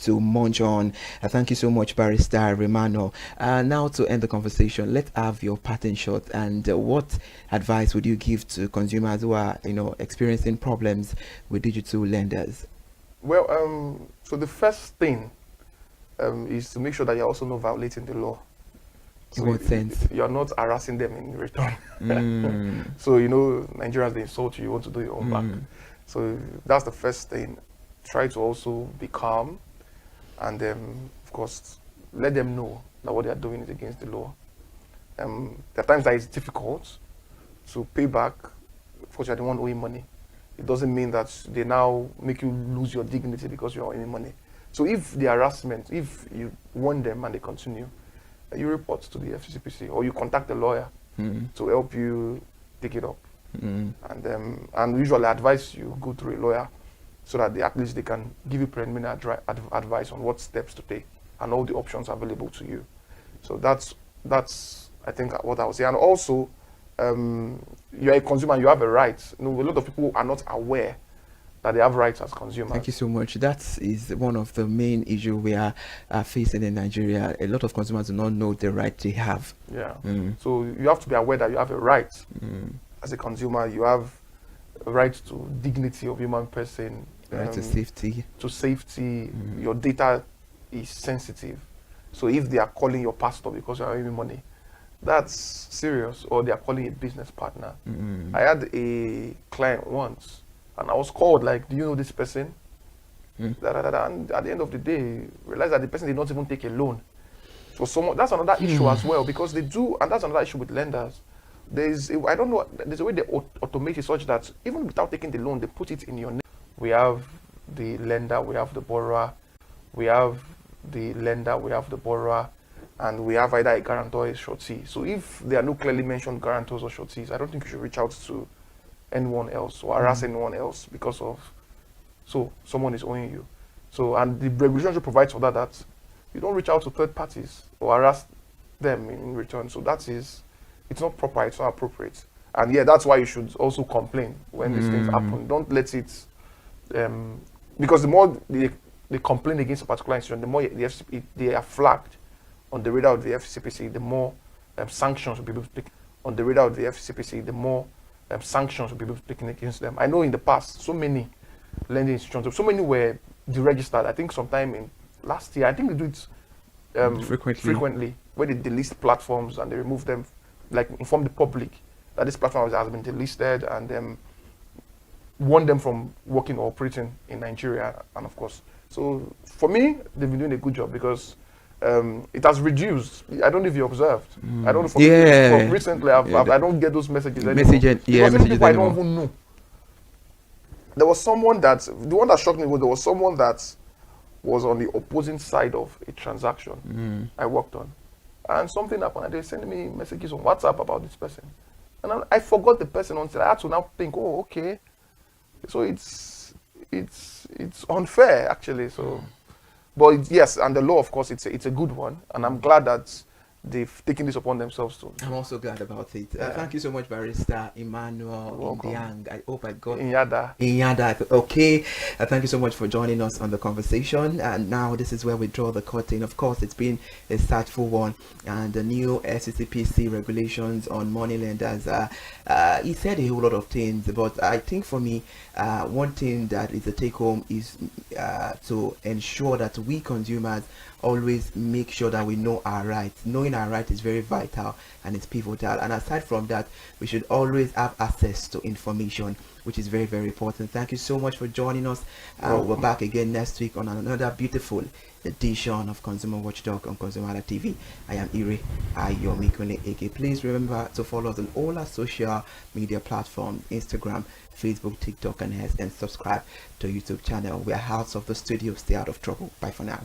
to munch on. Thank you so much, Barrister Romano. Now to end the conversation, let's have your pattern shot. And what advice would you give to consumers who are, experiencing problems with digital lenders? Well, so the first thing is to make sure that you're also not violating the law. So in what sense? You're not harassing them in return. So, Nigerians, they insult you, you want to do your own back. So that's the first thing. Try to also be calm and, of course, let them know that what they are doing is against the law. There are times that it's difficult to pay back. Of course, you're the one owing money. It doesn't mean that they now make you lose your dignity because you're owing money. So if the harassment, if you warn them and they continue, you report to the FCCPC or you contact a lawyer to help you take it up. And usually I advise you go through a lawyer so that at least they can give you preliminary advice on what steps to take and all the options available to you. So that's I think what I would say. And also, you're a consumer, you have a right. A lot of people are not aware that they have rights as consumers. Thank you so much. That is one of the main issues we are facing in Nigeria. A lot of consumers do not know the right they have. Yeah. So you have to be aware that you have a right. As a consumer, you have a right to dignity of human person. Right to safety. To safety. Your data is sensitive. So if they are calling your pastor because you are owing money, that's serious. Or they are calling a business partner. I had a client once, and I was called, like, do you know this person? And at the end of the day, realized that the person did not even take a loan. So that's another issue as well, because they do, and that's another issue with lenders. There's a way they automate it such that even without taking the loan, they put it in your name. We have the lender, we have the borrower, we have the lender, we have the borrower, and we have either a guarantor or a shortee. So if there are no clearly mentioned guarantors or shortees, I don't think you should reach out to anyone else or harass anyone else because of someone is owing you. So, and the regulation should provide for that you don't reach out to third parties or harass them in return. So it's not proper, it's not appropriate. And yeah, that's why you should also complain when these things happen. Don't let it, because the more they complain against a particular institution, the more they are flagged on the radar of the FCCPC, the more sanctions will be taken on the radar of the FCCPC, the more sanctions will be taken against them. I know in the past, so many lending institutions, so many were deregistered. I think sometime in last year, I think they do it frequently, where they delist platforms and they remove them, like inform the public that this platform has been delisted and warn them from working or operating in Nigeria. And of course, so for me, they've been doing a good job because it has reduced. I don't know if you observed. I don't know. For recently, I don't get those messages anymore. Messages I don't even know. There was someone the one that shocked me was there was someone that was on the opposing side of a transaction I worked on. And something happened and they were sending me messages on WhatsApp about this person. And I forgot the person until I had to now think, oh, okay. So it's unfair actually. So, but yes, and the law, of course, it's a good one, and I'm glad that they've taken this upon themselves too. I'm also glad about it. Thank you so much, Barrister Emmanuel Indiang. I hope I got Inyada. Okay. Thank you so much for joining us on the conversation. And now this is where we draw the curtain. Of course, it's been a insightful one, and the new SCCPC regulations on money lenders. He said a whole lot of things, but I think for me, one thing that is a take home is to ensure that we consumers always make sure that we know our rights. Knowing our right is very vital and it's pivotal. And aside from that, we should always have access to information, which is very, very important. Thank you so much for joining us. We're back again next week on another beautiful edition of Consumer Watchdog on ConsumerHallaTV. I am Ire Ayomikunle Eke. Please remember to follow us on all our social media platforms, Instagram, Facebook, TikTok, and subscribe to our YouTube channel. We are out of the studio. Stay out of trouble. Bye for now.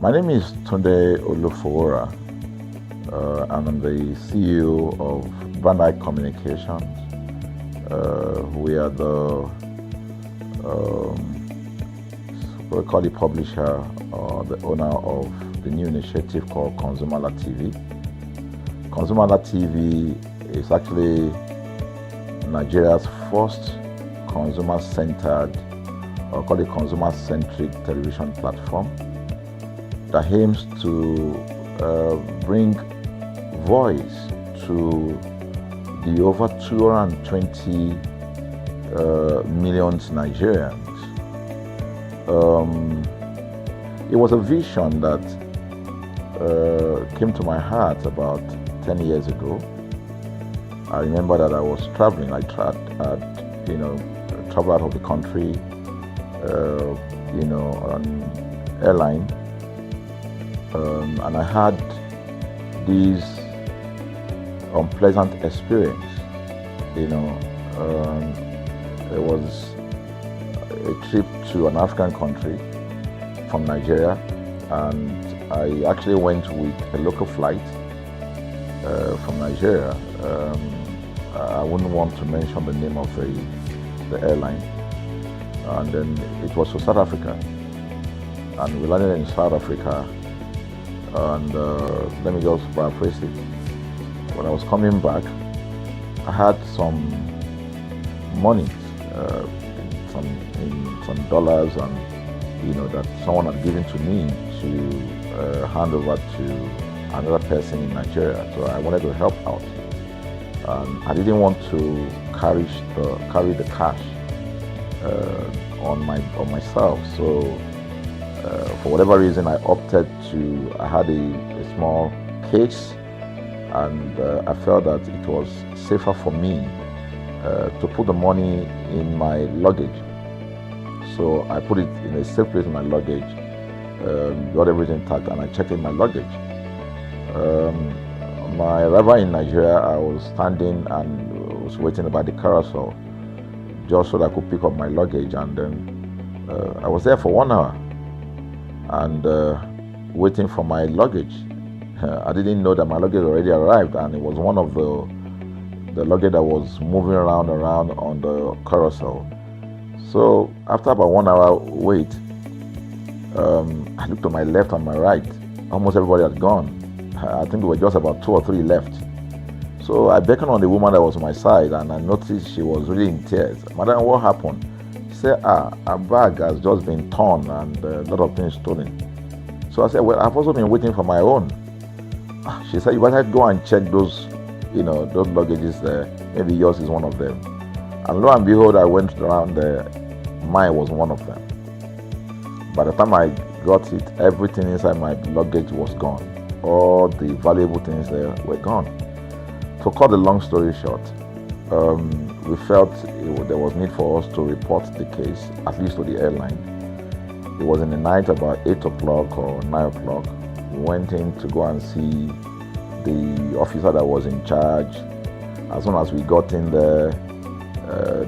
My name is Tunde Olufowora, and I'm the CEO of Van Eyck Communications. We are the we call the publisher or the owner of the new initiative called ConsumerHallaTV. ConsumerHallaTV is actually Nigeria's first consumer-centered, or call it consumer-centric television platform that aims to bring voice to the over 220 million Nigerians. It was a vision that came to my heart about 10 years ago. I remember that I was traveling. I traveled out of the country, on airline, and I had this unpleasant experience. It was a trip to an African country from Nigeria, and I actually went with a local flight from Nigeria. I wouldn't want to mention the name of the airline, and then it was to South Africa, and we landed in South Africa, and let me just paraphrase it. When I was coming back, I had some money, some dollars, and that someone had given to me to hand over to another person in Nigeria. So I wanted to help out. I didn't want to carry the cash on myself. So for whatever reason, I opted to. I had a small case, and I felt that it was safer for me to put the money in my luggage. So I put it in a safe place in my luggage, got everything intact, and I checked in my luggage. My arrival in Nigeria, I was standing and was waiting about the carousel just so that I could pick up my luggage, and then I was there for 1 hour and waiting for my luggage. I didn't know that my luggage already arrived, and it was one of the luggage that was moving around on the carousel. So after about 1 hour wait, I looked to my left and my right. Almost everybody had gone. I think there were just about 2 or 3 left. So I beckoned on the woman that was on my side, and I noticed she was really in tears. Madam, what happened? She said, her bag has just been torn and a lot of things stolen. So I said, well, I've also been waiting for my own. She said, you better go and check those luggages there. Maybe yours is one of them. And lo and behold, I went around there. Mine was one of them. By the time I got it, everything inside my luggage was gone. All the valuable things there were gone. To cut the long story short, we felt there was need for us to report the case, at least to the airline. It was in the night, about 8 o'clock or 9 o'clock. We went in to go and see the officer that was in charge. As soon as we got in there,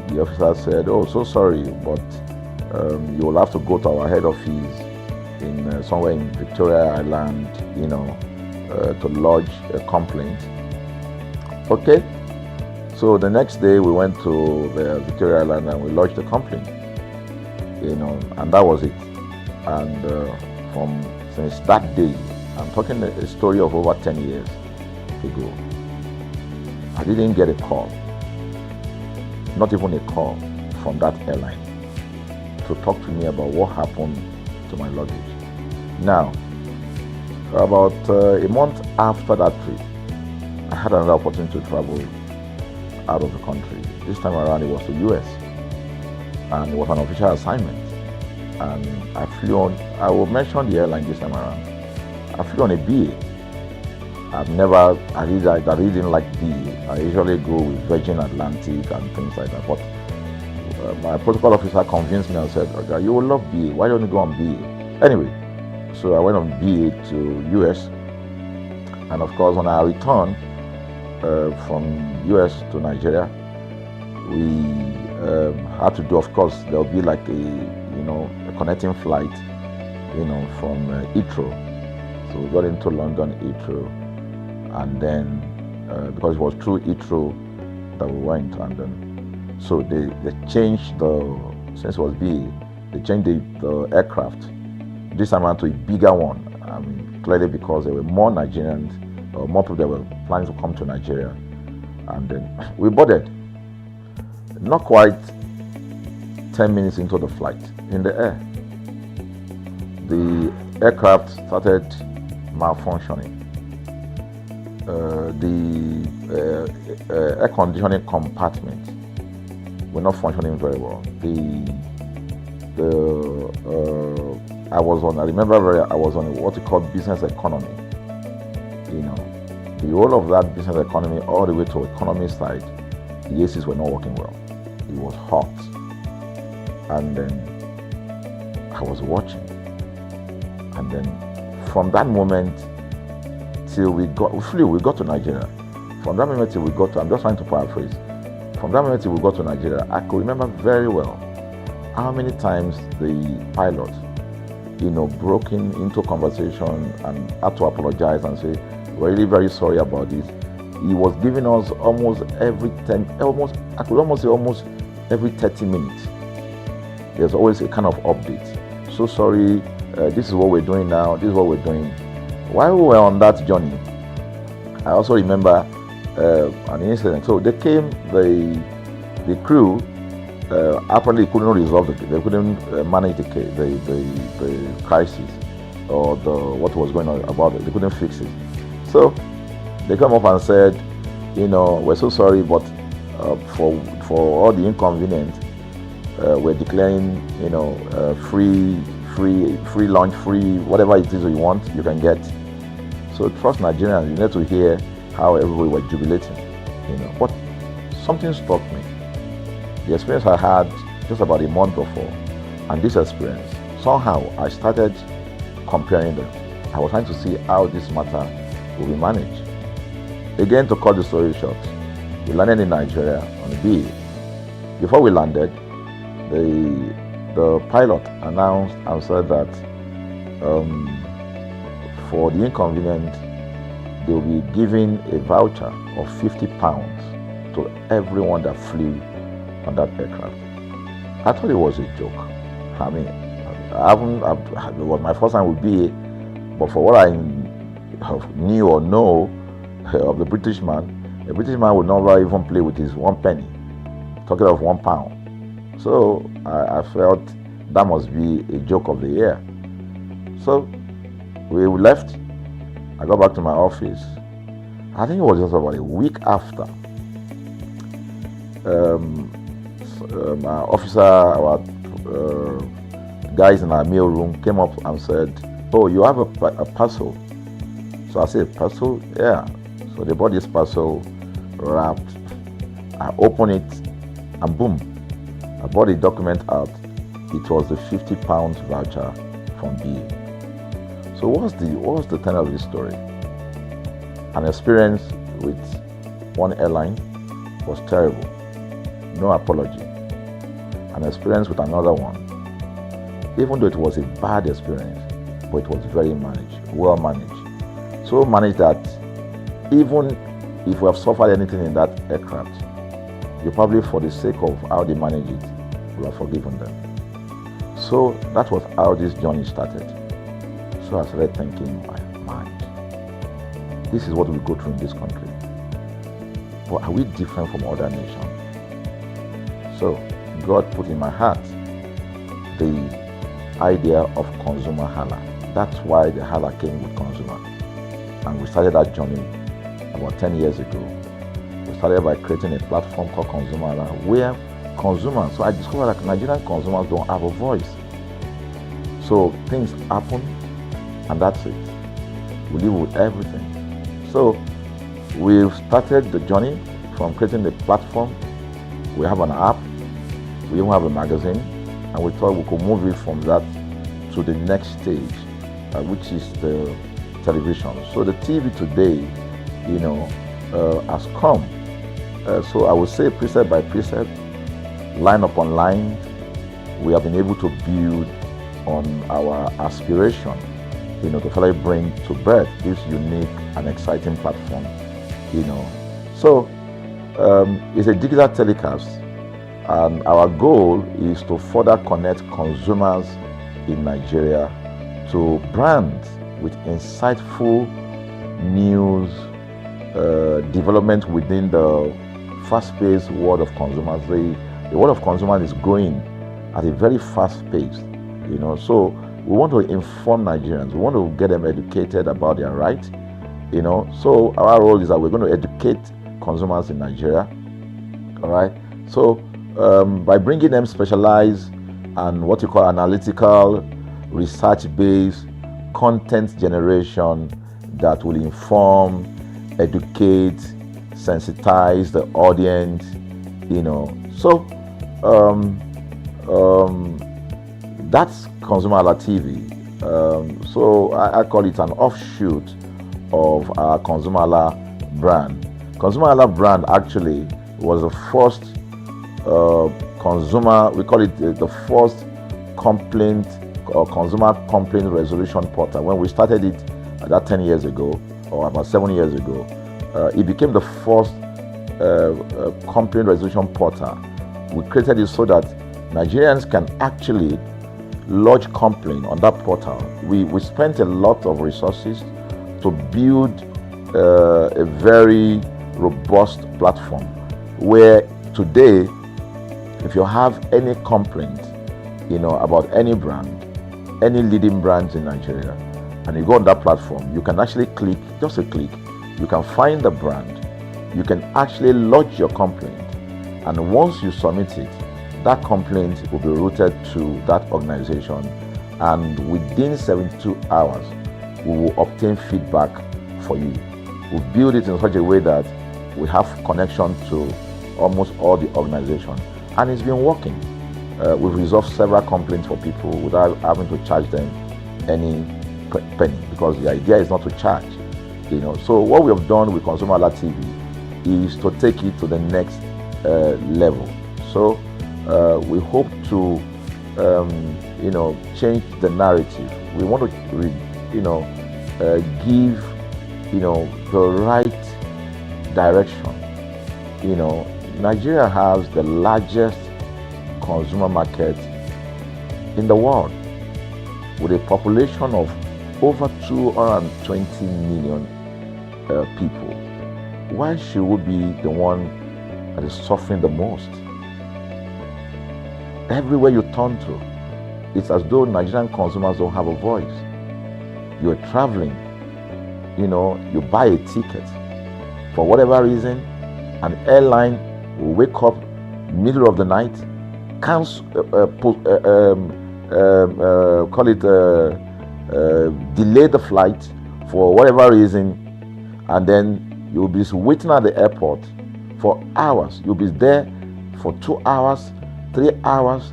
the officer said, "Oh, so sorry, but you will have to go to our head office in somewhere in Victoria Island, to lodge a complaint." Okay. So the next day we went to the Victoria Island and we lodged a complaint, and that was it. And since that day, I'm talking a story of over 10 years ago, I didn't get a call, not even a call from that airline to talk to me about what happened to my luggage. Now, about a month after that trip, I had another opportunity to travel out of the country. This time around, it was to US, and it was an official assignment. And I flew on. I will mention the airline this time around. I flew on a BA. I really didn't like BA. I usually go with Virgin Atlantic and things like that. But my protocol officer convinced me and said, "Okay, you will love BA. Why don't you go on BA?" Anyway, so I went on BA to US, and of course, when I returned from US to Nigeria, we had to do. Of course, there'll be like a connecting flight, from Heathrow. So we got into London Heathrow, and then because it was through Heathrow that we went, and then so they changed the since it was BA, they changed the aircraft. This time around to a bigger one. I mean, clearly because there were more Nigerians, or more people that were planning to come to Nigeria. And then we boarded. Not quite 10 minutes into the flight, in the air, the aircraft started malfunctioning. The air conditioning compartment were not functioning very well. I was on what we call business economy. You know, the whole of that business economy all the way to economy side, the ACs were not working well. It was hot. And then I was watching. And then from that moment till we got to Nigeria. From that moment till we got to, I'm just trying to paraphrase. From that moment till we got to Nigeria, I could remember very well how many times the pilot, broke into conversation and had to apologize and say, we're really very sorry about this. He was giving us almost every 30 minutes. There's always a kind of update. So sorry, this is what we're doing now, this is what we're doing. While we were on that journey, I also remember an incident. So they came, the crew apparently couldn't resolve they couldn't manage the crisis or what was going on about it. They couldn't fix it. So they come up and said, we're so sorry, but for all the inconvenience, we're declaring, free lunch, free whatever it is you want, you can get. So trust Nigerians, you need to hear how everybody were jubilating, But something struck me. The experience I had just about a month before, and this experience, somehow I started comparing them. I was trying to see how this matter will be managed. Again, to cut the story short, we landed in Nigeria on BA. Before we landed, the pilot announced and said that for the inconvenience, they will be giving a voucher of £50 to everyone that flew on that aircraft. I thought it was a joke. I mean, it was my first time with BA, but for what I knew or know of the British man would never even play with his 1 penny, talking of £1. So I felt that must be a joke of the year. So we left. I got back to my office. I think it was just about a week after. My officer, our guys in our mail room came up and said, "Oh, you have a parcel." So I said, "Parcel? Yeah." So they bought this parcel wrapped. I opened it and boom, I bought the document out. It was the £50 voucher from BA. So what's the tenor of this story? An experience with one airline was terrible. No apology. An experience with another one, even though it was a bad experience, but it was very well managed. So managed that even if we have suffered anything in that aircraft, you probably, for the sake of how they manage it, will have forgiven them. So that was how this journey started. So I started thinking, my mind, this is what we go through in this country. But are we different from other nations? So God put in my heart the idea of ConsumerHalla. That's why the Hala came with consumer. And we started that journey about 10 years ago. We started by creating a platform called ConsumerHalla, where consumers, so I discovered that Nigerian consumers don't have a voice. So things happen, and that's it. We live with everything. So we've started the journey from creating the platform. We have an app, we even have a magazine, and we thought we could move it from that to the next stage, which is the television. So the TV today, has come. So I would say precept by precept, line upon line, we have been able to build on our aspiration, to finally bring to birth this unique and exciting platform, So it's a digital telecast, And our goal is to further connect consumers in Nigeria to brands with insightful news, development within the fast-paced world of consumers. The world of consumers is growing at a very fast pace, So we want to inform Nigerians. We want to get them educated about their rights, So our role is that we're going to educate consumers in Nigeria, all right? So by bringing them specialized and what you call analytical, research-based content generation that will inform, educate, sensitize the audience, So that's ConsumerHallaTV. So I call it an offshoot of our ConsumerHalla brand. ConsumerHalla brand actually was the first we call it the first complaint or consumer complaint resolution portal. When we started it about 10 years ago, or about 7 years ago, it became the first complaint resolution portal. We created it so that Nigerians can actually lodge complaint on that portal. We spent a lot of resources to build a very robust platform where today, if you have any complaint, about any brand, any leading brands in Nigeria, and you go on that platform, you can actually click, just a click, you can find the brand, you can actually lodge your complaint, and once you submit it, that complaint will be routed to that organization, and within 72 hours, we will obtain feedback for you. We build it in such a way that we have connection to almost all the organizations, and it's been working. We've resolved several complaints for people without having to charge them any penny, because the idea is not to charge. So what we have done with ConsumerHallaTV is to take it to the next level. So we hope to change the narrative. We want to give the right direction. Nigeria has the largest consumer market in the world, with a population of over 220 million people. Why should we be the one that is suffering the most? Everywhere you turn to, it's as though Nigerian consumers don't have a voice. You're traveling, you buy a ticket. For whatever reason, an airline will wake up middle of the night, delay the flight for whatever reason, and then you'll be waiting at the airport for hours. You'll be there for 2 hours, 3 hours,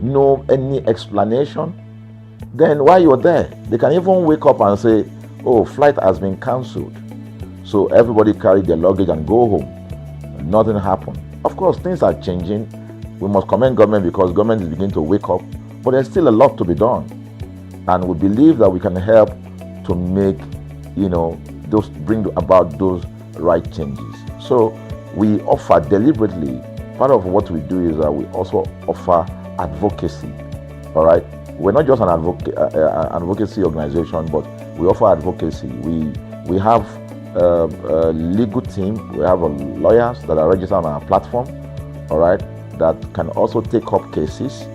no any explanation. Then while you're there, they can even wake up and say, oh, flight has been cancelled. So everybody carry their luggage and go home. Nothing happened. Of course, things are changing. We must commend government because government is beginning to wake up, but there's still a lot to be done. And we believe that we can help to make, bring about those right changes. So we offer deliberately, part of what we do is that we also offer advocacy, all right? We're not just an advocacy organization, but we offer advocacy. We have a legal team, we have lawyers that are registered on our platform, all right, that can also take up cases,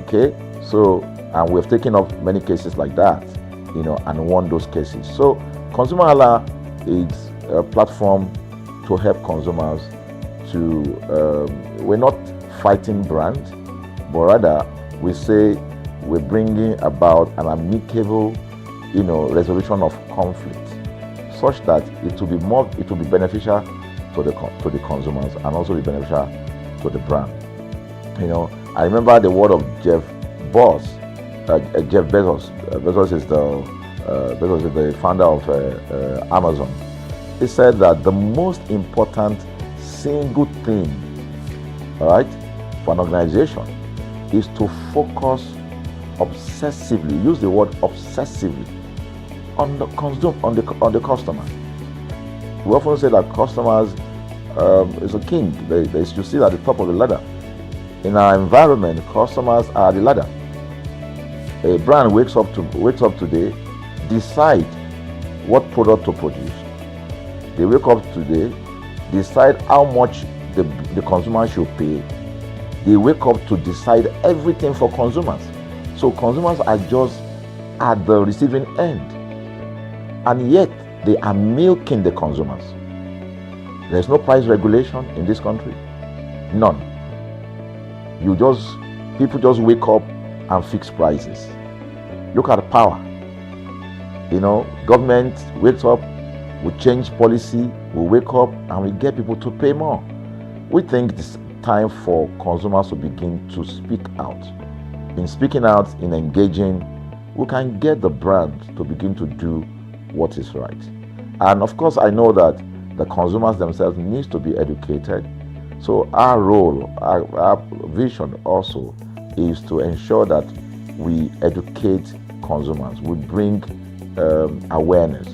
okay? So, and we've taken up many cases like that, and won those cases. So, ConsumerHalla is a platform to help consumers we're not fighting brands, but rather we say we're bringing about an amicable, resolution of conflict, such that it will be beneficial to the consumers and also be beneficial to the brand. I remember the word of Jeff Bezos. Bezos is the founder of Amazon. He said that the most important single thing, all right, for an organization is to focus obsessively, use the word obsessively, on the customer. We often say that customers is a king. They should sit at the top of the ladder. In our environment, customers are the ladder. A brand wakes up today, decide what product to produce. They wake up today, decide how much the consumer should pay. They wake up to decide everything for consumers. So consumers are just at the receiving end. And yet, they are milking the consumers. There's no price regulation in this country. None. People just wake up and fix prices. Look at the power. Government wakes up, we change policy, we wake up and we get people to pay more. We think it's time for consumers to begin to speak out. In speaking out, in engaging, we can get the brand to begin to do what is right. And of course, I know that the consumers themselves need to be educated. So our role, our vision also is to ensure that we educate consumers, we bring awareness.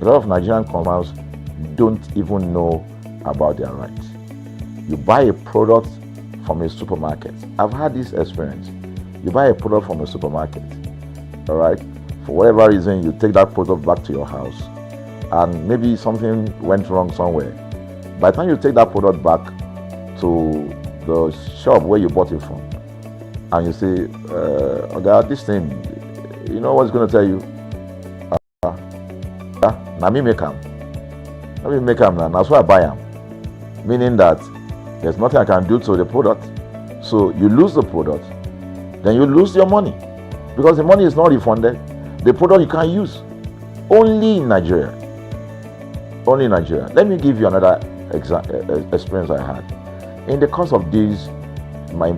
A lot of Nigerian consumers don't even know about their rights. You buy a product from a supermarket. I've had this experience. You buy a product from a supermarket, all right? For whatever reason, you take that product back to your house, and maybe something went wrong somewhere. By the time you take that product back to the shop where you bought it from, and you say, okay, this thing, you know what's going to tell you? Now me make them. Let me make them now. That's why I buy them. Meaning that there's nothing I can do to the product. So you lose the product, then you lose your money, because the money is not refunded. The product you can't use. Only in Nigeria. Only in Nigeria. Let me give you another experience I had. In the course of this,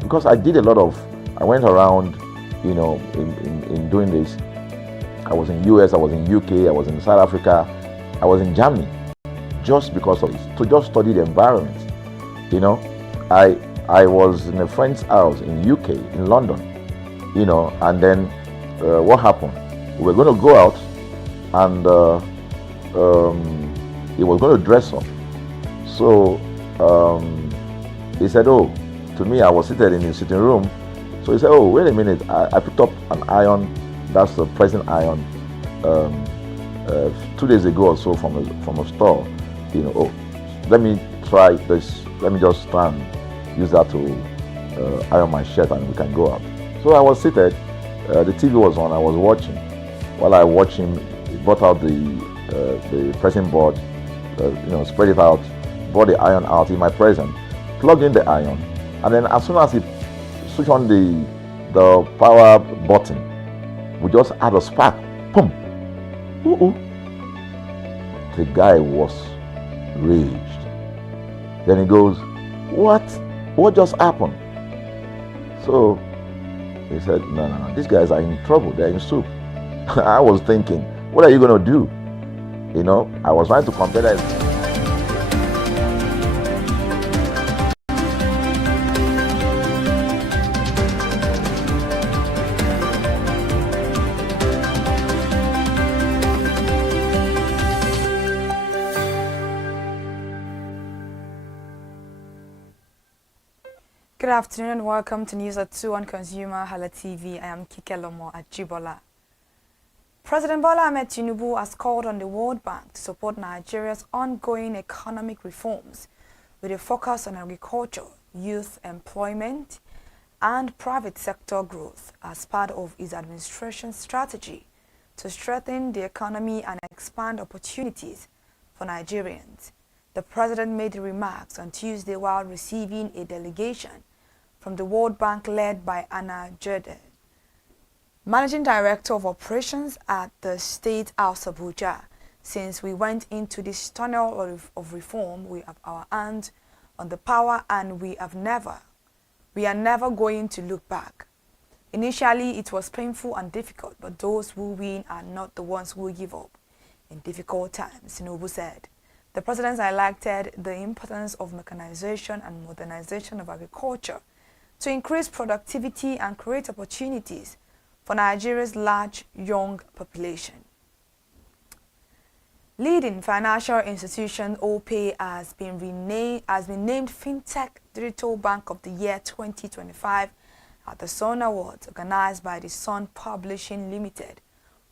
because I went around, in doing this. I was in US, I was in UK, I was in South Africa, I was in Germany, just because of this, to just study the environment. I was in a friend's house in UK, in London, and then what happened? We were going to go out, and he was going to dress up. So he said, to me, I was seated in his sitting room. So he said, wait a minute, I picked up an iron, that's the pressing iron, 2 days ago or so from a store. Let me try this, let me just try and use that to iron my shirt and we can go out. So I was seated, the TV was on, I was watching. While I watched him, he brought out the pressing board, spread it out, brought the iron out in my presence, plugged in the iron, and then as soon as he switched on the power button, we just had a spark. Boom! The guy was raged. Then he goes, What just happened? So he said, No, these guys are in trouble, they're in soup. I was thinking, what are you going to do? I was trying to compare that. Good afternoon and welcome to News at 2 on ConsumerHallaTV. I am Kikelomo Ajibola. President Bola Ahmed Tinubu has called on the World Bank to support Nigeria's ongoing economic reforms with a focus on agriculture, youth employment, and private sector growth as part of his administration's strategy to strengthen the economy and expand opportunities for Nigerians. The president made the remarks on Tuesday while receiving a delegation from the World Bank led by Anna Jerde, Managing Director of Operations at the State House of Abuja. Since we went into this tunnel of reform, we have our hands on the power and we are never going to look back. Initially, it was painful and difficult, but those who win are not the ones who give up in difficult times, Tinubu said. The president highlighted the importance of mechanization and modernization of agriculture to increase productivity and create opportunities for Nigeria's large young population. Leading financial institution OPay has been named FinTech Digital Bank of the Year 2025 at the Sun Awards organized by the Sun Publishing Limited,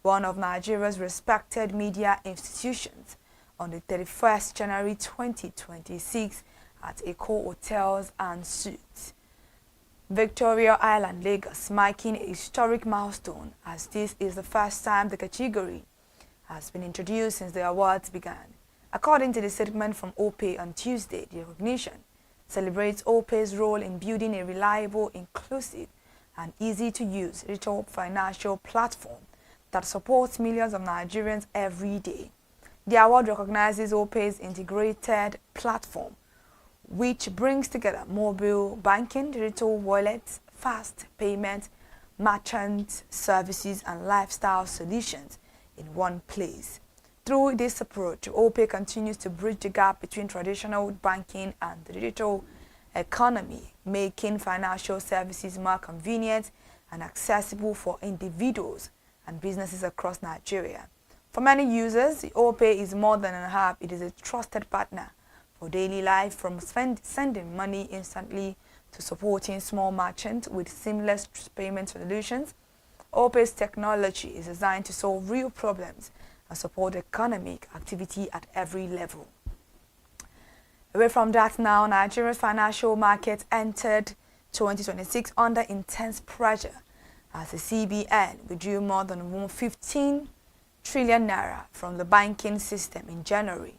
one of Nigeria's respected media institutions, on the 31st January 2026 at Eco Hotels and Suites, Victoria Island, Lagos, marking a historic milestone as this is the first time the category has been introduced since the awards began. According to the statement from OPay on Tuesday, the recognition celebrates OPay's role in building a reliable, inclusive, and easy-to-use digital financial platform that supports millions of Nigerians every day. The award recognizes OPay's integrated platform, which brings together mobile banking, digital wallets, fast payment, merchant services, and lifestyle solutions in one place. Through this approach, OPay continues to bridge the gap between traditional banking and the digital economy, making financial services more convenient and accessible for individuals and businesses across Nigeria. For many users, OPay is more than an app. It is a trusted partner for daily life, from sending money instantly to supporting small merchants with seamless payment solutions. OPay's technology is designed to solve real problems and support economic activity at every level. Away from that now, Nigeria's financial market entered 2026 under intense pressure as the CBN withdrew more than 15 trillion naira from the banking system in January,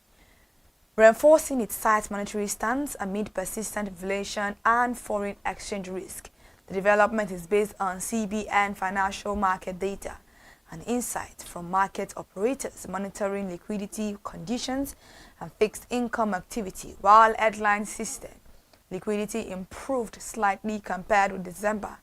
reinforcing its tight monetary stance amid persistent inflation and foreign exchange risk. The development is based on CBN financial market data and insights from market operators monitoring liquidity conditions and fixed income activity, while headline system liquidity improved slightly compared with December.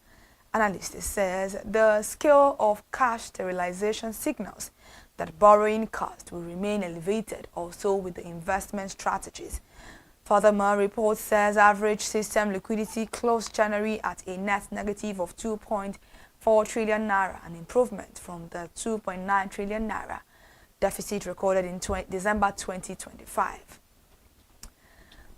Analysts says the scale of cash sterilization signals that borrowing costs will remain elevated also with the investment strategies. Furthermore, report says average system liquidity closed January at a net negative of 2.4 trillion naira, an improvement from the 2.9 trillion naira deficit recorded in December 2025.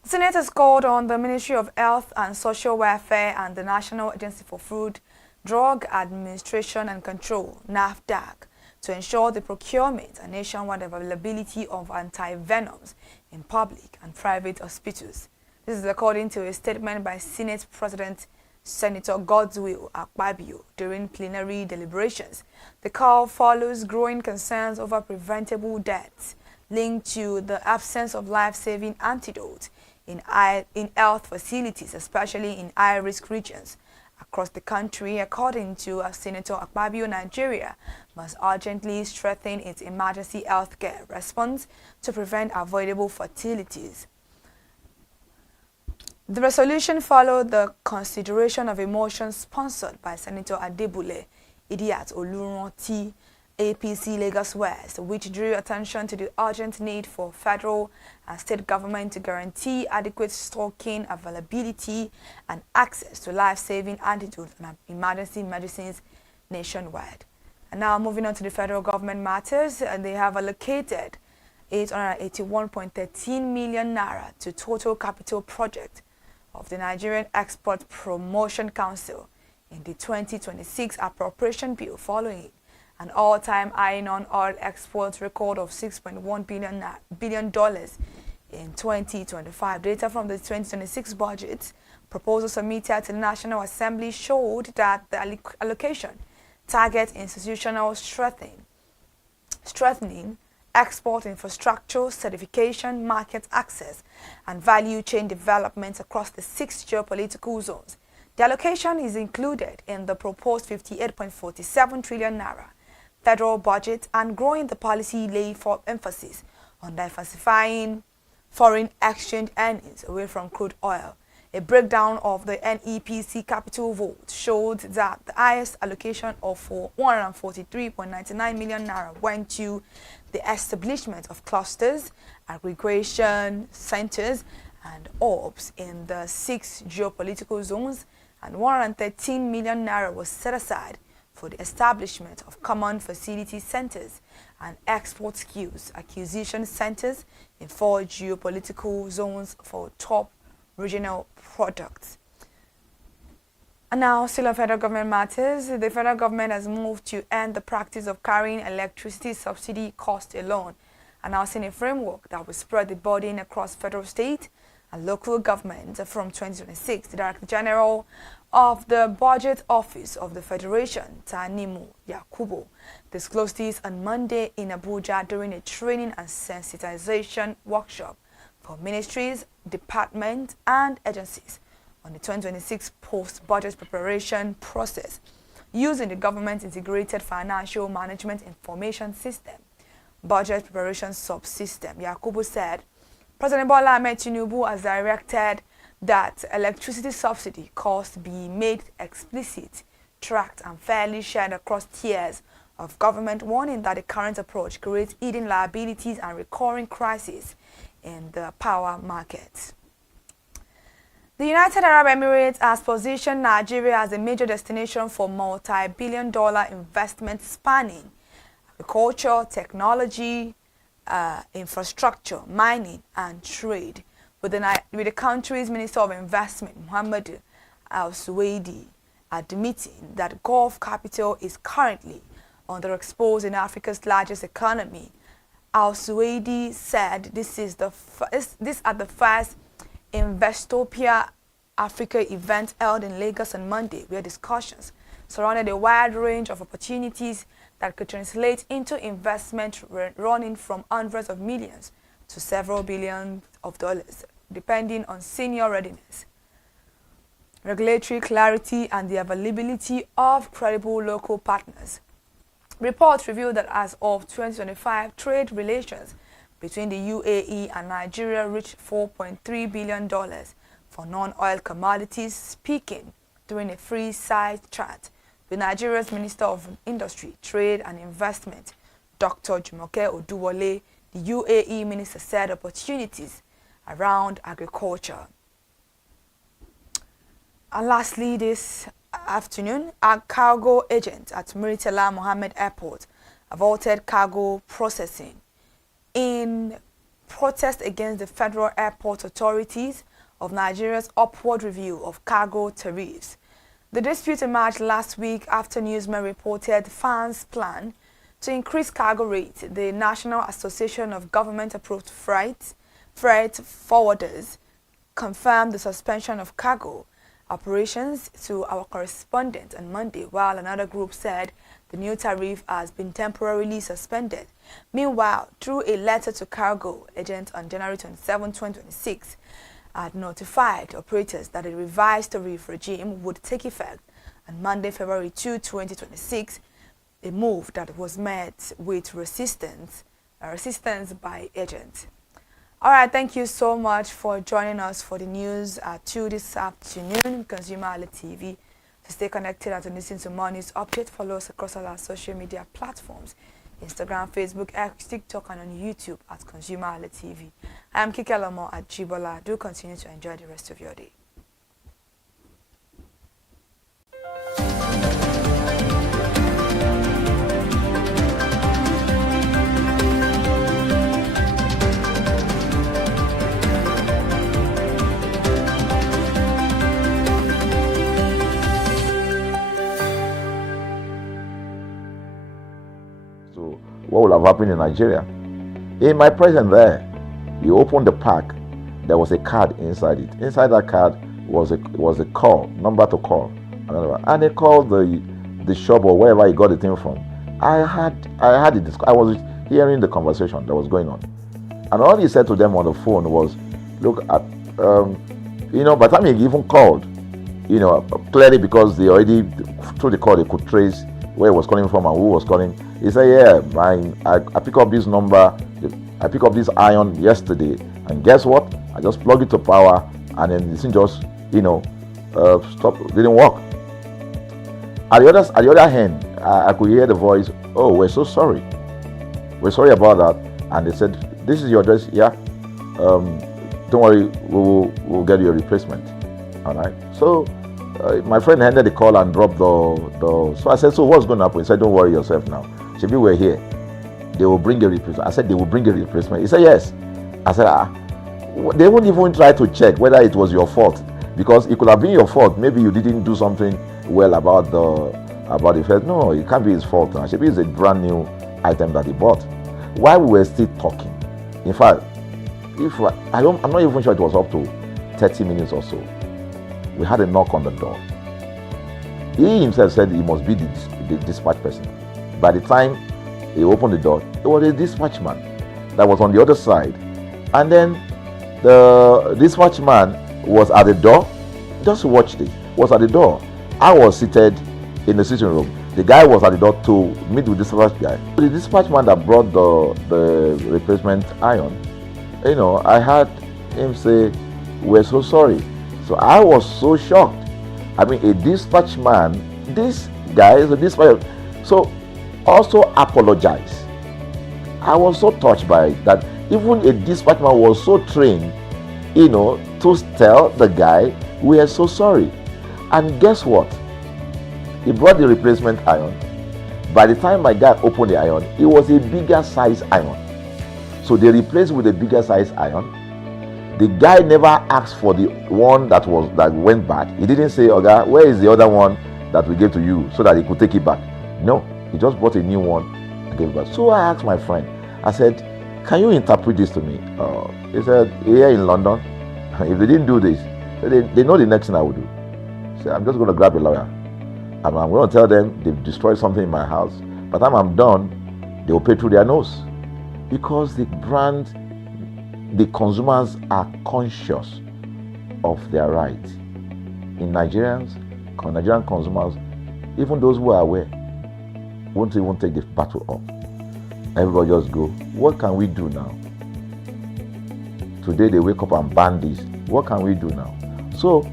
Senators called on the Ministry of Health and Social Welfare and the National Agency for Food, Drug Administration and Control, NAFDAC, to ensure the procurement and nationwide availability of anti-venoms in public and private hospitals. This is according to a statement by Senate President Senator Godswill Akpabio during plenary deliberations. The call follows growing concerns over preventable deaths linked to the absence of life-saving antidotes in health facilities, especially in high-risk regions across the country. According to Senator Akpabio, Nigeria must urgently strengthen its emergency health care response to prevent avoidable fatalities. The resolution followed the consideration of a motion sponsored by Senator Adebule Idiat Oluranti, APC Lagos West, which drew attention to the urgent need for federal and state government to guarantee adequate stocking, availability, and access to life-saving antidotes and emergency medicines nationwide. And now moving on to the federal government matters, they have allocated 881.13 million naira to total capital project of the Nigerian Export Promotion Council in the 2026 appropriation bill, following an all-time high non-oil export record of $6.1 billion in 2025. Data from the 2026 budget proposal submitted to the National Assembly showed that the allocation targets institutional strengthening, export infrastructure, certification, market access, and value chain development across the 6 geopolitical zones. The allocation is included in the proposed 58.47 trillion naira federal budget and growing the policy laid for emphasis on diversifying foreign exchange earnings away from crude oil. A breakdown of the NEPC capital vote showed that the highest allocation of 143.99 million naira went to the establishment of clusters, aggregation centers, and hubs in the 6 geopolitical zones, and 113 million naira was set aside for the establishment of common facility centers and export skills acquisition centers in 4 geopolitical zones for top regional products. And now, still on federal government matters, the federal government has moved to end the practice of carrying electricity subsidy cost alone, announcing a framework that will spread the burden across federal, state, and local governments from 2026. The Director General of the Budget Office of the Federation, Tanimu Yakubu, disclosed this on Monday in Abuja during a training and sensitization workshop for ministries, departments, and agencies on the 2026 post-budget preparation process using the government integrated financial management information system, budget preparation subsystem. Yakubu said President Bola Ahmed Tinubu has directed that electricity subsidy costs be made explicit, tracked, and fairly shared across tiers of government, warning that the current approach creates hidden liabilities and recurring crises in the power market. The United Arab Emirates has positioned Nigeria as a major destination for multi-billion-dollar investment spanning agriculture, technology, infrastructure, mining, and trade, with the country's Minister of Investment, Mohammed Al-Suwaidi, admitting that Gulf capital is currently underexposed in Africa's largest economy. Al-Suwaidi said this are the first Investopia Africa event held in Lagos on Monday, where discussions surrounded a wide range of opportunities that could translate into investment running from hundreds of millions to several billions of dollars, depending on senior readiness, regulatory clarity, and the availability of credible local partners. Reports revealed that as of 2025, trade relations between the UAE and Nigeria reached $4.3 billion for non-oil commodities, speaking during a free side chat with Nigeria's Minister of Industry, Trade and Investment, Dr. Jumoke Oduwole. The UAE minister said opportunities around agriculture. And lastly, this afternoon, a cargo agent at Murtala Mohammed Airport have halted cargo processing in protest against the Federal Airport Authorities of Nigeria's upward review of cargo tariffs. The dispute emerged last week after newsmen reported FAN's plan to increase cargo rates. The National Association of Government-Approved Freight Forwarders confirmed the suspension of cargo operations to our correspondent on Monday, while another group said the new tariff has been temporarily suspended. Meanwhile, through a letter to cargo agents on January 27, 2026, had notified operators that a revised tariff regime would take effect on Monday, February 2, 2026, a move that was met with resistance by agents. All right, thank you so much for joining us for the news at 2 this afternoon. ConsumerHallaTV. To stay connected and to listen to more news updates, follow us across all our social media platforms: Instagram, Facebook, X, TikTok, and on YouTube at ConsumerHallaTV. I am Kike Lomo at Jibola. Do continue to enjoy the rest of your day. What will have happened in Nigeria? In my presence there, you opened the pack, there was a card inside it. Inside that card was a call, number to call. And they called the shop or wherever he got the thing from. I was hearing the conversation that was going on. And all he said to them on the phone was, look at, by the time he even called, clearly because they already, through the call, they could trace where he was calling from and who was calling. He said, yeah, I pick up this number, I pick up this iron yesterday, and guess what? I just plug it to power, and then the thing just, stopped, didn't work. At the other hand, I could hear the voice, oh, we're so sorry. We're sorry about that. And they said, this is your address, yeah. Don't worry, we'll get you a replacement. All right. So my friend ended the call and dropped the. So I said, so what's going to happen? He said, don't worry yourself now. Shebi, we're here. They will bring a replacement. I said, they will bring a replacement. He said, yes. I said, they won't even try to check whether it was your fault, because it could have been your fault. Maybe you didn't do something well about the first. No, it can't be his fault. Shebi is a brand new item that he bought. While we were still talking, in fact, I'm not even sure it was up to 30 minutes or so. We had a knock on the door. He himself said he must be the dispatch person. By the time he opened the door, it was a dispatch man that was on the other side. And then the dispatch man was at the door. Just watch this. Was at the door. I was seated in the sitting room. The guy was at the door to meet with the dispatch guy. The dispatch man that brought the replacement iron, I heard him say, we're so sorry. So I was so shocked. I mean, a dispatch man, this guy is a dispatch, so also apologize. I was so touched by it that even a dispatch man was so trained, to tell the guy, we are so sorry. And guess what? He brought the replacement iron. By the time my guy opened the iron, it was a bigger size iron. So they replaced with a bigger size iron. The guy never asked for the one that went bad. He didn't say, "Oga, where is the other one that we gave to you," so that he could take it back. No, he just bought a new one and gave it back. So I asked my friend, I said, can you interpret this to me? He said, here in London, if they didn't do this, they know the next thing I will do. So I'm just going to grab a lawyer. And I'm going to tell them they've destroyed something in my house. By the time I'm done, they will pay through their nose. Because the consumers are conscious of their rights. In Nigerian consumers, even those who are aware, won't even take the battle up. Everybody just go, what can we do now? Today they wake up and ban this. What can we do now? So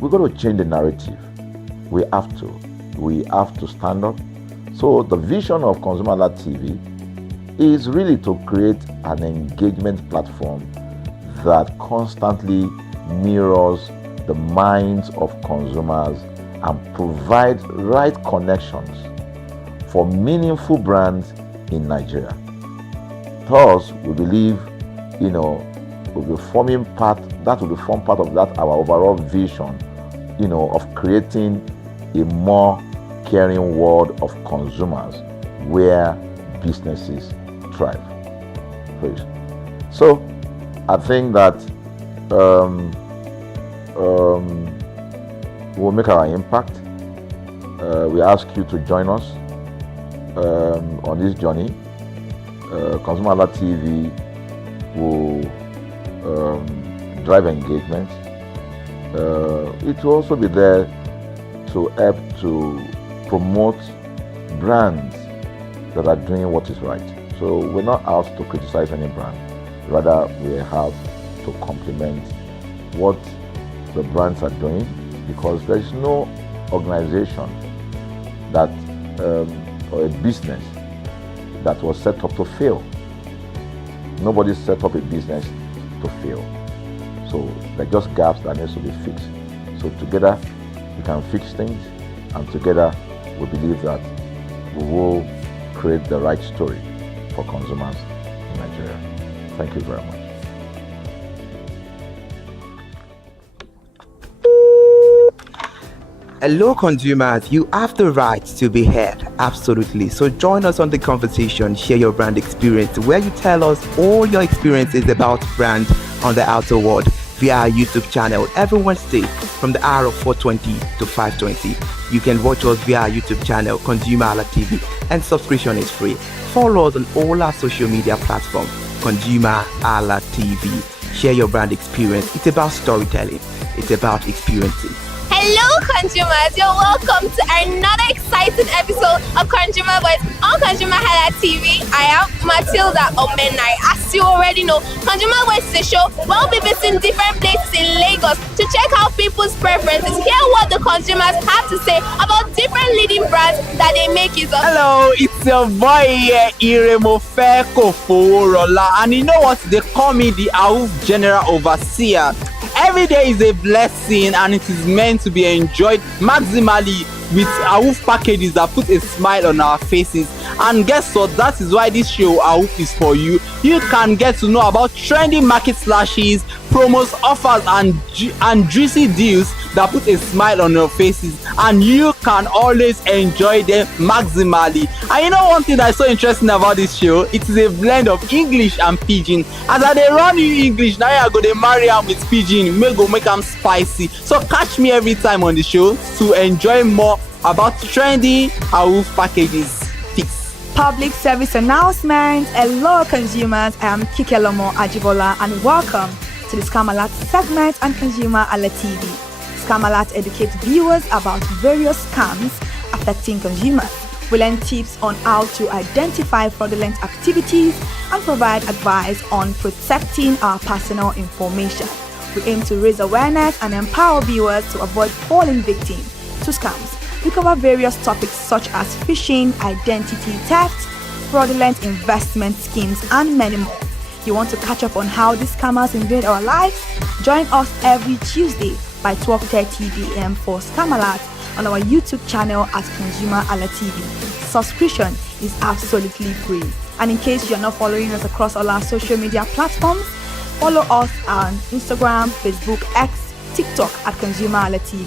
we're going to change the narrative. We have to stand up. So the vision of ConsumerHallaTV is really to create an engagement platform that constantly mirrors the minds of consumers and provide right connections for meaningful brands in Nigeria. Thus, we believe, will be forming part of that our overall vision, of creating a more caring world of consumers where businesses thrive. So, I think that we'll make our impact. We ask you to join us on this journey. ConsumerHallaTV will drive engagement. It will also be there to help to promote brands that are doing what is right. So we're not out to criticize any brand. Rather, we have to complement what the brands are doing, because there is no organization that or a business that was set up to fail. Nobody set up a business to fail. So there are just gaps that needs to be fixed. So together we can fix things, and together we believe that we will create the right story for consumers in Nigeria. Thank you very much. Hello consumers, you have the right to be heard, absolutely. So join us on the conversation, share your brand experience, where you tell us all your experiences about brand on the outer world via our YouTube channel every Wednesday from the hour of 4:20 to 5:20. You can watch us via our YouTube channel, ConsumerHallaTV, and subscription is free. Follow us on all our social media platforms, ConsumerHallaTV. Share your brand experience. It's about storytelling. It's about experiencing. Hello consumers, you're welcome to another exciting episode of Consumer Voice on ConsumerHallaTV. I am Matilda Omenai. As you already know, Consumer Voice is a show where we'll be visiting different places in Lagos to check out people's preferences, hear what the consumers have to say about different leading brands that they make use of. Hello, it's your boy Iremofeko Foworola, and you know what? They call me the AUF General Overseer. every day is a blessing and it is meant to be enjoyed maximally with AWOOF packages that put a smile on our faces. And guess what? That is why this show AWOOF is for you. You can get to know about trendy market slashes, promos, offers, and juicy deals that put a smile on your faces, and you can always enjoy them maximally. And you know one thing that is so interesting about this show? It is a blend of English and Pidgin. As I dey run you English, now I go dey marry am with Pidgin, make am spicy. So catch me every time on the show to enjoy more about trendy AWOOF packages. Public service announcement. Hello consumers, I am Kikelomo Ajibola and welcome to the Scam Alert segment on ConsumerHalla TV. Scam Alert educates viewers about various scams affecting consumers. We learn tips on how to identify fraudulent activities and provide advice on protecting our personal information. We aim to raise awareness and empower viewers to avoid falling victim to scams. We cover various topics such as phishing, identity theft, fraudulent investment schemes, and many more. You want to catch up on how these scammers invade our lives? Join us every Tuesday by 12:30 p.m. for Scam Alert on our YouTube channel at ConsumerHalla TV. Subscription is absolutely free. And in case you're not following us across all our social media platforms, follow us on Instagram, Facebook, X, TikTok at ConsumerHalla TV.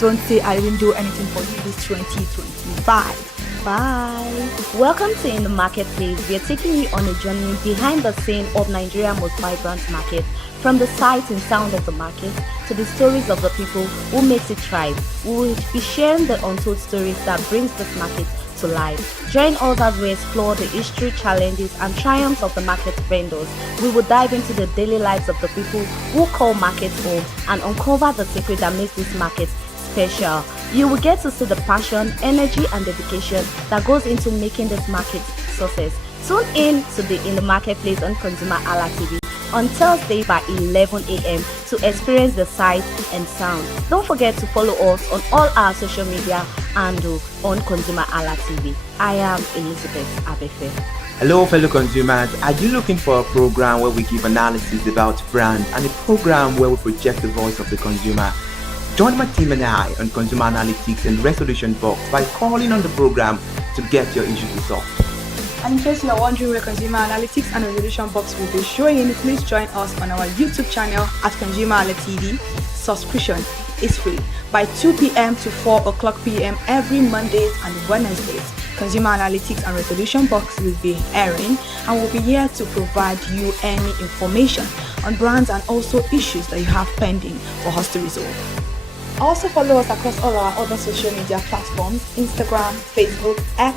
Don't say I didn't do anything for you this 2025. Bye. Welcome to In the Marketplace. We are taking you on a journey behind the scene of Nigeria's most vibrant market. From the sight and sound of the market to the stories of the people who makes it thrive. We will be sharing the untold stories that brings this market to life. Join us as we explore the history, challenges, and triumphs of the market vendors. We will dive into the daily lives of the people who call markets home and uncover the secret that makes this market special. You will get to see the passion, energy, and dedication that goes into making this market success. Tune in to the In the Marketplace on ConsumerHalla TV on Thursday by 11 a.m. to experience the sight and sound. Don't forget to follow us on all our social media and on ConsumerHalla TV. I am Elizabeth Abefe. Hello fellow consumers, are you looking for a program where we give analysis about brands and a program where we project the voice of the consumer? Join my team and I on Consumer Analytics and Resolution Box by calling on the program to get your issues resolved. And in case you are wondering where Consumer Analytics and Resolution Box will be showing, please join us on our YouTube channel at ConsumerHalla TV. Subscription is free by 2 p.m. to 4 o'clock p.m. every Mondays and Wednesdays. Consumer Analytics and Resolution Box will be airing and will be here to provide you any information on brands and also issues that you have pending for us to resolve. Also follow us across all our other social media platforms, Instagram, Facebook, X,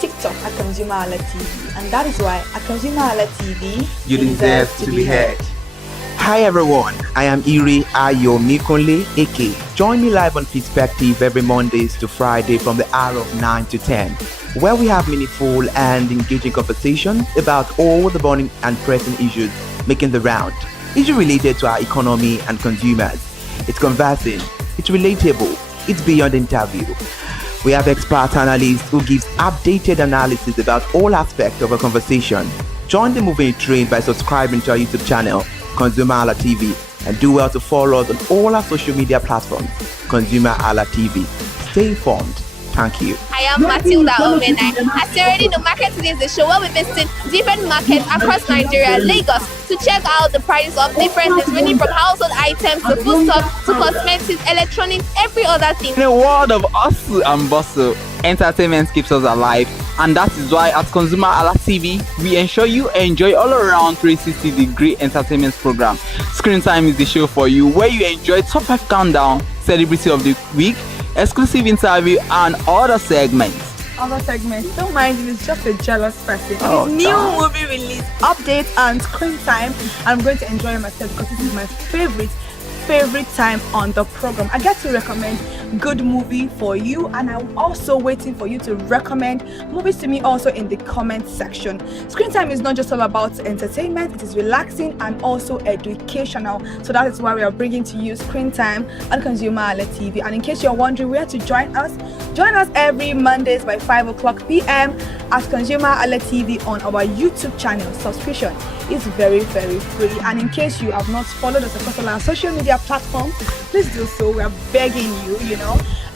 TikTok at ConsumerHalla TV. And that is why at ConsumerHalla TV, you deserve to be heard. Hi everyone, I am Iri Ayomikunle Eke. Join me live on Perspective every Mondays to Friday from the hour of 9 to 10, where we have meaningful and engaging conversations about all the burning and pressing issues making the round. Issues related to our economy and consumers. It's conversing, it's relatable, it's beyond interview. We have expert analysts who gives updated analysis about all aspects of a conversation. Join the moving train by subscribing to our YouTube channel, ConsumerHalla TV, and do well to follow us on all our social media platforms, ConsumerHalla TV. Stay informed. Thank you. I am Matilda Omenai. As you already know, Market Today is the show where we visit different markets across Nigeria, Lagos, to check out the prices of different things, ranging from household items to foodstuffs to cosmetics, electronics, every other thing. In a world of hustle and bustle, entertainment keeps us alive, and that is why at ConsumerHalla TV, we ensure you enjoy all around 360-degree entertainment program. Screen Time is the show for you, where you enjoy top 5 countdown, celebrity of the week, exclusive interview, and other segments. Don't mind him, he's just a jealous person. Oh, His new movie release, update, and Screen Time. I'm going to enjoy myself because this is my favorite time on the program. I get to recommend good movie for you, and I'm also waiting for you to recommend movies to me also in the comment section. Screen time is not just all about entertainment, it is relaxing and also educational. So that is why we are bringing to you Screen Time on ConsumerHalla TV. And in case you're wondering where to join us every Mondays by 5 p.m. at ConsumerHalla TV on our YouTube channel. Subscription is very, very free. And in case you have not followed us across all our social media platforms, please do so. We are begging you,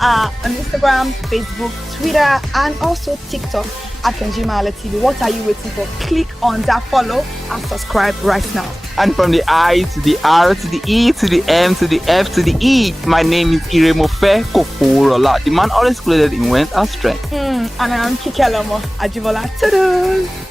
on Instagram, Facebook, Twitter, and also TikTok at ConsumerHalla TV. What are you waiting for? Click on that follow and subscribe right now. And from the I to the R to the E to the M to the F to the E, my name is Iremofe Koforola, the man always clothed in wealth and strength. And I am Kikelomo Ajibola. Ta-da!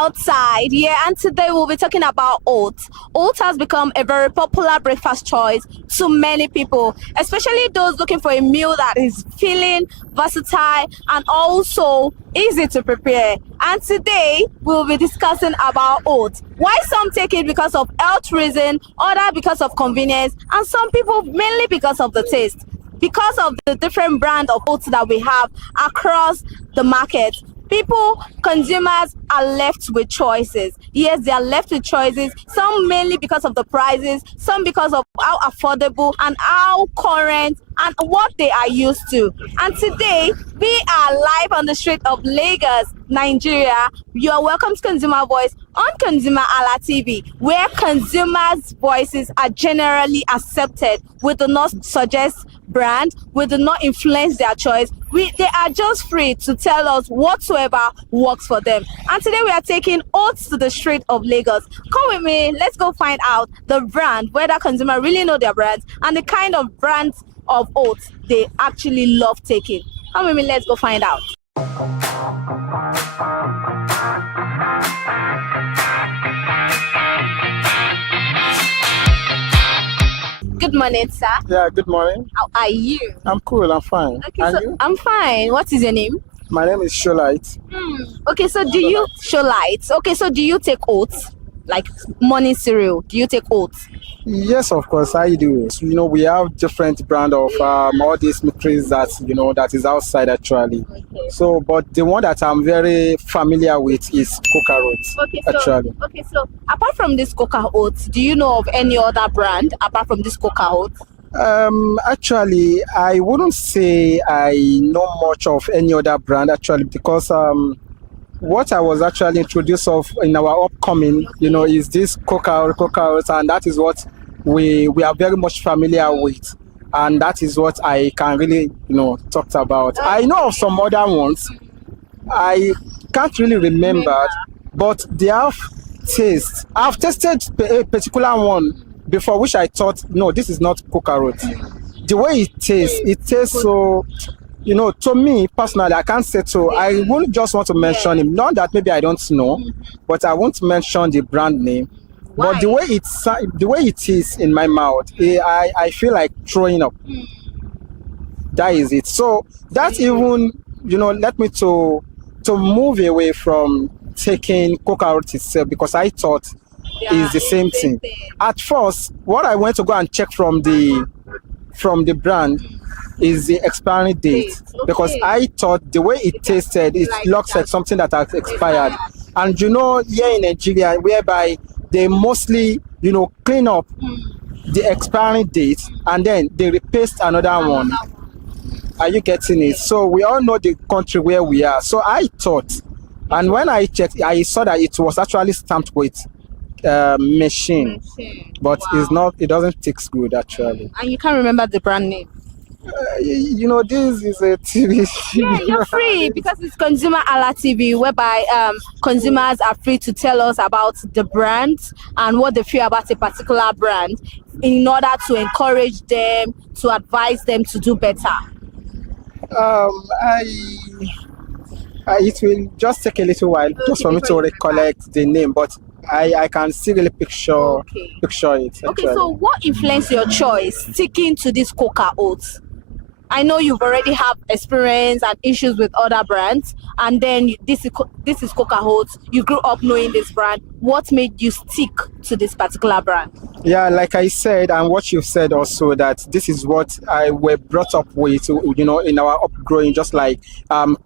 outside, yeah, and today we'll be talking about oats. Oats has become a very popular breakfast choice to many people, especially those looking for a meal that is filling, versatile, and also easy to prepare. And today we'll be discussing about oats. Why some take it because of health reasons, others because of convenience, and some people mainly because of the taste. Because of the different brand of oats that we have across the market, people, consumers are left with choices. Yes, they are left with choices, some mainly because of the prices, some because of how affordable and how current and what they are used to. And today, we are live on the street of Lagos, Nigeria. You are welcome to Consumer Voice on ConsumerHallaTV, where consumers' voices are generally accepted. We do not suggest brand, we do not influence their choice. They are just free to tell us whatsoever works for them. And today we are taking oats to the street of Lagos. Come with me, let's go find out the brand, whether consumers really know their brand, and the kind of brand of oats they actually love taking. Come with me, let's go find out. Good morning, sir. Yeah, good morning. How are you? I'm cool, I'm fine. And you? I'm fine. What is your name? My name is Sholite. Okay, so do you show light? Okay, so do you take oats? Like morning cereal, do you take oats? Yes, of course, I do. You know, we have different brand of all these mixes that, you know, that is outside actually. So, but the one that I'm very familiar with is Coca Oats, actually. Okay, so apart from this Coca Oats, do you know of any other brand apart from this Coca Oats? Actually, I wouldn't say I know much of any other brand actually because what I was actually introduced of in our upcoming, you know, is this Coca Oats, and that is what we are very much familiar with, and that is what I can really, you know, talk about. I know of some other ones. I can't really remember, but they have taste. I've tasted a particular one before, which I thought, no, this is not Coca Oats. The way it tastes so, you know, to me personally, I can't say so. I won't just want to mention it. Not that maybe I don't know, but I won't mention the brand name. But the way it is in my mouth, I feel like throwing up. That is it. So that even, you know, led me to move away from taking Coca Oats itself, because I thought it's the same thing. At first, what I went to go and check from the brand is the expiry date, because I thought the way it tasted, it looks like something that has expired. And you know, here in Nigeria, whereby they mostly, you know, clean up the expiry date and then they replace another one. Are you getting it? So we all know the country where we are. So I thought, and when I checked, I saw that it was actually stamped with machine, but it's not. It doesn't taste good actually. And you can't remember the brand name. You know, this is a TV. Yeah, you're free because it's ConsumerHallaTV, whereby consumers are free to tell us about the brand and what they feel about a particular brand in order to encourage them, to advise them to do better. It will just take a little while for me to recollect the name, but I can still really picture it. Okay, so what influenced your choice sticking to this Coca Oats? I know you've already have experience and issues with other brands, and then this is Coca Oats. You grew up knowing this brand. What made you stick to this particular brand? Yeah, like I said, and what you said also, that this is what I were brought up with, you know, in our upgrowing, just like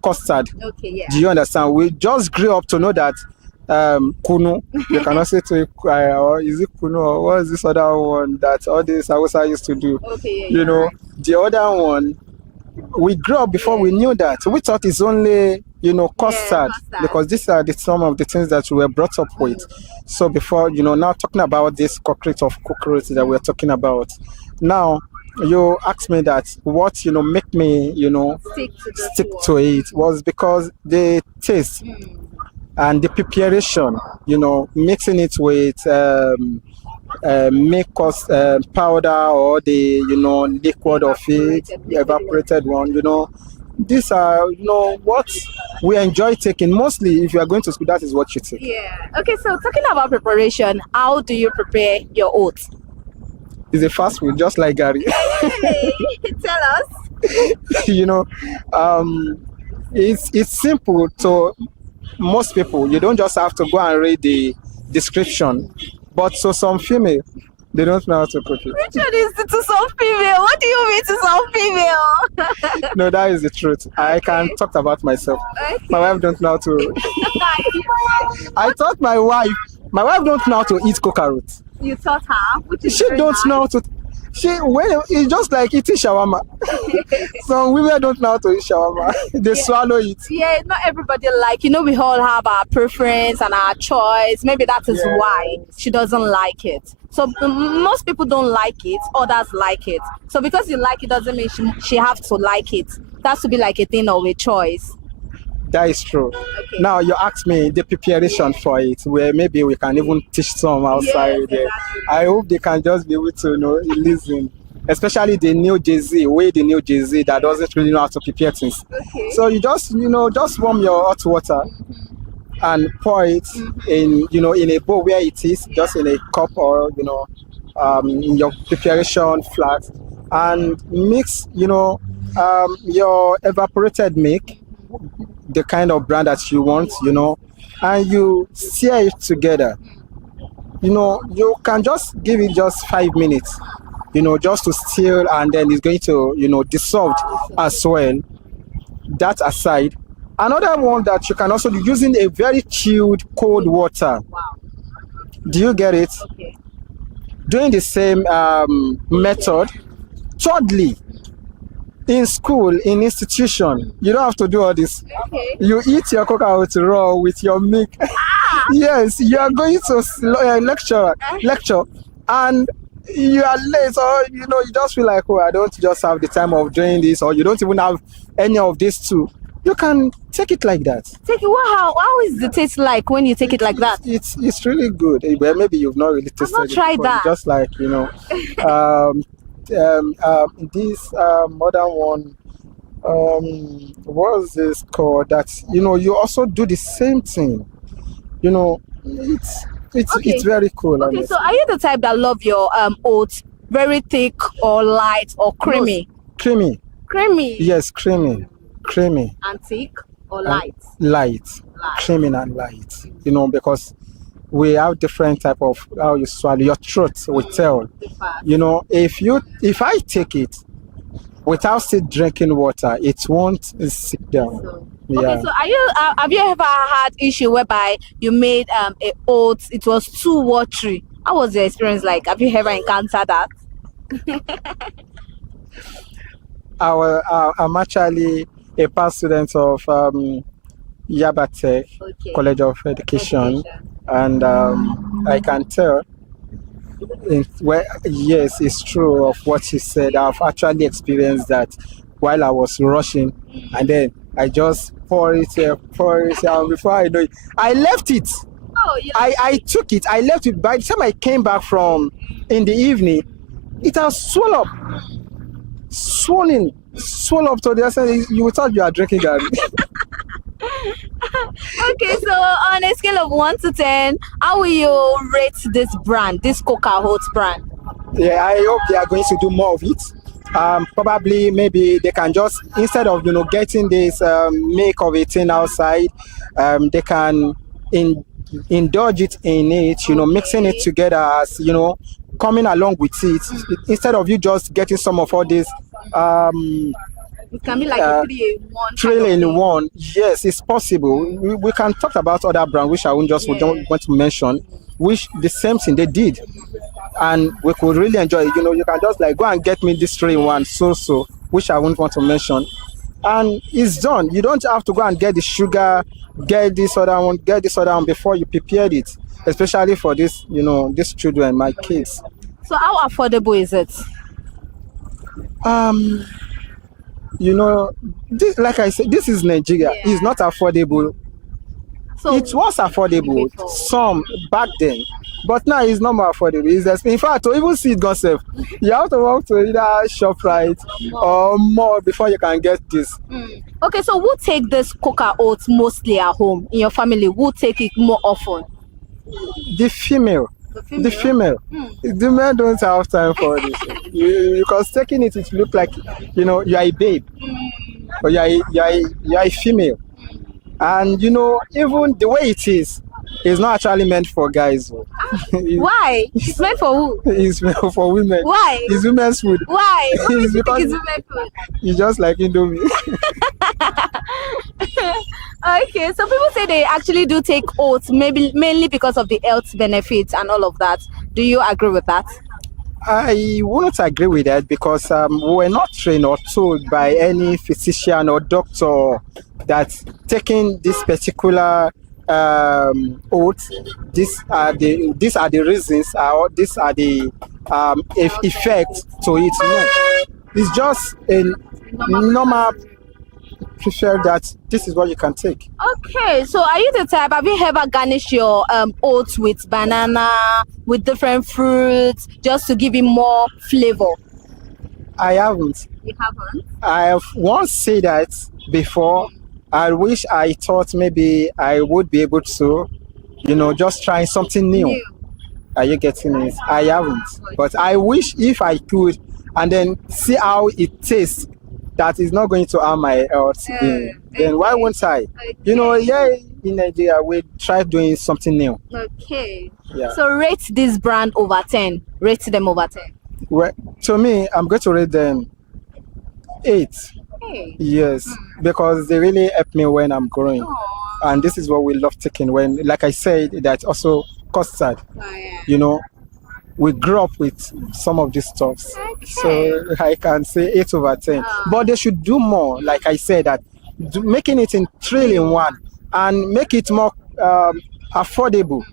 custard. Okay, yeah. Do you understand? We just grew up to know that kunu, you cannot say to it, or is it kunu, or what is this other one that all these Hausa used to do? Okay, yeah, you know, the other one, we grew up before we knew that. We thought it's only, you know, custard, because these are some of the things that we were brought up with. So before, you know, now talking about this cockroach of cockroach that we're talking about, now you asked me that what, you know, make me, you know, stick to it was because the taste and the preparation, you know, mixing it with milk powder or the, you know, liquid of it, evaporated one, you know, these are, you know, what we enjoy taking. Mostly, if you are going to school, that is what you take. Yeah. Okay, so talking about preparation, how do you prepare your oats? It's a fast food, just like Gary. Tell us. You know, it's simple to most people. You don't just have to go and read the description, but to some female, they don't know how to cook it. What is to some female? What do you mean to some female? No, that is the truth. I can talk about myself. My wife don't know how to. I taught my wife don't know how to eat coconut. You taught her? She don't know how to. It's just like eating shawarma. Some women don't know how to eat shawarma. They swallow it. Yeah, not everybody like. We all have our preference and our choice. Maybe that is why she doesn't like it. So most people don't like it, others like it. So because you like it doesn't mean she has to like it. It has to be like a thing or a choice. That is true. Okay. Now you ask me the preparation for it, where maybe we can even teach some outside. I hope they can just be able to listen, especially the new Jay-Z that doesn't really know how to prepare things. Okay. So you just warm your hot water and pour it in a bowl where it is, just in a cup or in your preparation flask, and mix your evaporated milk, the kind of brand that you want, and you stir it together. You can just give it just 5 minutes, just to stir, and then it's going to dissolve as well. That aside, another one that you can also be using a very chilled cold water. Do you get it? Okay. Doing the same method. Thirdly, in school, in institution, you don't have to do all this. Okay. You eat your coconut raw with your milk. Yes, you are going to lecture, and you are late, or you just feel like, I don't just have the time of doing this, or you don't even have any of these two. You can take it like that. Wow, how is the taste like when you take it like that? It's really good. Well, maybe you've not really tasted it. I've not tried that. Just like this other one. What is this called? That you also do the same thing. It's very cool. Okay, so are you the type that love your oats very thick or light or creamy? No, creamy. Creamy. Yes, creamy. And thick or light? Light. Creamy and light. Because we have different type of how you swallow. Your throat will tell. If I take it without still drinking water, it won't sit down. Yeah. Okay, so have you ever had issue whereby you made a oat, it was too watery? How was the experience like? Have you ever encountered that? I'm actually a past student of Advocacy, College of Education, and I can tell. Yes, it's true of what she said. I've actually experienced that while I was rushing, and then I just pour it, and before I know it, I left it. Oh, yes. I took it, I left it. By the time I came back from in the evening, it has swollen up to the extent you thought you are drinking that. Okay, so on a scale of 1 to 10, how will you rate this brand, this coconut brand? Yeah, I hope they are going to do more of it. Probably, maybe they can just, instead of getting this make of it in outside, they can indulge it in it, mixing it together as coming along with it, instead of you just getting some of all this. It can be like a 3-in-1. Yes, it's possible. We can talk about other brands, which I don't want to mention, which the same thing they did. And we could really enjoy it. You can just like go and get me this 3-in-1, so, which I wouldn't want to mention. And it's done. You don't have to go and get the sugar, get this other one before you prepare it, especially for this, this children in my case. So how affordable is it? Like I said, this is Nigeria. Yeah. It's not affordable. So it was affordable some back then, but now it's not more affordable. It's just, in fact, to even see it yourself, you have to walk to either ShopRite or more before you can get this. Okay, so who take this coca oats mostly at home in your family? Who take it more often? The female. The female. The men don't have time for this. Because taking it, it looks like, you are a babe. Or you are a female. And, even the way it is not actually meant for guys. Why? It's meant for who? It's meant for women. Why? It's women's food. Why? Because it's just like Indomie. Okay, so people say they actually do take oats, maybe mainly because of the health benefits and all of that. Do you agree with that? I won't agree with that because we're not trained or told by any physician or doctor that taking this particular oats, these are the reasons or these are the effects to it. No, it's just a normal picture that this is what you can take. Okay, so are you the type, have you ever garnished your oats with banana, with different fruits, just to give it more flavor? I haven't. You haven't? I once said that before. I wish I thought maybe I would be able to, just try something new. Are you getting it? I haven't. But I wish if I could, and then see how it tastes, that is not going to harm my health. Then why won't I? In Nigeria, we try doing something new. Okay. Yeah. So rate this brand over 10. Rate them over 10. Well, to me, I'm going to rate them 8. Yes, because they really help me when I'm growing. And this is what we love taking when, like I said, that also custard. We grew up with some of these stuff. So I can say 8 over 10. But they should do more, like I said, that making it in 3 in 1 and make it more affordable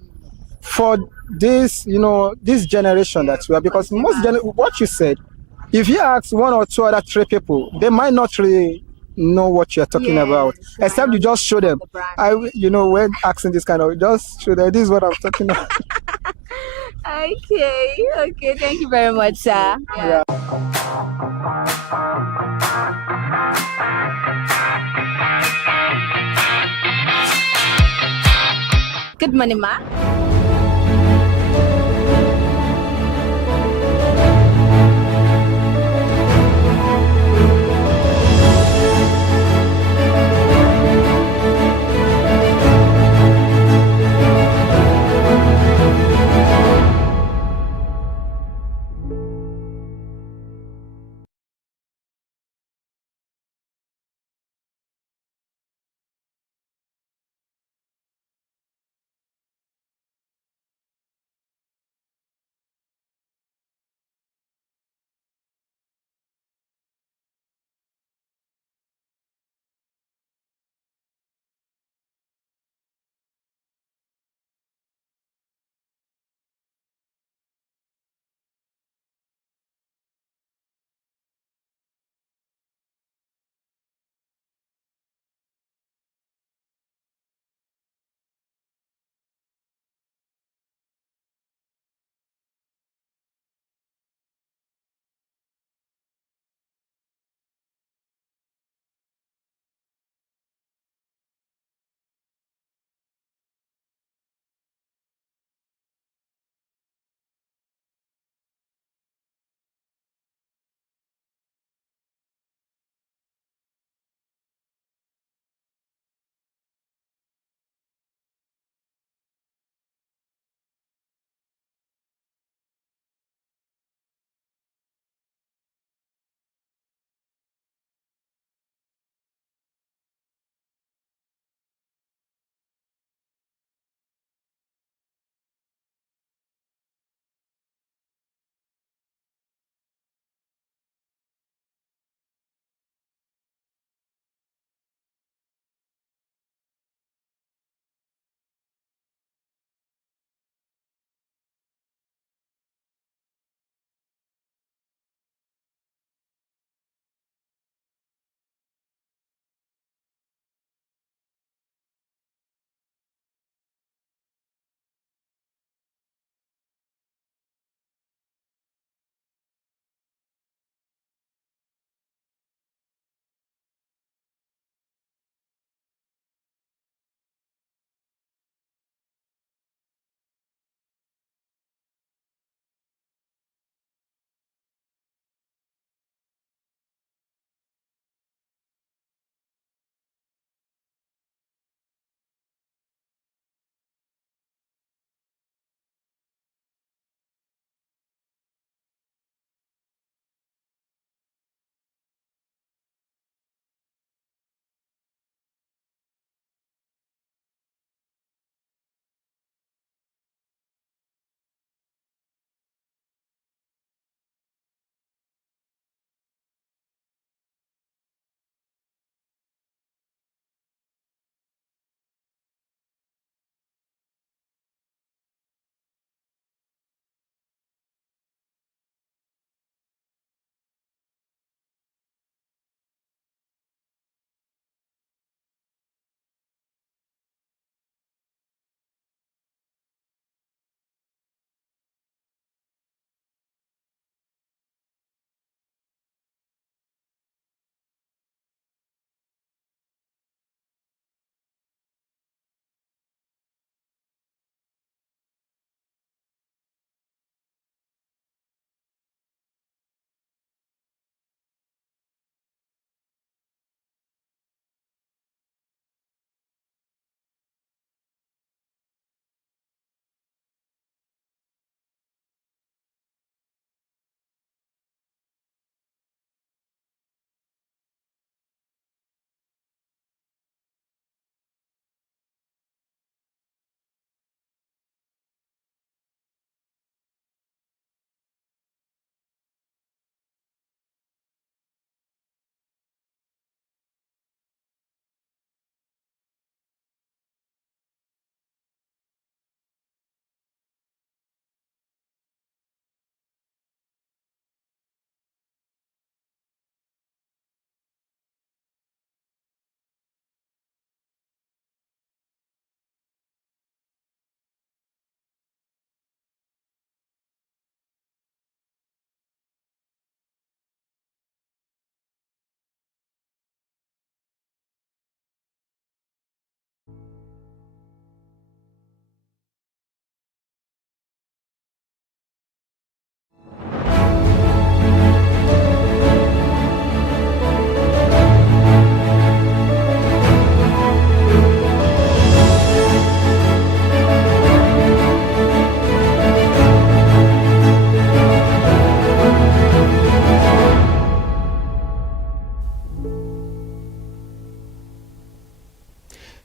for this, this generation that you are. Because what you said, if you ask 1 or 2 other 3 people, they might not really know what you're talking about. Except you just show them. When asking this kind of, just show them, this is what I'm talking about. Okay, thank you very much, sir. Good morning, ma'am.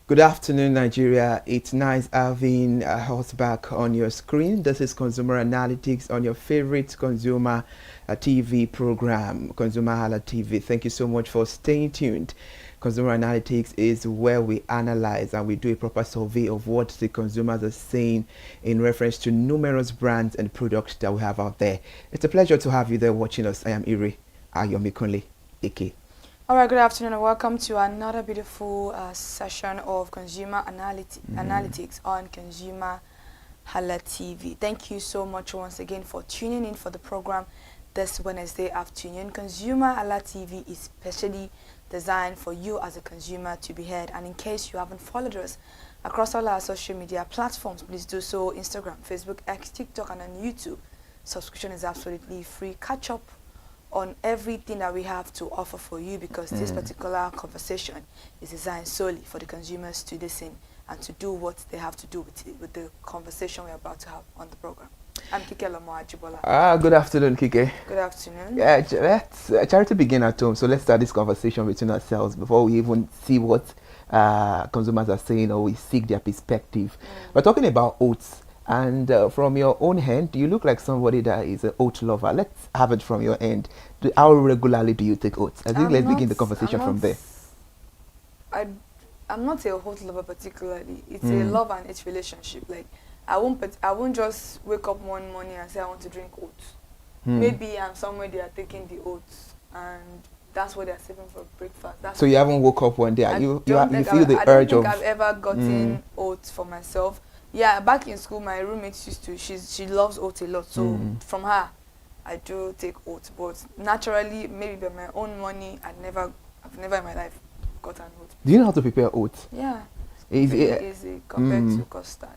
Good afternoon, Nigeria. It's nice having us back on your screen. This is Consumer Analytics on your favorite consumer TV program, ConsumerHallaTV. Thank you so much for staying tuned. Consumer Analytics is where we analyze and we do a proper survey of what the consumers are saying in reference to numerous brands and products that we have out there. It's a pleasure to have you there watching us. I am Iri Ayomikunle Eke. All right, good afternoon and welcome to another beautiful session of Consumer Analytics on ConsumerHalla TV. Thank you so much once again for tuning in for the program this Wednesday afternoon. ConsumerHalla TV is specially designed for you as a consumer to be heard. And in case you haven't followed us across all our social media platforms, please do so: Instagram, Facebook, X, TikTok, and on YouTube. Subscription is absolutely free. Catch up on everything that we have to offer for you, because this particular conversation is designed solely for the consumers to listen and to do what they have to do with the conversation we're about to have on the program. I'm Kike Lomo Ajibola. Good afternoon, Kike. Good afternoon. Yeah, let's charity begin at home. So let's start this conversation between ourselves before we even see what consumers are saying or we seek their perspective. We're talking about oats. And from your own hand, you look like somebody that is an oat lover. Let's have it from your end. How regularly do you take oats? I think let's begin the conversation from there. I'm not a oat lover particularly. It's a love and hate relationship. Like I won't just wake up one morning and say I want to drink oats. Maybe I'm somewhere they are taking the oats and that's what they're saving for breakfast. So you haven't woke up one day. You feel the urge of. I don't think I've ever gotten oats for myself. Yeah, back in school, my roommate she loves oats a lot. So from her, I do take oats. But naturally, maybe by my own money, I've never in my life gotten oats. Do you know how to prepare oats? Yeah. It's easy compared to custard.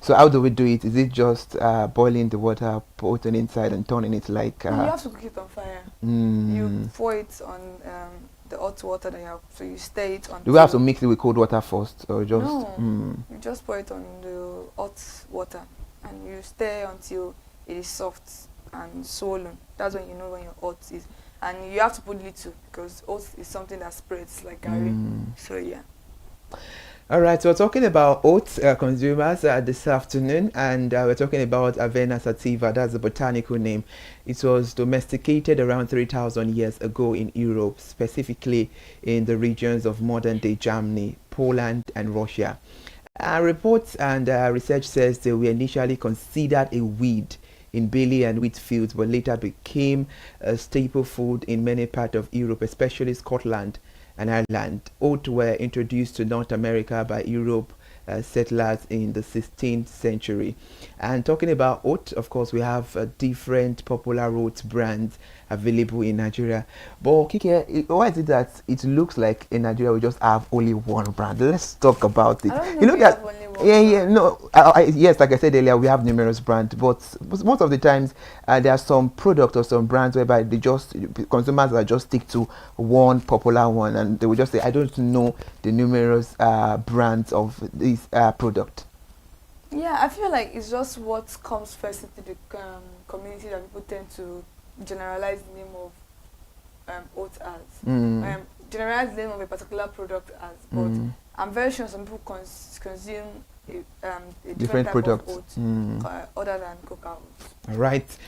So how do we do it? Is it just boiling the water, putting inside and turning it like... you have to cook it on fire. You pour it on the hot water that you have, so you stir it on. Do we have to mix it with cold water first, or just? No, you just pour it on the hot water, and you stir until it is soft and swollen. That's when you know when your oats is, and you have to put little because oats is something that spreads like curry. So yeah. All right, so we're talking about oats consumers this afternoon, and we're talking about Avena sativa. That's the botanical name. It was domesticated around 3,000 years ago in Europe, specifically in the regions of modern-day Germany, Poland, and Russia. Reports and research says they were initially considered a weed in barley and wheat fields, but later became a staple food in many parts of Europe, especially Scotland and Ireland. Oats were introduced to North America by Europe settlers in the 16th century. And talking about oats, of course, we have different popular oats brands available in Nigeria. But Kike, why is it that it looks like in Nigeria we just have only one brand? Let's talk about it. I don't know that. Yes, like I said earlier, we have numerous brands, but most of the times there are some products or some brands whereby consumers are just stick to one popular one, and they will just say, I don't know the numerous brands of this product. Yeah, I feel like it's just what comes first into the community that people tend to generalize the name of oats as. Generalize the name of a particular product as, but I'm very sure some people consume a different type product of oats other than cocoa oats. All right,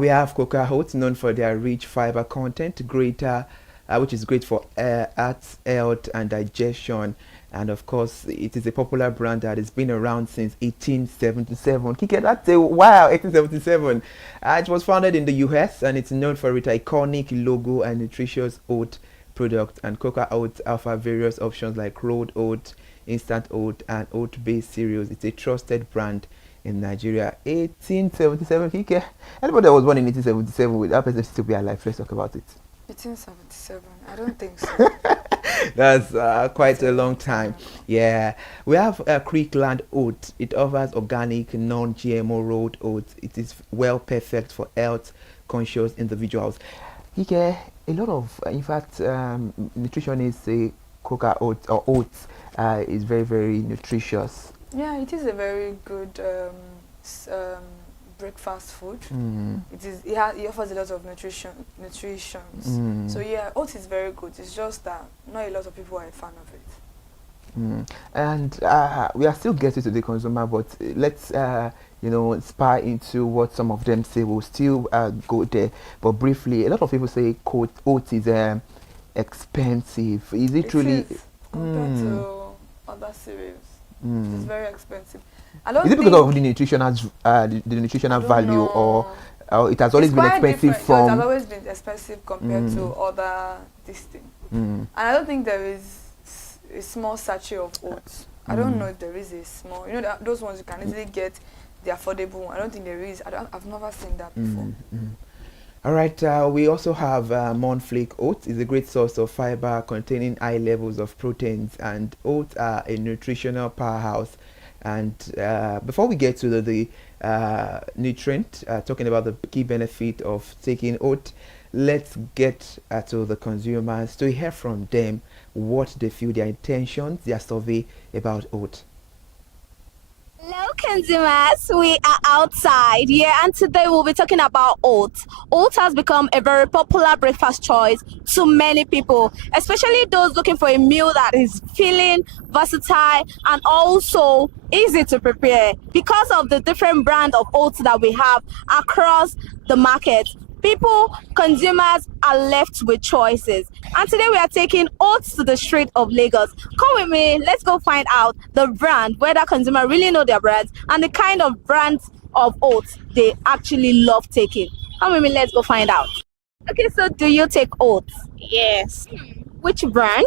we have cocoa oats, known for their rich fiber content, which is great for heart health and digestion. And of course, it is a popular brand that has been around since 1877. Kike, that's a wow, 1877. It was founded in the US, and it's known for its iconic logo and nutritious oat product. And cocoa oats offer various options like rolled oat, instant oat, and oat-based cereals. It's a trusted brand in Nigeria. 1877, Kike. Anybody that was born in 1877, would that person still be alive? Let's talk about it. 1877? I don't think so. That's quite a long time. Yeah, we have Creekland oat. It offers organic, non-GMO rolled oats. It is well perfect for health-conscious individuals. A lot of, in fact, nutritionists say cocoa oats or oats is very, very nutritious. Yeah, it is a very good breakfast food. It offers a lot of nutrition. So yeah, oats is very good. It's just that not a lot of people are a fan of it. And we are still getting to the consumer, but let's spy into what some of them say. We'll still go there, but briefly, a lot of people say oat is expensive. Is it truly? Is compared to other cereals. It's very expensive. I Is it because of the nutritional value, or it has always been expensive from? No, it has always been expensive compared to other this thing. And I don't think there is a small sachet of oats. I don't know if there is a small. Those ones you can easily get, the affordable one. I don't think there is. I've never seen that before. All right, we also have Mournflake oats. Is a great source of fiber containing high levels of proteins, and oats are a nutritional powerhouse. And before we get to the nutrient, talking about the key benefit of taking oat, let's get to the consumers to hear from them what they feel, their intentions, their survey about oat. Consumers, we are outside here, and today we'll be talking about oats. Oats has become a very popular breakfast choice to many people, especially those looking for a meal that is filling, versatile, and also easy to prepare. Because of the different brand of oats that we have across the market, consumers are left with choices. And today we are taking oats to the street of Lagos. Come with me, let's go find out the brand, whether consumers really know their brand, and the kind of brand of oats they actually love taking. Come with me, let's go find out. Okay, so do you take oats? Yes. Which brand?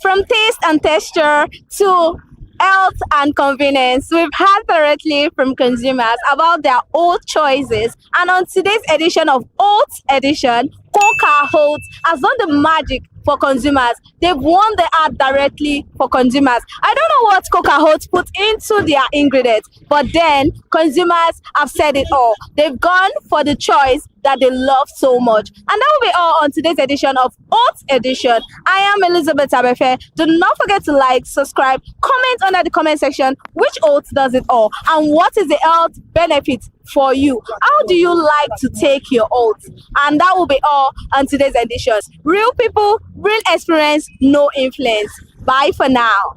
From taste and texture to health and convenience, we've heard directly from consumers about their oat choices. And on today's edition of Oats Edition, Coca Oats has done the magic for consumers. They've won the ad directly for consumers. I don't know what Coca Oats put into their ingredients, but then consumers have said it all. They've gone for the choice that they love so much. And that will be all on today's edition of Oats Edition. I am Elizabeth Abefe. Do not forget to like, subscribe, comment under the comment section which oats does it all and what is the health benefit for you. How do you like to take your oats? And that will be all on today's editions. Real people, real experience, no influence. Bye for now.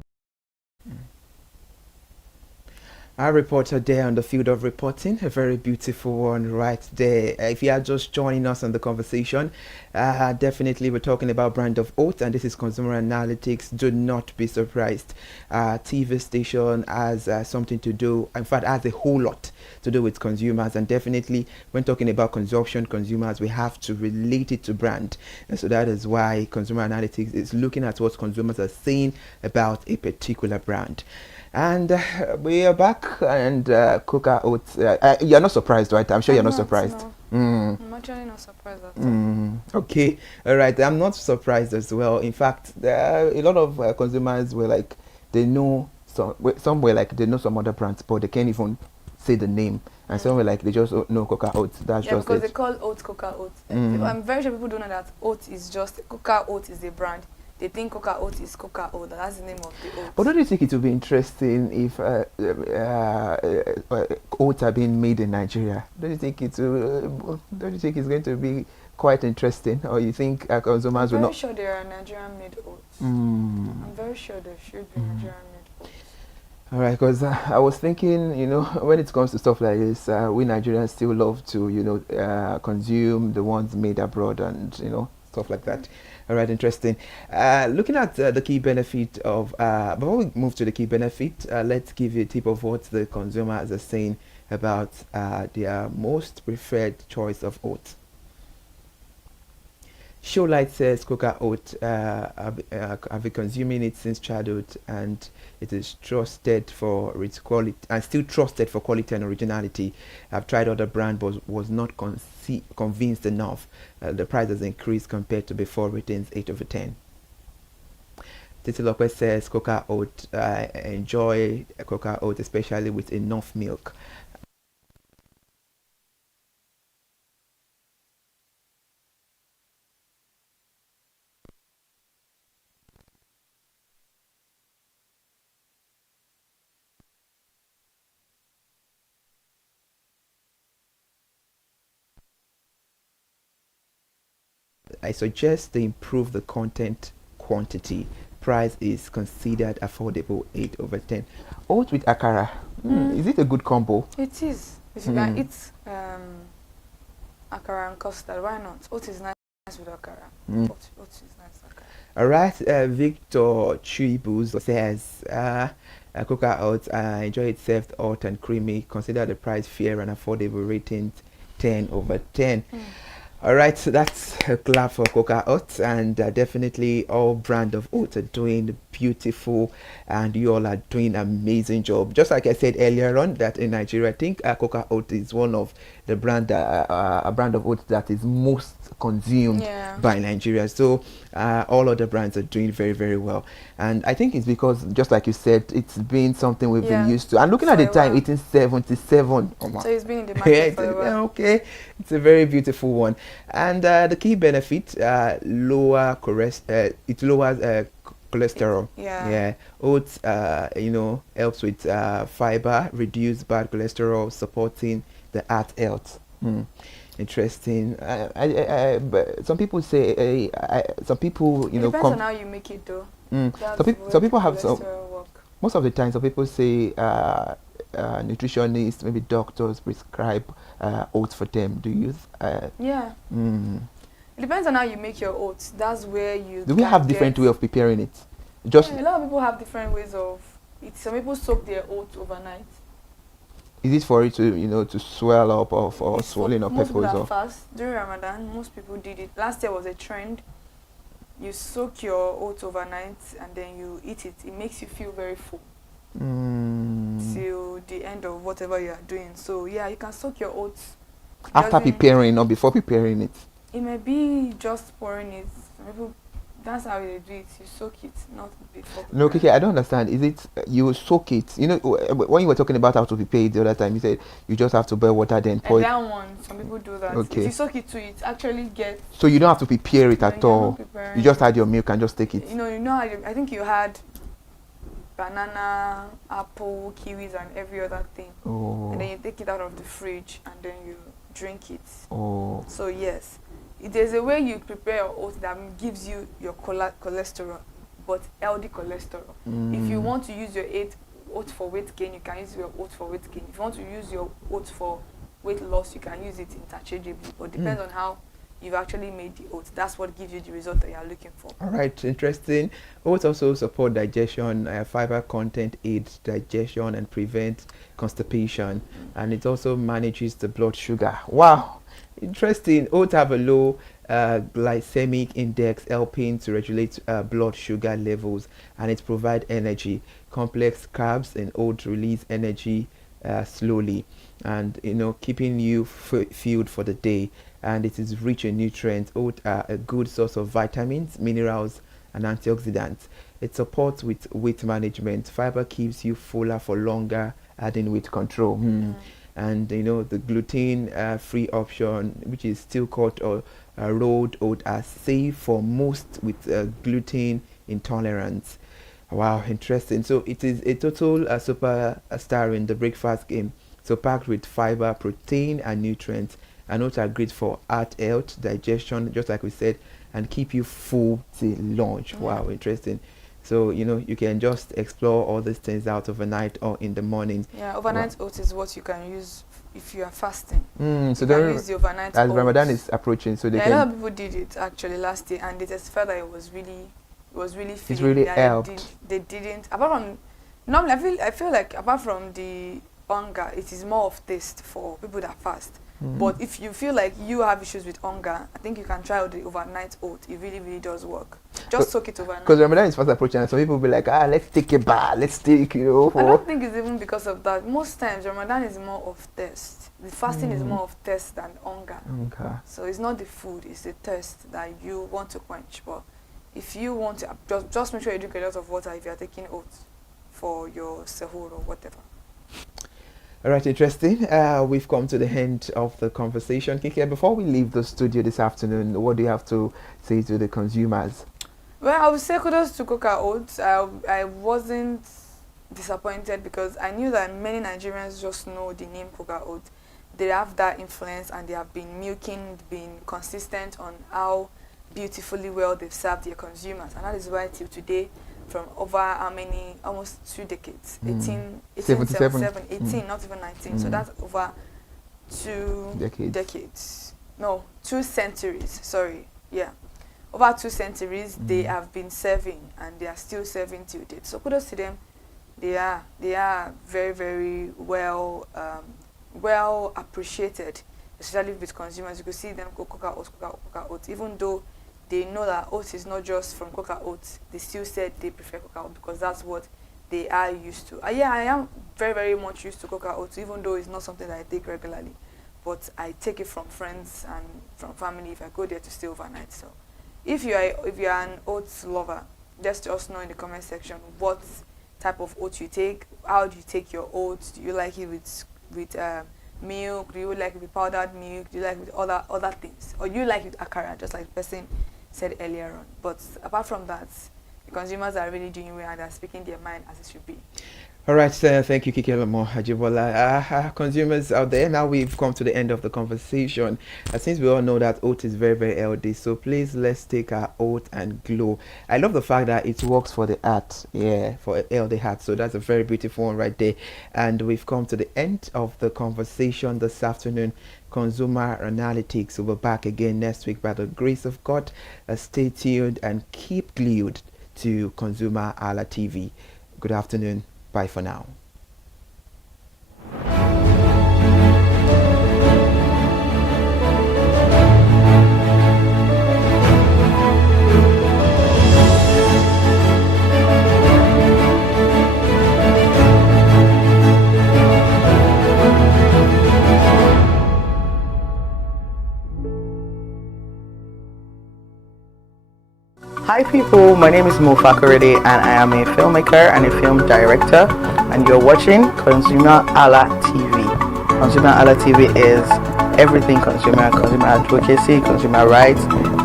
Our reporter there on the field of reporting, a very beautiful one right there. If you are just joining us on the conversation, definitely we're talking about brand of oats, and this is Consumer Analytics. Do not be surprised. TV station has something to do, in fact, has a whole lot to do with consumers, and definitely when talking about consumption, consumers, we have to relate it to brand. And so that is why Consumer Analytics is looking at what consumers are saying about a particular brand. And we are back, and Coca Oats. You're not surprised, right? I'm sure you're not surprised. No. I'm actually not surprised at all. Okay, all right. I'm not surprised as well. In fact, a lot of consumers were like, they know some were like they know some other brands, but they can't even say the name. And some were like they just know Coca Oats. That's just because it. they call oats Coca Oats. I'm very sure people don't know that oats is just Coca Oats is a brand. They think Coca Oats is Coca Oats. That's the name of the oats. But don't you think it would be interesting if oats are being made in Nigeria? Don't you think it's going to be quite interesting, or you think consumers will not? I'm very sure there are Nigerian-made oats. I'm very sure there should be Nigerian-made oats. All right, because I was thinking, when it comes to stuff like this, we Nigerians still love to, consume the ones made abroad, and stuff like that. All right, interesting. Looking at the key benefit of, before we move to the key benefit, let's give you a tip of what the consumers are saying about their most preferred choice of oats. Showlight says Coca Oat, I've been consuming it since childhood, and it is trusted for its quality, and still trusted for quality and originality. I've tried other brands, but was not convinced enough. The price has increased compared to before. Ratings 8/10. Titi Lopez says Coca Oat, enjoy Coca Oat, especially with enough milk. I suggest they improve the content quantity. Price is considered affordable, 8/10. Oats with akara. Is it a good combo? It is. If you can eat akara and custard, why not? Oats is nice with akara. Oats is nice with akara. All right, Victor Chuibus says, coca oats, I enjoy it served hot and creamy. Consider the price fair and affordable. Ratings 10/10. All right, so that's a clap for coca oats, and definitely all brand of oats are doing beautiful, and you all are doing amazing job. Just like I said earlier on, that in Nigeria, I think coca oats is one of the brand a brand of oats that is most consumed by Nigeria. So all other brands are doing very, very well, and I think it's because, just like you said, it's been something we've been used to. And looking at the time, 1877. So it's been in the market for a while. Okay, it's a very beautiful one, and the key benefit, it lowers cholesterol. Oats helps with fiber, reduce bad cholesterol, supporting the heart health. Interesting. But some people say, some people, it depends on how you make it, though. Some people have some. Most of the time, some people say nutritionists, maybe doctors, prescribe oats for them. Do you? It depends on how you make your oats. That's where you. Do we have different way of preparing it? Just a lot of people have different ways of it. Some people soak their oats overnight. Is it for it to to swell up or swollen up? Most people are fast during Ramadan. Most people did it. Last year was a trend. You soak your oats overnight and then you eat it. It makes you feel very full till the end of whatever you are doing. So yeah, you can soak your oats after preparing or before preparing it. It may be just pouring it. Some people, that's how they do it. You soak it, not before. No, okay, I don't understand. Is it you soak it? You know, when you were talking about how to prepare it the other time, you said you just have to boil water then pour it. That one, some people do that. Okay. If you soak it to it, actually get. So you don't have to prepare it at all. You just add your milk and just take it. You know. I think you had banana, apple, kiwis, and every other thing. Oh. And then you take it out of the fridge and then you drink it. Oh. So yes. There's a way you prepare your oats that gives you your cholesterol, but healthy cholesterol. If you want to use your oats for weight gain, you can use your oats for weight gain. If you want to use your oats for weight loss, you can use it interchangeably. But depends on how you've actually made the oats. That's what gives you the result that you're looking for. All right, interesting. Oats also support digestion. Fiber content aids digestion and prevents constipation, and it also manages the blood sugar. Wow. Interesting. Oats have a low glycemic index, helping to regulate blood sugar levels, and it provides energy. Complex carbs in oats release energy slowly, and keeping you fueled for the day. And it is rich in nutrients. Oats are a good source of vitamins, minerals, and antioxidants. It supports with weight management. Fiber keeps you fuller for longer, adding weight control. And the gluten-free option, which is still called rolled oat, are safe for most with gluten intolerance. Wow, interesting. So it is a total superstar in the breakfast game. So packed with fiber, protein, and nutrients. And oats are great for heart health, digestion, just like we said, and keep you full till lunch. Wow, interesting. So you can just explore all these things out overnight or in the morning. Yeah, overnight oats is what you can use if you are fasting. So you can use the overnight as oats. Ramadan is approaching, so a lot of people did it actually last year, and they just felt that it was really filling. It's really helped. They didn't. Apart from normally, I feel like apart from the hunger, it is more of taste for people that fast. But if you feel like you have issues with hunger, I think you can try out the overnight oat. It really, really does work. Just soak it overnight. Because Ramadan is fast approaching, and some people will be like, let's take a bath, let's take, I don't think it's even because of that. Most times, Ramadan is more of thirst. The fasting is more of thirst than hunger. Okay. So it's not the food, it's the thirst that you want to quench. But if you want to, just make sure you drink a lot of water if you're taking oats for your sahur or whatever. All right, interesting. We've come to the end of the conversation. Kike, before we leave the studio this afternoon, what do you have to say to the consumers? Well, I would say kudos to Coca Oats. I wasn't disappointed because I knew that many Nigerians just know the name Coca Oats. They have that influence and they have been been consistent on how beautifully well they've served their consumers, and that is why till today, from over how many, almost 2 decades, 1877, 18, not even 19, so that's over 2 decades. No, 2 centuries, sorry, yeah. Over 2 centuries, they have been serving, and they are still serving till date. So kudos to them. They are very, very well well appreciated, especially with consumers. You could see them go cocoa oats, even though they know that oats is not just from cocoa oats. They still said they prefer cocoa oats because that's what they are used to. Yeah, I am very, very much used to cocoa oats, even though it's not something that I take regularly. But I take it from friends and from family if I go there to stay overnight. So if you are an oats lover, just let us know in the comment section what type of oats you take. How do you take your oats? Do you like it with milk? Do you like it with powdered milk? Do you like it with other things? Or you like it with akara, just like the person said earlier on? But apart from that, the consumers are really doing well and they're speaking their mind as it should be. All right, thank you, Kikelomo Ajibola. Consumers out there, now we've come to the end of the conversation. Since we all know that oat is very, very healthy, so please let's take our oat and glow. I love the fact that it works for the heart, for a healthy heart. So that's a very beautiful one right there. And we've come to the end of the conversation this afternoon. Consumer Analytics. We'll be back again next week by the grace of God. Stay tuned and keep glued to ConsumerHalla TV. Good afternoon. Bye for now. Hi people, my name is Mo Fakorede and I am a filmmaker and a film director, and you're watching ConsumerHalla TV. ConsumerHalla TV is everything consumer advocacy, consumer rights,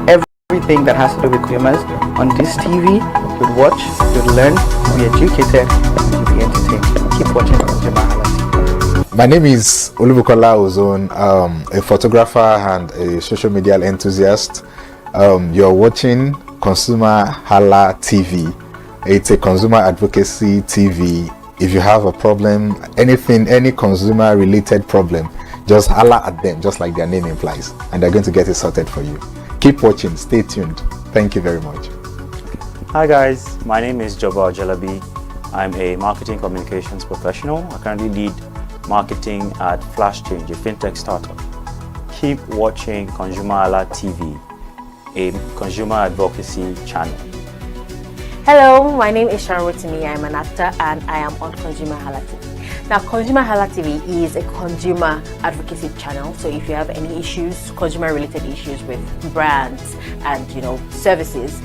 everything that has to do with consumers. On this TV, you'd watch, you'd learn, you'd be educated, and you'd be entertained. Keep watching ConsumerHalla TV. My name is Olubukola Ozone, a photographer and a social media enthusiast. You're watching ConsumerHalla TV. It's a consumer advocacy TV. If you have a problem, any consumer related problem, just holla at them, just like their name implies, and they're going to get it sorted for you. Keep watching, stay tuned. Thank you very much. Hi guys, my name is Joba Jalabi. I'm a marketing communications professional. I currently lead marketing at Flash Change, a fintech startup. Keep watching ConsumerHalla TV, a consumer advocacy channel. Hello, my name is Sharon Rotimi. I'm an actor and I am on ConsumerHalla TV. Now, ConsumerHalla TV is a consumer advocacy channel. So if you have any issues, consumer-related issues with brands and services,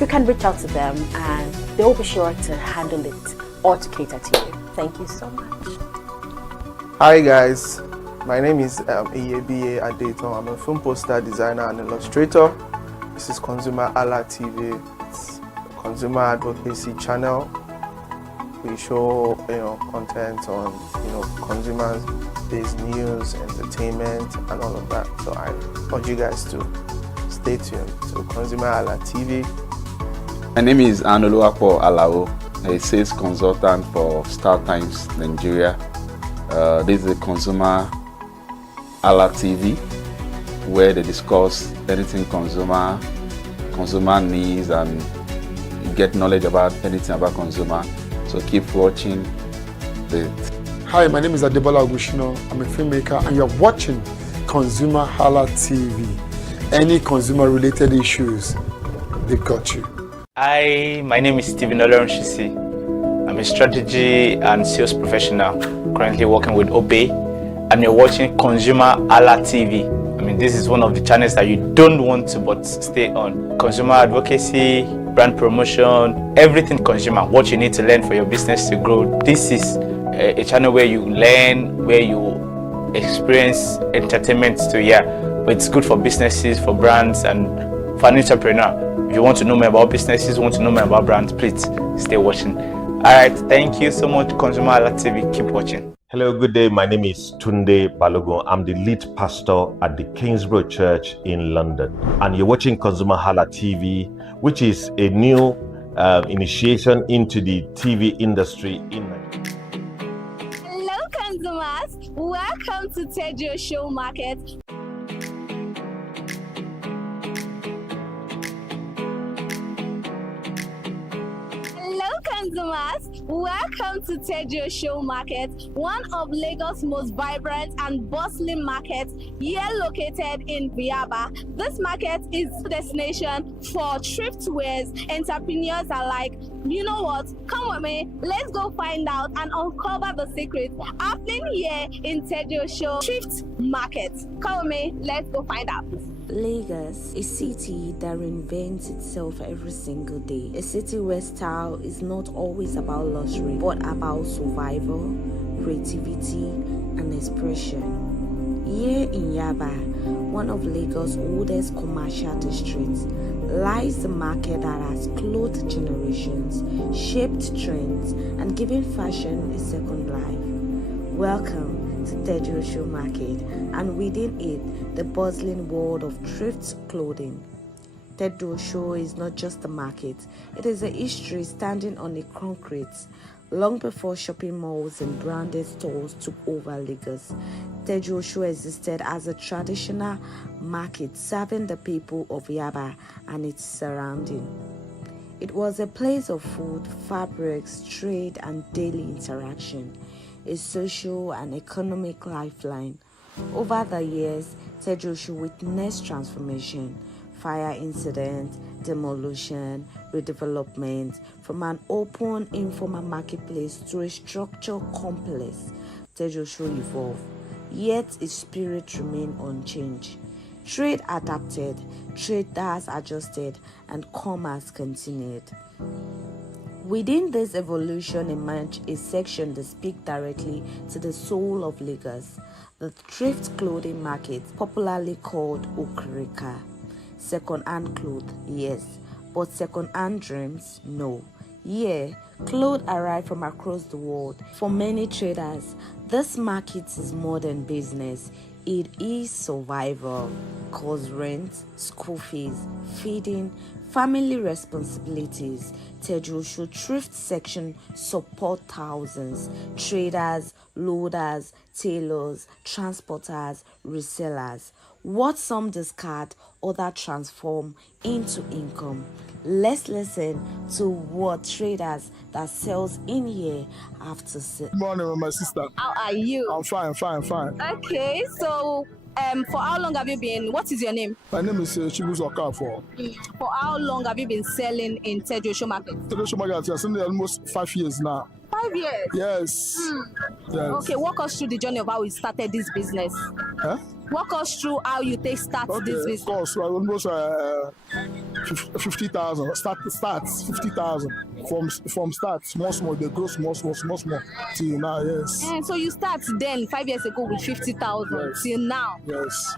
you can reach out to them and they will be sure to handle it or to cater to you. Thank you so much. Hi guys, my name is Iyebiye Adeton. I'm a film poster designer and illustrator. This is ConsumerHalla TV. It's a consumer advocacy channel. We show content on consumers-based news, entertainment, and all of that. So I want you guys to stay tuned to ConsumerHalla TV. My name is Anoluwapo Alao, a sales consultant for Star Times Nigeria. This is a ConsumerHalla TV, where they discuss anything consumer needs and get knowledge about anything about consumer. So keep watching it. Hi, my name is Adebola Ogushino. I'm a filmmaker and you're watching ConsumerHalla TV. Any consumer related issues, they've got you. Hi, my name is Stephen Olorunshisi. I'm a strategy and sales professional currently working with Obey, and you're watching ConsumerHalla TV. I mean, this is one of the channels that you don't want to but stay on. Consumer advocacy, brand promotion, everything consumer, what you need to learn for your business to grow. This is a channel where you learn, where you experience entertainment too, but it's good for businesses, for brands, and for an entrepreneur. If you want to know more about businesses, want to know more about brands, please stay watching. All right, thank you so much, ConsumerHalla TV. Keep watching. Hello, good day. My name is Tunde Balogun. I'm the lead pastor at the Kingsborough Church in London. And you're watching ConsumerHalla TV, which is a new initiation into the TV industry in Nigeria. Hello, consumers. Welcome to Tejo Show Market. Consumers, welcome to Tejo Show Market, one of Lagos' most vibrant and bustling markets, here located in Yaba. This market is a destination for thriftwares, entrepreneurs alike. You know what? Come with me, let's go find out and uncover the secrets happening here in Tejo Show Thrift Market. Come with me, let's go find out. Lagos, a city that reinvents itself every single day. A city where style is not always about luxury, but about survival, creativity, and expression. Here in Yaba, one of Lagos' oldest commercial districts, lies the market that has clothed generations, shaped trends, and given fashion a second life. Welcome to Tejo Show Market, and within it, the bustling world of thrift clothing. Tejo Show is not just a market, it is a history standing on a concrete. Long before shopping malls and branded stores took over Lagos, Tejo Show existed as a traditional market serving the people of Yaba and its surrounding. It was a place of food, fabrics, trade, and daily interaction, a social and economic lifeline. Over the years, Tejo Show witnessed transformation, fire incidents, demolition, redevelopment, from an open, informal marketplace to a structured complex. Tejo Show evolved, yet its spirit remained unchanged. Trade adapted, traders adjusted, and commerce continued. Within this evolution emerged a section that speaks directly to the soul of Lagos, the thrift clothing market, popularly called Okrika. Second-hand clothes, yes, but second-hand dreams, no. Here, clothes arrive from across the world. For many traders, this market is more than business. It is survival, cause rent, school fees, feeding, family responsibilities. Tejo Show thrift section support thousands, traders, loaders, tailors, transporters, resellers. What some discard, others transform into income. Let's listen to what traders that sells in here have to say. Good morning, my sister. How are you? I'm fine. Okay, so for how long have you been, what is your name? My name is Chibuzo Okafor. For how long have you been selling in Tejo Show Market? Tejo Show Market, I've been there almost 5 years now. 5 years? Yes. Yes. Okay, walk us through the journey of how you started this business. Huh? Walk us through how you start this business. Of course, almost 50,000. Starts 50,000 from start. Small. They grow small till now. Yes. And so you start then 5 years ago with 50,000 yes. till now. Yes.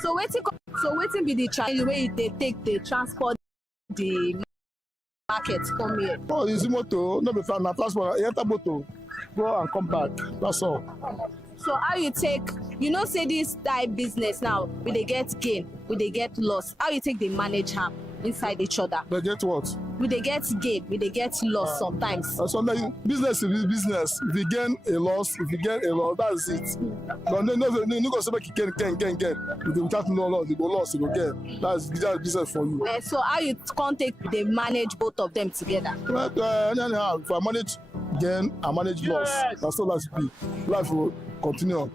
So waiting be the challenge way they take the transport the market come here. Oh, it's motor. No be fan. Transport. Enter motor. Go and come back. That's all. So how you take, say this type business now, will they get gain, will they get loss? How you take they manage harm inside each other? They get what? Will they get gain, will they get loss sometimes? Sometimes business is business. If you gain a loss, that's it. But no go say make you gain. Without no loss, you go loss, you go gain. That's business for you. So how you can't take they manage both of them together? Anyhow, if I manage gain, I manage loss. That's all life be. Life will continue on.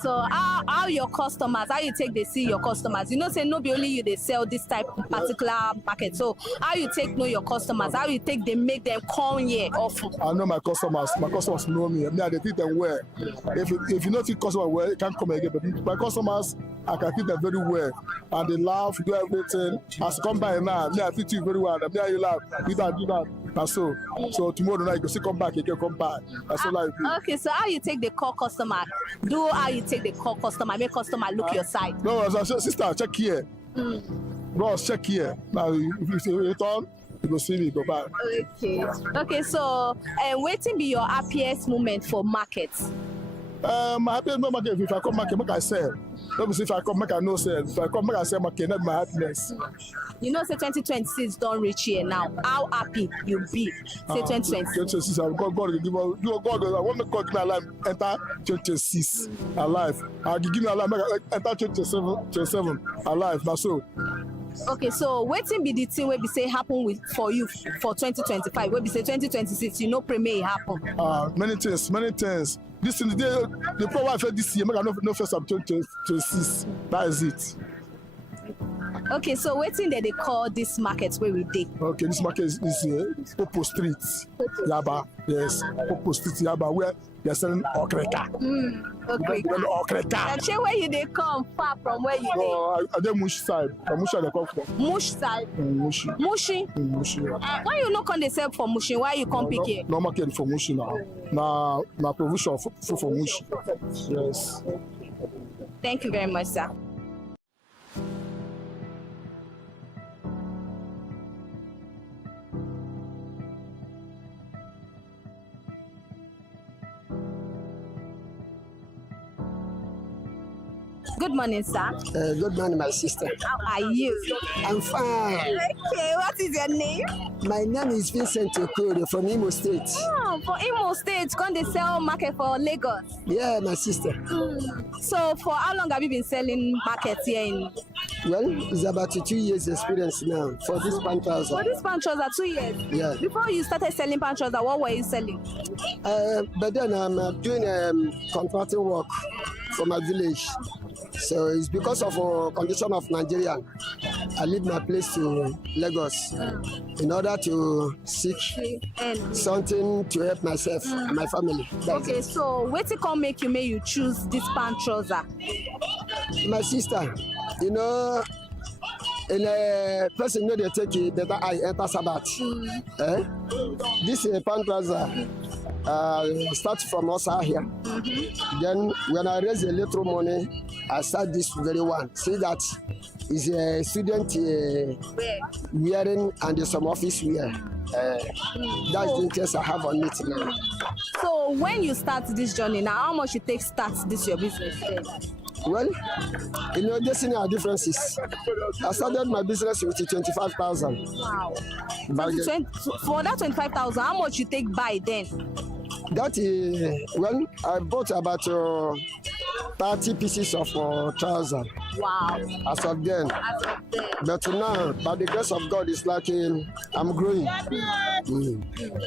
So how your customers, how you take they see your customers? Say no be only you they sell this type of particular market. So how you take know your customers? How you take they make them come here often? I know my customers. My customers know me. I treat them well. If you don't treat customers well, you can't come again. But my customers, I can treat them very well. And they laugh, do everything. As come by now, I treat you very well. And you laugh, do that. And so tomorrow night you still come back, you can come back. That's all life. Okay, so how you take the call customer? How you take the call customer, make customer look your side? No, sister, check here. Bros, check here. Now if you return, you go see me, go back. Okay, so waiting be your happiest moment for markets? My happiness no market. If I come market, make I sell. Let me see if I come make I no sell. If I come make I sell market, not my happiness. You know, say 2026 don't reach here now. How happy you be? Say 2026. 2026. God will give us. God, I want to God give me alive. Enter 2026 alive. I give me alive. Enter 2027 alive. Now so. Okay, so wetin be the thing wey be say happen with for you for 2025? Wey be say 2026, you know, premier happen. Many things. This thing, the problem I felt this year, make I no first up 2026. That is it. Okay, so wetin they call this market where we dey? Okay, this market is Popo Street, Yaba. Yes, Popo Street, Yaba, where they're selling okreka. Okay. Okreka. And where you dey come far from where you dey? Oh, I dey Mush side. From Mush they come from. Mush side. Mushi. Mushi. Mushi. Why you no come dey sell for Mushi? Why you come pick here? No market for Mushi now. Na provision for Mushi. Yes. Thank you very much, sir. Good morning, sir. Good morning, my sister. How are you? I'm fine. Okay, what is your name? My name is Vincent Okoro from Imo State. Oh, for Imo State, come they sell market for Lagos? Yeah, my sister. So, for how long have you been selling market here in? Well, it's about 2 years experience now for this pant trouser. For this pant trouser, 2 years? Yeah. Before you started selling pant trouser, what were you selling? But then I'm doing contracting work for my village. So it's because of a condition of Nigeria. I leave my place to Lagos in order to seek something to help myself and my family. Okay, so what can make you choose this pant trouser? My sister, you know, in a person know they take it better I enter Sabbath. This pant trouser start from us here. Then when I raise a little money, I start this very one. See that is a student wearing and some office wear. That's the interest I have on it now. So when you start this journey now, how much you take start this your business? Well, you know, there's are differences. I started my business with 25,000. Wow. For that 25,000, how much you take buy then? That is, well, I bought about 30 pieces of trouser. Wow. As of then. But now, by the grace of God, it's like I'm growing.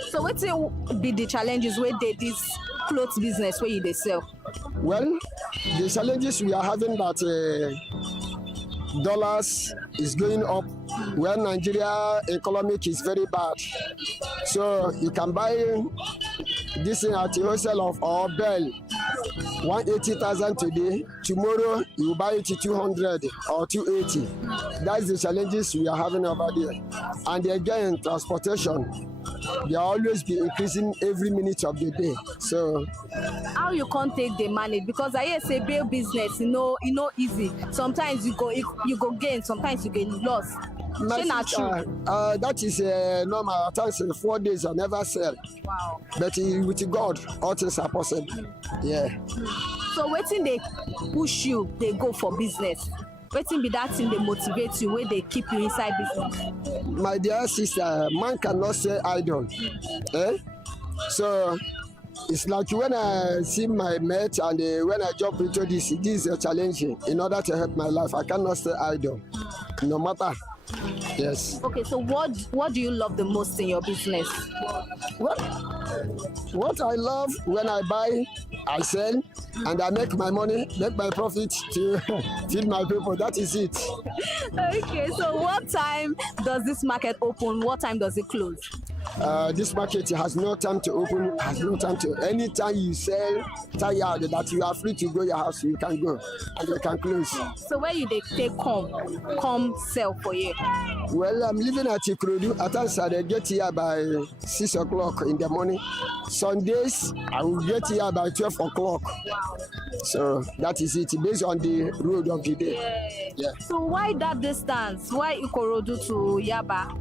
So what will be the challenges where they this clothes business where you they sell? Well, the challenges we are having that dollars is going up when Nigeria economic is very bad. So you can buy this thing at wholesale of our bell 180,000 today. Tomorrow you buy it to 200 or 280. That's the challenges we are having over there. And again, transportation. They always be increasing every minute of the day. So how you can't take the money? Because I hear say bail business, you know easy. Sometimes you go gain, sometimes you get lost. That is normal. At times 4 days I never sell. Wow. But with God, all things are possible. Yeah. So waiting they push you, they go for business. Waiting be that thing they motivate you, where they keep you inside business. My dear sister, man cannot stay idle. So it's like when I see my mate and when I jump into this is a challenge in order to help my life. I cannot stay idle, no matter. Yes. Okay, so what do you love the most in your business? What I love when I buy, I sell, and I make my money, make my profit to feed my people. That is it. Okay, so what time does this market open? What time does it close? This market has no time to open, has no time to. Anytime you sell tired that you are free to go your house, you can go and you can close. So where you they come sell for you? Well, I'm living at Ikorodu. At times I get here by 6 o'clock in the morning. Sundays I will get here by 12 o'clock. Wow. So that is it, based on the road of the day. Yeah. So why that distance? Why Ikorodu to Yaba?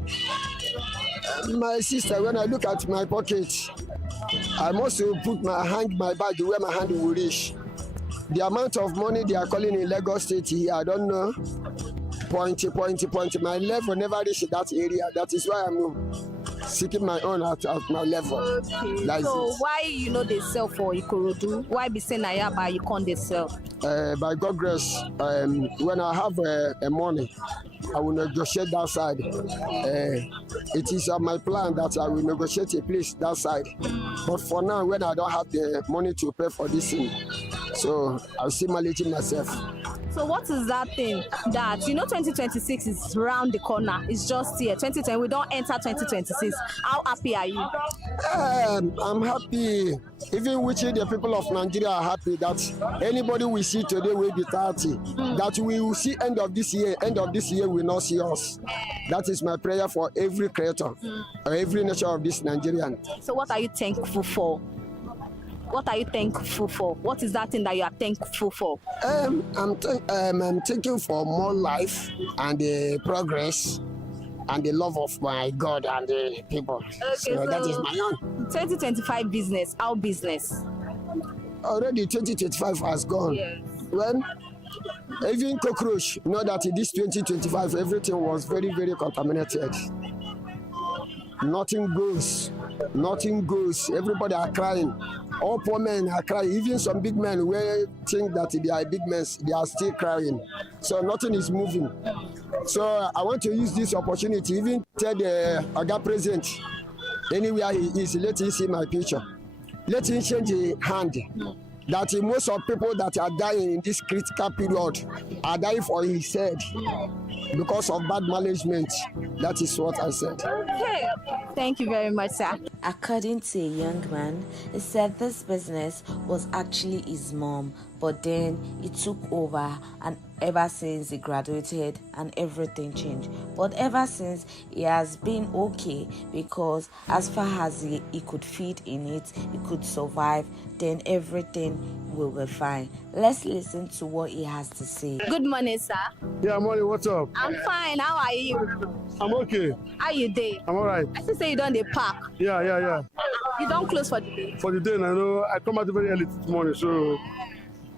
My sister, when I look at my pocket, I must hang my bag where my hand will reach. The amount of money they are calling in Lagos State here, I don't know. Point. My level never reach that area. That is why I'm seeking my own at my level. Okay. So why they sell for Ikorodu? Why be saying Ayaba you can't they sell? By God grace, when I have money, I will negotiate that side. It is my plan that I will negotiate a place that side. But for now, when I don't have the money to pay for this thing, so I'm still managing myself. So what is that thing that 2026 is round the corner? It's just here. 2020, we don't enter 2026. How happy are you? I'm happy. Even wishing the people of Nigeria are happy that anybody we see today will be 30. That we will see end of this year. End of this year will not see us. That is my prayer for every creator, or every nation of this Nigerian. So what are you thankful for? What are you thankful for? What is that thing that you are thankful for? I'm thankful for more life and progress and the love of my God and the people. Okay, so that is my own. 2025 business, our business. Already 2025 has gone. Yes. When even cockroach know that in this 2025 everything was very, very contaminated. Nothing goes. Everybody are crying. All poor men are crying. Even some big men who think that they are big men, they are still crying. So nothing is moving. So I want to use this opportunity, even tell the Aga president, anywhere he is, let him see my picture. Let him change the hand. That most of people that are dying in this critical period are dying for his head because of bad management. That is what I said. Okay. Thank you very much, sir. According to a young man, he said this business was actually his mom, but then he took over, and ever since he graduated and everything changed. But ever since, he has been okay, because as far as he could feed in it, he could survive, then everything will be fine. Let's listen to what he has to say. Good morning, sir. Yeah, morning, what's up? I'm fine. How are you? I'm okay. How you doing? I'm alright. I still say you don't park. Yeah. You don't close for the day? For the day, I know. I come out very early this morning, so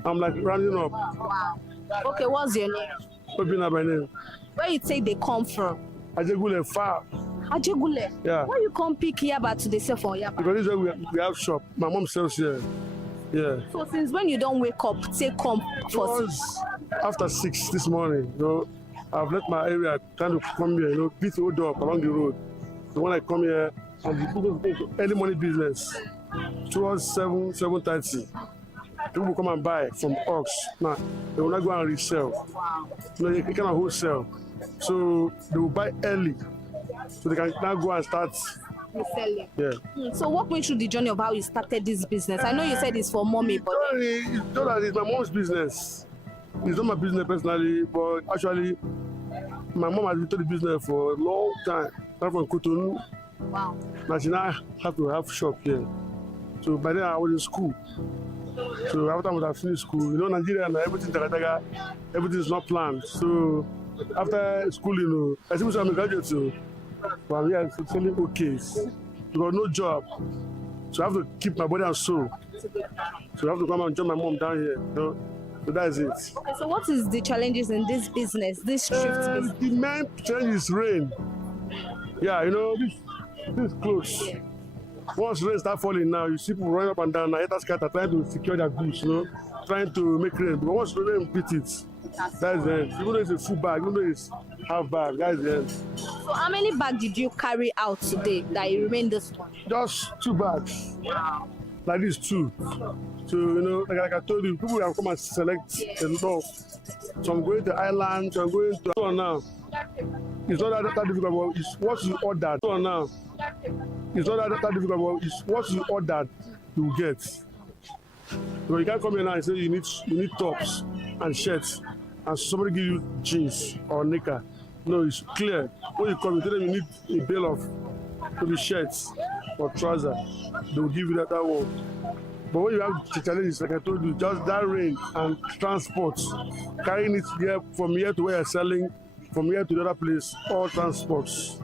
I'm like rounding up. Wow. Okay, what's your name? Obina by name. Where you say they come from? Ajegule, far. Ajegule? Yeah. Why you come pick Yaba to the sell for Yaba? Because this is where we have shop. My mom sells here. Yeah. So since when you don't wake up, say come for after 6 this morning, I've left my area trying to come here, beat the old dog along the road. So when I come here, I'm early morning business. Towards 7:30. People will come and buy from Ox. Now, they will not go and resell. Wow. You cannot wholesale. So they will buy early. So they can now go and start selling. Yeah. So walk me through the journey of how you started this business. I know you said it's for mommy, but it's my mom's business. It's not my business personally, but actually my mom has been to the business for a long time. I'm from Cotonou. Wow. Now she now have to have shop here. So by then I was in school. So after I finished school, Nigeria and everything is not planned. So after school, I think I'm a graduate, so but I'm here feeling okay. Because no job. So I have to keep my body and soul. So I have to come and join my mom down here. So that's it. Okay, so what is the challenges in this business, this shift business? The main challenge is rain. Yeah, this is close. Yeah. Once rain start falling now, you see people running up and down. Haters are trying to secure their goods, trying to make rain. But once the rain beat it, that's it. Even though it's a full bag, even though it's half bag, that's it. So how many bags did you carry out today that you remain this one? Just 2 bags. Wow. Like this 2. So, like I told you, people have come and select enough. So I'm going to island, so I'm going to now. It's not that difficult, but it's what you ordered. So now, it's not that difficult, but it's what you ordered, you get. So you can't come here now and say you need tops and shirts, and somebody give you jeans or knicker. No, it's clear. When you come, you tell them you need a bale of maybe shirts or trousers. They will give you that one. But when you have the challenges, like I told you, just that rain and transport, carrying it here from here to where you're selling, from here to the other place, all transports.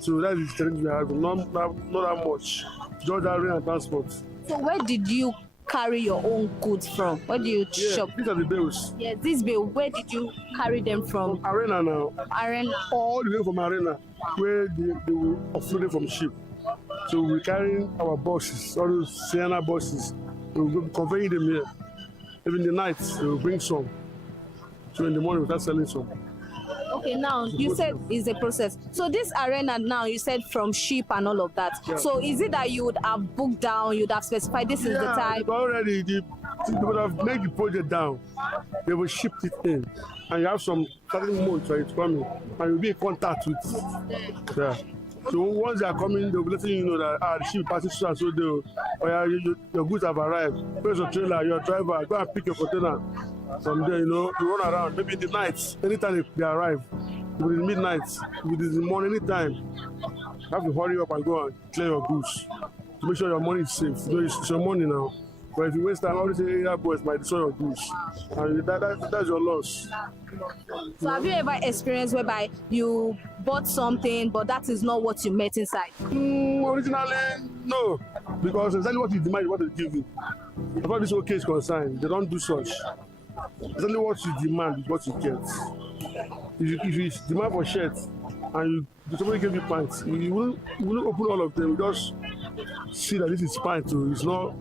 So that is the challenge we have. Not that much. Just that rent and transport. So where did you carry your own goods from? Where do you shop? These are the bills. Yes, this bill. Where did you carry them from? Arena now. Arena. All the way from Arena, where they were offloaded from ship. So we're carrying our boxes, all those Sienna boxes. We'll be conveying them here. Even the night, we'll bring some. So in the morning, we'll start selling some. Okay, now you said it's a process. So this arena now, you said from ship and all of that. Yeah. So is it that you would have booked down, you'd have specified this is the time? Already, they would have made the project down. They will ship it in. And you have some certain months for it coming. And you'll be in contact with. Yeah. So once they are coming, they'll be letting you know that the ship passes through and so your goods have arrived. Place your trailer, your driver, go and pick your container. From there, you run around. Maybe in the night, anytime they arrive, within midnight, within the morning, anytime, you have to hurry up and go and clear your goods to make sure your money is safe. It's your money now. But if you waste time, all these area boys might destroy your goods. And that's your loss. So have you ever experienced whereby you bought something, but that is not what you met inside? Originally, no. Because exactly what you demand is what they give you. As far as this whole case is concerned, they don't do such. Exactly what you demand is what you get. If you demand for shirts and somebody give you pants, you wouldn't open all of them. You just see that this is pants, so it's not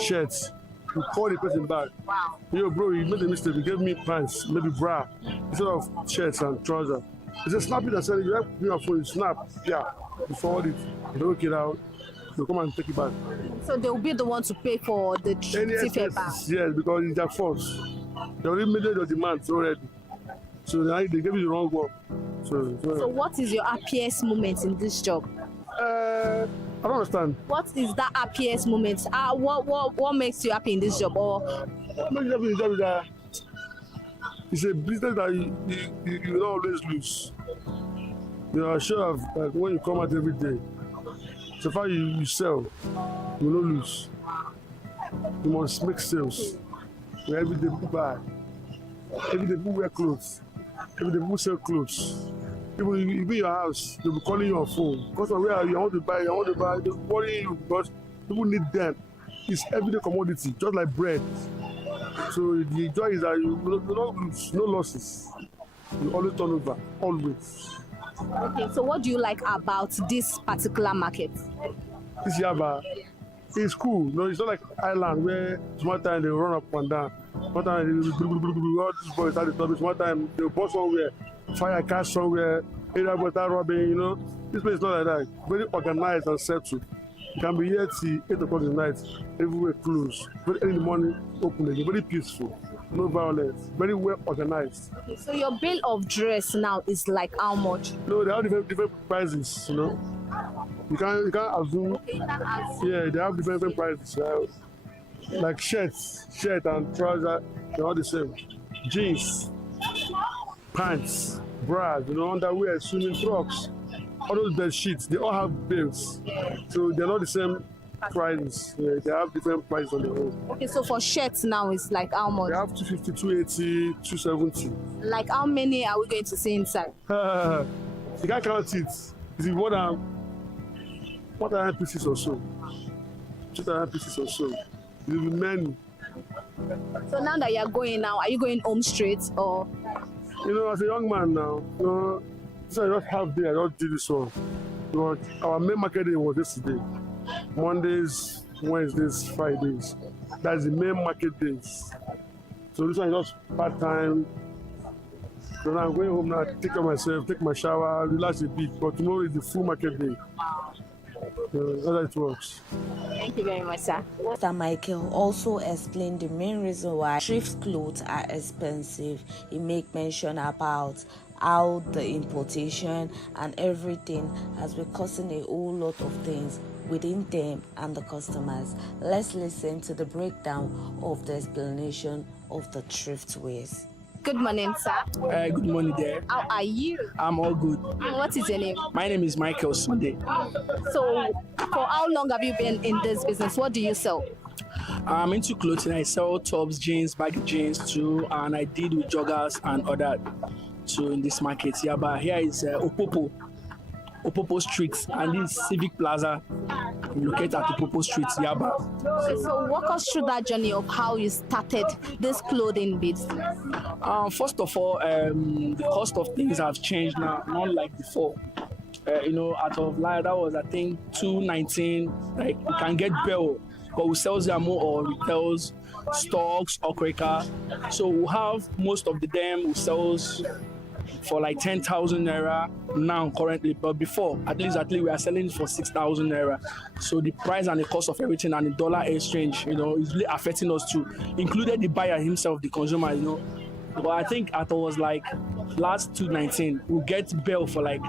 shirts. You call the person back. Wow. Yo, bro, you made a mistake. You gave me pants, maybe bra, instead of shirts and trousers. He said, snap it and send it. You have to bring your phone, you snap. Yeah. You forward it. You don't get out. You come and take it back. So they'll be the one to pay for the ticket back? Yes, because it's their fault. They already made your demands already. So now they gave you the wrong one. So what is your happiest moment in this job? I don't understand. What is that happiest moment? What makes you happy in this job? Or what makes you happy in this job is that it's a business that you don't always lose. You are sure of that when you come out every day. So far you sell, you don't lose. You must make sales. Every day people buy. Every day people wear clothes. Every day people sell clothes. People, you be in your house, they'll be calling you on phone. Because of where you want to buy, they'll be calling you because people need them. It's everyday commodity, just like bread. So the joy is that you don't lose, no losses. You always turn over, always. Okay, so what do you like about this particular market? This Yaba, it's cool. No, it's not like island where one time they run up and down. One time they all these boys start to stop. One time they bust somewhere, fire catch somewhere, area boys start robbing, This place is not like that. Very organized and settled. You can be here till 8 o'clock in the night, everywhere closed. Very early in the morning, open again. Very peaceful. No violence. Very well organized. So your bill of dress now is like how much? No, they have different prices, You can't assume. Okay, you can't assume. Yeah, they have different prices. Like shirt and trouser, they're all the same. Jeans, pants, bras, underwear, swimming trunks, all those bed sheets, they all have bills. So they're not the same prices. Yeah, they have different prices on their own. Okay, so for shirts now it's like how much? They have 250, 280, 270. Like how many are we going to see inside? You can't count it. It's more than 1,000 pieces or so. 2,000 pieces or so. There will be many. So now that you're going now, are you going home straight or? As a young man now, so I just have day, I just did this one. But our main market day was yesterday. Mondays, Wednesdays, Fridays. That's the main market days. So this one is just part-time. So now I'm going home now, take care of myself, take my shower, relax a bit. But tomorrow is the full market day. That's how it works. Thank you very much, sir. Mr. Michael also explained the main reason why thrift clothes are expensive. He made mention about how the importation and everything has been causing a whole lot of things within them and the customers. Let's listen to the breakdown of the explanation of the thrift wares. Good morning, sir. Good morning there. How are you? I'm all good. What is your name? My name is Michael Sunday. So, for how long have you been in this business? What do you sell? I'm into clothing. I sell tops, jeans, baggy jeans too, and I deal with joggers and other too in this market. Yeah, but here is Opopo. Opopo Street, and this Civic Plaza located at Opopo Street, Yaba. So walk us through that journey of how you started this clothing business. First of all, the cost of things have changed now, not like before. Out of line, that was I think $2.19. Like you can get Bell, but we sell them more or retails, stocks or cracker. So we have most of them we sells for like 10,000 naira now currently, but before at least we are selling for 6,000 naira. So the price and the cost of everything and the dollar exchange, is really affecting us too, included the buyer himself, the consumer, But I think at was like last 219, we'll get Bell for like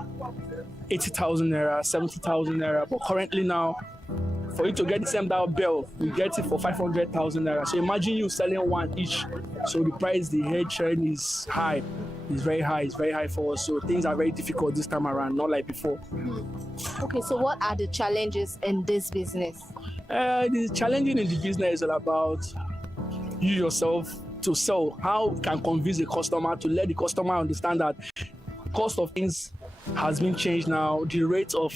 80,000 naira, 70,000 naira, but currently now, for you to get the same Bell, you get it for 500,000 naira. So imagine you selling one each. So the price, the head trend is high. It's very high for us. So things are very difficult this time around, not like before. Okay, so what are the challenges in this business? The challenging in the business is all about you yourself to sell. How you can convince the customer to let the customer understand that cost of things has been changed now. The rate of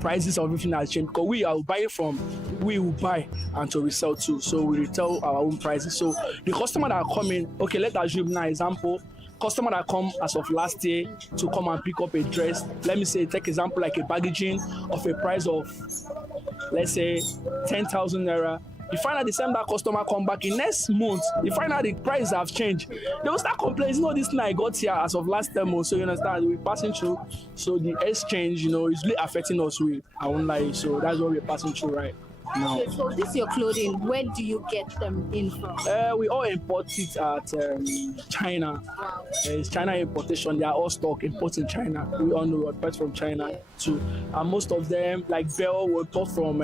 prices of everything has changed because we are buying from, we will buy and to resell too. So we retail our own prices. So the customer that are coming, okay, let's assume now example, customer that come as of last year to come and pick up a dress, let me say, take example like a packaging of a price of, let's say, 10,000 naira. You find out the same that customer come back in next month, you find out the price have changed. They will start complaining, this thing I got here as of last month, so you understand, we're passing through. So the exchange, is really affecting us with our own life. So that's what we're passing through right now. Okay, so this your clothing, where do you get them in from? We all import it at China. Wow. It's China importation. They are all stock import in China. We all know we import from China too. And most of them, like Bell, we import from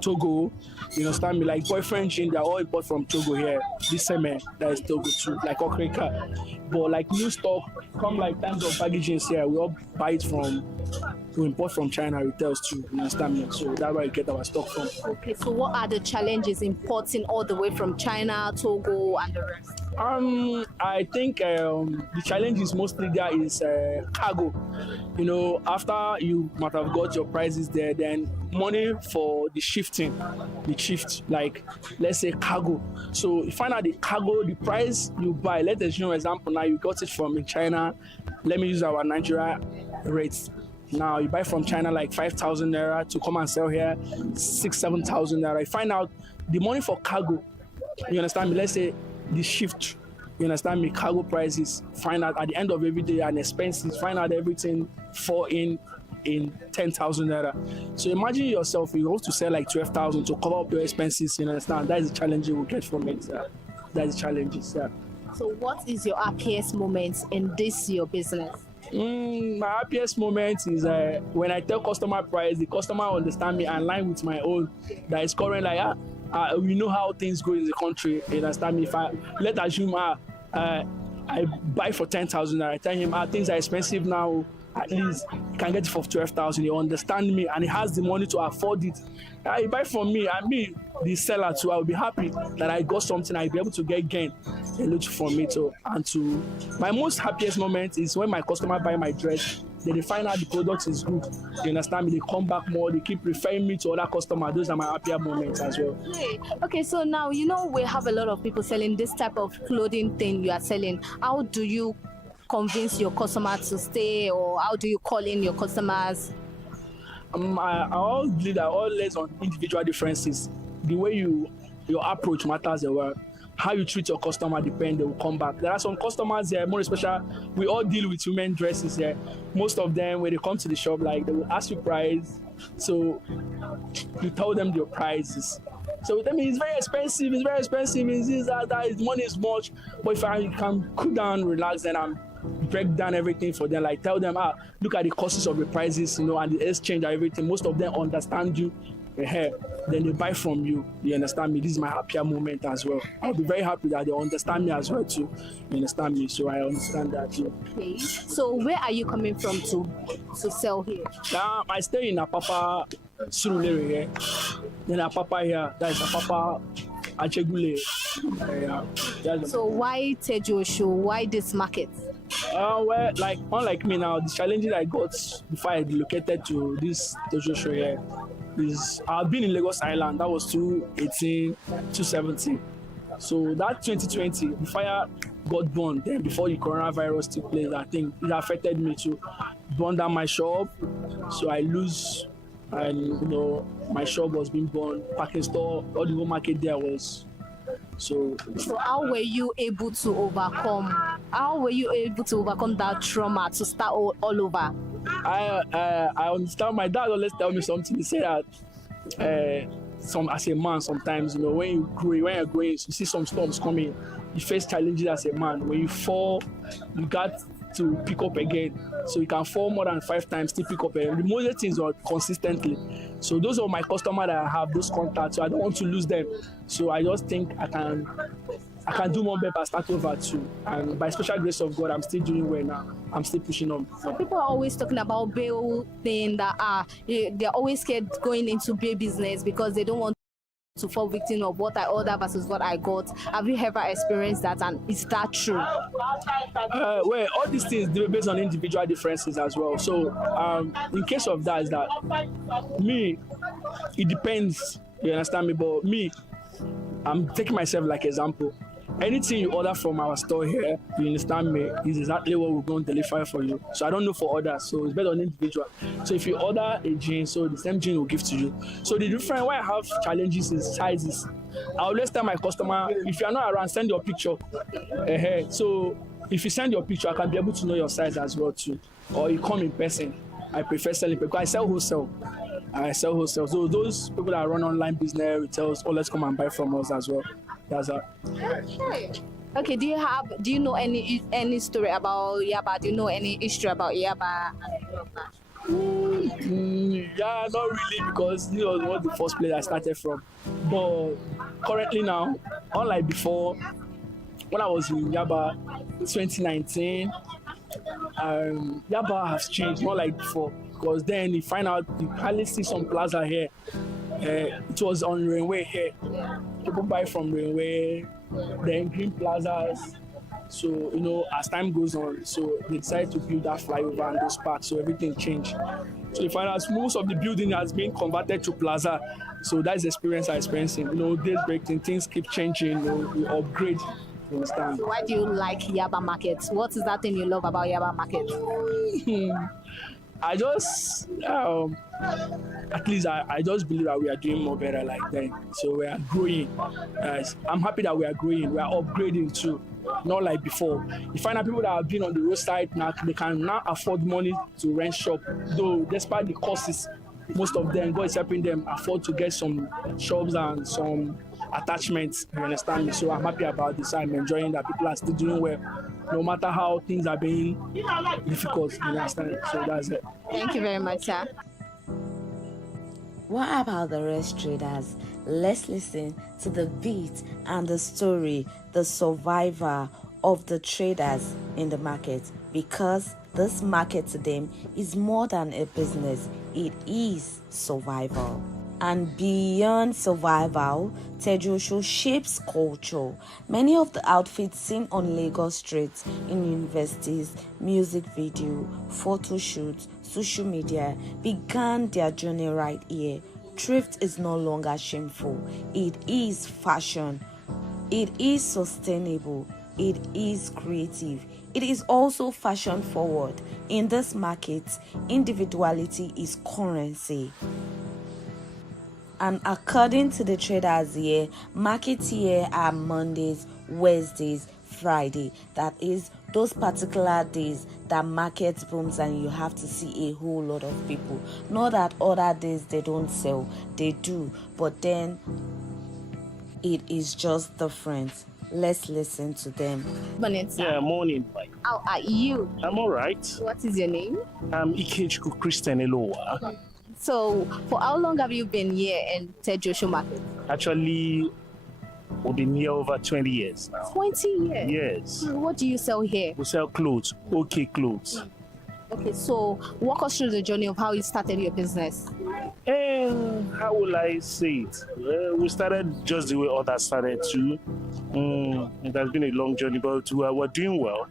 Togo. You understand me? Like boyfriend jeans, they are all import from Togo here. This summer, that is Togo too, like Okrika. But like new stock, come like tons of packaging here, we all buy it from, we import from China retails too. You understand me? So that's where we get our stock from. Okay, so what are the challenges importing all the way from China, Togo, and the rest? I think the challenge is mostly there is cargo. After you might have got your prices there, then money for the shift, like let's say cargo. So you find out the cargo, the price you buy. Let's assume example now you got it from China. Let me use our Nigeria rates. Now you buy from China like 5,000 naira to come and sell here 6,000-7,000 naira. You find out the money for cargo. You understand me? Let's say the shift. You understand me? Cargo prices. Find out at the end of every day and expenses. Find out everything fall in 10,000 naira. So imagine yourself, you have to sell like 12,000 to cover up your expenses. You understand? That is the challenge you will get from it. That is the challenges. Yeah. So what is your happiest moment in this your business? My happiest moment is when I tell customer price, the customer understand me and line with my own. That is current like we know how things go in the country. You understand me? If I let assume I buy for 10,000, I tell him things are expensive now. At least you can get it for 12,000. You understand me, and he has the money to afford it. He buy from me, and me, the seller too. I will be happy that I got something. I'll be able to get gain a lot from it. My most happiest moment is when my customer buy my dress. Then they find out the product is good. You understand me? They come back more. They keep referring me to other customers. Those are my happier moments as well. Okay, so now we have a lot of people selling this type of clothing thing you are selling. How do you convince your customer to stay, or how do you call in your customers? I always believe that all lies on individual differences. The way your approach matters a lot. How you treat your customer depends, they will come back. There are some customers here, more especially, we all deal with women dresses here. Most of them, when they come to the shop, like they will ask you price. So you tell them your prices. So tell me it's very expensive, it's this, that, money is much. But if I can cool down, relax, then I'm break down everything for them, like tell them, look at the costs of the prices, and the exchange and everything. Most of them understand you. Then they buy from you. You understand me? This is my happier moment as well. I'll be very happy that they understand me as well too. You understand me? So I understand that too. Okay. So where are you coming from to sell here? Now I stay in Apapa Surulere here. Then Apapa here. That is Apapa Achegule. So why Tejosho? Why this market? Well, like unlike me now, the challenges I got before I relocated to this dojo show here is I've been in Lagos Island. That was 2018, 2017. So that 2020, the fire got burned. Then before the coronavirus took place, I think it affected me to burn down my shop. So I lose, and my shop was being burned. Parking store, all the whole market there was. So how were you able to overcome? How were you able to overcome that trauma to start all over? I understand. My dad always tell me something. He said that as a man, sometimes when you're growing, you see some storms coming. You face challenges as a man. When you fall, you got to pick up again. So you can fall more than 5 times, still pick up again. The most things are consistently. So those are my customers that I have, those contacts. So I don't want to lose them. So I just think I can do more better, start over too. And by special grace of God, I'm still doing well now. I'm still pushing on. So people are always talking about bail thing that they're always scared going into bail business because they don't want to fall victim of what I order versus what I got. Have you ever experienced that, and is that true? Well, all these things they're based on individual differences as well. So in case of that, is that me, it depends. You understand me? But me, I'm taking myself like example. Anything you order from our store here, you understand me, is exactly what we're going to deliver for you. So I don't know for others, so it's better on individual. So if you order a jean, so the same jean will give to you. So the different why I have challenges is sizes. I always tell my customer, if you're not around, send your picture. So if you send your picture, I can be able to know your size as well too. Or you come in person. I prefer selling because I sell wholesale. So those people that run online business, retails, always come and buy from us as well. That's that. Okay, do you know any story about Yaba? Do you know any history about Yaba? Yeah, not really, because this was one of the first place I started from. But currently now, unlike before, when I was in Yaba 2019, Yaba has changed, not like before. Because then you find out, you hardly see some plaza here. It was on Railway here. People buy from Railway, then Green Plazas. So, as time goes on, so they decided to build that flyover and those parks, so everything changed. So you find out most of the building has been converted to plaza. So that's the experience I'm experiencing. Days breaking, things keep changing, we upgrade. You understand? Why do you like Yaba Market? What is that thing you love about Yaba Market? I just, at least I just believe that we are doing more better like them. So we are growing. I'm happy that we are growing. We are upgrading too, not like before. You find out people that have been on the roadside now, they can now afford money to rent shop. Though despite the costs, most of them, God is helping them afford to get some shops and some attachments. You understand me? So I'm happy about this. I'm enjoying that people are still doing well. No matter how things are being difficult, you understand? So that's it. Thank you very much, sir. What about the rest traders? Let's listen to the beat and the story, the survivor of the traders in the market, because this market to them is more than a business, it is survival. And beyond survival, Tejosho shapes culture. Many of the outfits seen on Lagos streets, in universities, music video, photo shoots, social media began their journey right here. Thrift is no longer shameful. It is fashion. It is sustainable. It is creative. It is also fashion forward. In this market, individuality is currency. And according to the traders here, markets here are Mondays, Wednesdays, Friday. That is those particular days that market booms and you have to see a whole lot of people. Not that other days they don't sell, they do, but then it is just different. Let's listen to them. Morning, sir. Yeah, morning. How are you? I'm all right. What is your name? I'm Ikechukwu Christian Elowa. So, for how long have you been here in Tejosho Market? Actually, we've been here over 20 years now. 20 years? Yes. What do you sell here? We sell clothes, okay clothes. Okay, so walk us through the journey of how you started your business. How will I say it? We started just the way others started too. It has been a long journey, but we're doing well.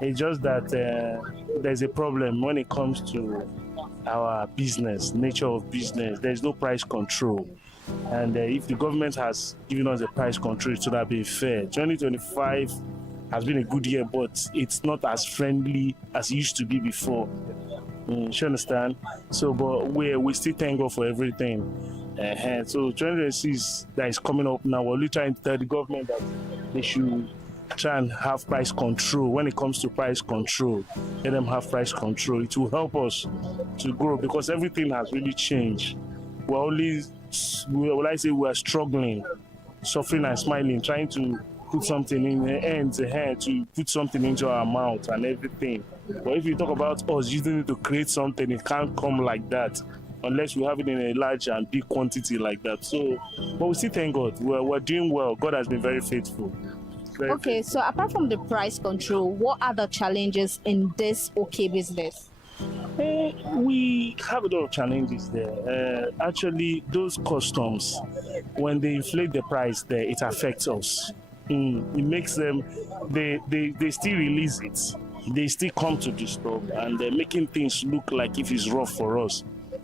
It's just that there's a problem when it comes to our business, nature of business. There's no price control. And if the government has given us a price control, it should have been fair. 2025 has been a good year, but it's not as friendly as it used to be before. You understand? So, but we still thank God for everything. So 2026 that is coming up now, we're really trying to tell the government that they should try and have price control. When it comes to price control, let them have price control. It will help us to grow because everything has really changed. We're only, will I say, we're struggling, suffering and smiling, trying to put something in the hand to put something into our mouth and everything. But if you talk about us using it to create something, it can't come like that unless we have it in a large and big quantity like that. So, but we still thank God. We're doing well. God has been very faithful. Okay, so apart from the price control, what are the challenges in this OK business? We have a lot of challenges there. Actually, those customs, when they inflate the price there, it affects us. It makes them, they still release it. They still come to the store and they're making things look like if it's rough for us.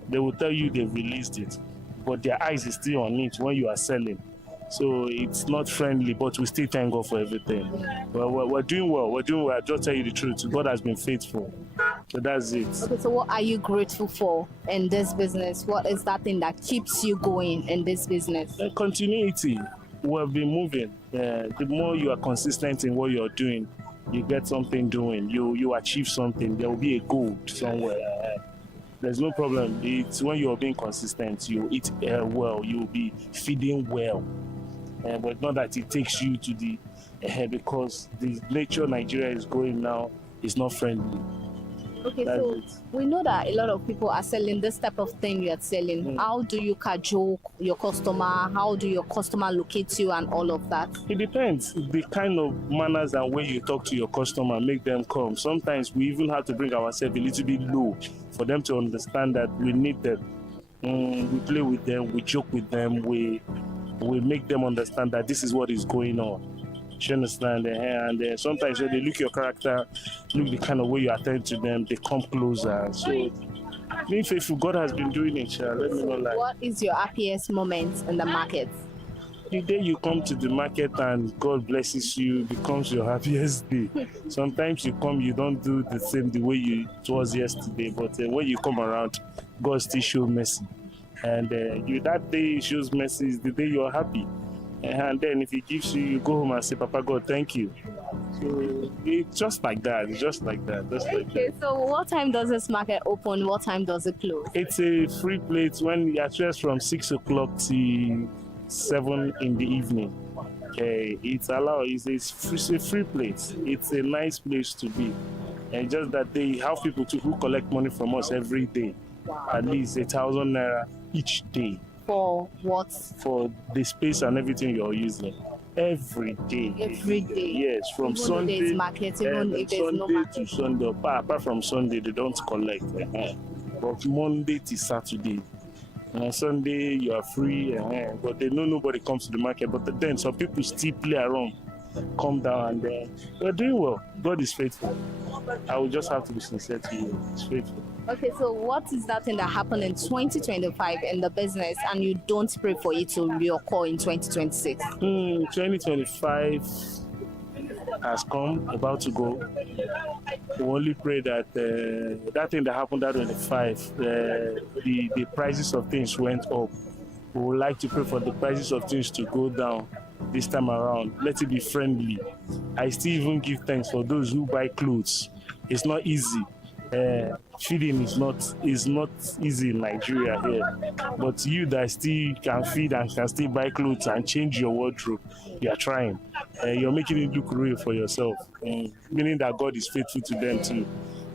They will tell you they've released it, but their eyes is still on it when you are selling. So it's not friendly, but we still thank God for everything. We're doing well. We're doing well. I'll just tell you the truth. God has been faithful. So that's it. Okay, so what are you grateful for in this business? What is that thing that keeps you going in this business? Continuity. We've been moving. The more you are consistent in what you're doing, you get something doing. You achieve something. There will be a goal somewhere. There's no problem. It's when you're being consistent, you eat well, you'll be feeding well. But not that it takes you to the because the nature Nigeria is going now is not friendly. Okay, so we know that a lot of people are selling this type of thing you are selling. How do you cajole your customer? How do your customer locate you and all of that? It depends. The kind of manners and way you talk to your customer make them come. Sometimes we even have to bring ourselves a little bit low for them to understand that we need them. We play with them, we joke with them, we make them understand that this is what is going on. You understand? And sometimes when they look your character, look the kind of way you attend to them, they come closer. So being faithful, God has been doing it. Let me know. What is your happiest moment in the market? The day you come to the market and God blesses you becomes your happiest day. Sometimes you come, you don't do the same the way it was yesterday, but when you come around, God still shows mercy. And that day He shows mercy is the day you're happy. And then if He gives you, you go home and say, Papa God, thank you. So it's just like that. It's just like that. Okay, so what time does this market open? What time does it close? It's a free plate when you are from 6 o'clock to 7 in the evening. It's allowed. It's a free place. It's a nice place to be. And just that they have people who collect money from us every day. Wow. At least 1,000 naira each day. For what? For the space and everything you're using. Every day. Every day? Yes, from even Sunday. There's market, even if there's no market. To Sunday. Apart from Sunday, they don't collect. But Monday to Saturday. Sunday, you are free. But they know nobody comes to the market. But then some people still play around. Come down and we're doing well. God is faithful. I will just have to be sincere to you. He's faithful. Okay, so what is that thing that happened in 2025 in the business and you don't pray for it to reoccur in 2026? 2025 has come, about to go. We only pray that that thing that happened at 2025, the prices of things went up. We would like to pray for the prices of things to go down this time around. Let it be friendly. I still even give thanks for those who buy clothes. It's not easy. Feeding is not easy in Nigeria here, but you that still can feed and can still buy clothes and change your wardrobe, you are trying. You're making it look real for yourself, meaning that God is faithful to them too.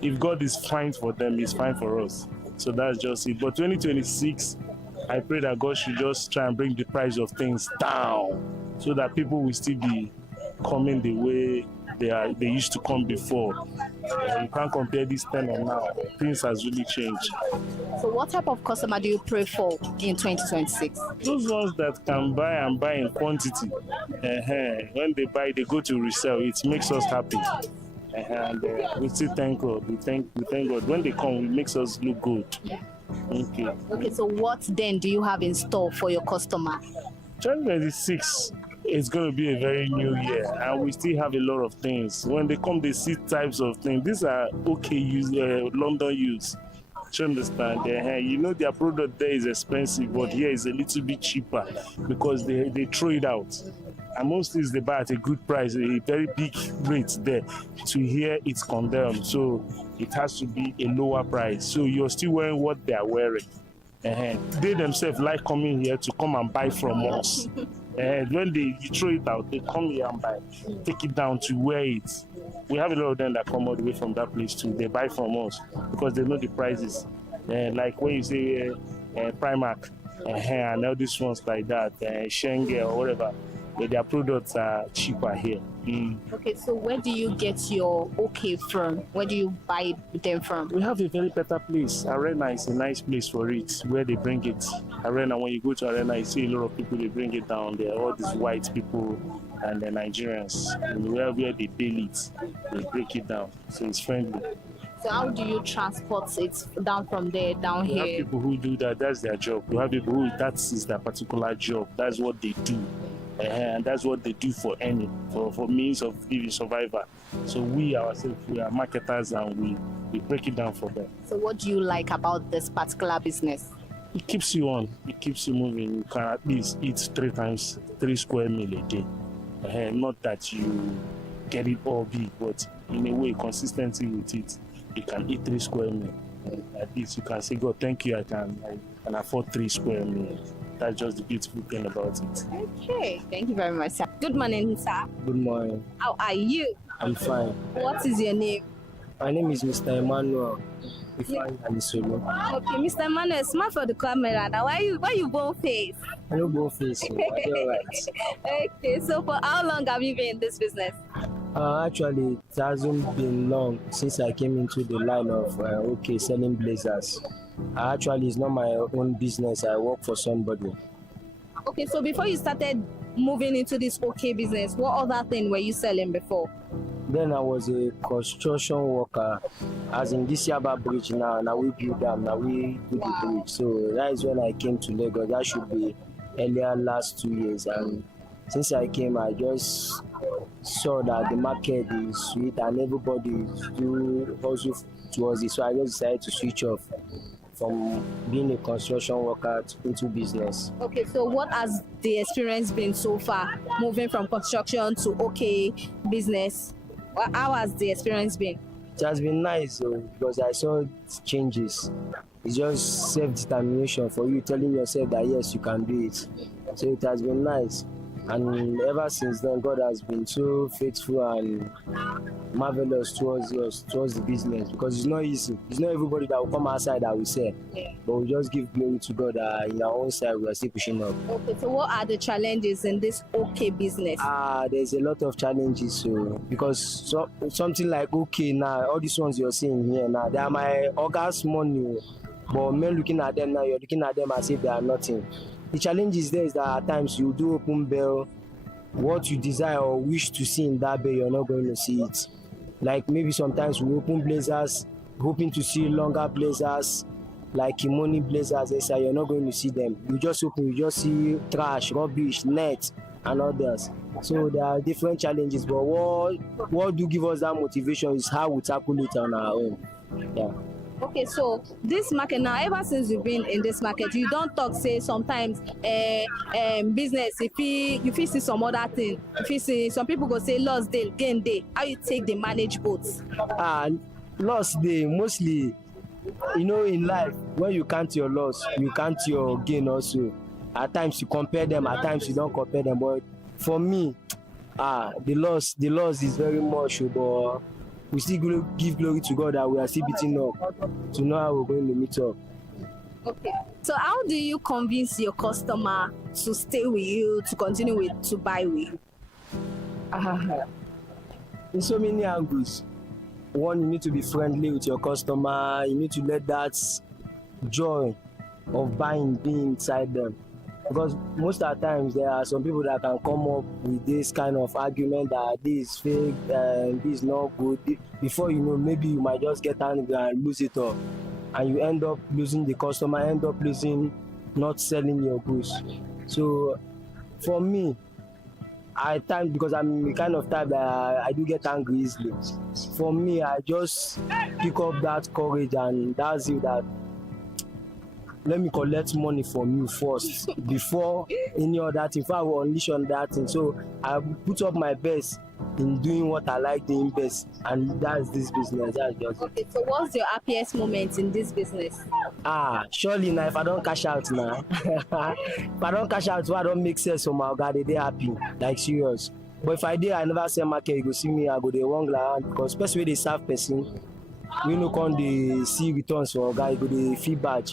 If God is fine for them, He's fine for us. So that's just it. But 2026, I pray that God should just try and bring the price of things down so that people will still be coming the way they used to come before. You can't compare this time and now. Things has really changed. So what type of customer do you pray for in 2026? Those ones that can buy and buy in quantity. When they buy, they go to resell. It makes us happy. And we still thank God. We thank God. When they come, it makes us look good. Okay. Okay, so what then do you have in store for your customer? 2026 is going to be a very new year, and we still have a lot of things. When they come, they see types of things. These are okay use, London use. You understand? You know their product there is expensive, but here is a little bit cheaper because they throw it out. And most things they buy at a good price, a very big rate there. To here it's condemned, so it has to be a lower price. So you're still wearing what they are wearing. They themselves like coming here to come and buy from us. When you throw it out, they come here and buy, take it down to wear it. We have a lot of them that come all the way from that place too. They buy from us because they know the prices. Like when you say Primark and all these ones like that, Schengen or whatever, their products are cheaper here. Okay, so where do you get your okay from? Where do you buy them from? We have a very better place. Arena is a nice place for it, where they bring it. Arena, when you go to Arena, you see a lot of people, they bring it down there. All these white people and the Nigerians, where they bail it, they break it down. So it's friendly. So how do you transport it down from there, down you here? You have people who do that, that's their job. You have people who, that is their particular job. That's what they do. And that's what they do for means of living survivor. So we ourselves, we are marketers and we break it down for them. So what do you like about this particular business? It keeps you on, it keeps you moving. You can at least eat 3 square meal a day. Not that you get it all big, but in a way, consistency with it, you can eat 3 square meal. At least you can say, God, thank you, I can afford 3 square meals. That's just the beautiful thing about it. Okay, thank you very much, sir. Good morning, sir. Good morning. How are you? I'm fine. What is your name? My name is Mr. Emmanuel. Okay, Mr. Emmanuel, smile for the camera. Now, why you bone face? I don't bone face. So all right. Okay, so for how long have you been in this business? Actually, it hasn't been long since I came into the line of selling blazers. Actually, it's not my own business. I work for somebody. Okay, so before you started moving into this business, what other thing were you selling before? Then I was a construction worker. As in this Yaba bridge now we build them, now we do the bridge. So that is when I came to Lagos. That should be earlier last 2 years. And since I came, I just saw that the market is sweet and everybody do also towards it. So I just decided to switch off from being a construction worker into business. Okay, so what has the experience been so far, moving from construction to business? How has the experience been? It has been nice because I saw changes. It's just self-determination for you telling yourself that yes, you can do it. So it has been nice. And ever since then, God has been so faithful and marvelous towards us, towards the business, because it's not easy. It's not everybody that will come outside that will sell. Yeah. But we just give glory to God that in our own side we are still pushing up. Okay, so what are the challenges in this business? There's a lot of challenges. Because something like now, all these ones you're seeing here now, they are my August money. But men looking at them now, you're looking at them as if they are nothing. The challenge is there is that at times you do open bell, what you desire or wish to see in that bell, you're not going to see it. Like maybe sometimes we open blazers, hoping to see longer blazers, like kimono blazers, they say you're not going to see them. You just open, you just see trash, rubbish, net, and others. So there are different challenges, but what do give us that motivation is how we tackle it on our own. Yeah. Okay, so this market now, ever since you've been in this market, you don't talk, say sometimes business, if you see some other thing, if you see some people go say loss day, gain day, how you take the manage both? Loss day, mostly, in life, when you count your loss, you count your gain also. At times you compare them, at times you don't compare them, but for me, the loss is very much, but we still give glory to God that we are still beating up to know how we're going to meet up. Okay. So how do you convince your customer to stay with you, to continue to buy with you? In so many angles. One, you need to be friendly with your customer. You need to let that joy of buying be inside them. Because most of the times there are some people that can come up with this kind of argument that this is fake, this is not good. Before you know, maybe you might just get angry and lose it all, and you end up losing the customer, end up losing, not selling your goods. So for me, because I'm the kind of type that I do get angry easily. For me, I just pick up that courage, and that's it, that let me collect money from you first before any other thing. If I will unleash on that thing, so I put up my best in doing what I like doing best, and that's this business. That's just Okay, so what's your happiest moment in this business? Surely now, if I don't cash out now, if I don't cash out, so I don't make sense for my guy, they happy, like serious. But if I did, I never sell market, you go see me, I go the wrong line, because especially they serve person, we no come they see returns for guy, go the feedback.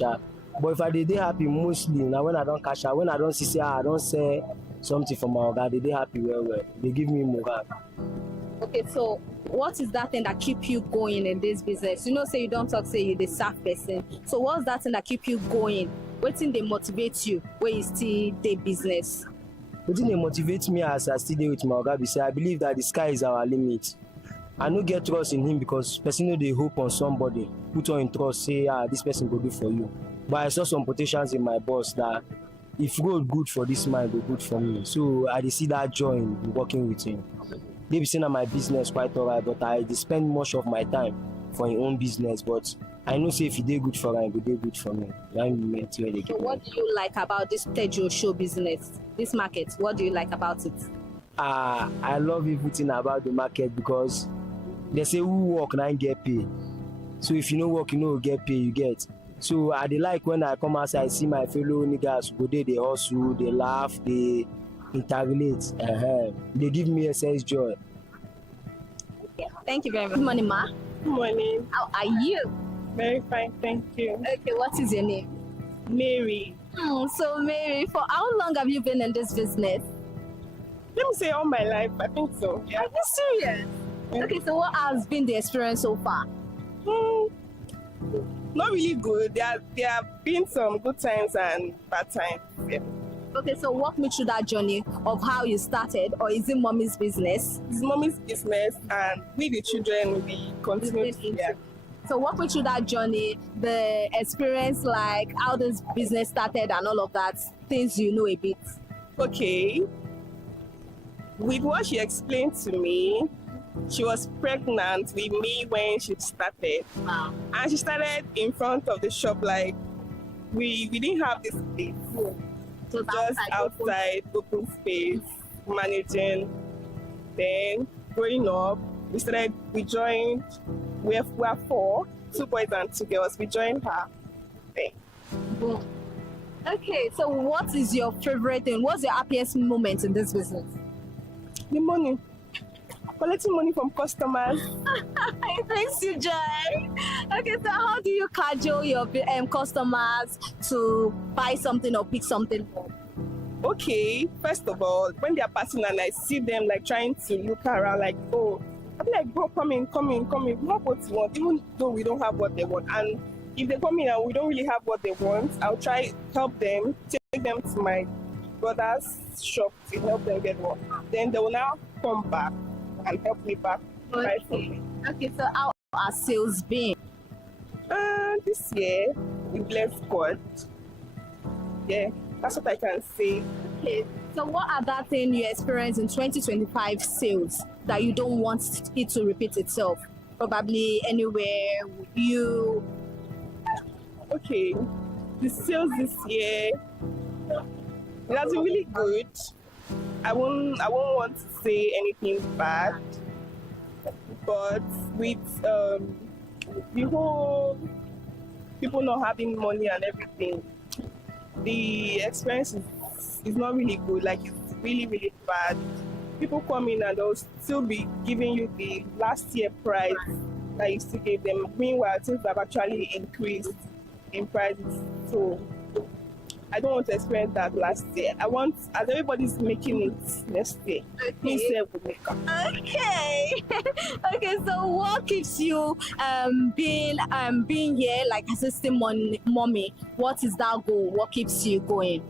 But if I did happy mostly now, when I don't cash out, when I don't see I don't sell something for my guy, they happy well. They give me more. Okay, so what is that thing that keep you going in this business? You know, say you don't talk, say you the staff person. So what's that thing that keep you going? What thing they motivate you when you still the business? What thing they motivate me as I still there with my guy, say I believe that the sky is our limit. I no get trust in him because person know they hope on somebody, put on in trust, say this person will do for you. But I saw some potentials in my boss that if road good for this man, go good for me. So I see that joy in working with him. They be saying that my business quite alright, but I spend much of my time for your own business. But I know say if you did good for him, it did good for me. So what do you like about this Tejo show business, this market? What do you like about it? I love everything about the market because they say who work now get paid. So if you no work, you no get paid, you get. So I dey like when I come outside, see my fellow niggas go there, they hustle, they laugh, they interrelate. They give me a sense joy. Thank you very much. Good morning, ma. Good morning. How are you? Very fine, thank you. Okay, what is your name? Mary. So Mary, for how long have you been in this business? Let me say all my life, I think so. Yeah. Are you serious? Yeah. Okay, so what has been the experience so far? Not really good. There have been some good times and bad times. Yeah. Okay, so walk me through that journey of how you started, or is it mommy's business? It's mommy's business, and we the children, we continue to. Yeah. So walk me through that journey, the experience, like how this business started and all of that, things you know a bit. Okay. With what she explained to me, she was pregnant with me when she started. Wow. And she started in front of the shop, like we didn't have this place. So just outside open space, managing. Then growing up, we joined, we are 4, 2 boys and 2 girls. We joined her. Okay, so what is your favorite thing? What's your happiest moment in this business? The money. Collecting money from customers. It brings you joy. Okay, so how do you cajole your customers to buy something or pick something up? Okay, first of all, when they are passing and I see them like trying to look around, like, oh, I'm like, bro, come in. Not what you want, even though we don't have what they want. And if they come in and we don't really have what they want, I'll try help them, take them to my brother's shop to help them get one. Then they will now come back and help me back. Okay, so how are sales been? This year, we blessed God. Yeah, that's what I can say. Okay, so what are that thing you experienced in 2025 sales that you don't want it to repeat itself? Probably anywhere you... Okay, the sales this year, it has been really good. I won't want to say anything bad, but with the whole people not having money and everything, the experience is not really good. Like, it's really, really bad. People come in and they'll still be giving you the last year price that you still gave them. Meanwhile, things have actually increased in prices. So I don't want to experience that last year. I want, as everybody's making it next year, please will make up. Okay. Okay, so what keeps you being here, like assisting mommy? What is that goal? What keeps you going?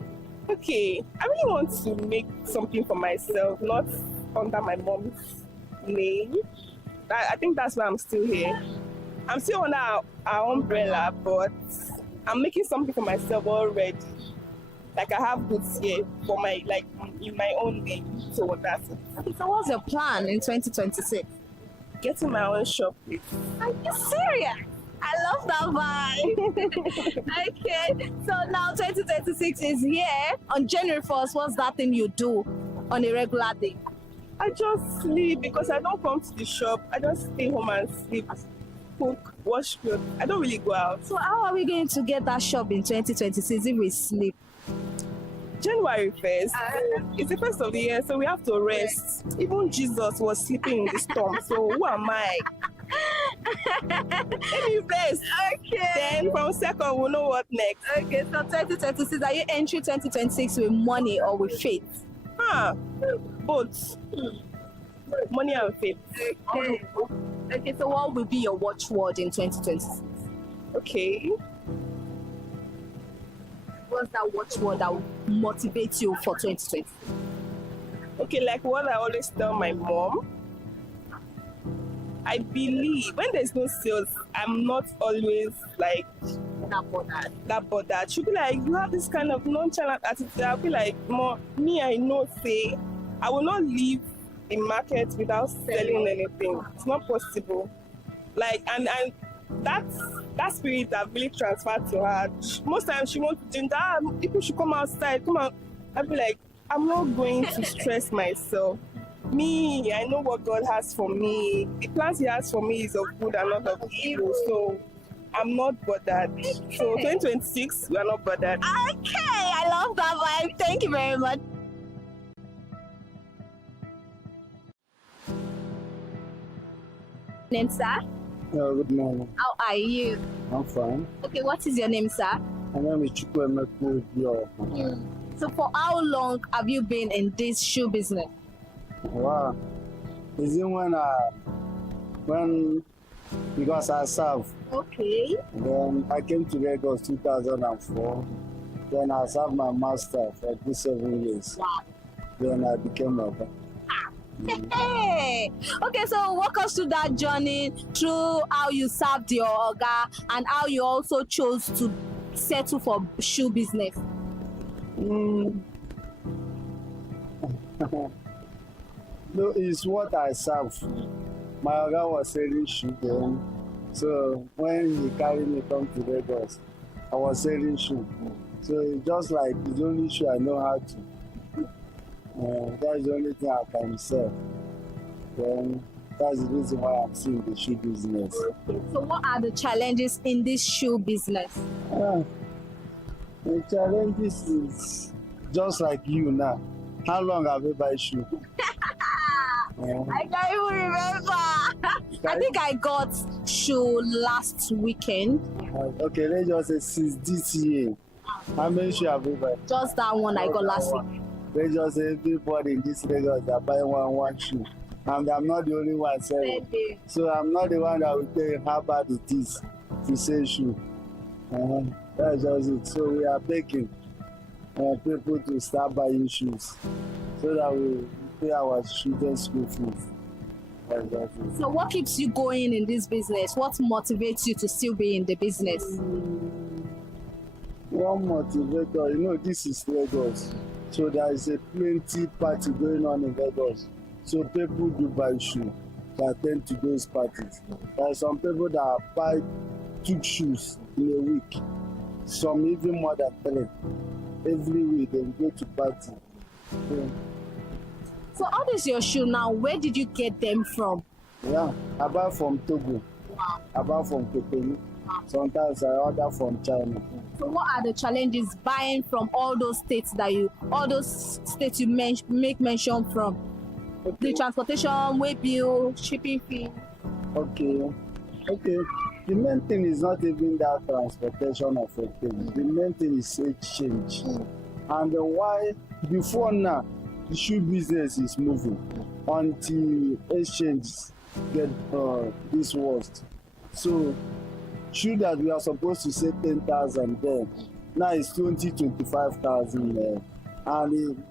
Okay, I really want to make something for myself, not under my mom's name. I think that's why I'm still here. I'm still under our umbrella, but I'm making something for myself already. Like I have goods here for my, like, in my own name. So that's it. Okay, so what's your plan in 2026? Getting my own shop. Are you serious? I love that vibe. Okay, so now 2026 is here. On January 1st, what's that thing you do on a regular day? I just sleep because I don't come to the shop. I just stay home and sleep, cook, wash clothes. I don't really go out. So how are we going to get that shop in 2026 if we sleep? January 1st. It's the first of the year, so we have to rest. Even Jesus was sleeping in the storm, so who am I? Let me rest. Okay. Then from second, we'll know what next. Okay, so 2026, are you entering 2026 with money or with faith? Both. Money and faith. Okay. Okay, so what will be your watchword in 2026? Okay. What's that watchword that will motivate you for 2020? Okay, like what I always tell my mom, I believe when there's no sales, I'm not always like that bothered. She'll be like, you have this kind of nonchalant attitude. I'll be like, Mom, me, I know, say, I will not leave the market without selling anything. It's not possible. Like, and that spirit that really transferred to her. Most times she wants to do, people should come outside, come out. I'll be like, I'm not going to stress myself. Me, I know what God has for me. The plans He has for me is of good and not of evil. So I'm not bothered. So 2026, we are not bothered. Okay, I love that vibe. Thank you very much. Name, sir? Good morning. How are you? I'm fine. Okay, what is your name, sir? My name is Chukwemeko. So for how long have you been in this shoe business? Wow. Is it when because I served. Okay. Then I came to Lagos 2004. Then I served my master for 7 years. Wow. Then I became a Hey. Okay, so walk us through that journey, through how you served your oga and how you also chose to settle for shoe business. No, it's what I serve. My oga was selling shoe then. So when he carried me come to Lagos, I was selling shoe. So it's just like the only shoe I know how to. That's the only thing I can sell. Then that's the reason why I'm still in the shoe business. So what are the challenges in this shoe business? The challenges is just like you now. How long have you bought shoe? I can't even remember. I think I got shoe last weekend. Okay, let's just say since this year. How many shoes have you bought? Just that one I got last week. Let's just say everybody in this Lagos are buying one shoe. And I'm not the only one selling. So I'm not the one that will tell you how bad it is to sell shoe. That's just it. So we are begging people to start buying shoes so that we pay our children's school fees. So what keeps you going in this business? What motivates you to still be in the business? One motivator, this is Lagos. So there is a plenty party going on in Lagos. So people do buy shoes that attend to those parties. There are some people that buy 2 shoes in a week. Some even more than 3. Every week they go to party. So how is your shoe now? Where did you get them from? Yeah, I buy from Togo. I buy from Cotonou. Sometimes I order from China. So what are the challenges buying from all those states you make mention from? Okay. The transportation, way bill, shipping fee. Okay. The main thing is not even that transportation of a thing. The main thing is exchange. And why before now the shoe business is moving until exchange get this worst. So shoe that we are supposed to say 10,000 then Now it's 25,000 and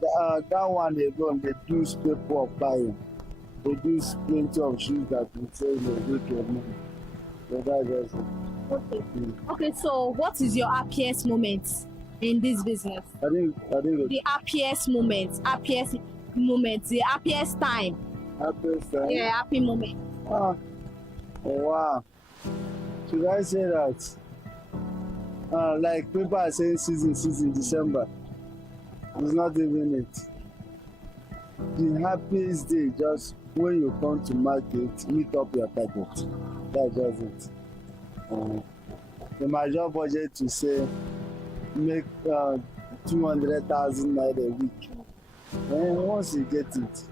that one alone they do people of buying. They do plenty of shoes that we say wicked money. So that's just Okay. Okay, so what is your happiest moment in this business? I think The happiest moment, the happiest time. Happiest time? Yeah, happy moment. Oh wow. Should I say that? Like people are saying season December. It's not even it. The happiest day just when you come to market, meet up your target. That's just it. The major budget to say make 200,000 naira a week. And once you get it,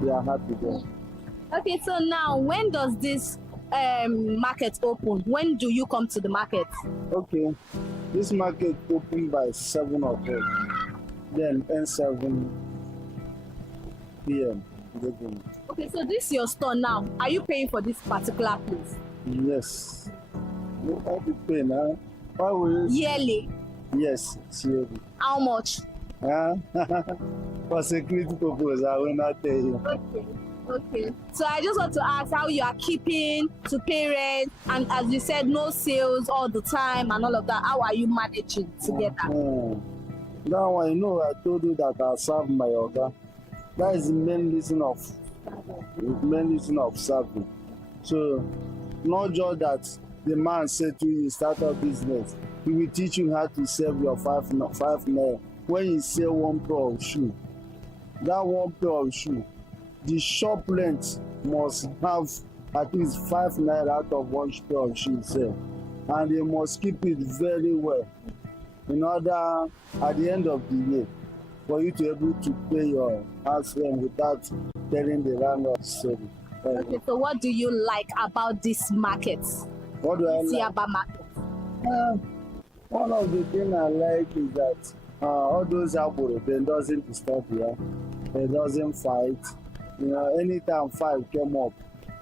you are happy then. Okay, so now when does this market open? When do you come to the market? Okay, this market open by 7 o'clock, then end 7 p.m. Okay, so this is your store now. Are you paying for this particular place? Yes. You have to pay now. Why will you? Yearly? Yes, it's yearly. How much? For security purpose, I will not tell you. Okay. So I just want to ask how you are keeping to pay rent, and as you said, no sales all the time and all of that. How are you managing together? Now I know I told you that I serve my order. That is the main reason of serving. So not just that the man said to you start a business. He will teach you how to sell your 5 naira. When you sell 1 pair of shoe, that 1 pair of shoe, the shop length must have at least 5 naira out of 1 pair of shoe sell. And they must keep it very well in order at the end of the year for you to be able to pay your house rent without telling the landlord story. Okay, so what do you like about this market? What do I like? Siaba market. One of the things I like is that all those Aburo, they doesn't disturb here. They doesn't fight. You know, anytime fight came up,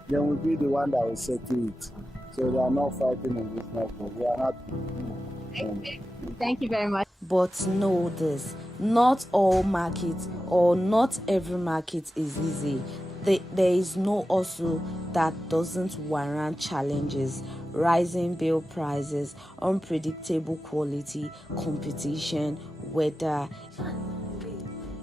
they will be the one that will settle it. So they are not fighting in this market. We are happy. Thank you very much. But know this, not all markets or not every market is easy. There is no hustle that doesn't warrant challenges, rising bill prices, unpredictable quality, competition, weather,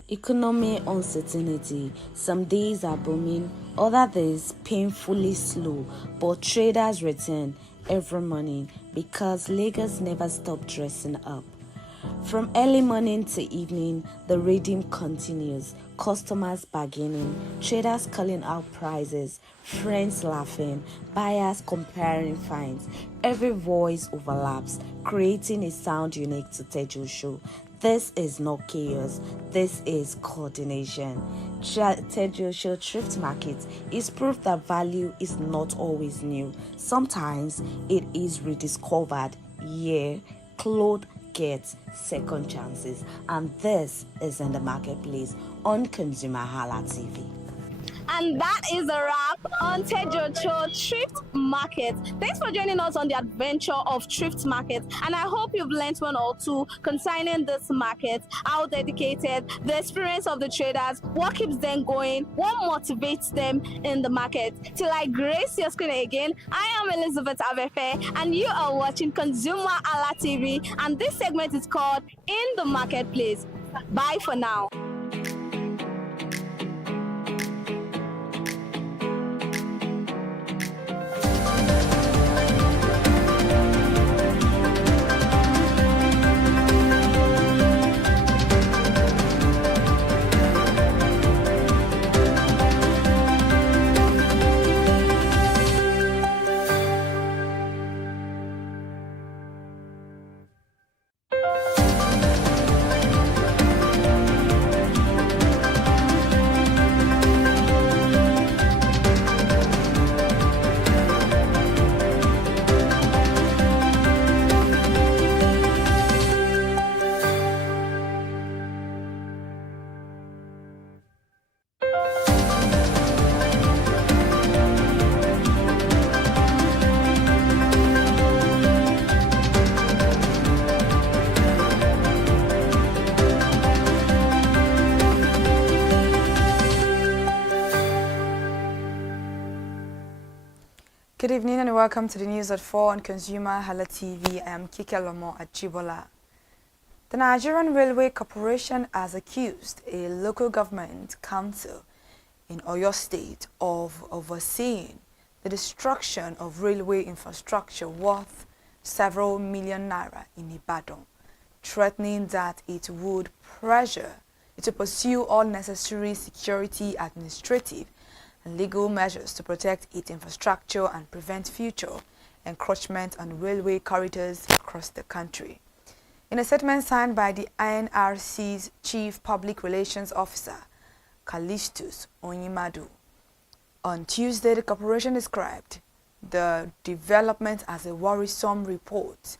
economic uncertainty. Some days are booming, other days painfully slow, but traders return every morning because Lagos never stop dressing up. From early morning to evening, the reading continues. Customers bargaining, traders calling out prices, friends laughing, buyers comparing finds. Every voice overlaps, creating a sound unique to Tejo Show. This is not chaos, this is coordination. Tejo Show Thrift Market is proof that value is not always new. Sometimes it is rediscovered. Yeah, clothes get second chances, and this is in the marketplace on ConsumerHalla TV. And that is a wrap on Tejocho Thrift Market. Thanks for joining us on the adventure of Thrift Market. And I hope you've learned one or two concerning this market, how dedicated, the experience of the traders, what keeps them going, what motivates them in the market. Till I grace your screen again, I am Elizabeth Avefe, and you are watching ConsumerHalla TV. And this segment is called In the Marketplace. Bye for now. Good evening and welcome to the news at 4 on ConsumerHalla TV. I am Kike Lomo at Chibola. The Nigerian Railway Corporation has accused a local government council in Oyo State of overseeing the destruction of railway infrastructure worth several million naira in Ibadan, threatening that it would pursue all necessary security, administrative, and legal measures to protect its infrastructure and prevent future encroachment on railway corridors across the country. In a statement signed by the INRC's Chief Public Relations Officer, Callistus Onyimadu, on Tuesday, the corporation described the development as a worrisome report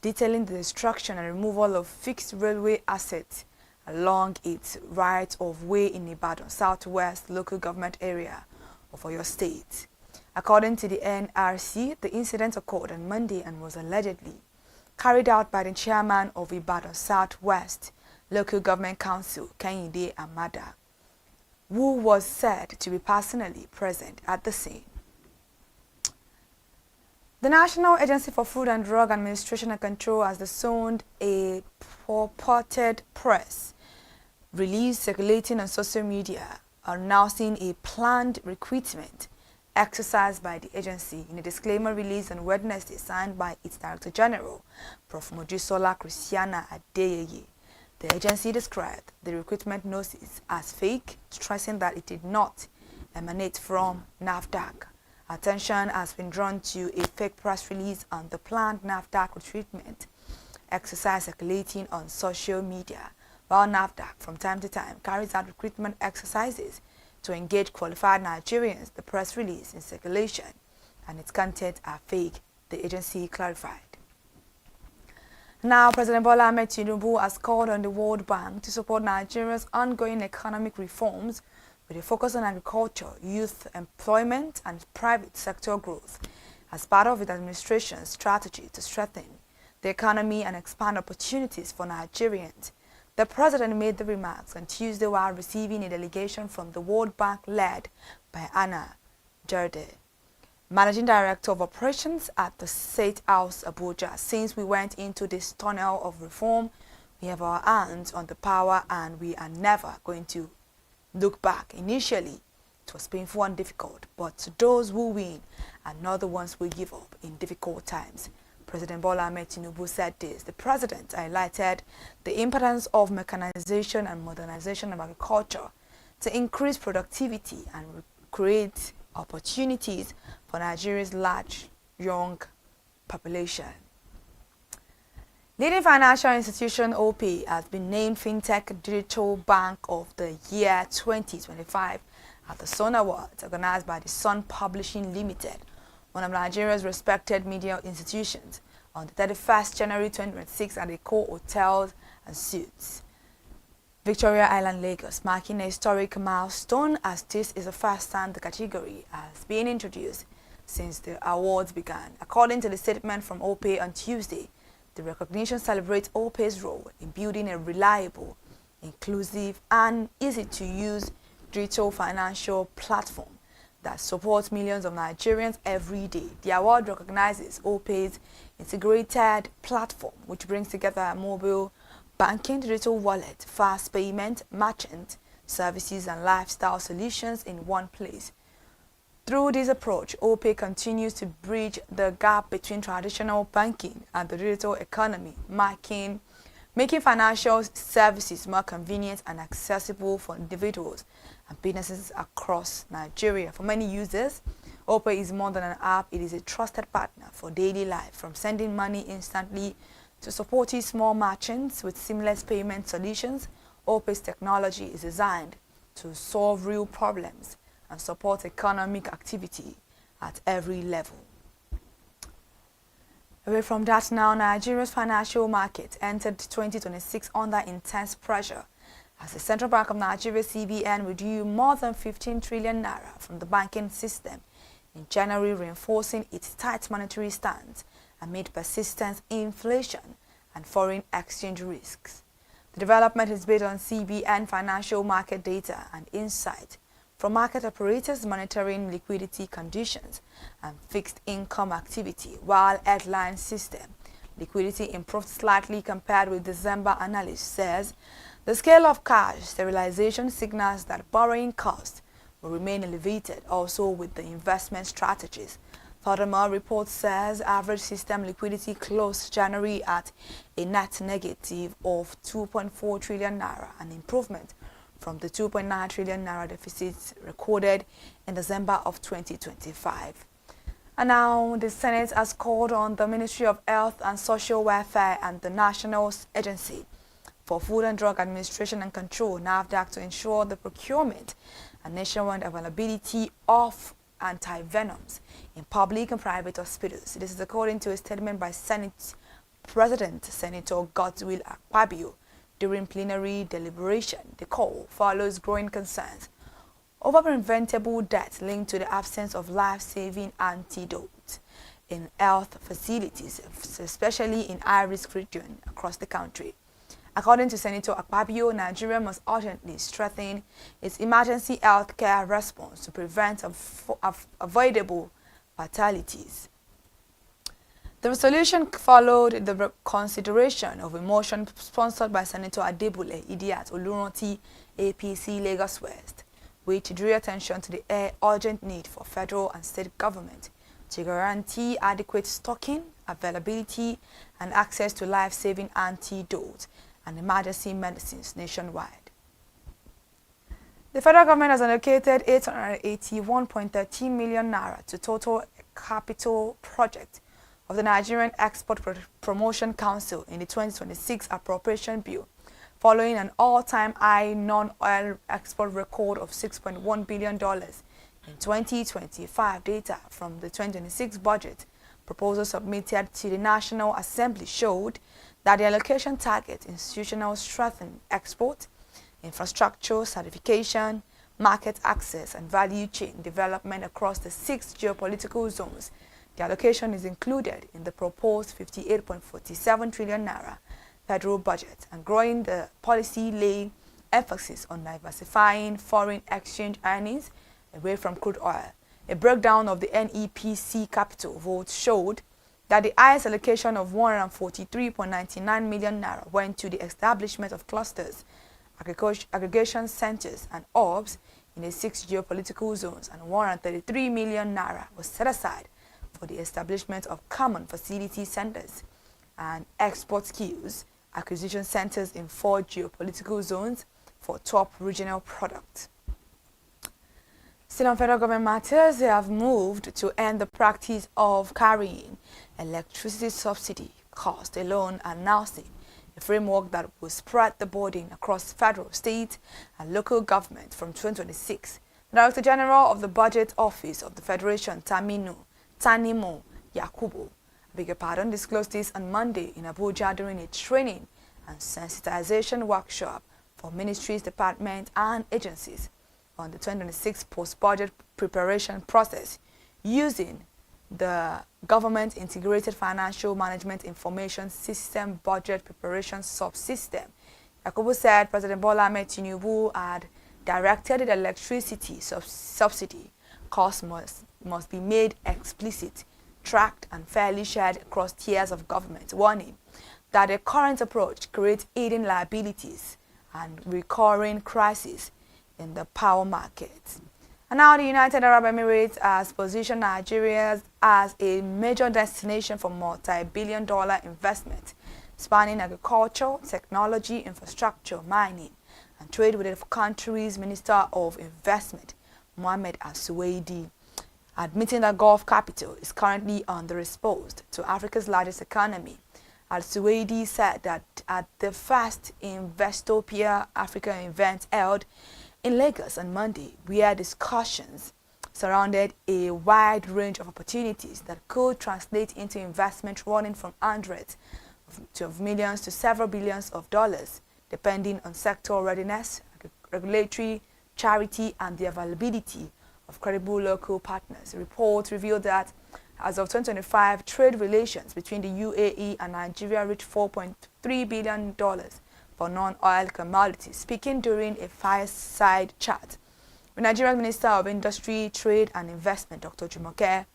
detailing the destruction and removal of fixed railway assets along its right-of-way in Ibadan Southwest local government area of Oyo State. According to the NRC, the incident occurred on Monday and was allegedly carried out by the chairman of Ibadan Southwest Local Government Council, Kehinde Amada, who was said to be personally present at the scene. The National Agency for Food and Drug Administration and Control has disowned a purported press release circulating on social media announcing a planned recruitment exercise by the agency. In a disclaimer released on Wednesday signed by its Director General, Prof. Mojisola Christiana Adeyeye, the agency described the recruitment notice as fake, stressing that it did not emanate from NAFDAC. Attention has been drawn to a fake press release on the planned NAFDAC recruitment exercise circulating on social media. While NAFDAC from time to time carries out recruitment exercises to engage qualified Nigerians, the press release in circulation and its content are fake, the agency clarified. Now, President Bola Ahmed Tinubu has called on the World Bank to support Nigeria's ongoing economic reforms with a focus on agriculture, youth employment, and private sector growth as part of its administration's strategy to strengthen the economy and expand opportunities for Nigerians. The president made the remarks on Tuesday while receiving a delegation from the World Bank led by Anna Jerde, Managing Director of Operations at the State House, Abuja. Since we went into this tunnel of reform, we have our hands on the power and we are never going to look back. Initially, it was painful and difficult, but those who win are not the ones who give up in difficult times. President Bola Ahmed Tinubu said this. The president highlighted the importance of mechanization and modernization of agriculture to increase productivity and create opportunities for Nigeria's large young population. Leading financial institution OP has been named FinTech Digital Bank of the Year 2025 at the Sun Awards organized by the Sun Publishing Limited, one of Nigeria's respected media institutions, on the 31st January 2026 at the Core Hotels and Suites, Victoria Island, Lagos, marking a historic milestone as this is the first time the category has been introduced since the awards began. According to the statement from OP on Tuesday, the recognition celebrates OP's role in building a reliable, inclusive, and easy-to-use digital financial platform that supports millions of Nigerians every day. The award recognizes OP's integrated platform, which brings together mobile banking, digital wallet, fast payment, merchant services, and lifestyle solutions in one place. Through this approach, OP continues to bridge the gap between traditional banking and the digital economy, making financial services more convenient and accessible for individuals and businesses across Nigeria. For many users, OP is more than an app. It is a trusted partner for daily life, from sending money instantly to supporting small merchants with seamless payment solutions. OP's technology is designed to solve real problems and support economic activity at every level. Away from that now, Nigeria's financial market entered 2026 under intense pressure as the Central Bank of Nigeria, CBN, withdrew more than 15 trillion naira from the banking system in January, reinforcing its tight monetary stance amid persistent inflation and foreign exchange risks. The development is based on CBN financial market data and insight from market operators monitoring liquidity conditions and fixed income activity, while headline system liquidity improved slightly compared with December. Analyst says the scale of cash sterilization signals that borrowing costs will remain elevated, also with the investment strategies. Furthermore, report says average system liquidity closed January at a net negative of 2.4 trillion naira, an improvement from the 2.9 trillion naira deficit recorded in December of 2025. And now the Senate has called on the Ministry of Health and Social Welfare and the National Agency for Food and Drug Administration and Control, NAFDAC, to ensure the procurement and nationwide availability of antivenoms in public and private hospitals. This is according to a statement by Senate President Senator Godswill Akpabio during plenary deliberation. The call follows growing concerns over preventable death linked to the absence of life-saving antidotes in health facilities, especially in high-risk regions across the country. According to Senator Akpabio, Nigeria must urgently strengthen its emergency health care response to prevent avoidable fatalities. The resolution followed the consideration of a motion sponsored by Senator Adebule Idiat Oluranti, APC Lagos West, which drew attention to the urgent need for federal and state government to guarantee adequate stocking, availability, and access to life-saving antidotes and emergency medicines nationwide. The federal government has allocated 881.13 million naira to total capital project of the Nigerian Export Promotion Council in the 2026 appropriation bill, following an all-time high non-oil export record of $6.1 billion in 2025. Data from the 2026 budget proposal submitted to the National Assembly showed that the allocation target institutional strengthened export, infrastructure, certification, market access, and value chain development across the 6 geopolitical zones. The allocation is included in the proposed 58.47 trillion naira federal budget and growing the policy laying emphasis on diversifying foreign exchange earnings away from crude oil. A breakdown of the NEPC capital vote showed that the highest allocation of 143.99 million naira went to the establishment of clusters, aggregation centers, and hubs in the 6 geopolitical zones, and 133 million naira was set aside for the establishment of common facility centers and export skills acquisition centers in 4 geopolitical zones for top regional products. Still on federal government matters, they have moved to end the practice of carrying electricity subsidy cost alone, announcing a framework that will spread the burden across federal, state, and local government from 2026. The Director General of the Budget Office of the Federation, Tanimo Yakubu, disclosed this on Monday in Abuja during a training and sensitization workshop for ministries, departments, and agencies on the 2026 post-budget preparation process using the Government Integrated Financial Management Information System Budget Preparation Subsystem. Yakubu said President Bola Ahmed Tinubu had directed that electricity subsidy costs must be made explicit, tracked, and fairly shared across tiers of government, warning that the current approach creates hidden liabilities and recurring crises in the power market. And now the United Arab Emirates has positioned Nigeria as a major destination for multi-billion-dollar investment, spanning agriculture, technology, infrastructure, mining, and trade, with the country's Minister of Investment, Mohammed Al-Suwaidi, admitting that Gulf capital is currently underexposed to Africa's largest economy. Al-Suwaidi said that at the first Investopia Africa event held in Lagos on Monday, where discussions surrounded a wide range of opportunities that could translate into investment running from hundreds of millions to several billions of dollars, depending on sector readiness, regulatory clarity, and the availability of credible local partners. Reports revealed that as of 2025, trade relations between the UAE and Nigeria reached $4.3 billion for non-oil commodities. Speaking during a fireside chat With Nigeria's Minister of Industry, Trade and Investment, Dr. Jumoke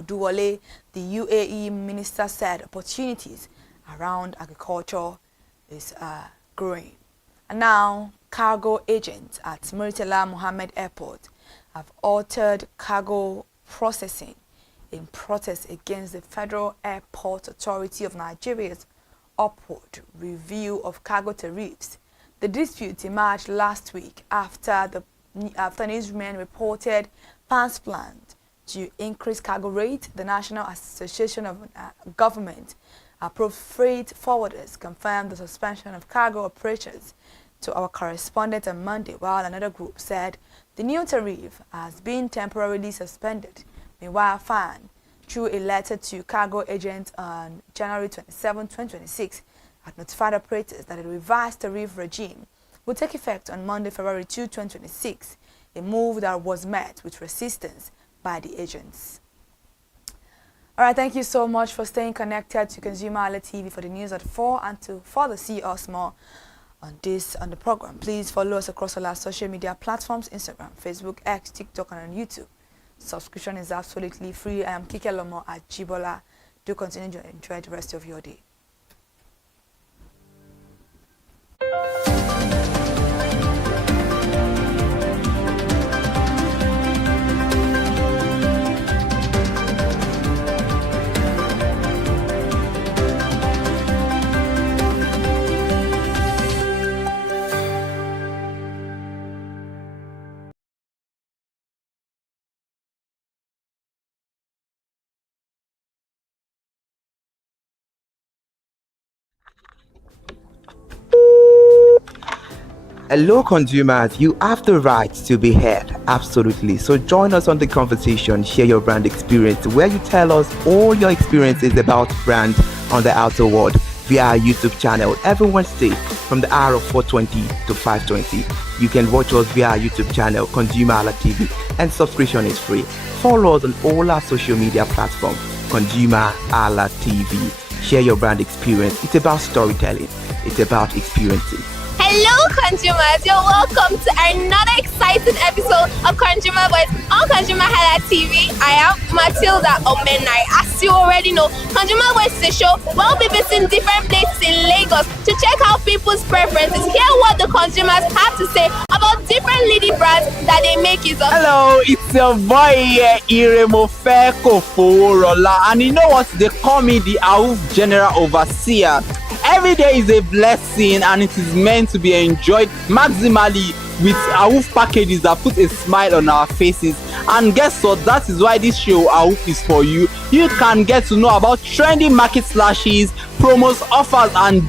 Oduwole, the UAE minister said opportunities around agriculture is growing. And now, cargo agents at Murtala Mohammed Airport have altered cargo processing in protest against the Federal Airport Authority of Nigeria's upward review of cargo tariffs. The dispute emerged last week after newsmen reported plans to increase cargo rate. The National Association of Government Approved Freight Forwarders confirmed the suspension of cargo operations to our correspondent on Monday, while another group said the new tariff has been temporarily suspended. Meanwhile, FAN, through a letter to cargo agents on January 27, 2026, had notified operators that a revised tariff regime will take effect on Monday, February 2, 2026, a move that was met with resistance by the agents. All right, thank you so much for staying connected to ConsumerHallaTV for the news at 4, and to further see us more on the program. Please follow us across all our social media platforms: Instagram, Facebook, X, TikTok, and on YouTube. Subscription is absolutely free. I am Kike Lomo at Jibola. Do continue to enjoy the rest of your day. Hello, consumers. You have the right to be heard. Absolutely. So join us on the conversation, share your brand experience, where you tell us all your experiences about brand on the outer world via our YouTube channel every Wednesday from the hour of 4:20 to 5:20. You can watch us via our YouTube channel, ConsumerHallaTV, and subscription is free. Follow us on all our social media platforms, ConsumerHallaTV. Share your brand experience. It's about storytelling. It's about experiences. Hello, consumers. You're welcome to another exciting episode of Consumer Voice on ConsumerHallaTV. I am Matilda Omenai. As you already know, Consumer Voice is a show where we'll be visiting different places in Lagos to check out people's preferences, hear what the consumers have to say about different leading brands that they make use of. Hello, it's your boy Iremofe Koforola, and you know what? They call me the AUF General Overseer. Every day is a blessing, and it is meant to be enjoyed maximally with AUF packages that put a smile on our faces. And guess what? That is why this show AUF is for you. You can get to know about trending market slashes, promos, offers, and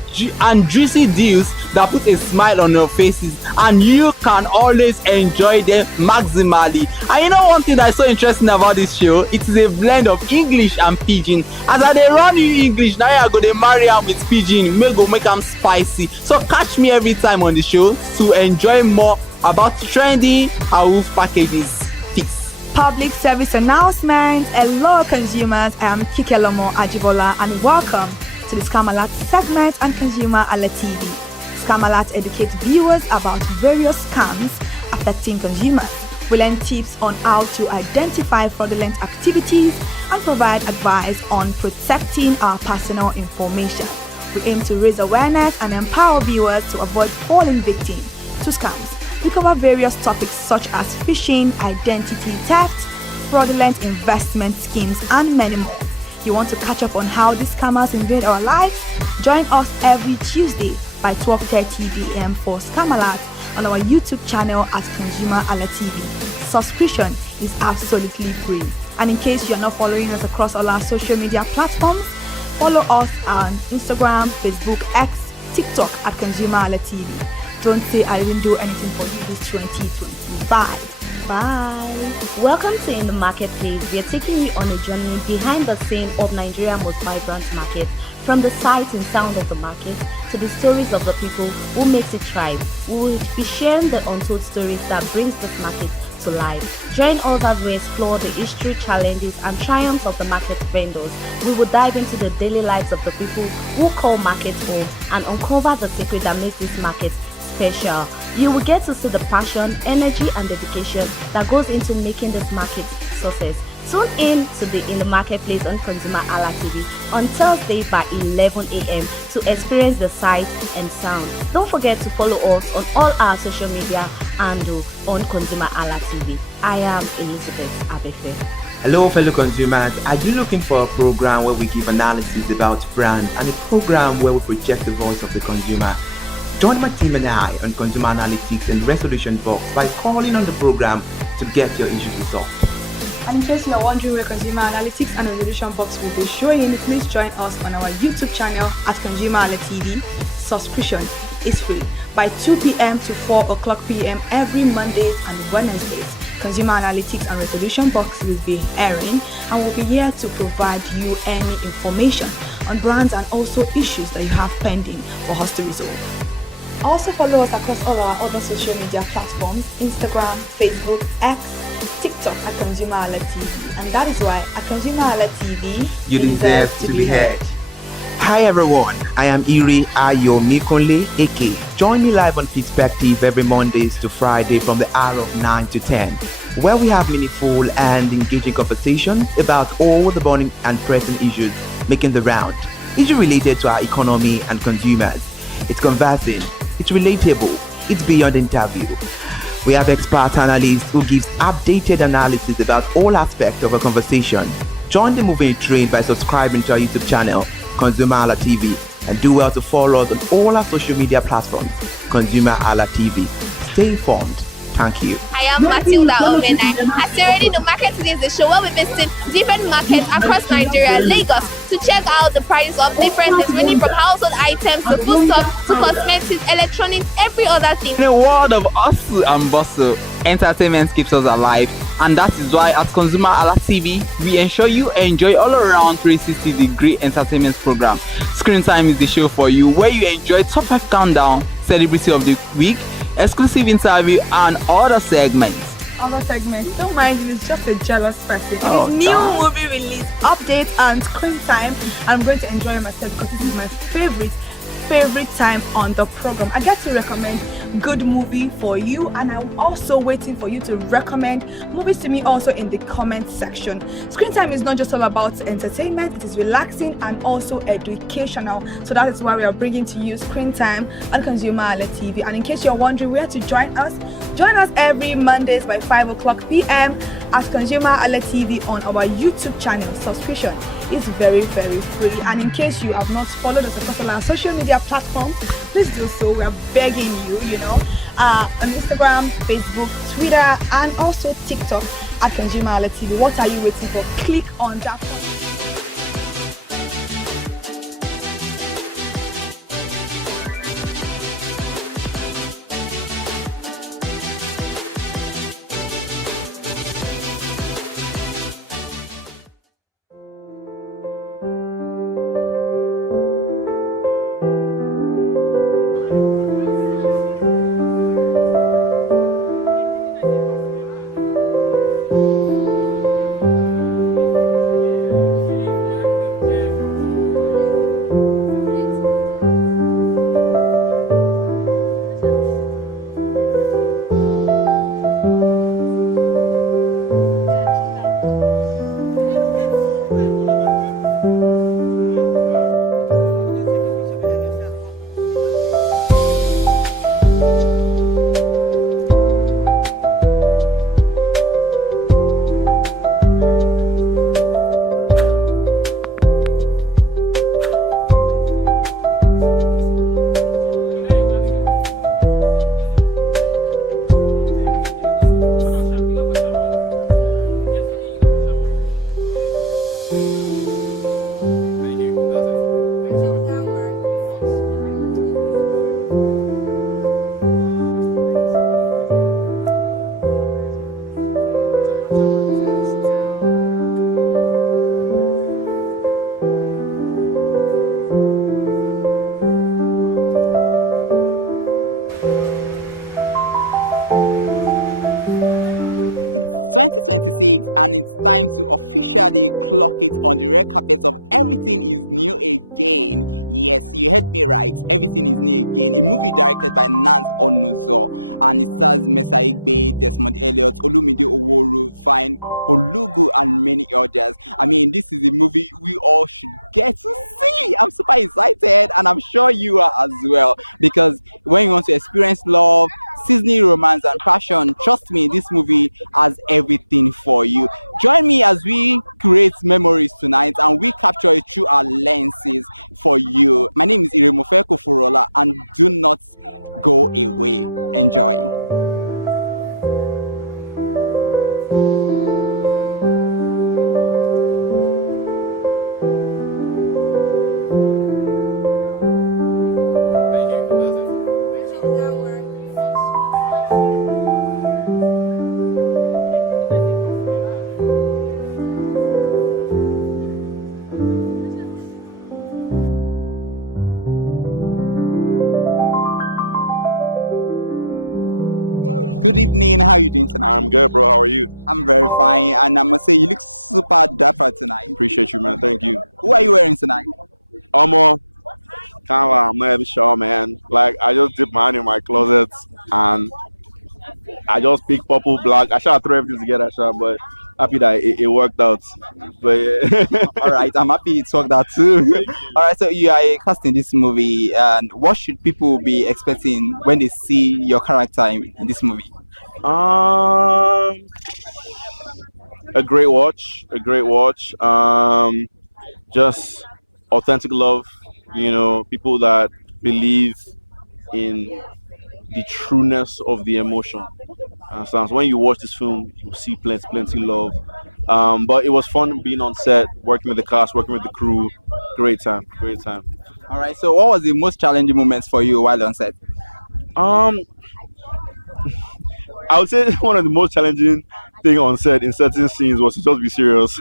juicy deals that put a smile on your faces, and you can always enjoy them maximally. And you know one thing that is so interesting about this show? It is a blend of English and Pidgin. As I dey run you English, now I go dey marry am with Pidgin, make am spicy. So catch me every time on the show to enjoy more about trendy AUF packages. Public service announcement. Hello, consumers. I am Kike Lomo Ajibola, and welcome to the Scam Alert segment on ConsumerHallaTV. Scam Alert educates viewers about various scams affecting consumers. We learn tips on how to identify fraudulent activities and provide advice on protecting our personal information. We aim to raise awareness and empower viewers to avoid falling victim to scams. We cover various topics such as phishing, identity theft, fraudulent investment schemes, and many more. You want to catch up on how these scammers invade our lives? Join us every Tuesday by 12:30 p.m. for Scam Alert on our YouTube channel at ConsumerHallaTV. Subscription is absolutely free. And in case you're not following us across all our social media platforms, follow us on Instagram, Facebook, X, TikTok at ConsumerHallaTV. Don't say I didn't do anything for you this 2025. Bye. Welcome to In the Marketplace. We are taking you on a journey behind the scene of Nigeria's most vibrant market, from the sight and sound of the market to the stories of the people who makes it thrive. We will be sharing the untold stories that brings this market to life. Join us as we explore the history, challenges, and triumphs of the market vendors. We will dive into the daily lives of the people who call markets home and uncover the secret that makes this market special. You will get to see the passion, energy, and dedication that goes into making this market success. Tune in to In the Marketplace on ConsumerHalla TV on Thursday by 11 a.m. to experience the sight and sound. Don't forget to follow us on all our social media handle on ConsumerHalla TV. I am Elizabeth Abefe. Hello fellow consumers, are you looking for a program where we give analysis about brand and a program where we project the voice of the consumer? Join my team and I on Consumer Analytics and Resolution Box by calling on the program to get your issues resolved. And in case you are wondering where Consumer Analytics and Resolution Box will be showing, please join us on our YouTube channel at ConsumerHallaTV. Subscription is free by 2 p.m. to 4 o'clock p.m. every Monday and Wednesdays. Consumer Analytics and Resolution Box will be airing and will be here to provide you any information on brands and also issues that you have pending for us to resolve. Also follow us across all our other social media platforms, Instagram, Facebook, X, TikTok at ConsumerHallaTV. And that is why at ConsumerHallaTV, you deserve to be heard. Hi everyone, I am Iri Ayomikunle Eke. Join me live on Perspective every Mondays to Friday from the hour of 9 to 10, where we have meaningful and engaging conversations about all the burning and pressing issues making the round. Issues related to our economy and consumers. It's conversing, it's relatable, it's beyond interview. We have expert analysts who gives updated analysis about all aspects of a conversation. Join the moving train by subscribing to our YouTube channel, ConsumerHalla TV, and do well to follow us on all our social media platforms, ConsumerHalla TV. Stay informed. Thank you. I am Matilda Omenai. As you already know, Market Today is the show where we visit different markets across Nigeria, Lagos, to check out the prices of different things, ranging from household items to foodstuffs to cosmetics, electronics, every other thing. In a world of hustle and bustle, entertainment keeps us alive, and that is why at ConsumerHalla TV, we ensure you enjoy all around 360-degree entertainment program. Screen Time is the show for you, where you enjoy top 5 countdown, celebrity of the week, exclusive interview, and other segments. Don't mind me, it's just a jealous person. Oh, It is new movie release, update, and Screen Time. I'm going to enjoy myself because this is my favorite time on the program. I get to recommend good movie for you, and I'm also waiting for you to recommend movies to me also in the comment section. Screen Time is not just all about entertainment, it is relaxing and also educational. So that is why we are bringing to you Screen Time on ConsumerHalla TV. And in case you're wondering where to join us every Mondays by 5 o'clock p.m. at ConsumerHalla TV on our YouTube channel. Subscription is very, very free. And in case you have not followed us across all our social media platforms, please do so. We are begging you, on Instagram, Facebook, Twitter, and also TikTok at ConsumerHalla TV. What are you waiting for? Click on that button. 2026, and it's time to officially clock it on the red carpet of Everything is New Again. Yes, you heard me right. Everything is New Again. A movie directed by Nance Onuzo, and it stars Mesa Igbe, Desmond Elliott, Olumide Oworu, Fine Olugu, and many others. I mean, this is a movie we all should get to see. I'm super excited, and I'm sure you are as well, because when you want to experience love, seasoning romance, and passion, trust me, this movie has everything for you. Join me as we create memories tonight and we capture it through our lenses for you. My name is Iremofe Koforola, and do not go away. Enjoy. Good evening. How are you doing tonight? I'm good, bro. How are you? I'm very fine, and I must say you look super dapper tonight. Appreciate you, man. Thank you. Who are you wearing tonight? Kind of like, I'm not even sure, man. Like, I just dipped my hand in my closet and I just picked purple, black. I should have thrown everything together, but happy that it worked out. But yeah. All right, I'm happy it worked out too. All right, so you are a cast in this movie, and what should people be expecting when they see your character in this movie? A great watch. Just authentic love. You know, people that believe in the trueness of the emotion. So when you watch this film, you see plenty love. But it was fun being on set, working with the cast, working with the crew. Great time. All right. So what was the most challenging moments for you while on set? I would say one of the most challenging thing on set in certain scenes was to just be serious.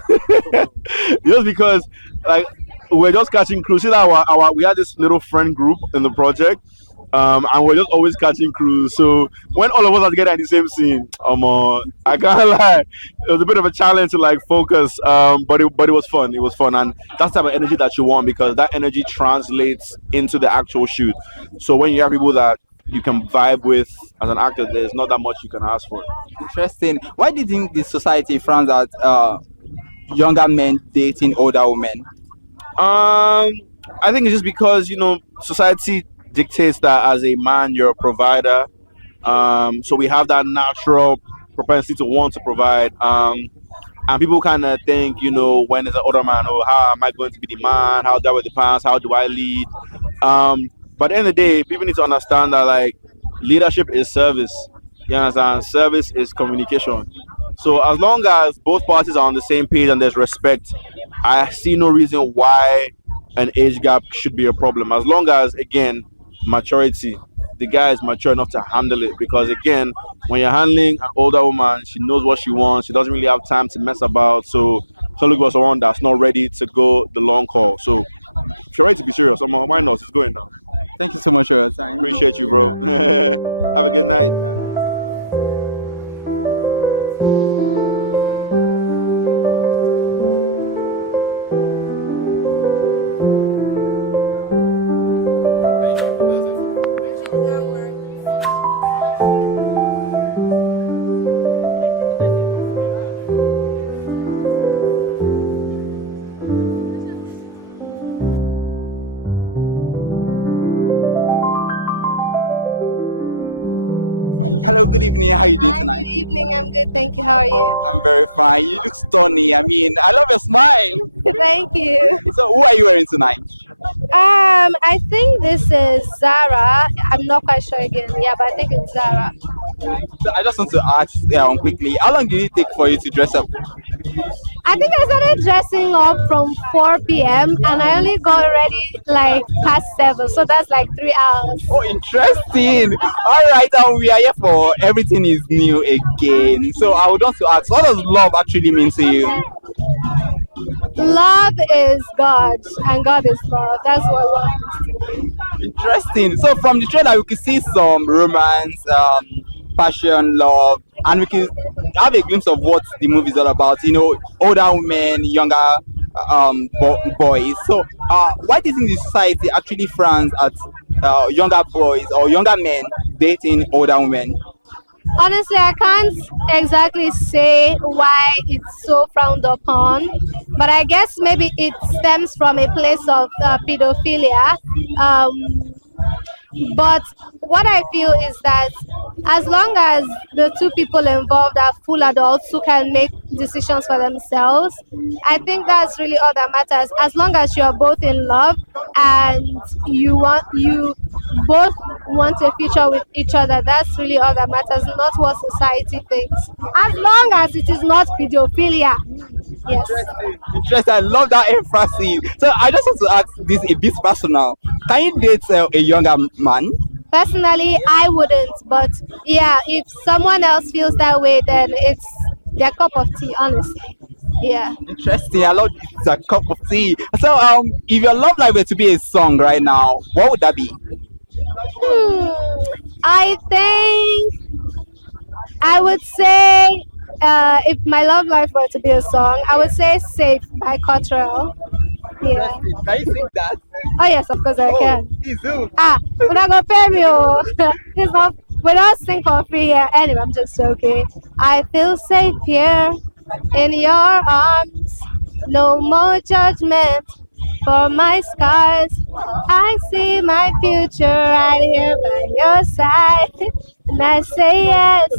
Just because, like, we're just catching crews. See that we had this little friend group in the project. And we're just always catching crews. So when all of us are together in the same scene, I can't lie, it was a bit of a challenge to like focus. But it was fun. It was fun, and that's the type of energy that you want, because that energy translates into the actual shoot. So when you have people that you can vibe with as an actor, there's not that much you can ask for. Interesting. Why do you think the society frowns at younger men dating older women? I think it's just because, you know, society dictates that as a man you're a provider, so we have that natural propensity to want to provide, and people kind of think, you know, when there's an older man, oh, how am I going to be the man, how do I wear the pants, how do I lead, but at the end of the day, people need to understand that, like, leadership is service. You understand? Service is communication. So as long as both parties are on the same page and there's respect, I see no reason why an age gap should be a problem. As long as, again, maturity, the guy is mature enough to handle it. Because again, when you're handling an older woman, she knows what she wants. She doesn't really have time to mess about. So look for someone that's not ready to go the long haul. So if you're ready to be serious, why not? It's going now. Thank you so much for your time. Appreciate you, bro. Have a good night. Hello, good evening. How are you doing tonight? Good evening. I'm good. Thank you. How are you? I'm very fine. You look stunning. I mean, I love your smile. Thank you. So, who are you wearing tonight? I think this is Zara. I'm not quite sure again. Yeah, but I think it's Zara. So, I just want to ask quickly, how long did it take for you to dress up? I think I started dressing up from 4 p.m. and I only got ready like past 7. So that's like 3 hours. Oh, interesting. All right, we are here for Everything is New Again. So I would want to ask, what does love actually mean to you? Love is God, and God is love. That's what love is. Interesting. So from the trailer, we can see some romance, passion, love, and we can have a glimpse of what the movie is all about. You know, older women, younger boys. So, why do you think the society actually frowns at younger boys or younger men dating older women? Honestly, I can't exactly say why it's so frowned upon, but I guess maybe it stems from a place of pedophilia. Um, but what I feel is that as long as the two people involved are full adults who can make decisions for themselves, I think that's really all that matters. As long as you are both in love and you both want a future with each other, that's really all that matters, not what society thinks. As long as it is not pedophilia. Yes. Interesting. I love that emphasis. So I just want to ask this a bit personal. Can you date a younger man? Personally, I wouldn't, but yeah, if someone else feels that way, then it's their cup of tea, honestly. Yeah. Interesting. I love it's a cup of tea. So if your love life were to be a song right now, what would that be? I think I would say if my love life were to be a song, I would say "Safe" by Cottrell. Yeah. Can you sing that? Oh yes, of course I can. Please do. We're not gonna pay me. Oh, it's not. We don't sing for free here. Anyway, I'm just joking. I feel safe here in your arms. No more judgment for my scars. I see my future right here by your side. And I say yes,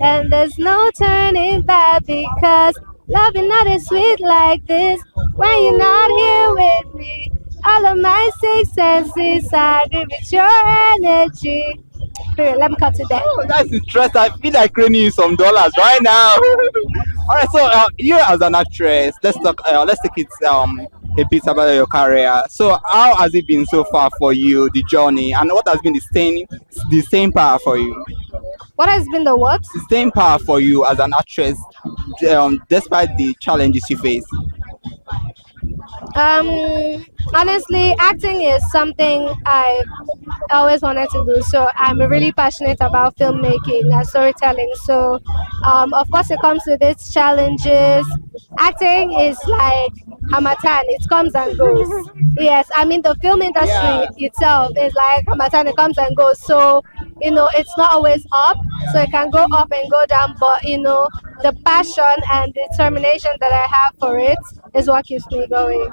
and there's no turning back because loving not is sweet like this when you're not here with me. All of my six senses agree with your energy. Here, let me cut it there. Oh, that's interesting. I feel like raining you some dollars right now. All right, so you as an actress, let's talk. Let's take it a bit about your career. So, how has it been so far for you, the journey, and what has been the staying power for you? What has been the what? The staying power for you as an actress, despite the challenges you face. Honestly, acting is something I've always wanted to do. So I'm really passionate about filmmaking and storytelling. So, of course, it comes with its challenges. Acting is like Hamatan; it comes and goes. Yes, I mean the film industry itself is like Hamatan; it comes and goes. So it's not always up. So it can go up and go down. But the passion and determination that I have for it is what keeps me going.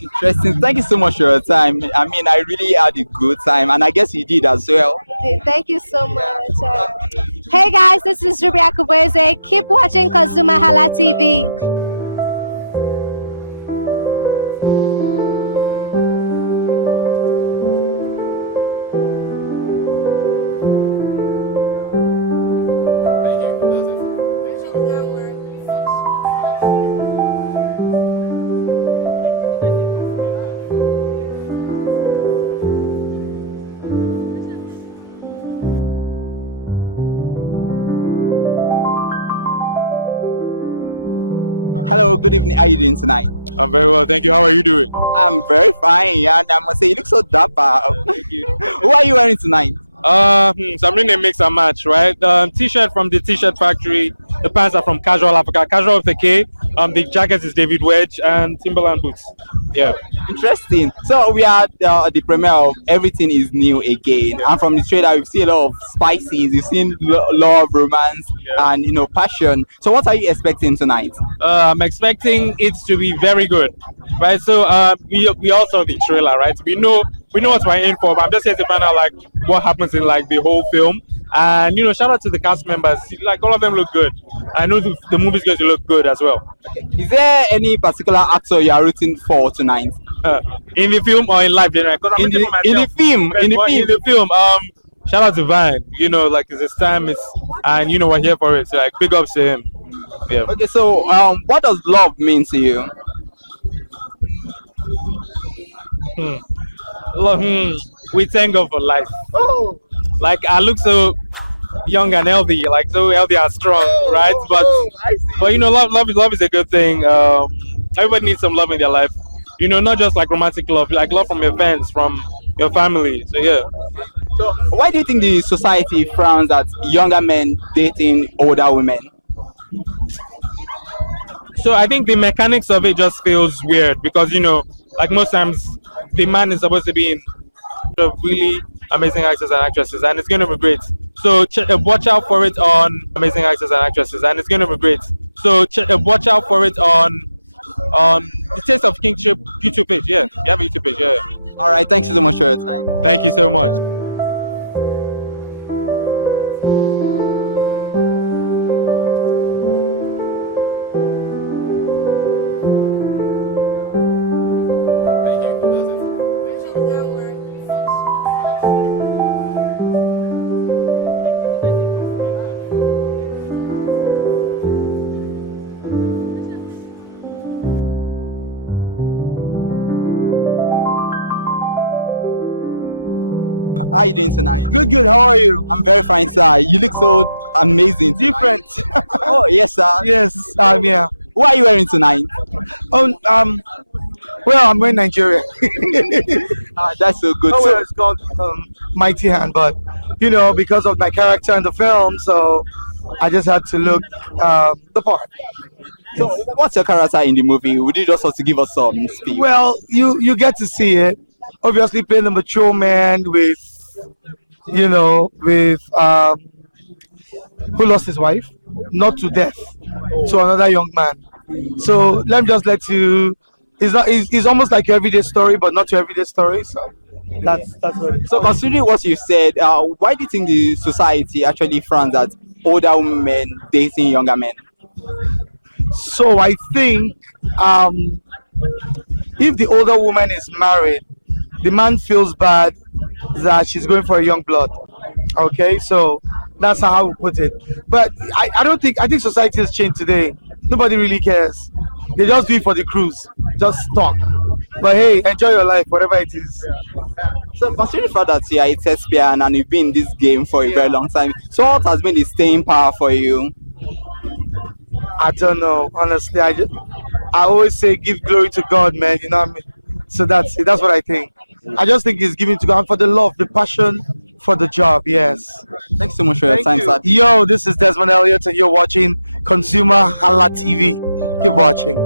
Interesting. Thank you so much for your time. I mean, I really had a good time, and I guess you did as well. Thank you so much. Hey guys, this is Ruby Akubweze. Keep watching ConsumerHalla TV. Hello, good evening. How are you doing tonight? I'm very well, thank you. How are you doing? I'm very fine, yeah. And I must say, you look so dapper. Thank you. Who are you wearing tonight? So I'm doing a mix and match, right? T-shirt from the T-shirt factory. The pants are from Casual Africa. Casual with a K. The jacket is David Wedge and Timberland boots. Yeah. Interesting. So we are at the premiere of Everything Is New Again, and from the trailer we've seen a lot of spices. We've seen love, romance, and passion. So what are you expecting tonight? I'm expecting it to be very good, right? So we all saw the trailer, right? We know what we're in for, but I'm just here to find out like what happens in like the whole film. And shout out to the cast members. Like all of them look good. I know the movie's going to look good as well. Okay. Is there any particular actor you are rooting for tonight? In the film or in live general? In the film. Shout out to Vine. Like it's his time. And we're here for it. So like big ups to him. Yeah. Okay. So what does love mean to you? Love. We thank God for life. Oh. Like I look so young and healthy, like so healthy and strong, right? But love is a good thing. Everybody needs some love in their life. Not just like romantic love, like love from your friends, from your family. So yeah. So why do you think the society frowns at younger men dating older women? So I think the mechanics of it just feels weird because like most times the man is supposed to be in the really amazing actors and actresses, and it's going to be great. So watch out for it on amazing actors and actresses, and it's going to be great. So watch out for it on the Taste of Kingship YouTube page. Yeah, you have a YouTube page. Yeah. All right. Thank you so much for your time. Thank you so much. How are you doing tonight? Good, good. How are you? I'm very fine, sir. You look so amazing. Different. Oh, yes, sir. Yes, yeah. What are you wearing tonight? Oh, well, I'm wearing Nigeria. That's so good. Oh, well, it's called Mighty Hand, but because of my character in the film, so I just had to look the part. So, what's your character in the movie? Would you just want to give us some speak? Well, you get to see it. Obviously, playing a mature man with who lost his wife, not to death, to another young man. So let me just let you. It's almost like your everyday story, but not your everyday story. So that's what. So considering what you said, why do you think the society actually frowns at older women dating younger men? So I think if the older woman is married, the man feels bad that she's going for a young blood. Okay, so that's how I would put it. But I think society has changed today. Nobody really cares. They just do it for the cruise. Just talk. But hey, enjoy your life, whatever it is. So considering the fact that you are a thespian and you've been in this game for a very long time, so what has been the staying power for you? I don't know. Honestly, I always say give glory to God, man. You know what I mean? So that's it. That's what I think. I just think it's giving to God for the love, the passion for the job. Yes. Thanks so much for your time, sir. Yo, this is Desmond Elliott, and you're watching ConsumerHalla TV. Keep watching.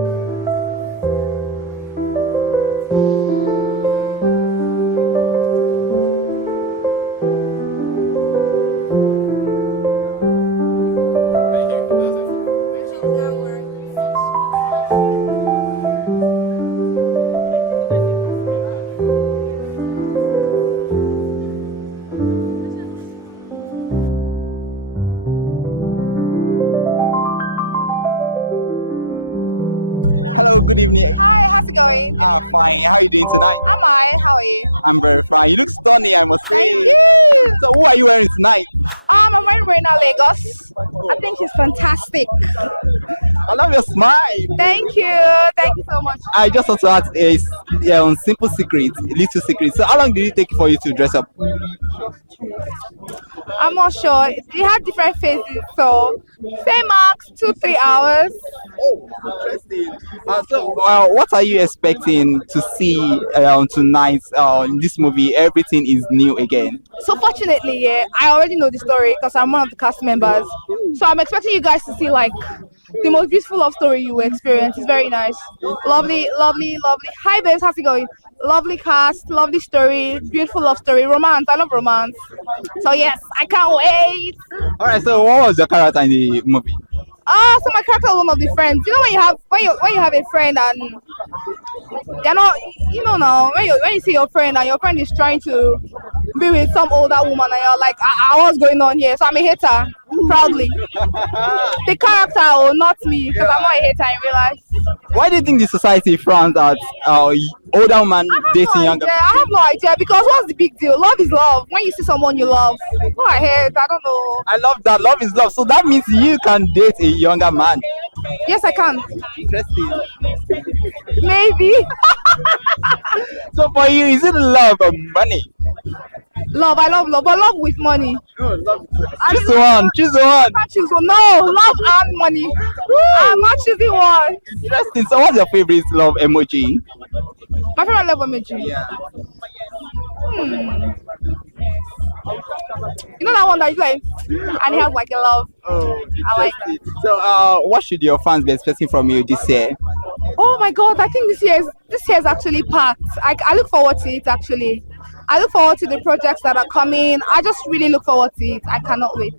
Hello, good evening. Hi, how's it going? Fine. How are you doing tonight? I'm fine. How are you? I'm very fine. You look stunning, I must say. Thank you. So, who are you wearing tonight? I'm wearing Reina Lagos. I think she's fantastic. I love your smile. Thank you. Thank you so much. I just want to ask a simple secret, a little secret. So, how long did it take for you to dress up? I'm not sure. They have different phases, so say max 2-3 hours. Interesting. So, what are you expecting to see tonight in this movie? Everything is new again. So fortunately, I already know the story because I'm one of the cast members. So I'm expecting you guys to see like the most beautiful love story you will experience. It's very nice. Lovely, lovely, lovely. Hi babes, how's it going? Lovely cast, lovely story, beautiful love story, romance. I love romance. So yes, I can't wait. Alright, so what was your character in the movie? So my character was one of the friends. You know when you have a friend and they're not, now when you see your friend and your friend is trying to be with some older woman and you're like, what's going on here? So I'm a hater, proudly. The character, not me, because I'm not a hater in real life. Why do you think the society frowns at older man dating younger? I have no idea because what's the big deal? Love is love. When you see someone you love, go ahead. I don't know. I love that. Love is love. So that means you can date a younger man. Yes, I can. Interesting. Maybe. So for you, is it love or money? Love. I love love, but love with money. Good, love. Choose one. Choose one. I can't choose one. No, love and money. I'm not choosing one. Interesting. So what's your favorite love emoji? My favorite love emoji? Yeah. You know that one that is like and it has like a lot of. Oh, I like interesting. So, what should your fans be expecting from you this year? Oh my God! I think this year is actually packed. I look forward to it actually. I look forward to the projects that are coming. I just really look forward to it. I cannot wait.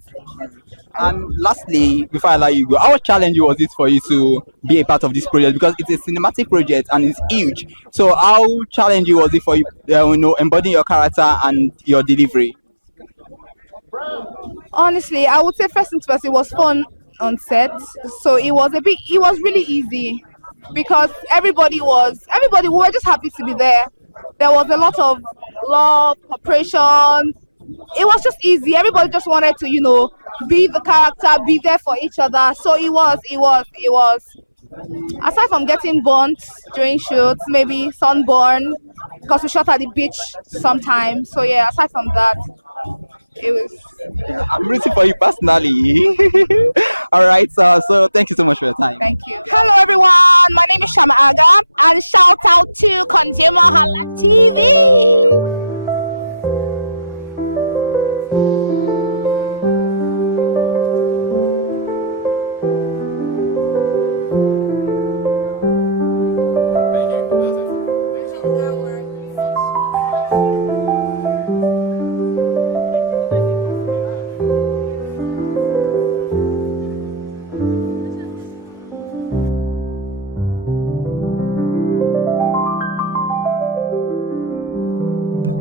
And lastly, before I let you go, how challenging was it for you to be a part of this project? Because it's a cinematic project and it's huge. So, how challenging was it for you, embodying your character and your delivery? Honestly, I would say first things first, it was fun on set. So it was really easy because everybody, we were just happy to be there. There was a lot of love, cooperation. It was just easy. Everybody just wanted to, be the character, be there for each other. So it was. Aside from getting burnt during shoots, maybe sunburn, because we shot at the beach sometimes. So yeah, aside from that, it was. I'm rooting for you personally. All right, so thank you so much for your time. Thank you. Hello everyone, my name is Shama Aga, and shout out to ConsumerHallaTV.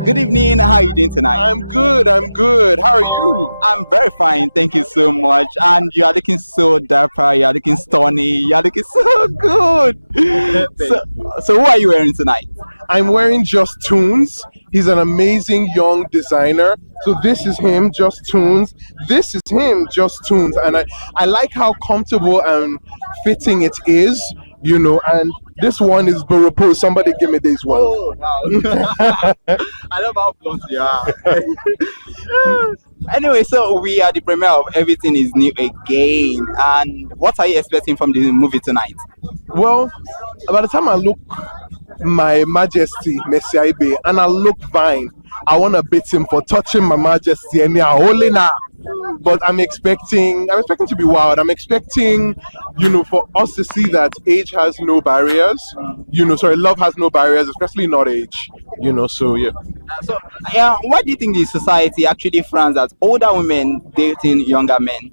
Good evening. How are you doing tonight? I'm good. How are you? I'm very fine. Thank you so much. And you are looking so dapper. You are looking stunning. You are looking so good. So who are you wearing tonight? I'm wearing Just Tunes. He's an amazing young designer. So this is him, Just Tunes. This is him, Just Tunes. And I like how comfortable and fitting it is, and this one is Boropo. Somebody give me this one. Oh, wow. I love how blunt you are. Anyway, so we are the premiere of Everything is New Again. And what are you expecting from the movie tonight? Well, by the time I look my majesty, Messiah Ibe, and I look Vine, I want to beat him for touching my majesty and holding her. But I'm expecting to be wild. I'm expecting, for us to see that age has no barriers. Love has no barriers, especially not age. So yeah. So why do you think the society actually frowns at older women dating younger men?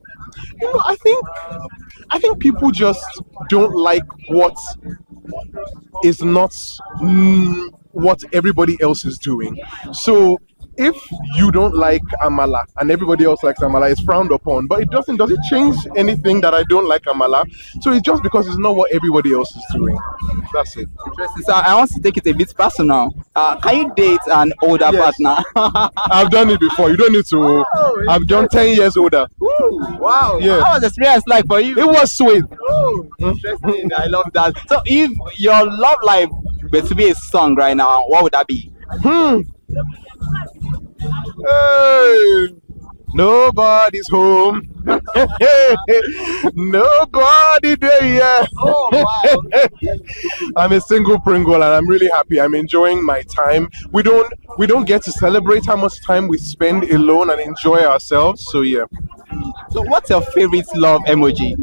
I think people just don't like what is not what everybody else is doing. So if you don't like Amala and everybody else likes Amala, it's frowned upon. But does it change anything that I don't like Amala? So it's just because it's not what everybody else is doing. That's it. Interesting. So I want to take it a bit personal. Can you date an older partner? I've done it before. You don't need to. I've done 10 years older. Ooh, wow. Yeah. How was the experience like for you? It was sweet. Oh, interesting. I love that. So if your love life were to be a song right now, what would that be? Hey, nobody's home. Nobody there yet. Oh, wow. I'm a single Pringle and I'm really happy. I'm enjoying my time. We don't get to celebrate how much time we spend alone and enjoy ourselves. So yeah. So what's your favorite love emoji?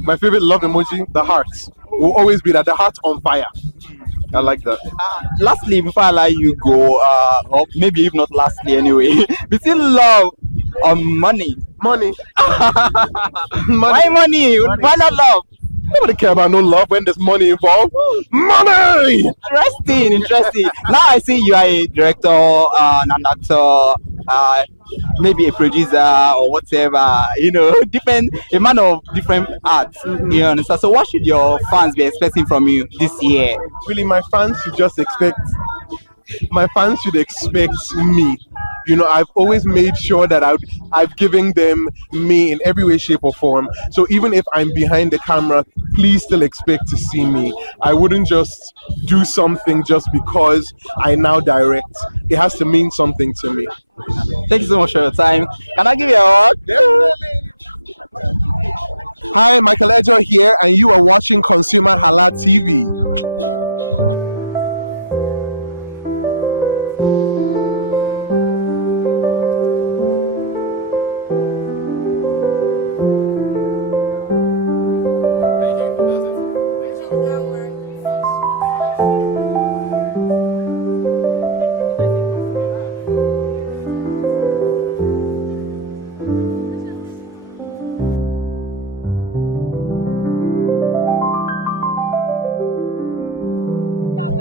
My favorite love emoji, the heart. Will always be that, the heart on fire. I like that. Lastly, before I let you go, or maybe if not lastly anyway, between love or money? Money. Why money? Why not love? Nobody care about no love when there's money involved. Money! Interesting. Now I see you are a director, an actor, maybe a producer or whatever, a man of different arts. You understand? So what should your fans be expecting from you this year? Really, my fans should expect me. I've always made sure that I've given them me in every way, shape, or form. So even if I'm behind the camera, please still expect to see me. I wouldn't just do something just because I now direct. It has to mean something to me. Thank you so much for your time. Can I give you a hug? Definitely. Hi, Michael Ejo here, and you are watching ConsumerHalla TV.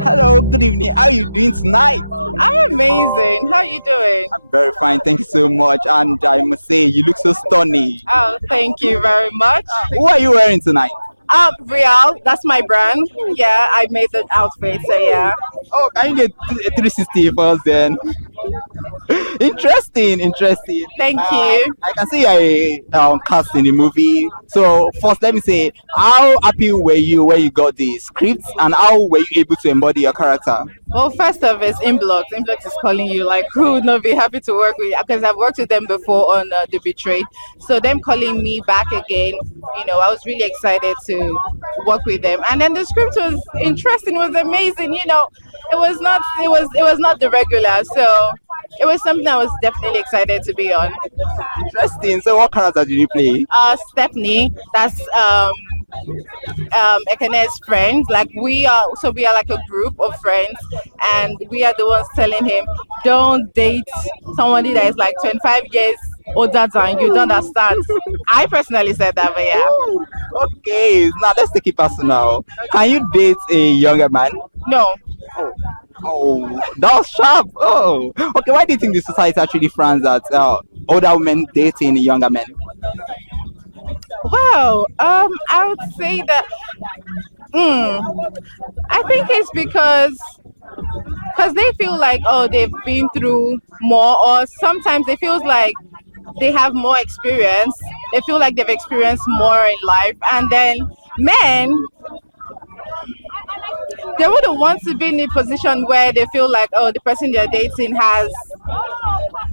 Hello, good evening. How are you doing tonight? I'm amazing. How are you doing? I'm very fine, thank you so much. And I must say, you look so stunning. Oh, thank you very much. Who are you wearing tonight? Real, that's my brand. Yeah, I made the outfit, so yeah. Oh, can you get 360 for us then? Interesting. Thank you. I can see you're cast in the movie. So first, let me say, how happy were you when you got the script, and how were you able to embody your character? Well, first off, it's Inblocks. Inblocks is calling you. Like, who would not be happy to work with? Because I've worked with them before on The Betrayed. So them calling me back again, I was really excited to work with them. And then the script was interesting, was amazing. It was not the regular. So it was something I was definitely excited to be on. Interesting. So what character did you play? Stephanie. That's Ekene's friends. Like we are like a group of friends, and we are the ones telling him, don't date somebody that is like 25 years older than you. Don't understand. I personally said that, but yeah. Okay, now let's take it personal. Can you date a younger man? No. Oh, that was sharp. Oh, okay. Why do you think the society actually frowns at older women dating younger men? Well, I would say that. I think it's because they feel like they've been through more, or sometimes they feel like they have more experience. They feel like they've experienced more in life, and then men, they wouldn't want to be in a position where they feel like the person they're dating has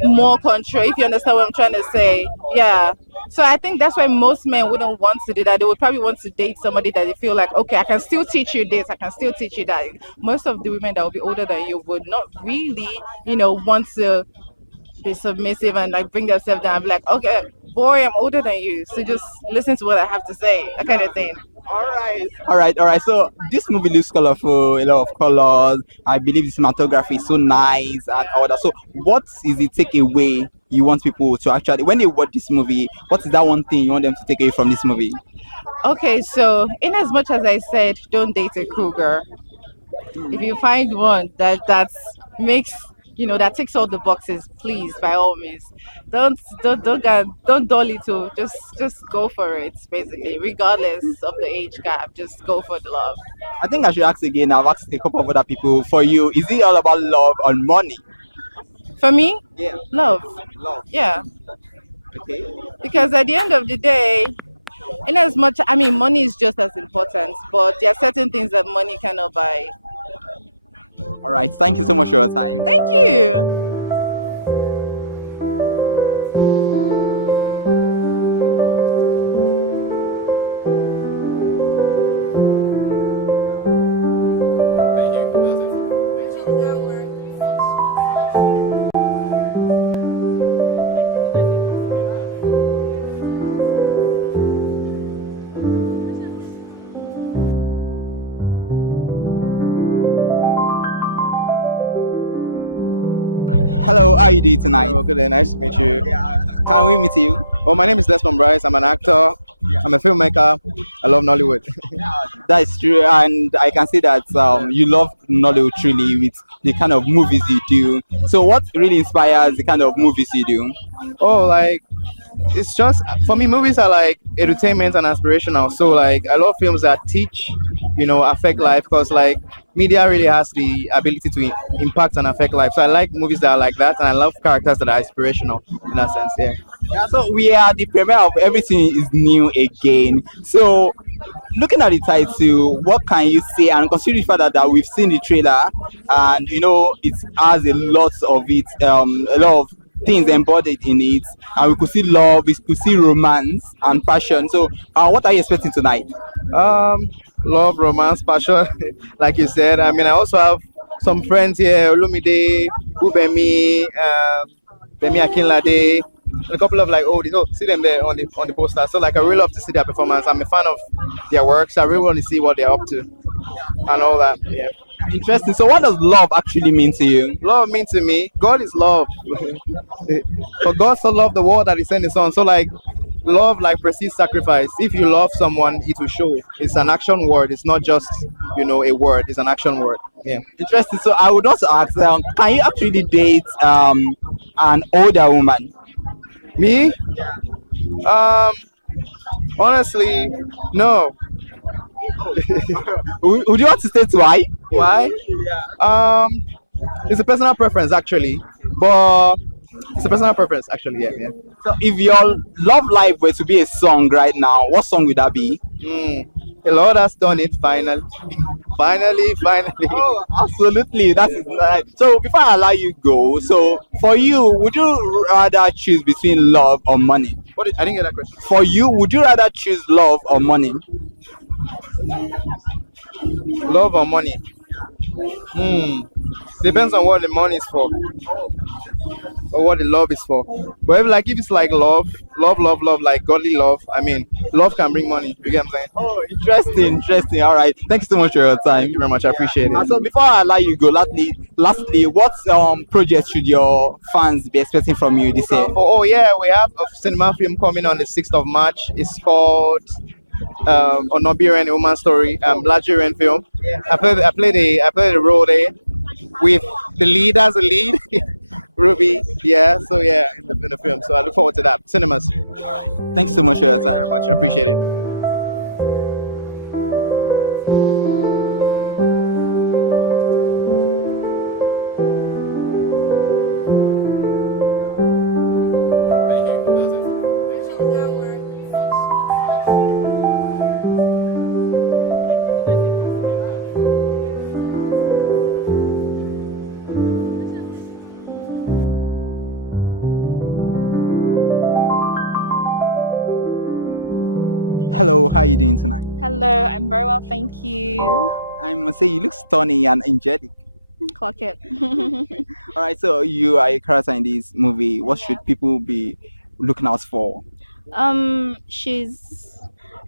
more control, if you understand what I'm trying to say. Yeah. So I think that's why most men wouldn't want to do that. They would probably want to date somebody that they feel like, okay, I can still teach you this, I can still teach you that. Most of the women that will be older than you would not really, want to be submissive and like bring themselves down and be like, okay, boy, I'm older than you, so just listen to what I have to say, that kind of thing. All right. So this movie looks colorful, a lot of colors. I believe the cinematography is so nice and all that. So what is the takeaway you want people to actually, when they watch this movie, what is that one thing you want them to take away from this movie? Okay, so in as much as I said, don't date a cougar. If you find one that makes that ticks all the boxes, please, by all means, don't dull it to just go for it, basically, regardless of the age gap. Just go for the love. I think I should ask again. I've asked a couple of other people. For you, is it all about love or money? For me, yeah, love. Yeah. Okay. Because at the end of the day, in as much, money is just as important, but there are certain things that money cannot buy. All right. Thank you so much for your time. Thank you. Hello, how are you doing tonight? Oh, good day, nice to meet you. Can we meet you? Oh, my name is Desmond Bryce. I'm an actor. I'm a filmmaker. I love Nollywood. That is true, and I can see that you love Nollywood truly with the kind of movies you do. So, what really inspires the kind of movies you do? Oh, like, it's just, for me, movies are like entertainment and aspirational. So, like, I love films that teach, affect life, because, like, media really has the ability to impact and affect life. So I like movies that are like that, and I love characters that are inspirational in that sense. Yeah, so we are the premiere of Everything Is New Again. So looking at the title, what can you say? And considering the fact that we've seen the trailer, and it has a lot of it, a lot of things embodied in it, and we could see love, we could see romance and passion. So what are you expecting tonight? Love, romance, passion, like you said. I also have some friends here, Olumide, Ubemi, Bemi Akinlade, and a couple of see them there on the poster. So I really love to see their performance. I'm a fan of their work, so I really want to see what they're up to and all that. Yeah. Interesting. So what does love actually mean to you? Love means to me, God is love. For God so loved the world that He sent His Son. So love precedes sacrifice. If you love someone, it will show. It's an action word. It's not just a word. It's an action word. Yeah. Interesting. So I would also ask, can you actually date an older woman? Me? Honestly, no. Would you want to state why? Why? It's a personal preference actually, but it's a personal preference actually. Yeah, yeah. So if your love life were to be a song right now, what song would that be? The Lord has done it finally. Finally. Oh, absolutely. That is nice. So before I allow you go, so for you, would you rather choose between love or money? I didn't get that question. For you, would you rather choose love or money? Love or money? Depends on what the money is for, or what the love is for. But if it's like love, like godly love, I mean, love can bring money. You get what I'm saying? Oh, interesting. All right. Thank you so much for your time. Thank you very much. I appreciate it. So before I allow you go, lastly, what project should your fans be expecting from you this year? Yeah, we have a cinema film coming on the 6th of March. It's called Onobiri, a Woman's Story, Nigerian film. I played the role there with the lead as a lead, Ruby. Yeah, so yeah, in the film. So I look forward to that. Cinemas. Thanks so much for your time. Thank you very much. I appreciate it. Hello, how are you doing tonight? Hello, I'm very well, thank you. I must say you look stunning and angelic. Clock it. All right, so you are a character in this movie. What should people be looking out for? She's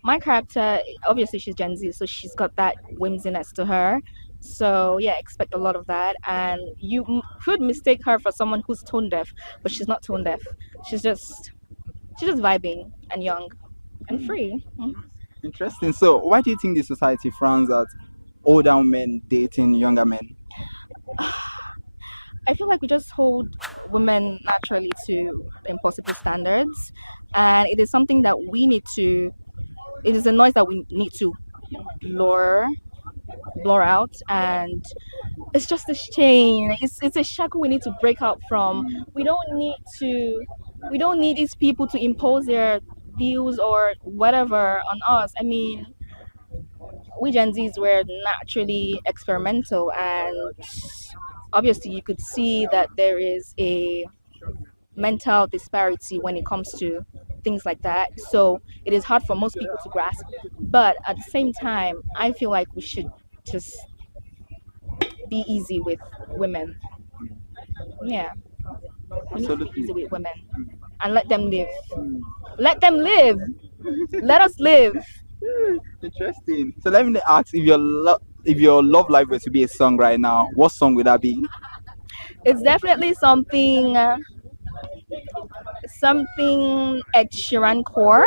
my character. Obviously, she's Gen Z, so she's got that whimsiness to her. So yeah, expect a lot of that. And you could mistake her for someone who's tone deaf, but she's not tone deaf. She's just vibing and young and free. Interesting. So why do you think the society frowns at older men dating younger men? I feel like we just hold women naturally to impossible standards, and it is something that we need to. It is a noise that we need to blur out, and it's just a chain. It's a shackle we need to break out from. We don't need these people to impose their views or whatever on us. I mean, we Gen Zs were naturally experimental, and obviously you could see that there is a mental disparity when it comes to things like that. So it is hard for most people to grasp. But at the same time, I feel like we should just be easy with women. Yeah. We need to be easy with women and let them live. Let them live. Let us live. Interesting. So let me ask, if your love life were to be a song right now, what song would that be? It's definitely something Ed Sheeran core.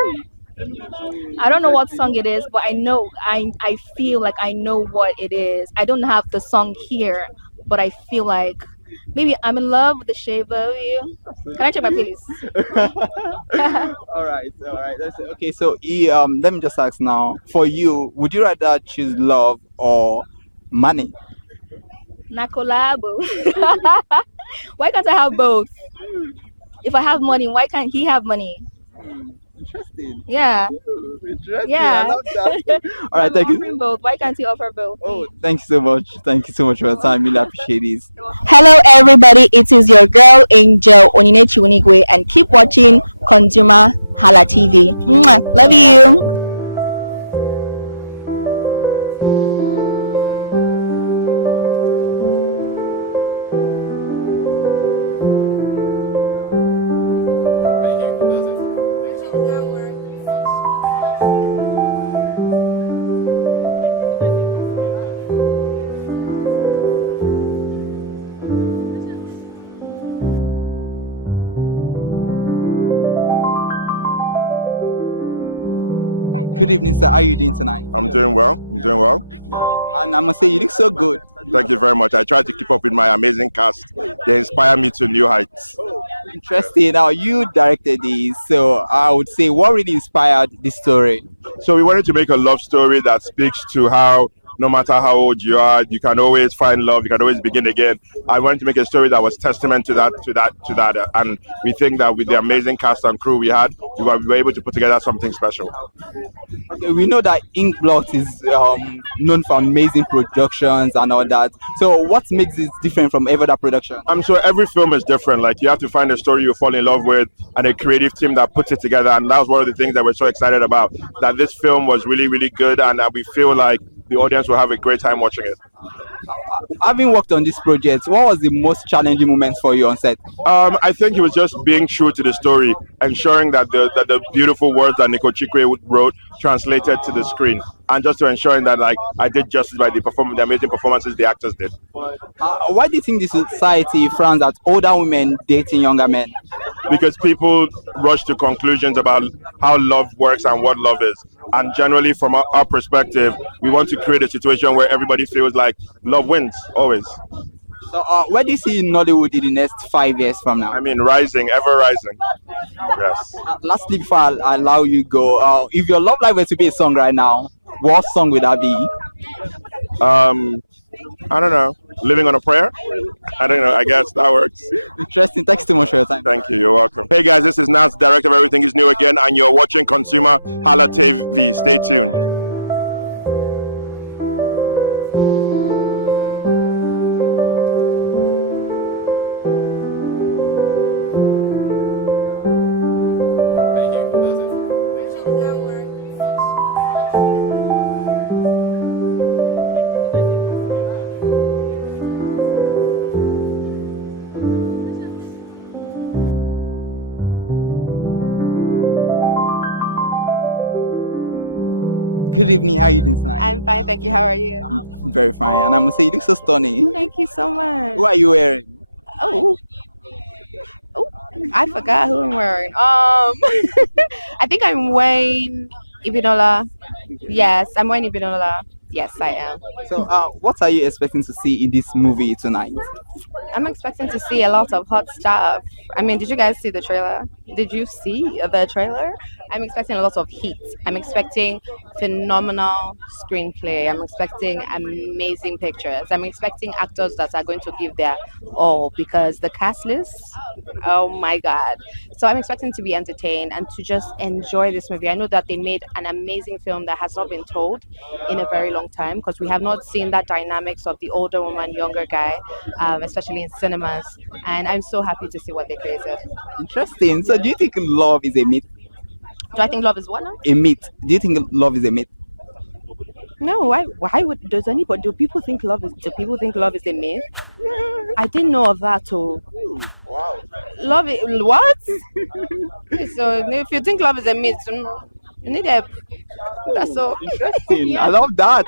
I don't know what song it is, but I feel like I know what it is. I don't have the song here, but I feel like maybe I'm in love with the shape of you. Can I check my playlist? All right. Okay, so let me just ask now. For you, would you rather choose love or money? Nakolabo. Why can't I have both? If I have money, why can't he have money? Interesting. Yeah. Interesting. Yeah. I love that. All right, thank you. Both. Why can't he offer both? Oh, thank you so much. Thank you so much for your time. Really appreciate this. Hello, everybody. It is your girl Angel Oninechi Unigwe, and keep watching Consumer Halla TV. Mwah. Love you. Good evening, sir. How are you doing tonight? I'm doing well. And I must say, you look so good. Thank you very much. I try to keep up with my amazing cast. They inspire me to new heights. Interesting. Now, you directed this, so I would say, what really inspired this story? So we wanted to make a love story that speaks to how no matter how old you are, you can always find love. You can always begin again. I wanted to make a story that was testament to that. And we think that with the amazing cast and crew we had, we were able to put together something special. Okay, we know that Inkblot is known for amazing productions and all that. So what makes it different from every other production? So every film is different. Like you have to find a story you fall in love with and a creative team that puts it together. And that was one of the things that we're so excited about. That this film was really, really good, and that we feel like the audience will have a great time watching it. Having worked on this project, what was the most challenging moment for you on set? I think it was just being true to the story, ensuring that the beautiful words that Nico Chikwe wrote translated to the screen, and just to ensuring that like I did justice by the amazing performances the actors did. Why do you think the society frowns at older women dating younger men? Because people rush to conclusions about how love works and what love is. And generally, from our perspective, we want to create a situation where everybody feels like love wins, always. So, where do you see Nollywood in the next 5 years from now? I mean, rising, ever rising. Yes. Lastly, before I allow you go, if your love life were to be a song right now, what song would that be? I don't know. Living on a prayer? I don't know. I guess that works. Interesting. Thanks so much for your time. Thank you. You're welcome. Hey guys, this is Nas, director of Everything Is New Again, and you're watching ConsumerHallaTV. Stay tuned. Good evening. How are you doing tonight? I'm fine, thank you. How are you? I'm very fine. And I must say, you look so stunning. Thank you so much. What are you wearing? Oh, I forgot who I'm wearing. I think I'm wearing Ibinola. Yes, I'm wearing Ibinola. Yes, I am. So, what are you expecting to see in this movie tonight? I'm expecting to see a lot of hot stuff. I mean, did you guys see the trailer? Did you see the trailer? I'm expecting a lot of heat. I'm expecting phenomenal screenplay. I'm expecting amazing pictures. I'm expecting actors that are going to give their all because the cast list, oh my God. So I'm expecting to be entertained and to just enjoy this movie. I know that they made an amazing film that has not been told in a very long time because we have not seen that dynamics of the older woman, younger guy, especially in cinemas. And I'm so happy to see what they created. Interesting. So, do you think love is a myth? Do I think love is what now? A myth. Do you think love is a myth? No, why do people think love is a myth? I didn't know of that too. Wow. What? So if you think love is a myth, you need help. That's so interesting. Yeah. I love that.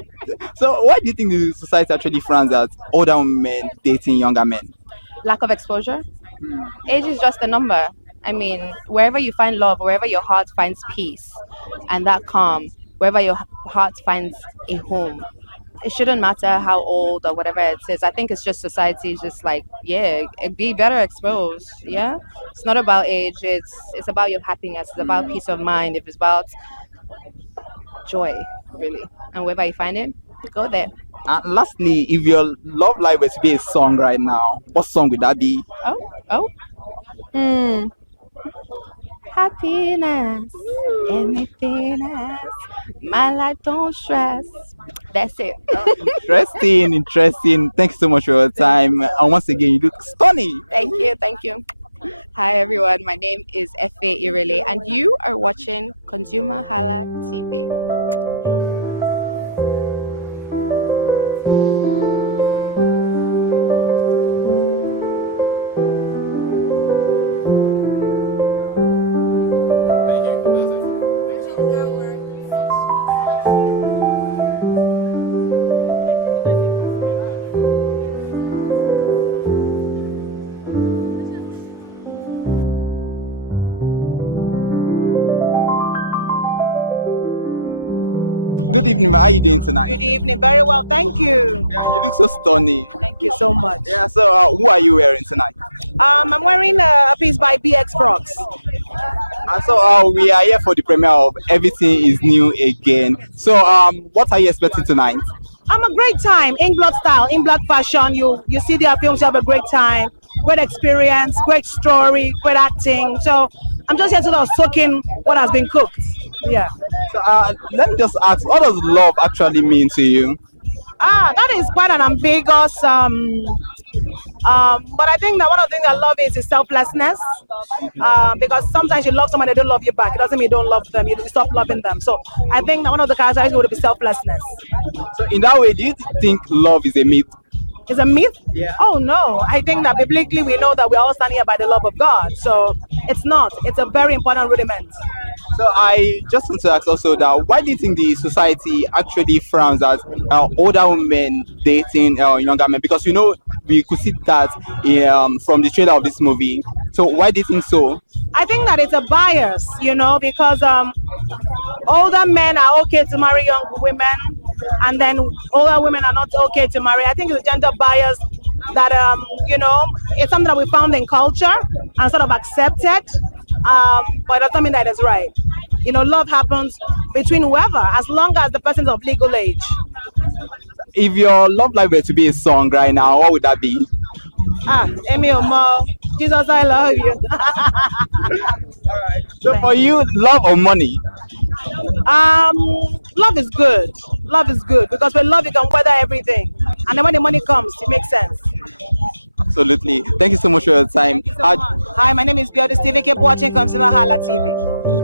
So why do you think the society actually frowns at older men dating younger men? Lack of exposure. Age is just a number. I mean, wherever you find love, wherever your heart finds peace and that calm, wherever your heart finds a home, it shouldn't matter how old or whatever it is. I think it's just society is just like, yeah, be better exposed. Yeah, it's not about age. It's about your happiness. It's about peace of mind. It's about joy, really. And wherever you find it, go there. And lastly, if your love life were to be a song right now, what song would that be? Happiness, anything else. My life don't stress. That's it. Interesting. Thanks so much for your time. And once again, you look stunning. Thank you. Hi everyone, my name is Efe Irele and you are watching Consumer Halla TV. Good evening, how are you doing tonight? Good evening. Very well, thank you. Yeah, you look so stunning. Thank you so much. Yeah, so who are you wearing tonight? I'm wearing a piece by BX Frogs. And so we are here for the premiere of Everything is New Again. So what are you expecting tonight? A great time in blood style, in black fashion. You see their films, you have a great time, great experience, great story, great acting. So I'm just here to sort of soak in what has been cooked. Yeah. So let me just ask, what does love actually mean to you? That is quite an ambiguous. But I think that one of the things I love is selflessness. Because sometimes you love someone, they don't love you back. It doesn't mean you don't love them. You stop loving them. So I think that one of the characteristics would be selflessness. So in that way, do you think love is a myth? Is a myth? Yeah. Oh no, I think that biblically we know that we're all standing here by the love of God. So it's not. It's a very important rudiment. So I just want to ask also that why do you think the society actually frowns at older women dating younger men? Because we could see that from the trailer of this movie. So why do you think so? I think that it's a bias, because older men are okay to marry young women, and then older women are not okay to marry. I think it's a gender bias that it's something that we found in culture and sort of accepted, but it doesn't mean that it's right. Love happens between whoever, as long as the person's of legal age. If your love life were to be a song right now, what would that be? Amy Omo, Jesus, I love you. So for you, love or money? Love is good. Love is good because with love you can weather everything, and then when the money comes, it makes sense. Absolutely. Thank you so much for your time. Hi, my name is Biodis TV. Keep watching ConsumerHalla TV.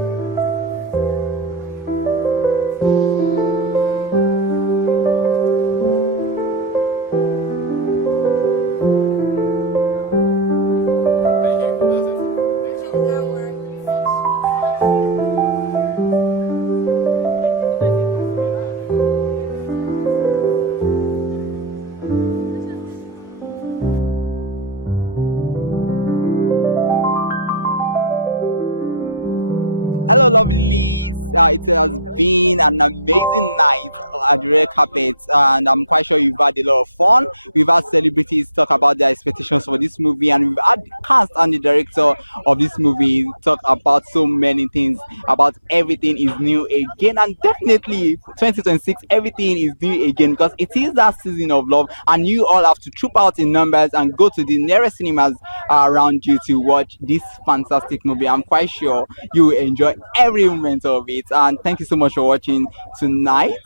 Hello, lovelies. It has been an amazing night at the red carpet, and I'm quite sure you've had a lot of fun. We've had celebrities talk about their expectations for this movie, and we've had the cast and the director of this movie talk about so many things, about everything is new again, and definitely 2026, everything is new again because it is that season of love, and you all have to troop out in numbers and go to the nearest cinemas around you to watch this fantastic movie. I'm quite sure you will enjoy every moment of it. And thank you so much for watching tonight.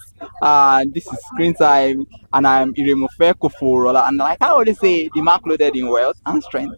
This is Screen Time, and I'm Iremofe Koforola, and like I always say, the mark loaded in wealth and strength.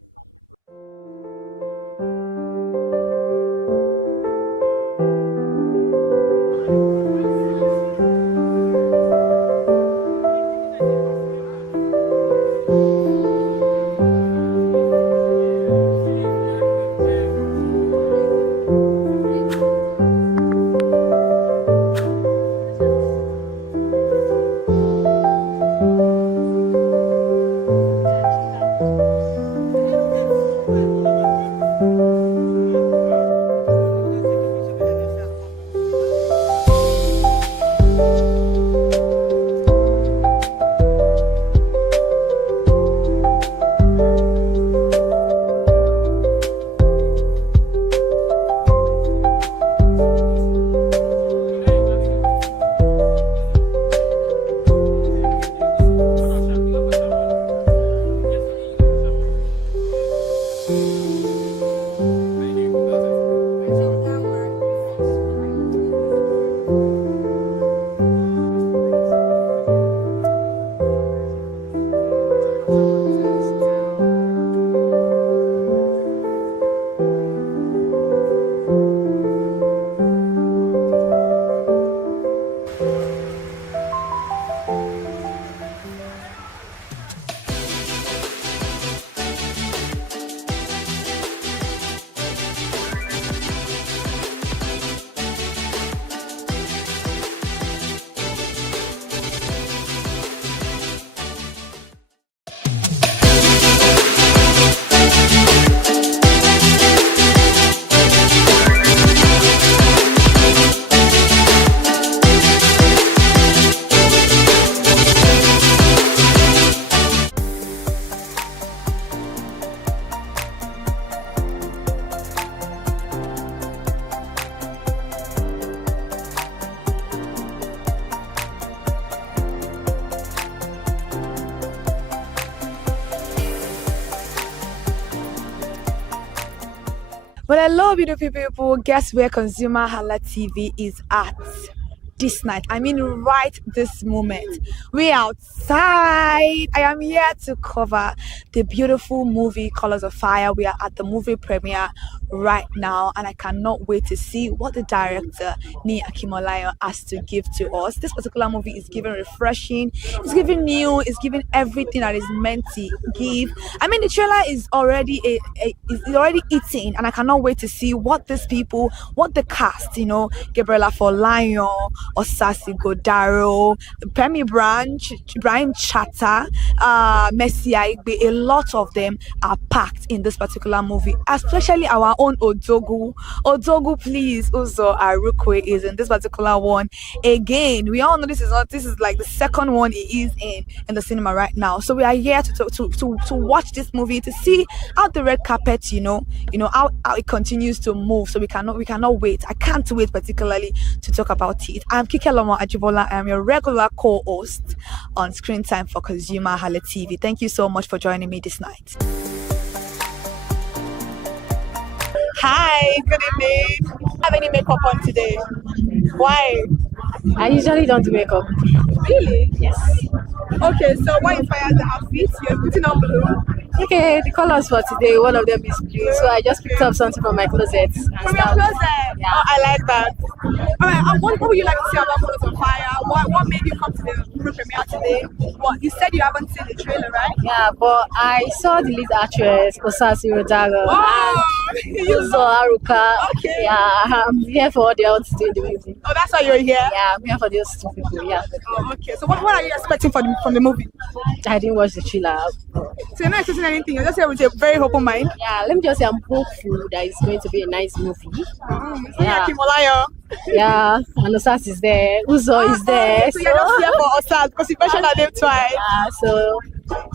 Hello, beautiful people. Guess where Consumer Halla TV is at this night? I mean, right this moment. We outside. I am here to cover the beautiful movie Colors of Fire. We are at the movie premiere right now, and I cannot wait to see what the director Ni Akimolayo has to give to us. This particular movie is giving refreshing, it's giving new, it's giving everything that is meant to give. I mean, the trailer is already is already eating, and I cannot wait to see what these people, what the cast, Gabriela Folayan, Osasi Godaro, Pemi Branch, Brian Chatta, Messi Aigbe, a lot of them are packed in this particular movie, especially our own Odogu. Odogu, please. Uzo Arukwe is in this particular one. Again, we all know this is like the second one he is in the cinema right now. So we are here to watch this movie, to see how the red carpet, how it continues to move. So we cannot wait. I can't wait particularly to talk about it. I'm Kike Lomo Ajibola. I'm your regular co-host on Screen Time for ConsumerHalla TV. Thank you so much for joining me this night. Hi, good evening. Have any makeup on today? Why? I usually don't do makeup. Really? Yes. Okay, so what inspired the outfit? You're putting on blue. Okay, the colors for today, one of them is blue, so I just picked up something from my closet. From your closet? Yeah. Oh, I like that. Alright, what would you like to say about Colors of Fire? What made you come to the premiere today? What you said you haven't seen the trailer, right? Yeah, but I saw the lead actress, Osasi Rodago, and Uzo Aruka. Okay. Yeah, I'm here for all the out to the movie. Oh, that's why you're here? Yeah, I'm here for those two people, yeah. Oh, okay. So what are you expecting from the movie? I didn't watch the trailer. So you're not expecting anything? You're just here with a very open mind? Yeah, let me just say I'm hopeful that it's going to be a nice movie. Yeah. Yeah, and Osas is there, Uzo is there. So you're not here for Osas because you mentioned her name twice. Yeah, so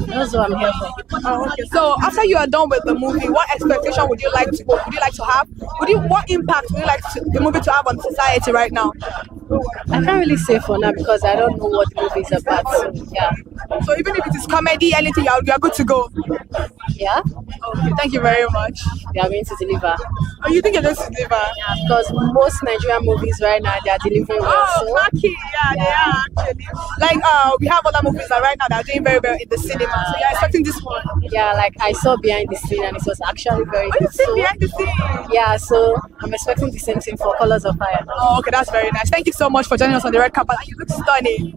that's what I'm here for. Oh, okay. So after you are done with the movie, what expectation would you like to have? What impact would you like the movie to have on society right now? I can't really say for now because I don't know what the movie is about. So yeah. So even if it is comedy, anything, you are good to go. Yeah. Okay. Thank you very much. They are going to deliver. Oh, you think you're going to deliver? Yeah, because most Nigerian movies right now they are delivering well. Oh, lucky. Yeah, they are actually. Like we have other movies that right now that are doing very well in the cinema. So you're expecting this one? Yeah, like I saw Behind the Scene and it was actually very good. You see Behind the Scene? Yeah, so I'm expecting the same thing for Colors of Fire. Oh, okay, that's very nice. Thank you so much for joining us on the red carpet. You look stunning.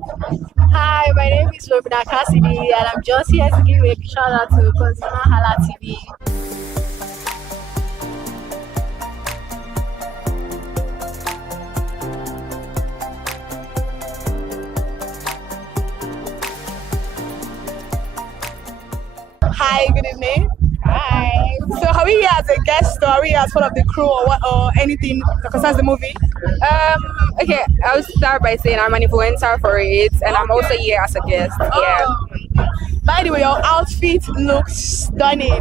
Hi, my name is Robina Cassidy and I'm just here to give a shout out to ConsumerHalla TV. Hi, good evening. Hi. So are we here as a guest or are we here as part of the crew or anything that concerns the movie? Okay, I'll start by saying I'm an influencer for it and I'm also here as a guest. Yeah. By the way, your outfit looks stunning.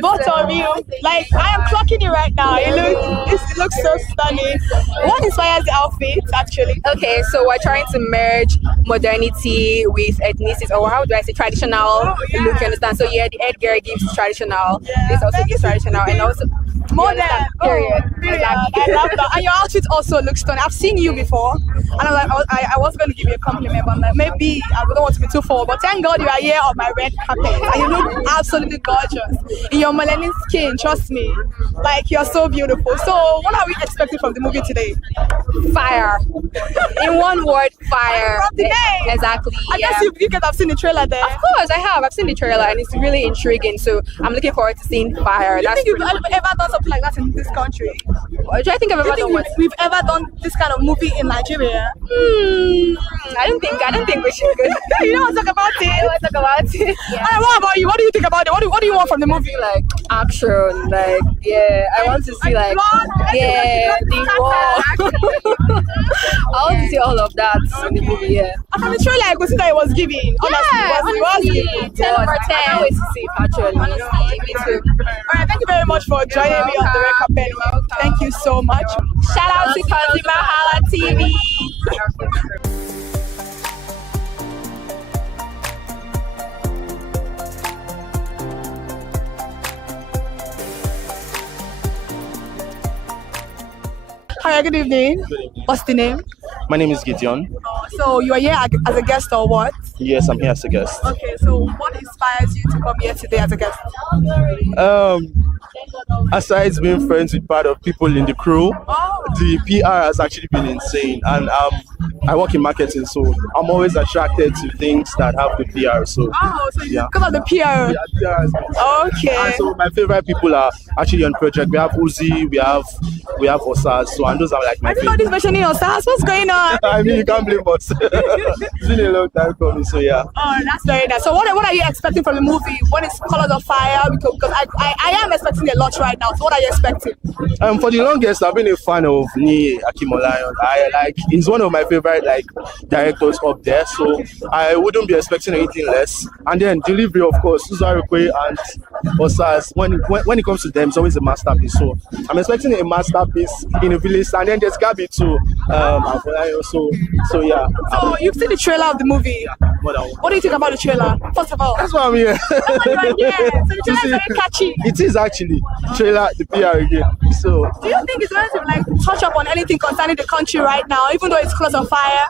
Both of you, like I am clocking you right now. It looks so stunning. What inspires the outfit actually? Okay, so we're trying to merge modernity with ethnicity, or how do I say traditional look, you understand? So yeah, the headgear gives traditional, this also gives traditional, and also modern. Period. Exactly. I love that. And your outfit also looks stunning. I've seen you before, and I'm like, I was going to give you a compliment, but like, maybe I don't want to be too forward. But thank God you are here on my red carpet, and you look absolutely gorgeous in your melanin skin. Trust me, like you're so beautiful. So, what are we expecting from the movie today? Fire. In one word, fire. Exactly. I guess you guys have seen the trailer there. Of course, I have. I've seen the trailer, and it's really intriguing. So I'm looking forward to seeing fire. Do you think you've ever done something like that in this country? Do I think I've ever done what? We've ever done this kind of movie in Nigeria? I don't think we should. You don't want to talk about it? I don't want to talk about it. Yeah. Right, what about you? What do you think about it? What do you want from the movie? Like action, like I want to see like the war. I want to see all of that in the movie. Yeah. I'm sure like I could see that it was giving. Honestly, 10 over 10. I can't wait to see it actually. Honestly, me too. Alright, thank you very much for joining me on the red carpet. Thank you so much. Shout out to ConsumerHalla TV. Hi, good evening. What's the name? My name is Gideon. So you are here as a guest or what? Yes, I'm here as a guest. Okay, so what inspires you to come here today as a guest? Um, Aside being friends with part of people in the crew, the PR has actually been insane, and I work in marketing, so I'm always attracted to things that have good PR. So, so because of the PR. Yeah, PR has been. Okay. And so my favorite people are actually on project. We have Uzi, we have Osas, so and those are like my favorite. Everybody's mentioning your stars. What's going on? I mean, you can't blame us. It's been a long time coming, so yeah. Oh, that's very nice. So what are you expecting from the movie? What is Colors of Fire? Because I am expecting a lot right now. So what are you expecting? For the longest, I've been a fan of Ni Akimolayan. He's one of my favorite directors up there. So I wouldn't be expecting anything less. And then delivery, of course, Suzarekwe and Osas. When it comes to them, it's always a masterpiece. So I'm expecting a masterpiece in a village. And then there's Gabi too. So yeah. So you've seen the trailer of the movie. What do you think about the trailer? First of all, that's why I'm here. That's why you are here. So the trailer is very catchy. It is actually trailer, the PR again. So do you think it's going to touch up on anything concerning the country right now, even though it's Colors of Fire?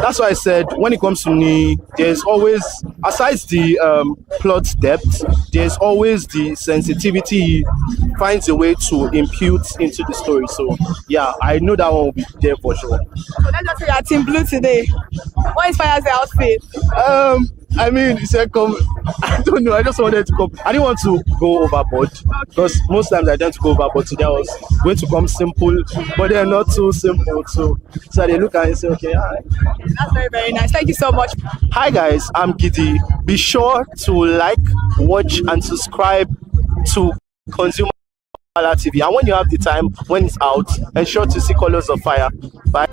That's why I said when it comes to me, there's always, aside the plot depth, there's always the sensitivity finds a way to impute into the story. So yeah, I know that one will be there for sure. So let's just say you're Team Blue today. What inspires the outfit? I mean, he said come. I don't know. I just wanted to come. I didn't want to go overboard because most times I tend to go overboard. Today I was going to come simple, but they're not too simple. So they look at it and say, okay, all right. That's very, very nice. Thank you so much. Hi guys, I'm Giddy. Be sure to like, watch, and subscribe to ConsumerHallaTV. And when you have the time, when it's out, ensure to see Colors of Fire. Bye.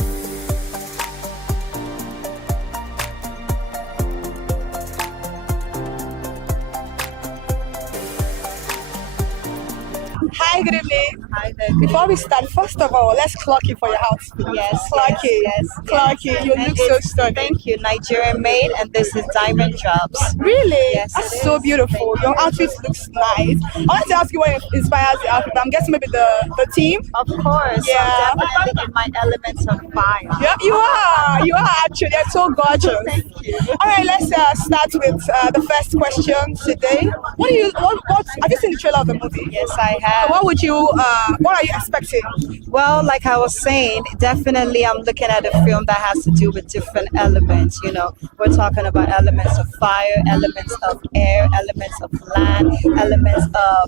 Before we start, first of all, let's clock you for your house. Yes, clock it. Yes, clock it. You look so strong. Thank you. Nigerian made, and this is diamond drops. Really? Yes, that's so beautiful. Your outfit looks nice. I want to ask you what inspires your outfit. I'm guessing maybe the team. Of course. Yeah. I'm in my elements of fire. Yeah, you are. You are actually. You're so gorgeous. Thank you. All right, let's start with the first question today. What have you seen the trailer of the movie? Yes, I have. So what are you expecting? Well, like I was saying, definitely I'm looking at a film that has to do with different elements. You know, we're talking about elements of fire, elements of air, elements of land, elements of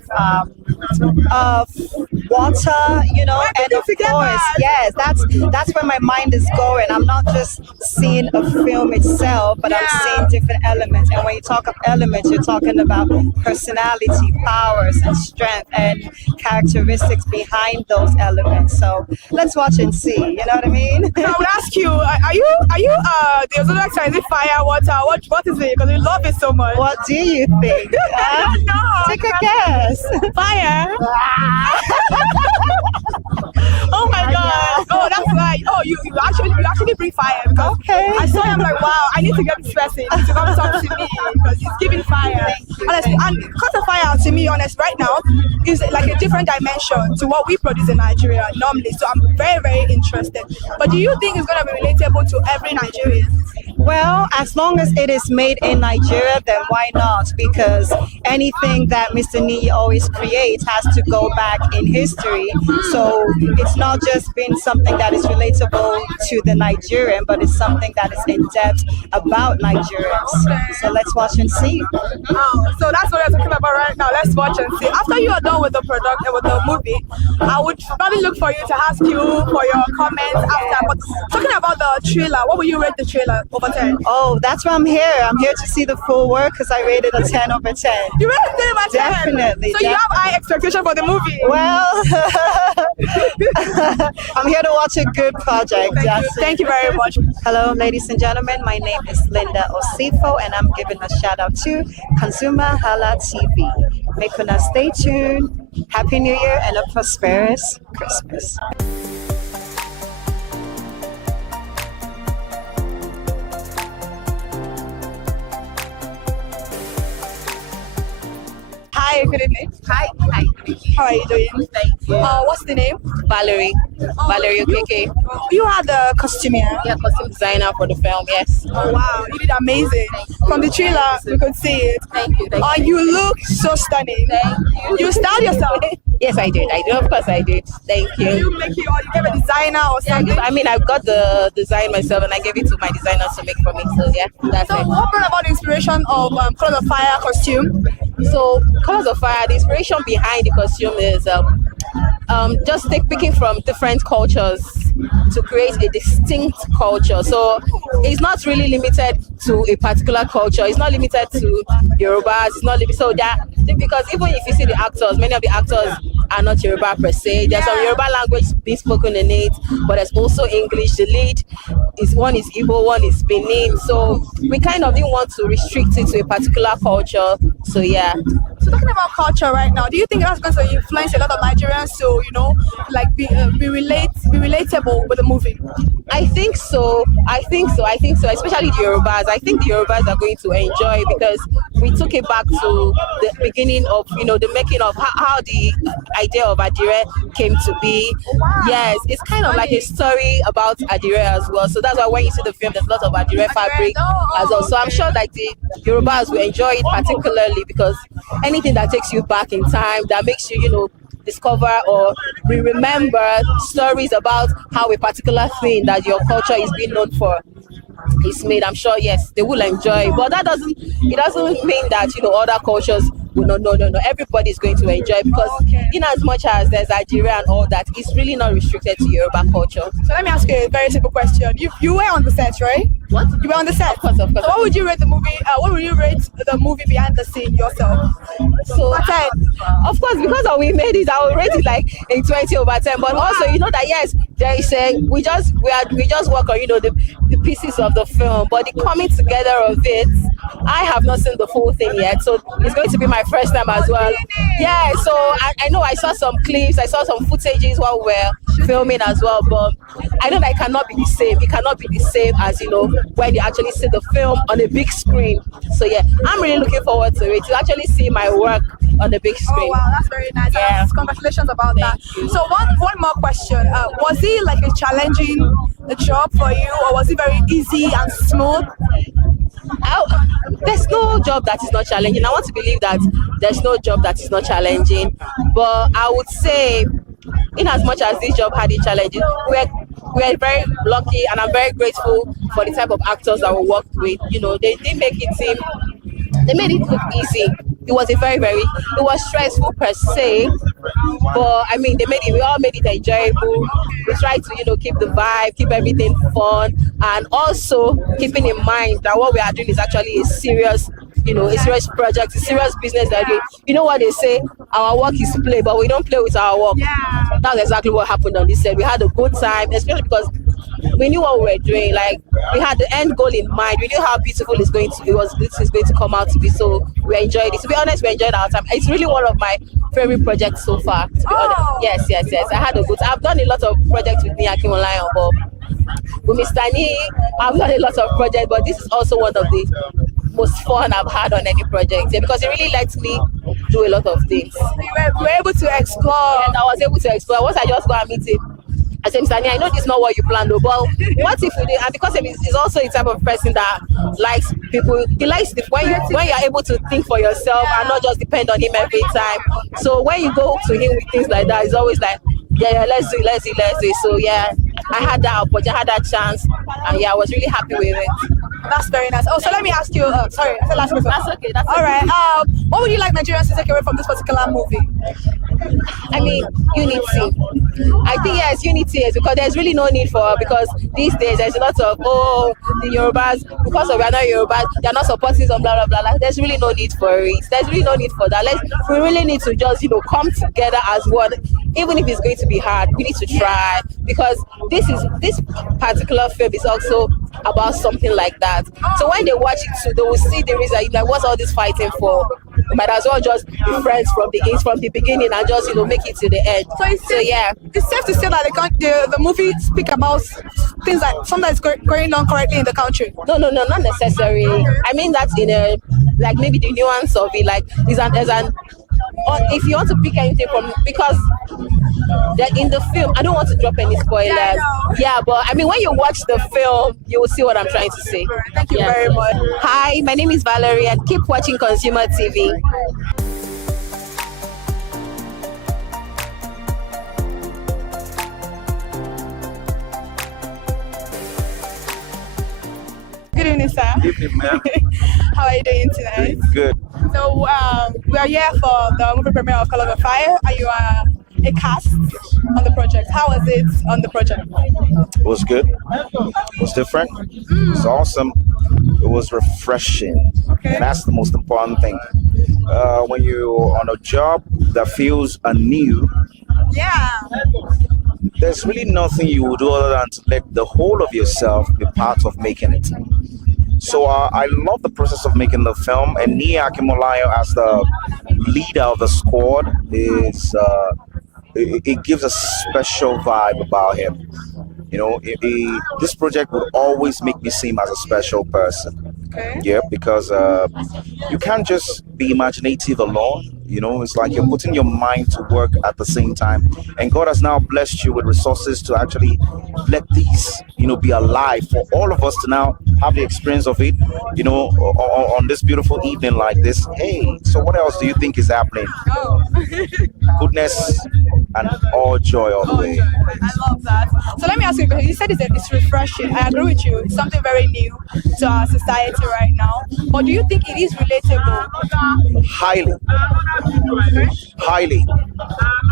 water. You know, and of course, yeah, that's where my mind is going. I'm not just seeing a film itself, but I'm seeing different elements. And when you talk of elements, you're talking about personality, powers, and strength, and characteristics behind those elements. So let's watch and see. You know what I mean? So I will ask you, are you the other side? Is it fire, water? What is it? Because you love it so much. What do you think? I don't know. Take a guess. Fire. Oh my God. Oh, that's right. Oh, you actually bring fire. Okay. I saw him like, wow, I need to get dressing to come talk to you because you're giving fire. Honestly, and Colors of Fire, to be honest, right now is like a different dimension to what we produce in Nigeria normally. So I'm very, very interested. But do you think it's going to be relatable to every Nigerian? Well, as long as it is made in Nigeria, then why not? Because anything that Mr. Neely always creates has to go back in history. So it's not just been something that is relatable to the Nigerian, but it's something that is in depth about Nigerians. So let's watch and see. So that's what we're talking about right now. Let's watch and see. After you are done with the production, with the movie, I would probably look for you to ask you for your comments after. But talking about the trailer, what will you rate the trailer over 10? Oh, that's why I'm here. I'm here to see the full work because I rated a 10 over 10. You rated it by 10? Definitely. So you have high expectation for the movie? Well, I'm here to watch a good project. Yes. Thank you very much. Hello, ladies and gentlemen. My name is Linda Osifo, and I'm giving a shout out to ConsumerHallaTV. Make sure to stay tuned. Happy New Year and a prosperous Hi, good evening. Hi. How are you doing? What's the name? Valerie. costumier. Yeah, costume designer for the film. Yes. Oh wow, you did amazing. From the trailer, you can see it. You look so stunning. You style yourself. Yes, I did. Of course, I did. Thank you. Did you make it, or you get a designer or something? I mean, I've got the design myself, and I gave it to my designer to make for me. So yeah, that's So it. what brought about the inspiration of Code of Fire costume? So, Colors of Fire, the inspiration behind the costume is just picking from different cultures to create a distinct culture. So, it's not really limited to a particular culture. It's not limited to Yoruba. It's not limited. So, because even if you see the actors, many of the actors are not Yoruba per se. There's some Yoruba language being spoken in it, but there's also English. The lead one is Igbo, one is Benin. So we kind of didn't want to restrict it to a particular culture. So yeah. Talking about culture right now, do you think that's going to influence a lot of Nigerians to, like be relatable with the movie? I think so. Especially the Yorubas. I think the Yorubas are going to enjoy because we took it back to the beginning of, the making of how the idea of Adire came to be. Yes, it's kind of like a story about Adire as well. So that's why when you see the film, there's a lot of Adire fabric as well. So I'm sure that the Yorubas will enjoy it particularly because anything that takes you back in time, that makes you, discover or remember stories about how a particular thing that your culture is being known for is made. I'm sure, yes, they will enjoy it. But it doesn't mean that, other cultures, no. Everybody is going to enjoy it because in as much as there's Nigeria and all that, it's really not restricted to Yoruba culture. So let me ask you a very simple question. You were on the set, right? What? You were on the set. What would you rate the movie? What would you rate the movie behind the scenes yourself? So, of course, because we made it, I will rate it like a 20/10. But also, that yes, there is we just work on the pieces of the film, but the coming together of it, I have not seen the whole thing yet, so it's going to be my first time as well. Yeah, so I know I saw some clips, I saw some footages while we were filming as well, but I know that it cannot be the same. It cannot be the same as when you actually see the film on a big screen. So yeah, I'm really looking forward to it, to actually see my work on the big screen. Oh wow, that's very nice. Yeah. Congratulations about that. So one more question. Was it like a challenging job for you, or was it very easy and smooth? There's no job that is not challenging. I want to believe that there's no job that is not challenging. But I would say, in as much as this job had its challenges, we're very lucky, and I'm very grateful for the type of actors I will work with. They made it look easy. It was it was stressful per se, but I mean, we all made it enjoyable. We tried to, keep the vibe, keep everything fun, and also keeping in mind that what we are doing is actually a serious project, a serious business idea. You know what they say? Our work is play, but we don't play with our work. Yeah. That's exactly what happened on this day. We had a good time, especially because we knew what we were doing. Like, we had the end goal in mind. We knew how beautiful this is going to come out to be. So we enjoyed it. To be honest, we enjoyed our time. It's really one of my favorite projects so far. Yes. I've done a lot of projects with me, Akim Olayan, but with Mr. Nee, I've done a lot of projects, but this is also one of the most fun I've had on any project, because it really lets me do a lot of things. You were able to explore. And I was able to explore. Once I just go and meet it, I said, Mr. Nee, I know this is not what you planned, though, but what if you did? And because he's also a type of person that likes people, he likes when you're able to think for yourself and not just depend on him every time. So when you go to him with things like that, it's always like, yeah, let's do it. So yeah, I had that opportunity, I had that chance, and yeah, I was really happy with it. That's very nice. Oh, so let me ask you, sorry, the last question. That's okay. All right. What would you like Nigerians to take away from this particular movie? I mean, unity. I think, yes, unity, because there's really no need because these days there's a lot of, the Yorubas, because of another Yorubas, they're not supporting them, blah, blah, blah. Like, there's really no need for it. There's really no need for that. We really need to just, come together as one. Even if it's going to be hard, we need to try, because this particular film is also about something like that. So when they watch it, they will see the reason, like, what's all this fighting for? You might as well just be friends from the beginning and just, make it to the end. So yeah. It's safe to say that the movie speak about things like something that's going on correctly in the country. No, not necessarily. I mean that in maybe the nuance of it, like, there's Or if you want to pick anything from because in the film, I don't want to drop any spoilers. Yeah, but I mean, when you watch the film, you will see what I'm trying to say. Thank you very much. Hi, my name is Valeria. Keep watching Consumer TV. Good evening, sir. How are you doing today? Good. So, we are here for the movie premiere of Colors of Fire, and you are a cast on the project. How was it on the project? It was good. It was different. It was awesome. It was refreshing. And that's the most important thing. When you're on a job that feels anew, there's really nothing you will do other than to let the whole of yourself be part of making it. So I love the process of making the film, and Nia Akimolayo as the leader of the squad it gives a special vibe about him. You know, this project would always make me seem as a special person. Yeah, because you can't just be imaginative alone. You know, it's like you're putting your mind to work at the same time. And God has now blessed you with resources to actually let these, be alive for all of us to now have the experience of it, on this beautiful evening like this. Hey, so what else do you think is happening? Goodness and all joy all the way. So let me ask you, you said it's refreshing. I agree with you. It's something very new to our society right now. But do you think it is relatable? Highly.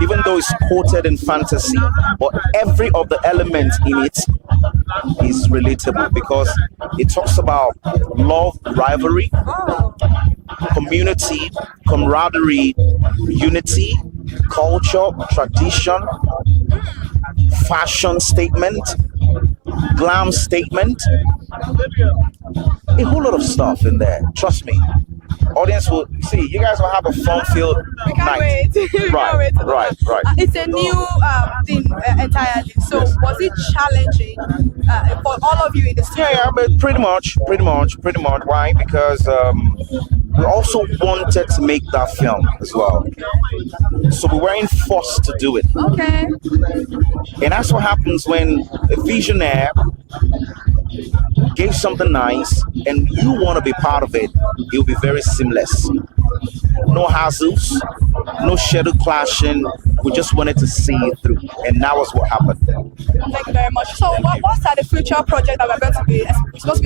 Even though it's quoted in fantasy, but every of the elements in it is relatable because it talks about love, rivalry, community, camaraderie, unity, culture, tradition, fashion statement, glam statement, a whole lot of stuff in there. Trust me. Audience will see. You guys will have a fun-filled night. Right. It's a new thing entirely. So was it challenging for all of you in the series? Yeah, but pretty much. Why? Because we also wanted to make that film as well. So we weren't forced to do it. Okay. And that's what happens when a visionary gives something nice and you want to be part of it. It'll be very seamless. No hassles, no schedule clashing. We just wanted to see it through. And now is what happened. Thank you very much. So what are the future projects that we're going to be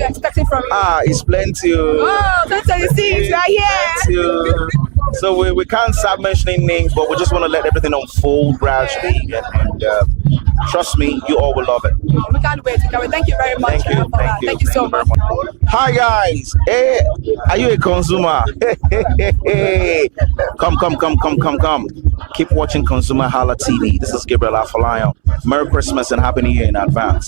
expecting from you? It's plenty. Don't tell you, see, it's right here. So we can't start mentioning names, but we just want to let everything unfold gradually. And trust me, you all will love it. We can't wait. Thank you very much. Thank you so much. Hi guys. Hey, are you a consumer? Come. Keep watching ConsumerHallaTV. This is Gabriel Afolayo. Merry Christmas and Happy New Year in advance.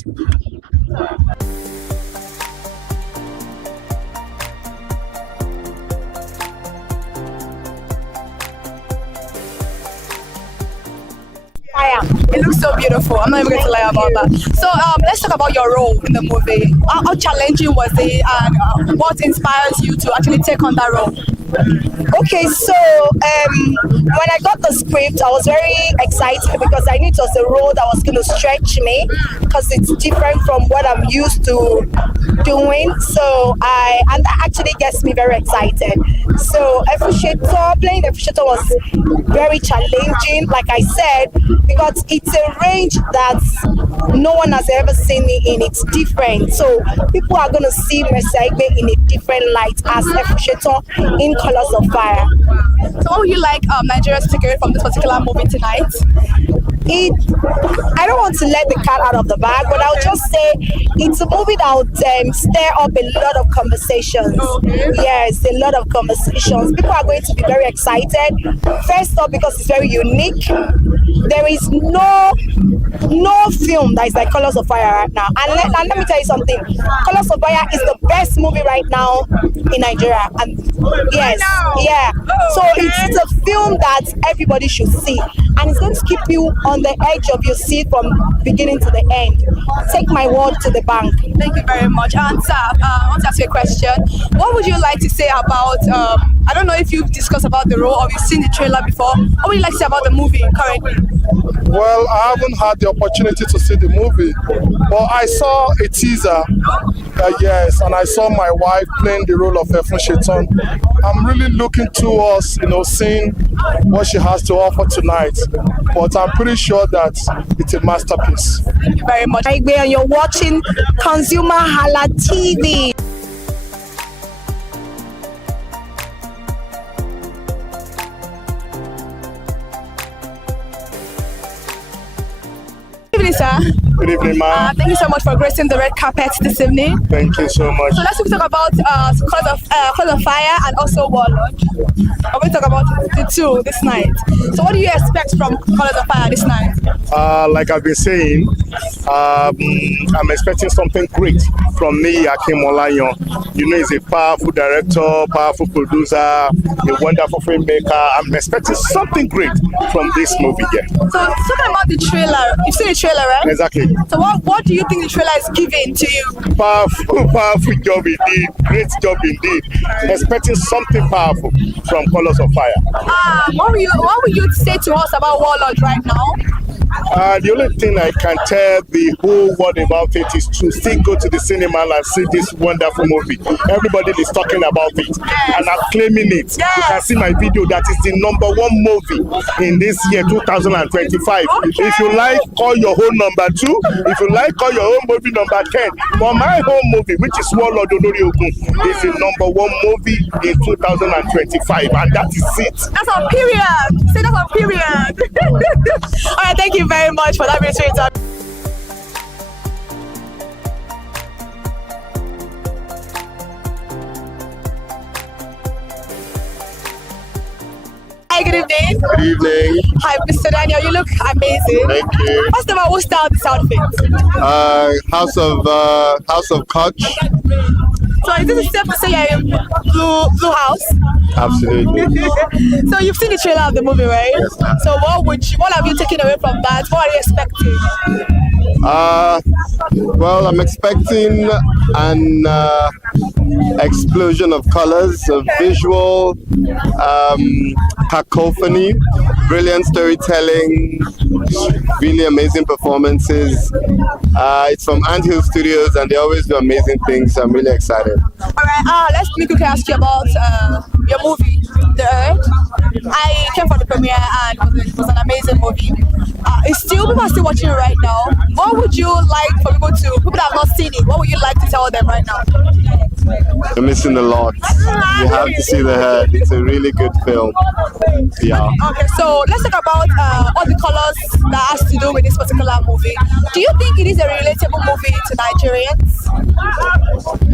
It looks so beautiful. I'm not even going to lie about that. So let's talk about your role in the movie. How challenging was it, and what inspires you to actually take on that role? Okay, so when I got the script, I was very excited because I knew it was a role that was going to stretch me because it's different from what I'm used to doing. So and that actually gets me very excited. So playing the Efusheto was very challenging, like I said, because it's a range that no one has ever seen me in. It's different. So people are going to see Mesaigbe in a different light as Efusheto in Colors of Fire. So what would you like Nigeria to take away from this particular movie tonight? I don't want to let the cat out of the bag, but I'll just say it's a movie that would stir up a lot of conversations. Yes, a lot of conversations. People are going to be very excited. First off, because it's very unique. There is no film that is like Colors of Fire right now. And let me tell you something. Colors of Fire is the best movie right now in Nigeria. And yes, yeah. So it's a film that everybody should see. and it's going to keep you on the edge of your seat from beginning to the end. Take my word to the bank. Thank you very much. And sir, I want to ask you a question. What would you like to say about, I don't know if you've discussed about the role or you've seen the trailer before. What would you like to say about the movie currently? Well, I haven't had the opportunity to see the movie, but I saw a teaser, yes, and I saw my wife playing the role of Efun Shetan. I'm really looking towards, seeing what she has to offer tonight, but I'm pretty sure that it's a masterpiece. Thank you very much. And you're watching ConsumerHallaTV. Good evening, sir. Good evening, ma'am. Thank you so much for gracing the red carpet this evening. Thank you so much. So let's talk about Cause of Fire and also Warlord. We're going to talk about the two this night. So what do you expect from Cause of Fire this night? Like I've been saying, I'm expecting something great from me, Akim Olayan. He's a powerful director, powerful producer, a wonderful filmmaker. I'm expecting something great from this movie. Yeah. So talking about the trailer, you've seen the trailer, right? Exactly. So what do you think the trailer is giving to you? Powerful job indeed, great job indeed. Expecting something powerful from Colors of Fire. What would you say to us about Warlord right now? The only thing I can tell the whole world about it is to still go to the cinema and see this wonderful movie. Everybody is talking about it, and I'm claiming it. You can see my video that is the #1 movie in this year 2025. If you like, call your own #2. If you like, call your own movie #10. But my home movie, which is Warlord Olori Ogun, is the #1 movie in 2025, and that is it. That's on period. Say that's on period. All right, thank you very much for that return. Hi, good evening. Good evening. Hi, Mr. Daniel. You look amazing. Thank you. First of all, who styled this outfit? House of Koch. So is it safe to say you're in Blue House? Absolutely. So you've seen the trailer of the movie, right? Yes. So what have you taken away from that? What are you expecting? Well, I'm expecting an explosion of colors, of visual cacophony, brilliant storytelling, really amazing performances. It's from Anthill Studios, and they always do amazing things. So I'm really excited. All right, let's quickly ask you about your movie, The Earth. I came for the premiere, and it was an amazing movie. People are still watching it right now. What would you like for people that have not seen it? What would you like to tell them right now? You're missing a lot. You have to see The Herd. It's a really good film. Yeah. Okay, so let's talk about all the colors that has to do with this particular movie. Do you think it is a relatable movie to Nigerians?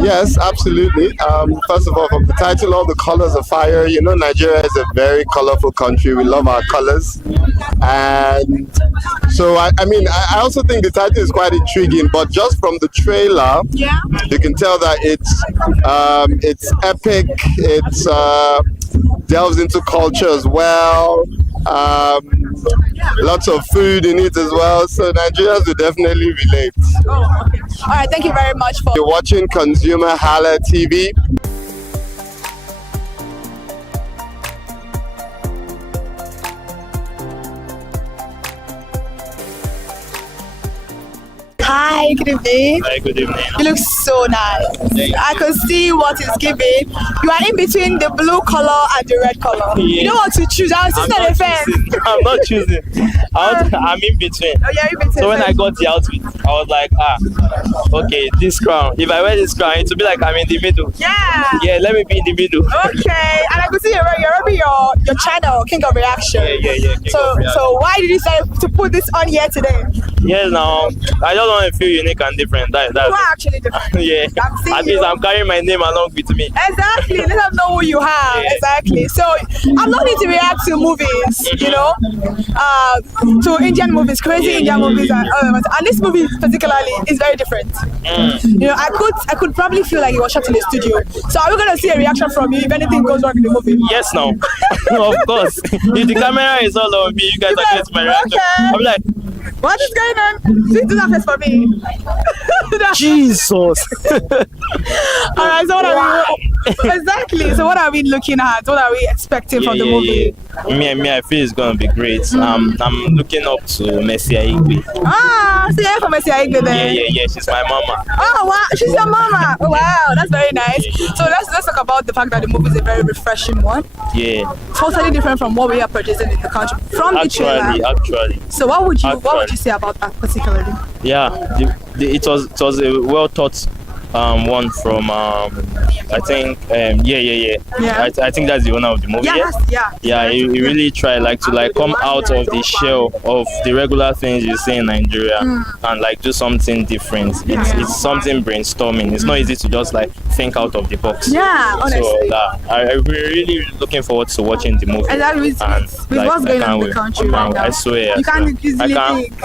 Yes, absolutely. First of all, from the title, All the Colors of Fire, Nigeria is a very colorful country. We love our colors. And so, I also think the title is quite intriguing, but just from the trailer, you can tell that it's epic, it's delves into culture as well, lots of food in it as well, so Nigerians will definitely relate. Oh, okay. All right, thank you very much for... You're watching ConsumerHallaTV. Hi, good evening. Hi, good evening. You look so nice. I can see what is giving. You are in between the blue color and the red color. Yeah. You don't want to choose. I was just on the fence. I'm not choosing. I'm in between. Oh, you're in between. So when I got the outfit, I was like, okay, this crown. If I wear this crown, it will be like I'm in the middle. Yeah. Yeah, let me be in the middle. Okay. And I could see you're rubbing your channel, King of Reaction. Yeah. So why did you decide to put this on here today? Yes, now I just want to feel unique and different. That's you are actually different. Yeah. At least I'm carrying my name along with me. Exactly. Let them know who you have. Yeah. Exactly. So I'm not need to react to movies, to Indian movies, crazy Indian movies, and this movie particularly is very different. You know, I could probably feel like it was shot in the studio. So are we gonna see a reaction from you if anything goes wrong in the movie? Yes, now. Of course. If the camera is all on me, you guys are getting my reaction. Okay. I'm like, what is going on? Please do that face for me. Jesus. Alright, so what are we exactly? So what are we looking at? What are we expecting from the movie? Me, I feel it's gonna be great. I'm looking up to Messi Aigbe. Ah, so you're from Messi Aigbe then? Yeah, she's my mama. Oh wow, she's your mama. Oh, wow, that's very nice. So let's talk about the fact that the movie is a very refreshing one. Yeah. Totally different from what we are producing in the country. From the trailer. Actually. So what would you say about that particularly? Yeah, it was a well thought one from I think I think that's the owner of the movie. He really tried to come out of the shell of the regular things you see in Nigeria and do something different. It's something brainstorming. It's not easy to just think out of the box. Honestly. So I'm really looking forward to watching the movie. And that with what's going on in the country right now. I swear. You can't easily think.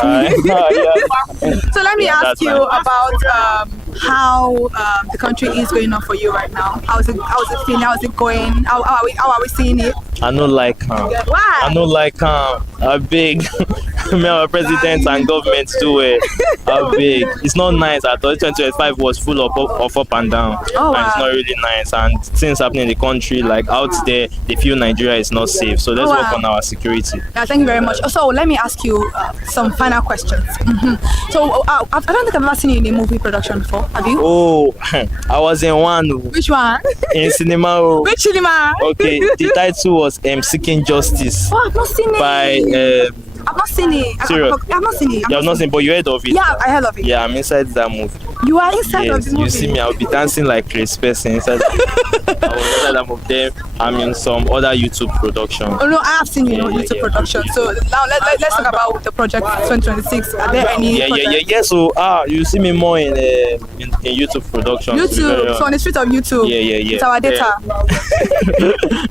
So let me ask you about how the country is going on for you right now. How's it feeling? How's it going? How are we seeing it? I don't like Why? I don't like a big me our president and government do it. A big. It's not nice at all. 2025 was full of up and down. Oh, wow. And it's not really nice. And things happening in the country, out there, they feel Nigeria is not safe. So let's work on our security. Yeah, thank you very much. So let me ask you some final questions. So I don't think I've ever seen you in a movie production before. Have you? Oh, I was in one. Which one? In cinema. Which cinema? Okay, the title was Seeking Justice. Oh, I've not seen it. By I've not seen it. Serious? I've not seen it. You have not seen, but you heard of it? Yeah, I heard of it. Yeah, I'm inside that movie. You are inside of the movie? You see me, I'll be dancing like Chris Person inside I was inside that movie. Then I'm in some other YouTube production. Oh no, I have seen you in YouTube production. So now let's talk about the project 2026. Are there any Yeah. So you see me more in YouTube production. YouTube, so on the street of YouTube. Yeah. It's our data.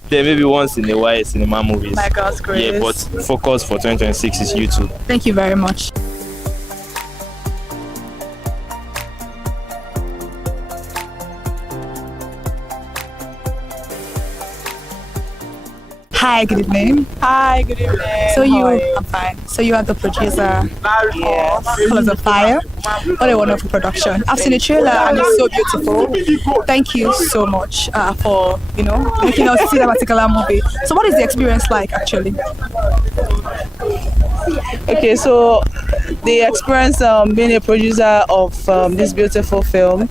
Then maybe once in a while cinema movies. My God's grace. Yeah, but focus for 2026 is YouTube. Thank you very much. Hi, good evening. Hi, good evening. I'm fine. So you are the producer of Colors of Fire. What a wonderful production. I've seen the trailer and it's so beautiful. Thank you so much for making us see that particular movie. So what is the experience like actually? Okay, so the experience being a producer of this beautiful film,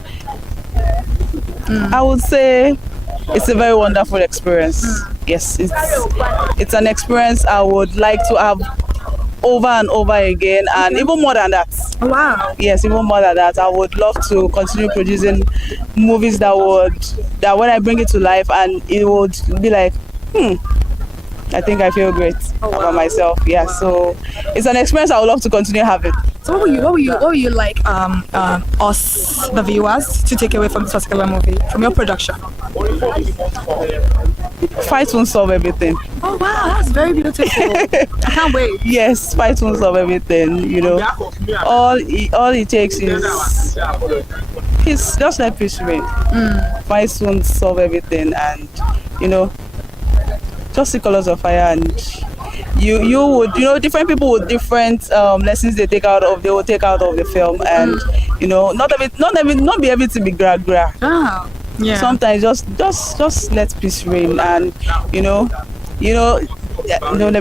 I would say it's a very wonderful experience. Yes, it's an experience I would like to have over and over again, and even more than that. Wow. Yes, even more than that. I would love to continue producing movies that when I bring it to life, and it would be like, I think I feel great about myself. Yeah, so it's an experience I would love to continue having. So what would you like us, the viewers, to take away from this particular movie, from your production? Fight won't solve everything. Oh wow, that's very beautiful. I can't wait. Yes, fight won't solve everything. All it takes is just let peace reign. Fight won't solve everything, and just see Colors of Fire, and you would different people with different lessons they will take out of the film, and not be everything be gra. Yeah. Sometimes just let peace reign, and let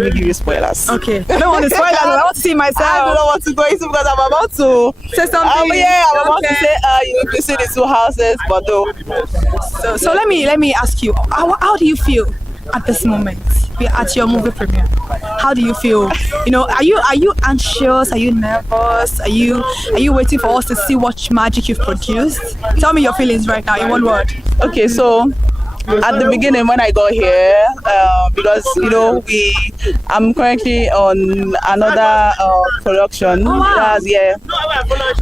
me give you spoilers. Okay. I don't want to spoil that. I want to see myself. I don't know what to go into because I'm about to say something. I'm about to say you see the two houses, but no. So let me ask you, how do you feel at this moment? At your movie premiere, how do you feel? Are you anxious? Are you nervous? Are you waiting for us to see what magic you've produced? Tell me your feelings right now in one word. Okay, so at the beginning when I got here, because I'm currently on another production.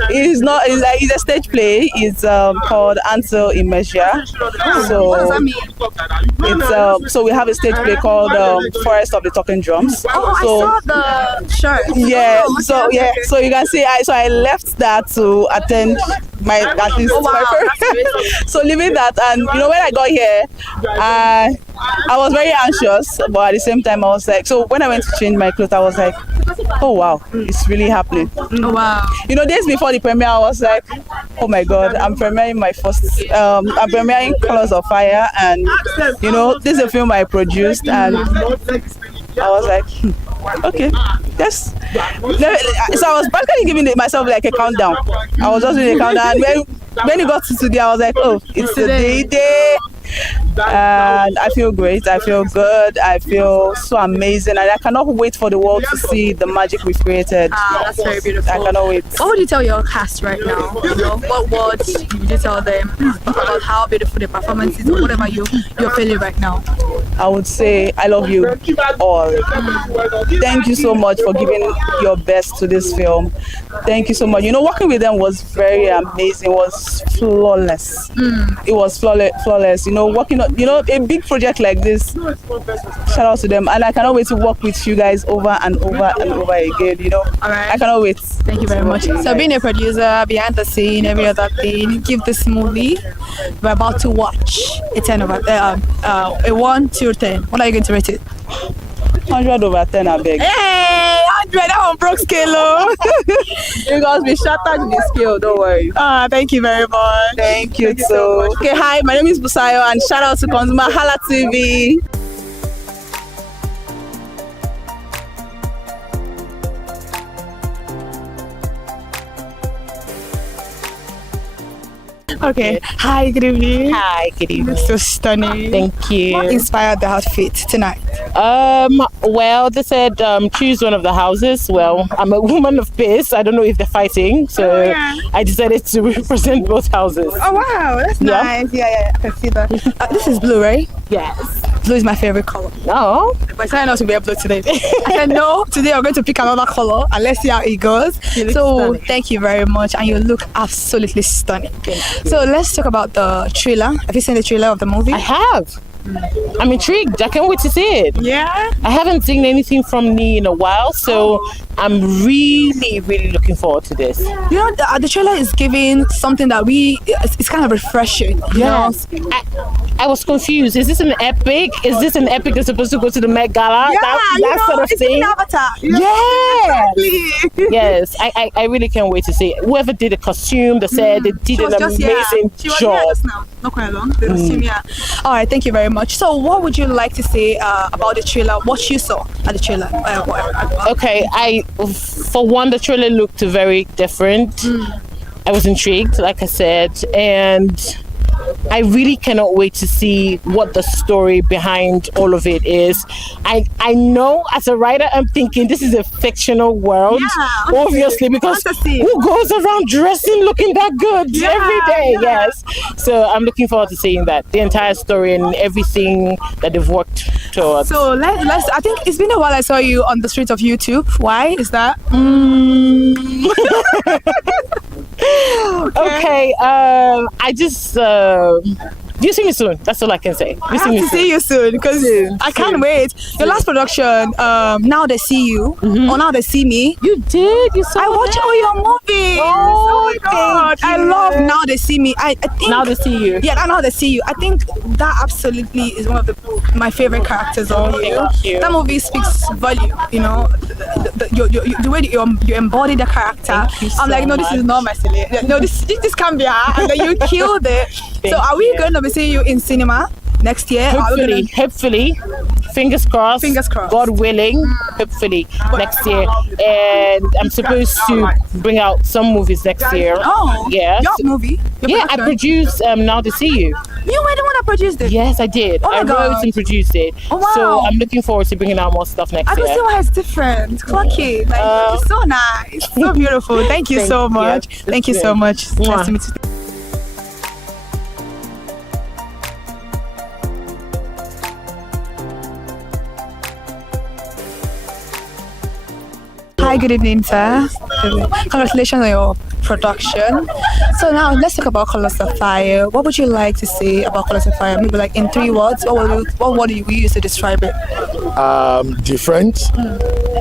It's a stage play. It's called Ansel in Measure. So what does that mean? It's so we have a stage play called Forest of the Talking Drums. Oh, so, I saw the shirt. Yeah. Oh, so okay. so you can see I left that to attend my so leaving that, and when I got here, I was very anxious, but at the same time I was like, so when I went to change my clothes, I was like, oh wow, it's really happening. Oh wow. Days before the premiere, I was like, oh my god, I'm premiering my first I'm premiering Colors of Fire, and this is a film I produced, and I was like, okay, yes. So I was practically giving myself like a countdown. I was just doing a countdown. When it got to today, I was like, oh, it's the day. And I feel great. I feel good. I feel so amazing, and I cannot wait for the world to see the magic we've created. That's very beautiful. I cannot wait. What would you tell your cast right now? What words would you tell them about how beautiful the performance is, or whatever you're feeling right now? I would say I love you all. Thank you so much for giving your best to this film. Thank you so much. Working with them was very amazing. It was flawless. It was flawless. Working on a big project like this. Shout out to them, and I cannot wait to work with you guys over and over and over again. All right. I cannot wait. Thank you very much. So being a producer, behind the scene, every other thing, give this movie we're about to watch a 10 over a 1 to 10. What are you going to rate it? 100 over 10, I beg. Hey, 100, that one broke scale. Because we shattered the scale, don't worry. Thank you very much. Thank you too. Okay, hi, my name is Busayo, and shout out to ConsumerHallaTV. Okay. Hi, good evening. Hi, good evening. So stunning. Thank you. What inspired the outfit tonight? Well, they said choose one of the houses. Well, I'm a woman of peace. I don't know if they're fighting, so I decided to represent both houses. Oh wow, that's nice. Yeah, I can see that. This is blue, right? Yes. Blue is my favorite color. No. But I decided not to wear blue today. I said no, today I'm going to pick another color and let's see how it goes. So stunning. thank you very much, and you look absolutely stunning. So let's talk about the trailer. Have you seen the trailer of the movie? I have. I'm intrigued. I can't wait to see it. Yeah. I haven't seen anything from Nee in a while, so I'm really, really looking forward to this. The trailer is giving something that it's kind of refreshing. Yes. I was confused. Is this an epic? Is this an epic that's supposed to go to the Met Gala? Yeah, that sort of it's thing. an Avatar. Yes. Yes. I really can't wait to see it. Whoever did the costume, the set, they did an amazing job. Not quite long. The costume, All right, thank you very much. So what would you like to say about the trailer, what you saw at the trailer? Okay, for one, the trailer looked very different. I was intrigued, like I said, and I really cannot wait to see what the story behind all of it is. I know as a writer, I'm thinking this is a fictional world, obviously, because who goes around dressing looking that good every day? Yes. So I'm looking forward to seeing that, the entire story and everything that they've worked towards. So let's. I think it's been a while I saw you on the streets of YouTube. Why is that? Okay. I just you see me soon. That's all I can say. I have to see you soon because I can't wait. Your last production, Now They See You, or Now They See Me. You did. You saw. I watch all your movies. Oh my god, I love Now They See Me. I think Now They See You. Yeah, Now They See You. I think that absolutely is one of my favorite characters of you. Thank you. That movie speaks volume. The way you embody the character. I'm like, no, this is not my silly. No, this can't be her. And then you killed it. So are we going to be seeing you in cinema next year? Hopefully. Fingers crossed. God willing. Hopefully next year. And I'm supposed to bring out some movies next year. Oh, yes. Your movie? I produced Now to See You. You were the one that produced it? Yes, I did. Oh my I God. wrote and produced it. Oh, wow. So I'm looking forward to bringing out more stuff next I year. can see why it's different. Clucky. It's so nice. So beautiful. Thank you so much. Thank you so much. Nice to meet you. Hi, good evening, sir. Congratulations on your production. So now let's talk about Colors of Fire. What would you like to say about Colors of Fire? Maybe like in 3 words. What word do you use to describe it? Different,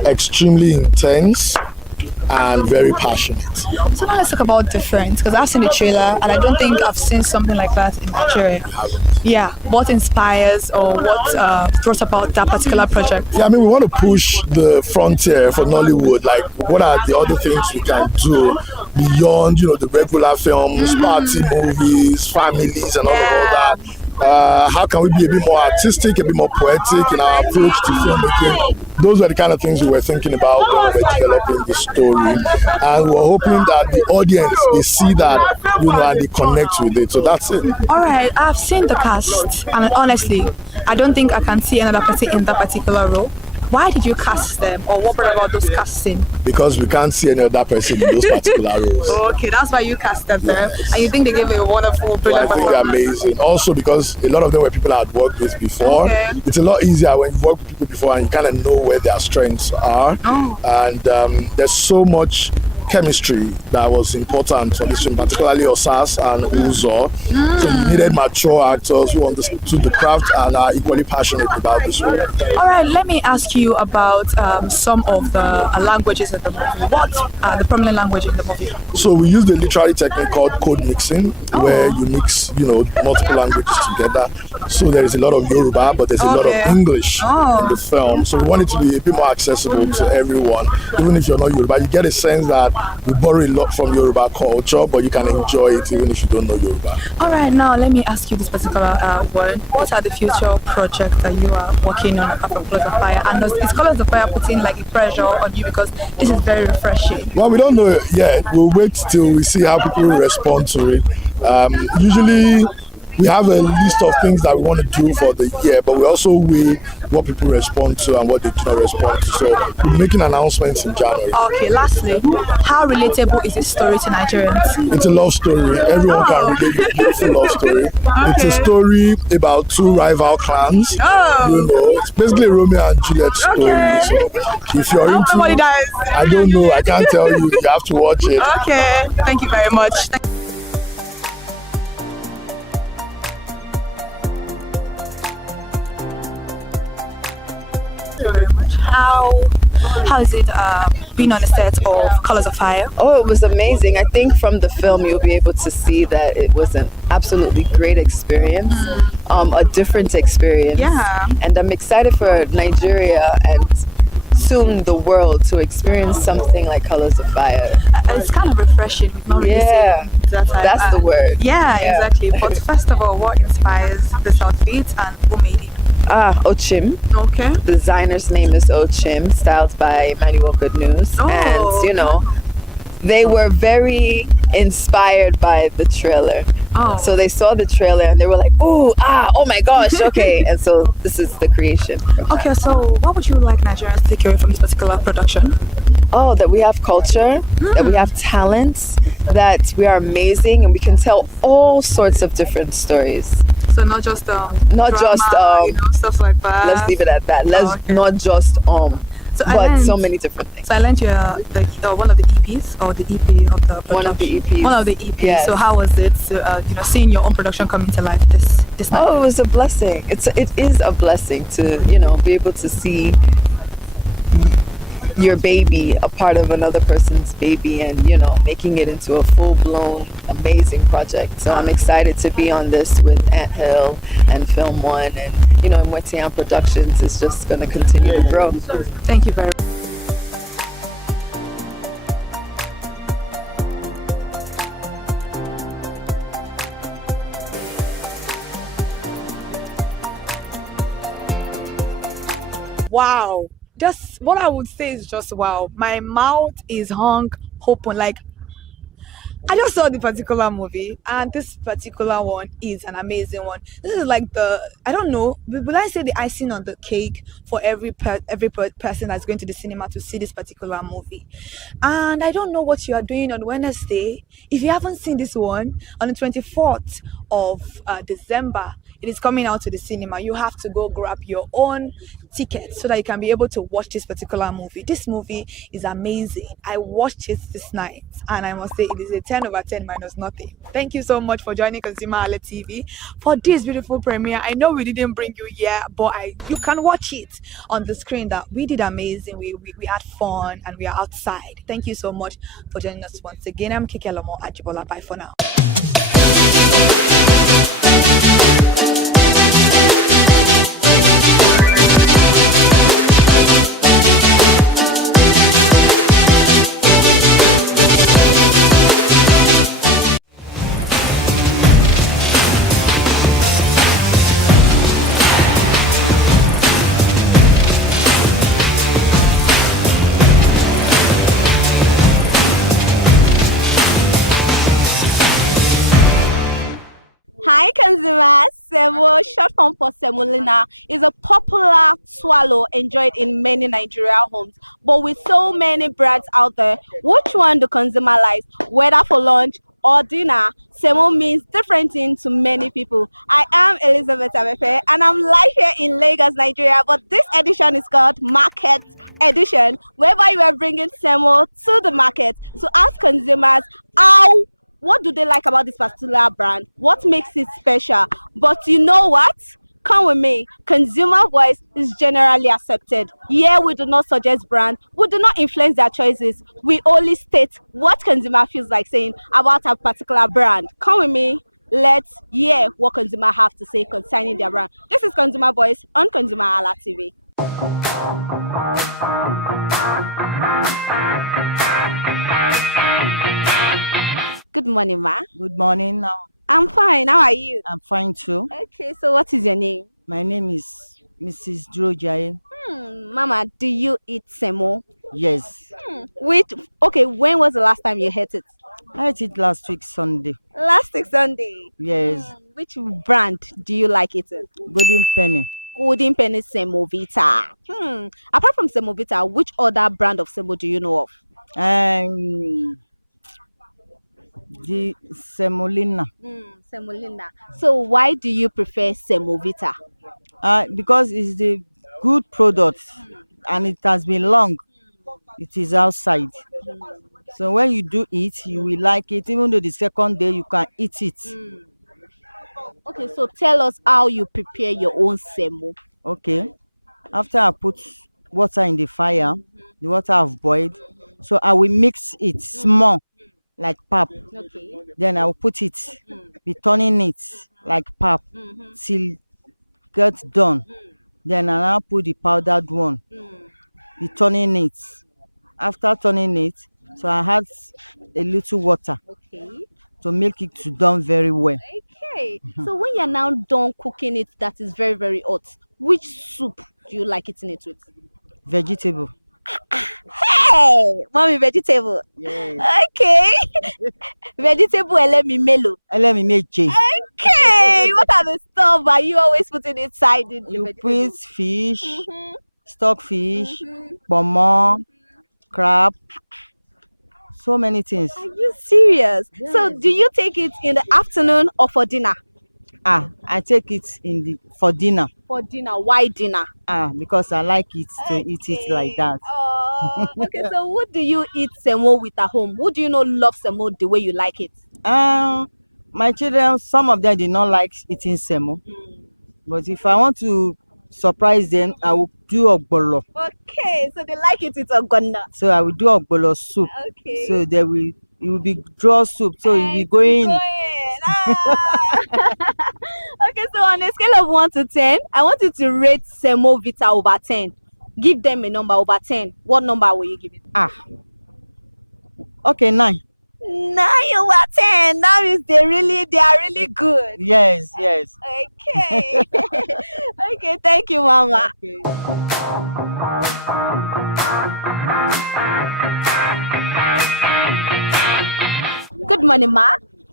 extremely intense, and very passionate. So now let's talk about different, because I've seen the trailer and I don't think I've seen something like that in Nigeria. Yeah, what inspires or what brought about that particular project? Yeah, I mean, we want to push the frontier for Nollywood. Like, what are the other things we can do beyond, the regular films, party movies, families, and all of all that? How can we be a bit more artistic, a bit more poetic in our approach to filmmaking? Those were the kind of things we were thinking about when we were developing the story, and we're hoping that the audience, they see that, and they connect with it. So that's it. All right, I've seen the cast, and honestly, I don't think I can see another person in that particular role. Why did you cast them, or what brought about those casting? Because we can't see any other person in those particular roles. Okay, that's why you casted them, and you think they gave a wonderful, brilliant performance? I think they're amazing. Also, because a lot of them were people I had worked with before. Okay. It's a lot easier when you work with people before and you kind of know where their strengths are. Oh. And there's so much chemistry that was important for this film, particularly Osas and Uzo. So you needed mature actors who understood the craft and are equally passionate about this role. All right, let me ask you about some of the languages in the movie. What are the prominent languages in the movie? So we use the literary technique called code mixing, where you mix, multiple languages together. So there is a lot of Yoruba, but there's a lot of English in the film. So we want it to be a bit more accessible to everyone. Even if you're not Yoruba, you get a sense that we borrow a lot from Yoruba culture, but you can enjoy it even if you don't know Yoruba. All right, now let me ask you this particular one. What are the future projects that you are working on apart from Colors of Fire? And is Colors of Fire putting like a pressure on you because this is very refreshing? Well, we don't know yet. We'll wait till we see how people respond to it. Usually, we have a list of things that we want to do for the year, but we also weigh what people respond to and what they do not respond to. So we're making announcements in January. Okay, lastly, how relatable is this story to Nigerians? It's a love story. Everyone can relate to a beautiful love story. Okay. It's a story about 2 rival clans. It's basically Romeo and Juliet story. Okay. So if you're into it, I don't know. I can't tell you. You have to watch it. Okay. Thank you very much. How is it being on the set of Colors of Fire? Oh, it was amazing. I think from the film you'll be able to see that it was an absolutely great experience, a different experience. Yeah. And I'm excited for Nigeria and soon the world to experience something like Colors of Fire. It's kind of refreshing. Not really that's the word. Yeah, exactly. But first of all, what inspires this outfit and who made it? Ochim. Okay. The designer's name is Ochim, styled by Emmanuel Good News. Oh, and they were very inspired by the trailer. Oh. So they saw the trailer and they were like, oh my gosh, okay. And so this is the creation. Okay, so what would you like Nigerians to take away from this particular production? Oh, that we have culture, that we have talents, that we are amazing, and we can tell all sorts of different stories. So not just drama, stuff like that. Let's leave it at that. Let's not just but so many different things. So I learned you're one of the EPs or the EP of the production. One of the EPs. One of the EPs. Yes. So how was it, seeing your own production come into life this night? Oh, it was a blessing. It is a blessing to be able to see your baby a part of another person's baby and making it into a full-blown amazing project. So I'm excited to be on this with Ant Hill and Film One, and Mwetian Productions is just going to continue to grow. Thank you very much. Wow. Just what I would say is just wow. My mouth is hung open. Like, I just saw the particular movie, and this particular one is an amazing one. This is like I don't know, will I say the icing on the cake for every person that's going to the cinema to see this particular movie. And I don't know what you are doing on Wednesday. If you haven't seen this one, on the 24th of December, it is coming out to the cinema. You have to go grab your own ticket so that you can be able to watch this particular movie. This movie is amazing. I watched it this night and I must say it is a 10/10 minus nothing. Thank you so much for joining ConsumerHallaTV for this beautiful premiere. I know we didn't bring you here, but you can watch it on the screen that we did amazing. We had fun and we are outside. Thank you so much for joining us once again. I'm Kike Lomo Ajibola. Bye for now. Hi consumers, Semo, short form for semolina, is a popular swallow enjoyed in many Nigerian homes. But with so many brands out there, which one do consumer like? Whether for lunch or dinner, Semo means different things to many people. I am Elizabeth Abefe and I'm live here in Lagos, Nigeria. But this edition is called Market Edition, whereby we are bringing Semo to the market to ask consumers what do they like about this particular brand? What makes it special? But you know what? Come with me. Consumer voice is generally accepted. Here we do not suggest brand. We do not influence their choices. We only state what consumer feels like saying about a particular brand. Come with me. Let's hear what consumer have to say concerning their brand. This is Consumer Voice on ConsumerHallaTV. Good morning, ma. Good morning. I'm fine. How are you? I'm fine too. Okay, so what is your name? My name is Mrs. Drojaye. Mama, do you eat semo? Yes. When was the last time you ate it? I ate it last week Sunday. Last week Sunday? Yes. Which brand do you like eating? Golden Penny. Golden Penny Semovita. Apart from Semovita, which other brand of semo do you know of? The semolina. Semolina. So why do you prefer Semovita? Because it's the good product and it has been long. It is outside. So when you do it, you will like it. Even though the second day you can eat it. Okay, so tell us how you prepare your own semo. Okay. After I put water in the fire, the water I've boiled, so I will mix it small like pap. Okay. Then I will put it, be turning it like pap till get done. Then I now put the powdered one, be turning it. After turning it, so I add a little water to make it to done very well. Okay. So when you're now done cooking it, that is very, very hot, which soup do you like eating it with? Vegetable. Hey, mommy, vegetable. Yes. Okay. Vegetable elemi melo. Elemi meje. Okay. What are the stuff are you always putting inside the You put fish, stockfish, pomo, crab, so many things. Are you serious? Yes. So do you take it in the afternoon or for dinner? I take it for dinner. For dinner. Why dinner? Because I like it to eat it like that. Okay, so what do you eat semo with at home? Who do you know love semo the way you like it? My children, some of them did not like eating semo. But if I want to surprise them, I will do ogbolo. Okay, so they like it with ogonna. So I will do ogbolo soup. Okay. So it will be draw soup. So it will be going. Okay, so on a scale of 1 to 10, I want you to rate Semovita over 10. Give them a number over 10. What number will you give it? Okay, 9. 9 over 10. That means they are really good. Yes. Okay. Okay, thank you, Mama. Okay. Good morning, Ma.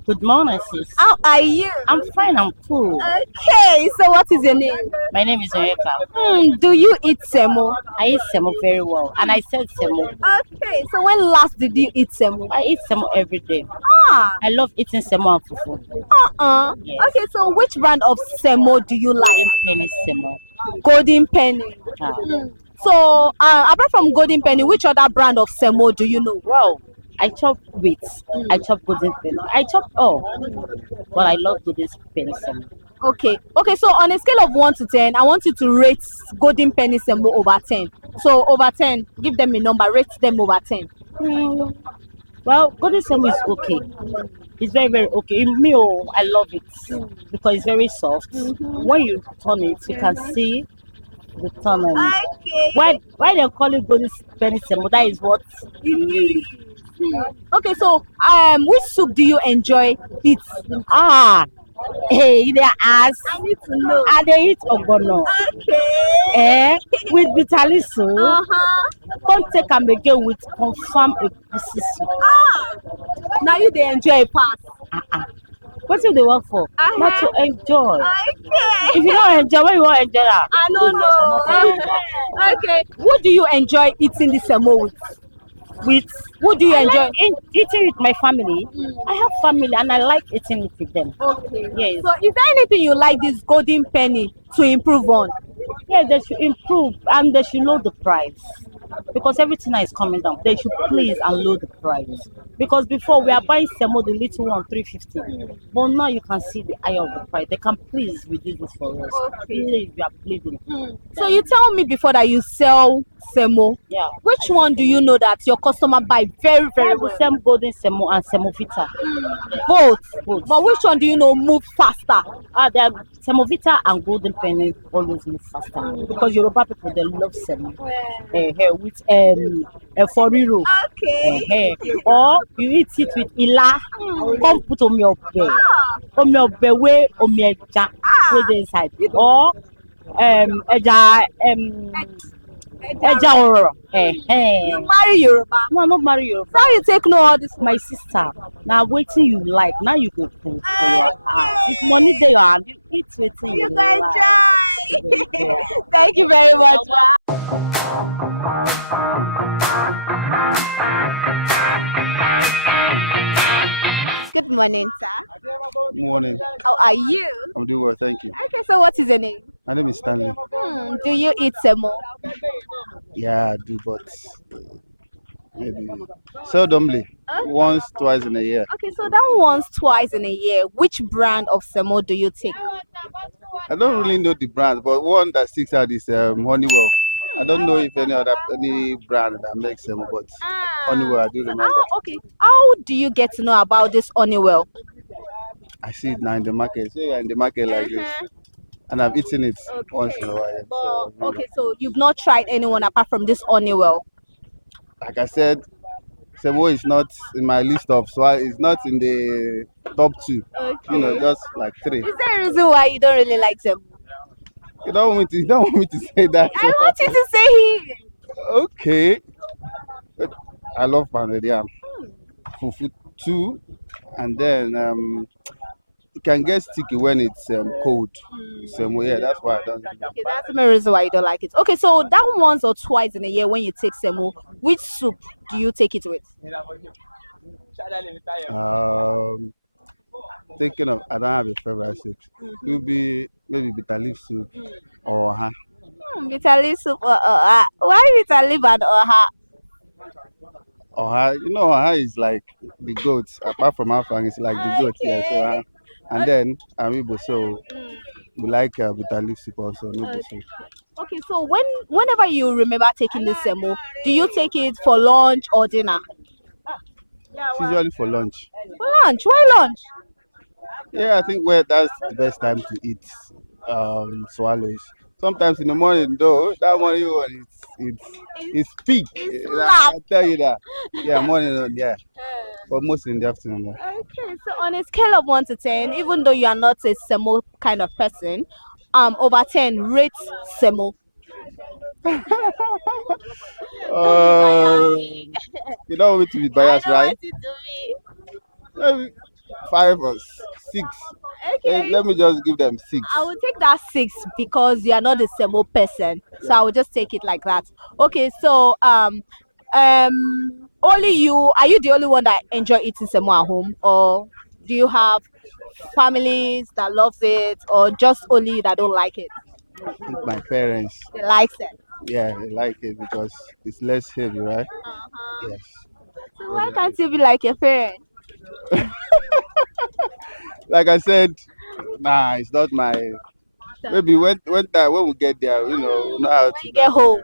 Good morning, sis. How are you? I'm fine, I'm cool. Okay, so what is your name? My name is Oyeka. Do you eat semo? I eat semo very well, and I said semo. Okay, so when last did you eat semo? I eat semo every day. Ah. I love eating semo and fufu. Yes. Okay, so which brand of semo do you like? Golden penny semo. Golden penny. So, apart from Golden Penny, which other brand of semo do you know? Well, I chop wheat. I chop Golden Penny. I chop all. But I love Golden Penny semo. Okay. So on a scale of 1 to 10, I want you to rate Golden Penny semo over 10. So over 10, give them a number. Rate them over 10. Well, Golden semo is okay. It's very, very okay. I love it because it's very soft. When you turn it, you can see the tunnel. Okay. Why they call it Golden Penny semo? That is what it is. Okay, so which soup do you enjoy eat? Hey, they ask. I need to know. And they eat ogbono. Okay. With bitter leaf soup. Come take am again with confirm egusi soup. Now you they enjoy a pass. What do they work for? Not to enjoy. Okay. If you don't enjoy, what you want to enjoy? I don't know. Okay. Who do you enjoy eating the semo with? Who do you enjoy? Like eating with my family. I have family and I like eating it with them. Okay. Yes. So is there anything you like this Golden Penny to improve on? Yeah, they should improve and they should lower the price. Because everything is coming down. They should please and lower the price. Because before we are buying semo, the little one 350. But now you can see the eye of the price. They can please reduce this for us. Okay. Please, we are pleading. So you tell me before that you sell semo. Yeah. Which one do you know that your customer buy very, very well? The same Golden semo and semovita. Both. But which one do you know move faster? The semovita and Golden Penny always move faster because Yoruba people they love semo. With foriro. Okay. Or you eat it with ila. Come put on your bed. On your bed where on your jack with the inside. Or Eja Ororo. You marry Yoruba? No, I'm not marry Yoruba. How you take know all this? My sister. Now waiting you like. Now you go cook for your house. If money there you hand, you eat waiting you guys like. try. Thank you very much. Good morning, sir. Good morning. How are you? I'm doing well, thank you. Okay, so what is your name? My name is Stanley. Do you eat semo? Yeah, I do, but maybe seldomly. Once, twice in a year. Okay, so that once, twice in a year, which brand of semo do you take? I don't really know the brand, but one that sticks out is Honeywell. I don't know if any brand that makes them, but Honeywell I do remember. Okay. How do you get to know about this Honeywell? I see it now in the market. So you're in the market like this. And I've eaten it once in a while. So, okay, so you've not tried anyone apart from this Honeywell? Like I said, Semo is not in my list of, so it's not in the top 2. Okay. Just like 3. Is there a reason why you don't really like Semo? You don't want me to say that. I want you to say it. Okay. But I love pounded yam. Fufu too. And then it can get sticky when it's cold. Semo, yeah, that's why I don't like it. Okay, that's the main reason why you don't like it. Okay, so that once or twice in a year when you take Semo, which soup do you take it with? Thinking of, I don't have a favorite soup. It will be maybe bitter leaf soup or oha. Bitter leaf soup or oha. Why bitter leaf and oha? Oha, oha is like the goats. Apart from Afang, it's like the goats. Yeah, so oha. And then amiibo, so we like bitter leaf soup also. Okay, so whenever you remember taking this semo, do you take it for lunch or dinner? It's usually for lunch. For lunch? Why lunch? Yeah, I think that's the best time to eat swallows. Sometimes in the morning though, that morning one it's peak. I tell you that. Yeah, morning, yeah. But mostly in the afternoon. Yeah. Okay, so on a scale of 1 to 10, even though you are not a semo kind of person, over 10, rate semo. You don't want me to be biased, right? 5 or 6. Okay. Let me just give them 6. I will take that 6 because you are not a semo person. So I will just take it like that. Okay, so only you, are you the only one that enjoy eating semo at home, or do you have families that loves it, or just only you that don't like it? My parents, They likes it. yeah, they like it because it's less heavy, right? Yes. So why can't you be like your parents? Like I said, nah, it's not my. Maybe when we get there, we'll know how to. You get home.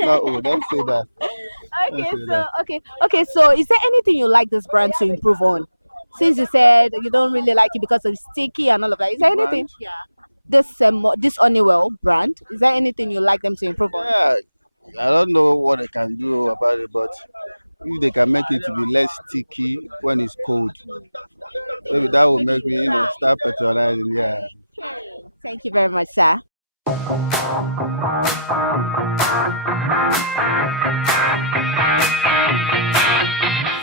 No, don't say that. Okay, so okay, so is there anything you like this brand to improve on? Since you said you don't really like it because it's sticky and all of that, is there anything? Yeah. This Honeywell brand, is there anything you like them to improve on? Yeah, I don't know what they can do about it, but if they can make it to be less sticky when it's cold, maybe that will make me, start patronizing. Yeah. Thank you very much, sir.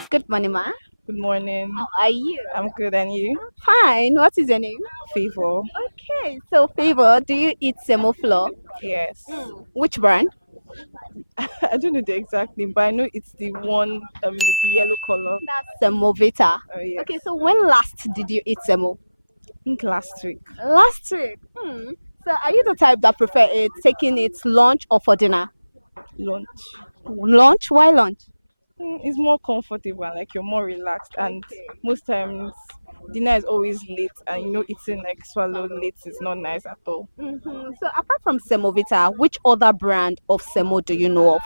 Good morning, ma. Good morning. How are you? I'm good, and you? Fine. What is your name? Favor. Okay, so Favor, do you eat semo flour? Yes. Which brand? I don't know the exact name, but I know it's the one with the yellow color. That's Semovita. Oh, yes. Okay, so when last did you eat semo? I think last week. Last week. So are you the type that prefer it taking it lunch or for dinner? Lunch. Lunch? Why lunch? It's more comfortable, like you're more relaxed, and most times dinner is always late, and eating like swallow late is not nice at all. So apart from Semovita, which other brand of semo do you know of?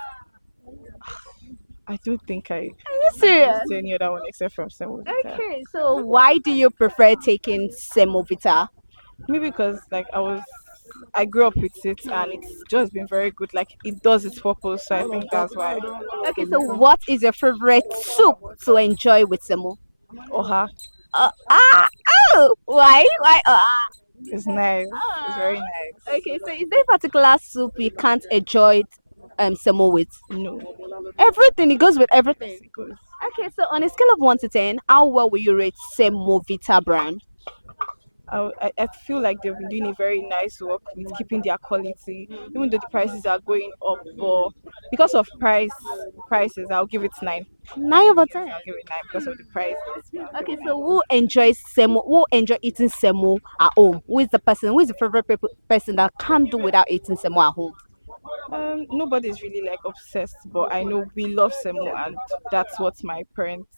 I don't think I. Are you serious? See any other one except from Semovita. Okay, so why do you prefer taking Semovita? Maybe because I grew up with it, and it's just been very good. Like it does its purpose, so I think that's why. Okay, so what is your favorite soup to enjoy with semo? Oha. Why? It's nice. It's very nice. Okay, so is there a particular soup you can't enjoy semo with? No. Everything, it goes with everything. It goes. Okay, so on a scale of 1 to 10, how well will you rate Semovita brand? I feel like they've been doing a very nice work with keeping their quality, even though the prices are going up. But because of prices, I'll give it 9. 9 over 10. I'll give it 9 because of the prices. Okay, so who enjoys semo? Who enjoy eating semo at home? Who is the favorite person that can't do without eating semo at home? Nobody's really like obsessed, but I know we love semo, and that's what my parents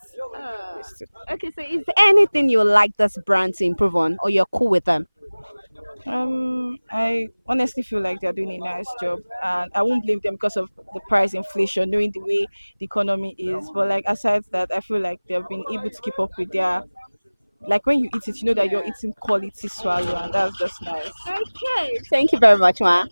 used to. Okay, so is there anything you like this brand to improve on, or you're cool with them? I honestly feel like they're doing a nice job, and I won't blame them because of the price inflation, knowing the way the economy is. But like aside that, I feel like they've been able to keep up with their. Like when you eat it, you know that you're eating quality swallow, and that's just nice. Okay, thank you very much, ma.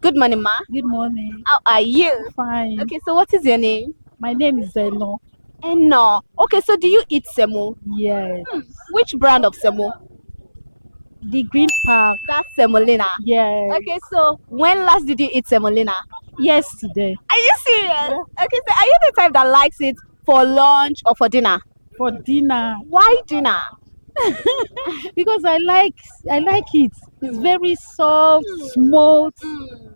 Good morning, ma. Good morning. How are you? Fine. Okay, so what is your name? My name is Zeno. Eno. Okay, so do you eat semo? Yes. Which brand of semo? The Green Park. That's semolina. Yes. Okay, so when last did you eat semolina? Yesterday. Are you serious? Yeah. Okay, so are you the type that likes it for lunch or for dinner? For dinner. Why dinner? Because I like it. It's very soft, smooth.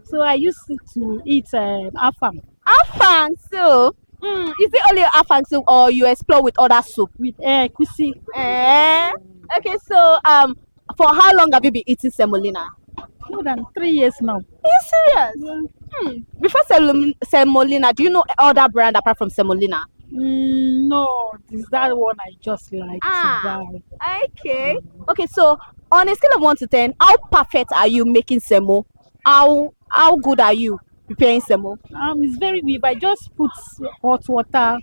So I used to eat afang. Afang soup. Is it only afang soup, or you explore with other soup? With kusi. Okay, so for how long have you been eating semolina? More than 3 years now. Are you serious? Yeah. Before semolina, do you know other brand apart from semolina? No, is that one I just like to buy. Okay. Okay, so on a scale of 1 to 10, how perfect are you making semo? How good are you preparing semo? It's very weird. I just put hot water,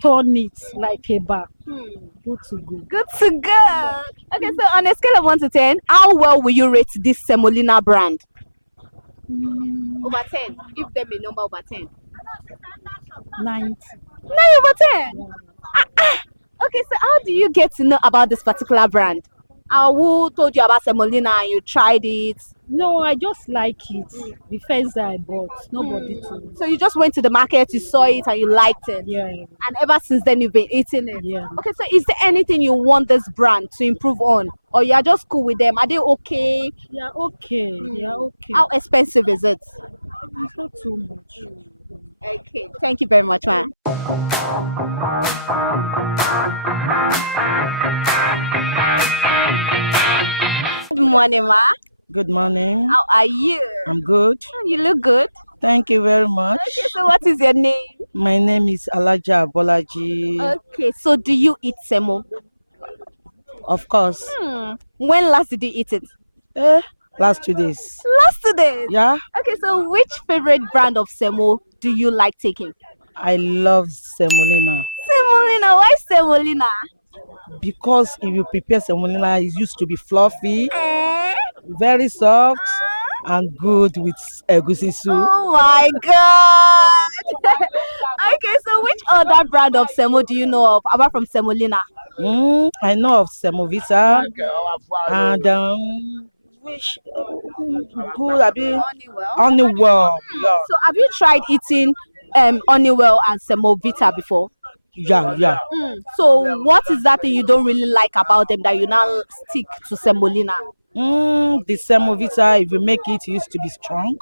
turn it like a bar. Good to go. Good to go. Okay, so on a scale of 1 to 10, how well will you rate this semolina brand? Over 10. Give them a number over 10. 90. 9 over 10. Okay, so how do you get to know about this particular brand? Who told you about semolina and you tried it? No, I just like it. The first I bought, nobody told me. So you just went to the market, you saw it and you liked it. Yeah. And ever since then you've been eating it. Yeah. Okay, so is there anything you want this brand to improve on? Or you are just cool with them? Are they okay? Yeah, okay. Yeah, okay. How expensive is it? It's not too much. Okay, thank you very much, man. Good morning, ma. Good morning. How are you? I'm good. You look good. Thank you very much. Okay, so what is your name? My name is Alaja Bolaji. Okay, so do you eat semo? Of course. When last did you eat it? Last 2 days. Last 2 days? Yeah. Okay, so which favorite brand of semo do you like taking? I love semolina. Semolina, why semolina? Because if you prepare semolina, it used to be fluffy, very soft, and good with egusi soup. Oh my god! Okay, so which other brand of semo do you know of apart from semolina? I know of Semovita and which good Honeywell. Yeah. So have you tried eating Honeywell and Semovita before? Yeah. So what is that thing you don't really like about them that you now stick to semolina? The Semovita, if you make it, used to be strong.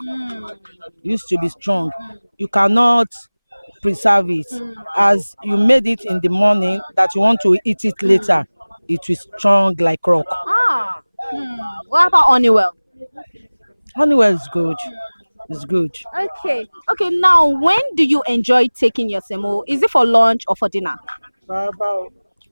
Used to be strong. You cannot preserve it. As you made it in the morning that you want to eat it later, it will strong like rock. What about Honeywell? Honeywell is good. It's good. Okay. Now, when do you enjoy taking your semo? Is it for lunch or for dinner?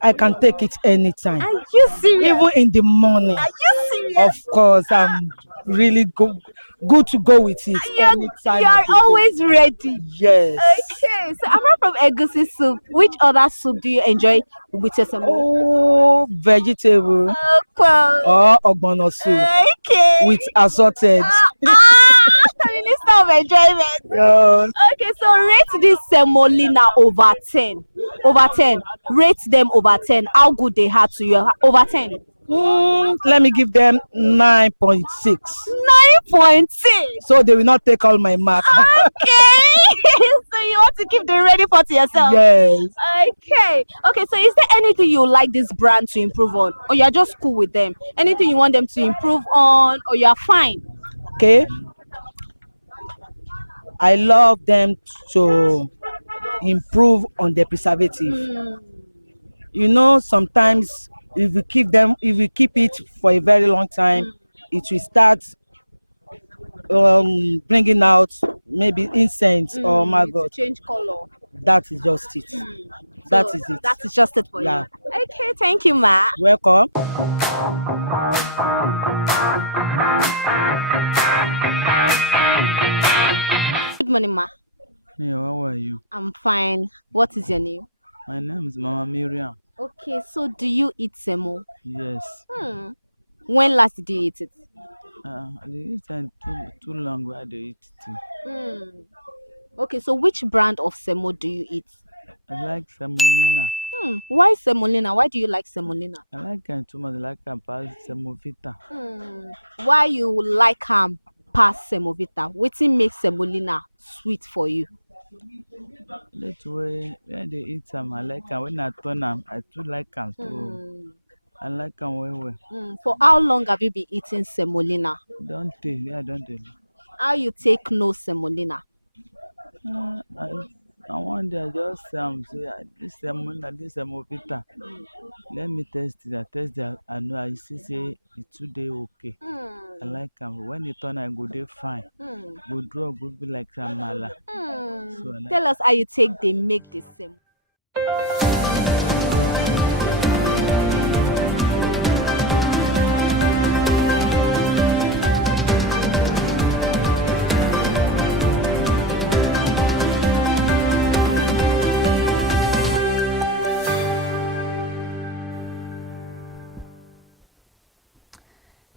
I can take it anytime. Are you serious? Even in the morning. Are you serious? Of course, I'm really good to go with it. Anytime. You are always ready. Yes. Okay. So apart from egusi soup, which other soup do you enjoy with your semo? Oh, vegetable. Or ogbono soup. Okay. With assorted. Minister of enjoyment. Yeah. Okay, so rate this semolina over 10. Over 10. Rate them over 10. How good they are to you? Over 10. Let me give them 9.6. 9.6. So they will not take all my mark. Okay. So you want to keep the ready for to yourself? Yes. Okay, so is there anything you like this brand to improve on? Or you're just cool with them? Anything you want them to improve on? Or you're fine? Okay. I love them to improve on the preservative. You know, sometimes if you keep it for a very long time, it will start bringing out maybe incense or maggot. Change color. That is just it. That is it. That is just it for you. Okay, thank you, ma. Welcome. Good morning, ma. Yeah, how are you? I'm fine. What is your name? My name is Mama Miriam. Okay, so do you eat semo? Yes. When last did you eat it? I eat it too long where they eat too. Okay, so which brand of semo do you eat? I like semolina. Why semolina? Why do you like semolina? I like it too much. I like it past semovita. Why you like past semovita? Wetin make semolina sweet for you? That way, when they eat them, I like them. When I turn them, I too like them too. I like them well. For how long have you been eating semolina? Don't tell. Yeah, don't tell. How you take no semolina? I want to just say this semolina, this semovita. Let me test it. I test it. I know I see say it's today okay. I like them. When it turn, I go there fine. Go draw, go be like Samala. So like Tell us how you take they make the semo.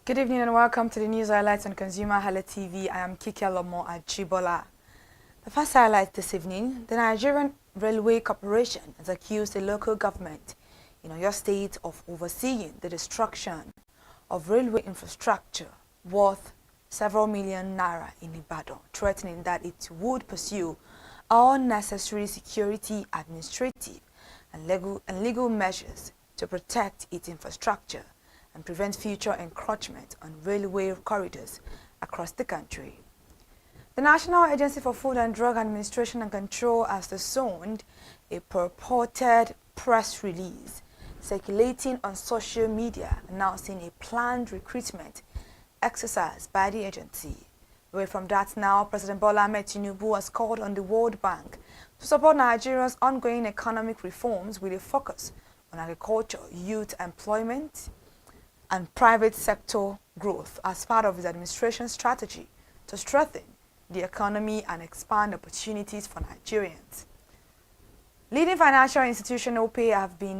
Good evening and welcome to the news highlights on ConsumerHallaTV. I am Kiki Alomo Ajibola. The first highlight this evening: the Nigerian Railway Corporation has accused the local government in Oyo State of overseeing the destruction of railway infrastructure worth several million naira in Ibadan, threatening that it would pursue all necessary security, administrative, and legal measures to protect its infrastructure and prevent future encroachment on railway corridors across the country. The National Agency for Food and Drug Administration and Control has disowned a purported press release circulating on social media announcing a planned recruitment exercise by the agency. Away from that now, President Bola Ahmed Tinubu has called on the World Bank to support Nigeria's ongoing economic reforms with a focus on agriculture, youth employment, and private sector growth as part of his administration's strategy to strengthen the economy and expand opportunities for Nigerians. Leading financial institution OPay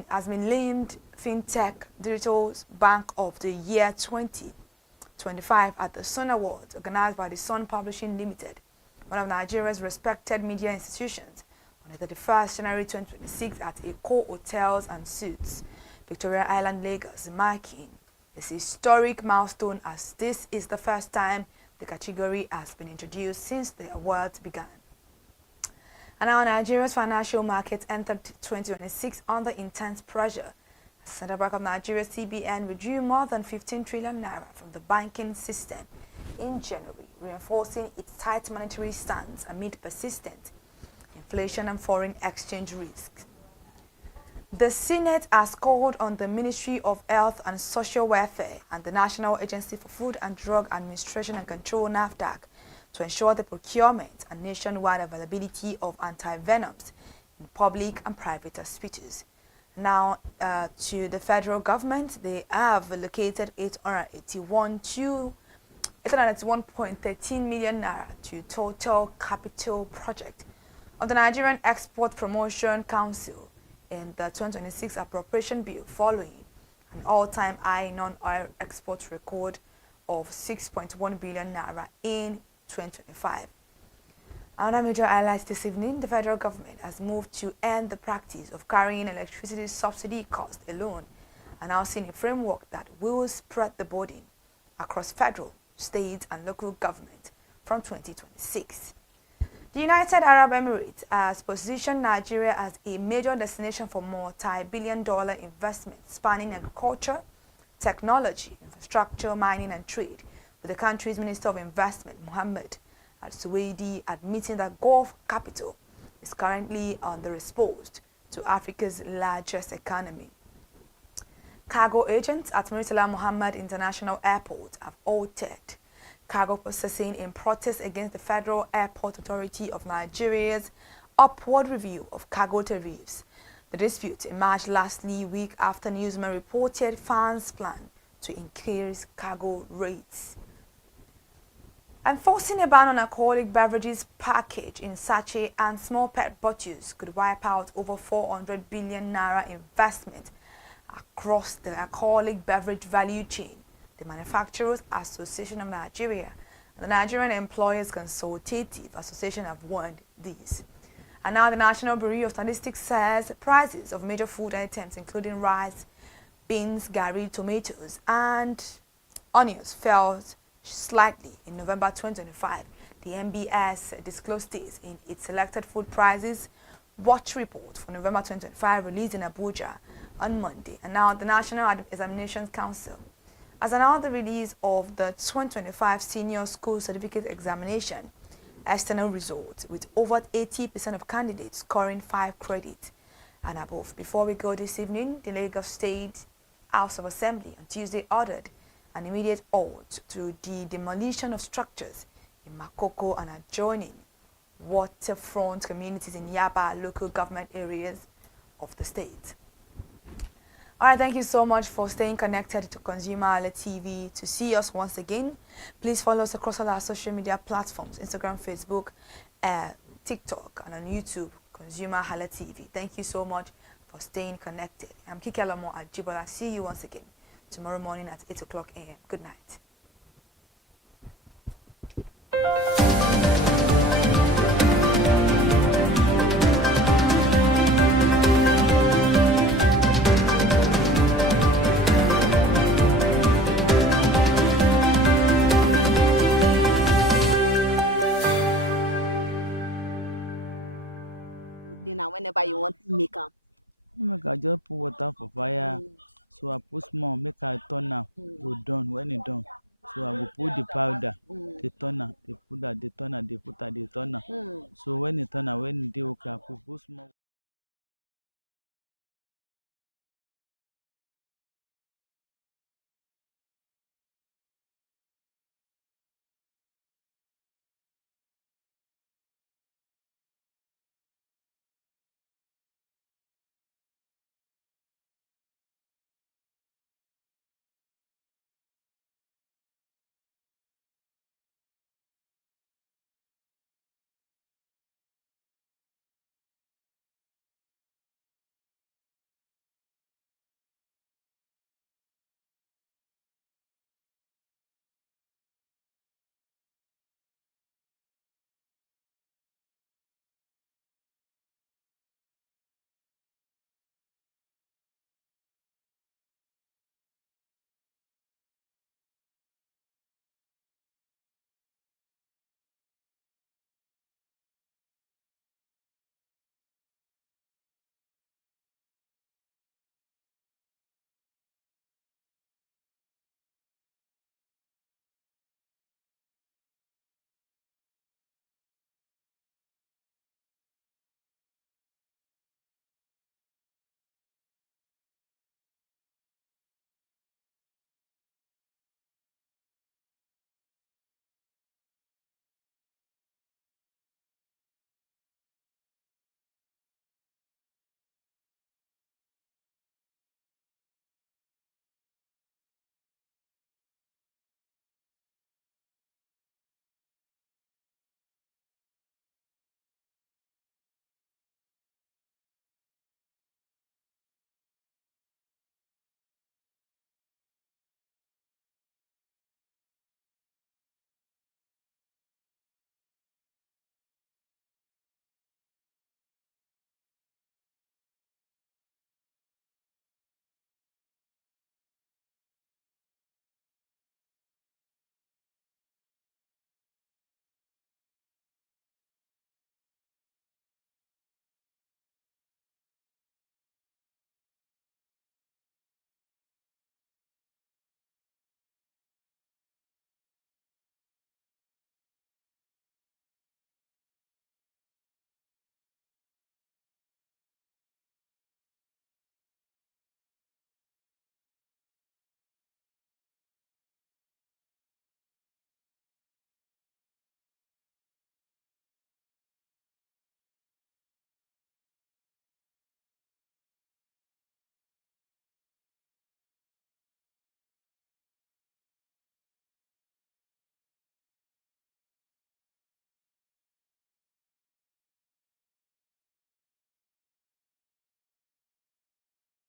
has been named FinTech Digital Bank of the Year 2025 at the Sun Awards organized by the Sun Publishing Limited, one of Nigeria's respected media institutions, on the 31st January 2026 at Eko Hotels and Suites, Victoria Island, Lagos, marking this historic milestone as this is the first time the category has been introduced since the awards began. And now Nigeria's financial markets entered 2026 under intense pressure. The Central Bank of Nigeria CBN withdrew more than 15 trillion naira from the banking system in January, reinforcing its tight monetary stance amid persistent inflation and foreign exchange risks. The Senate has called on the Ministry of Health and Social Welfare and the National Agency for Food and Drug Administration and Control (NAFDAC) to ensure the procurement and nationwide availability of antivenoms in public and private hospitals. Now, to the federal government, they have allocated 881.13 million naira to total capital project of the Nigerian Export Promotion Council in the 2026 appropriation bill, following an all-time high non-oil export record of 6.1 billion naira in 2025. Another major highlight this evening, the federal government has moved to end the practice of carrying electricity subsidy cost alone, announcing a framework that will spread the burden across federal, state, and local government from 2026. The United Arab Emirates has positioned Nigeria as a major destination for multi-billion-dollar investments spanning agriculture, technology, infrastructure, mining, and trade, with the country's Minister of Investment, Mohammed Al-Suwaidi, admitting that Gulf capital is currently underexposed to Africa's largest economy. Cargo agents at Murtala Muhammad International Airport have halted cargo processing in protest against the Federal Airport Authority of Nigeria's upward review of cargo tariffs. The dispute emerged last week after newsmen reported fans plan to increase cargo rates. Enforcing a ban on alcoholic beverages packaged in sachet and small pet bottles could wipe out over 400 billion naira investment across the alcoholic beverage value chain. The Manufacturers Association of Nigeria and the Nigerian Employers Consultative Association have warned this. And now the National Bureau of Statistics says prices of major food items including rice, beans, garri, tomatoes, and onions fell slightly in November 2025. The NBS disclosed this in its selected food prices watch report for November 2025 released in Abuja on Monday. And now the National Examinations Council has announced the release of the 2025 Senior School Certificate Examination external results, with over 80% of candidates scoring 5 credits and above. Before we go this evening, the Lagos State House of Assembly on Tuesday ordered an immediate halt to the demolition of structures in Makoko and adjoining waterfront communities in Yaba local government areas of the state. All right, thank you so much for staying connected to ConsumerHallaTV. To see us once again, please follow us across all our social media platforms, Instagram, Facebook, TikTok, and on YouTube, ConsumerHallaTV. Thank you so much for staying connected. I'm Kike Alomo Ajibola. See you once again tomorrow morning at 8 o'clock a.m. Good night. Then whenever you want to make them. Make I just put water for fire. So I put small, make I turn am, go done. When it done, so I go put the powder, the turner, they put that, the turner, they put that, the turner. So when it turn am, when it dey okay, I put small.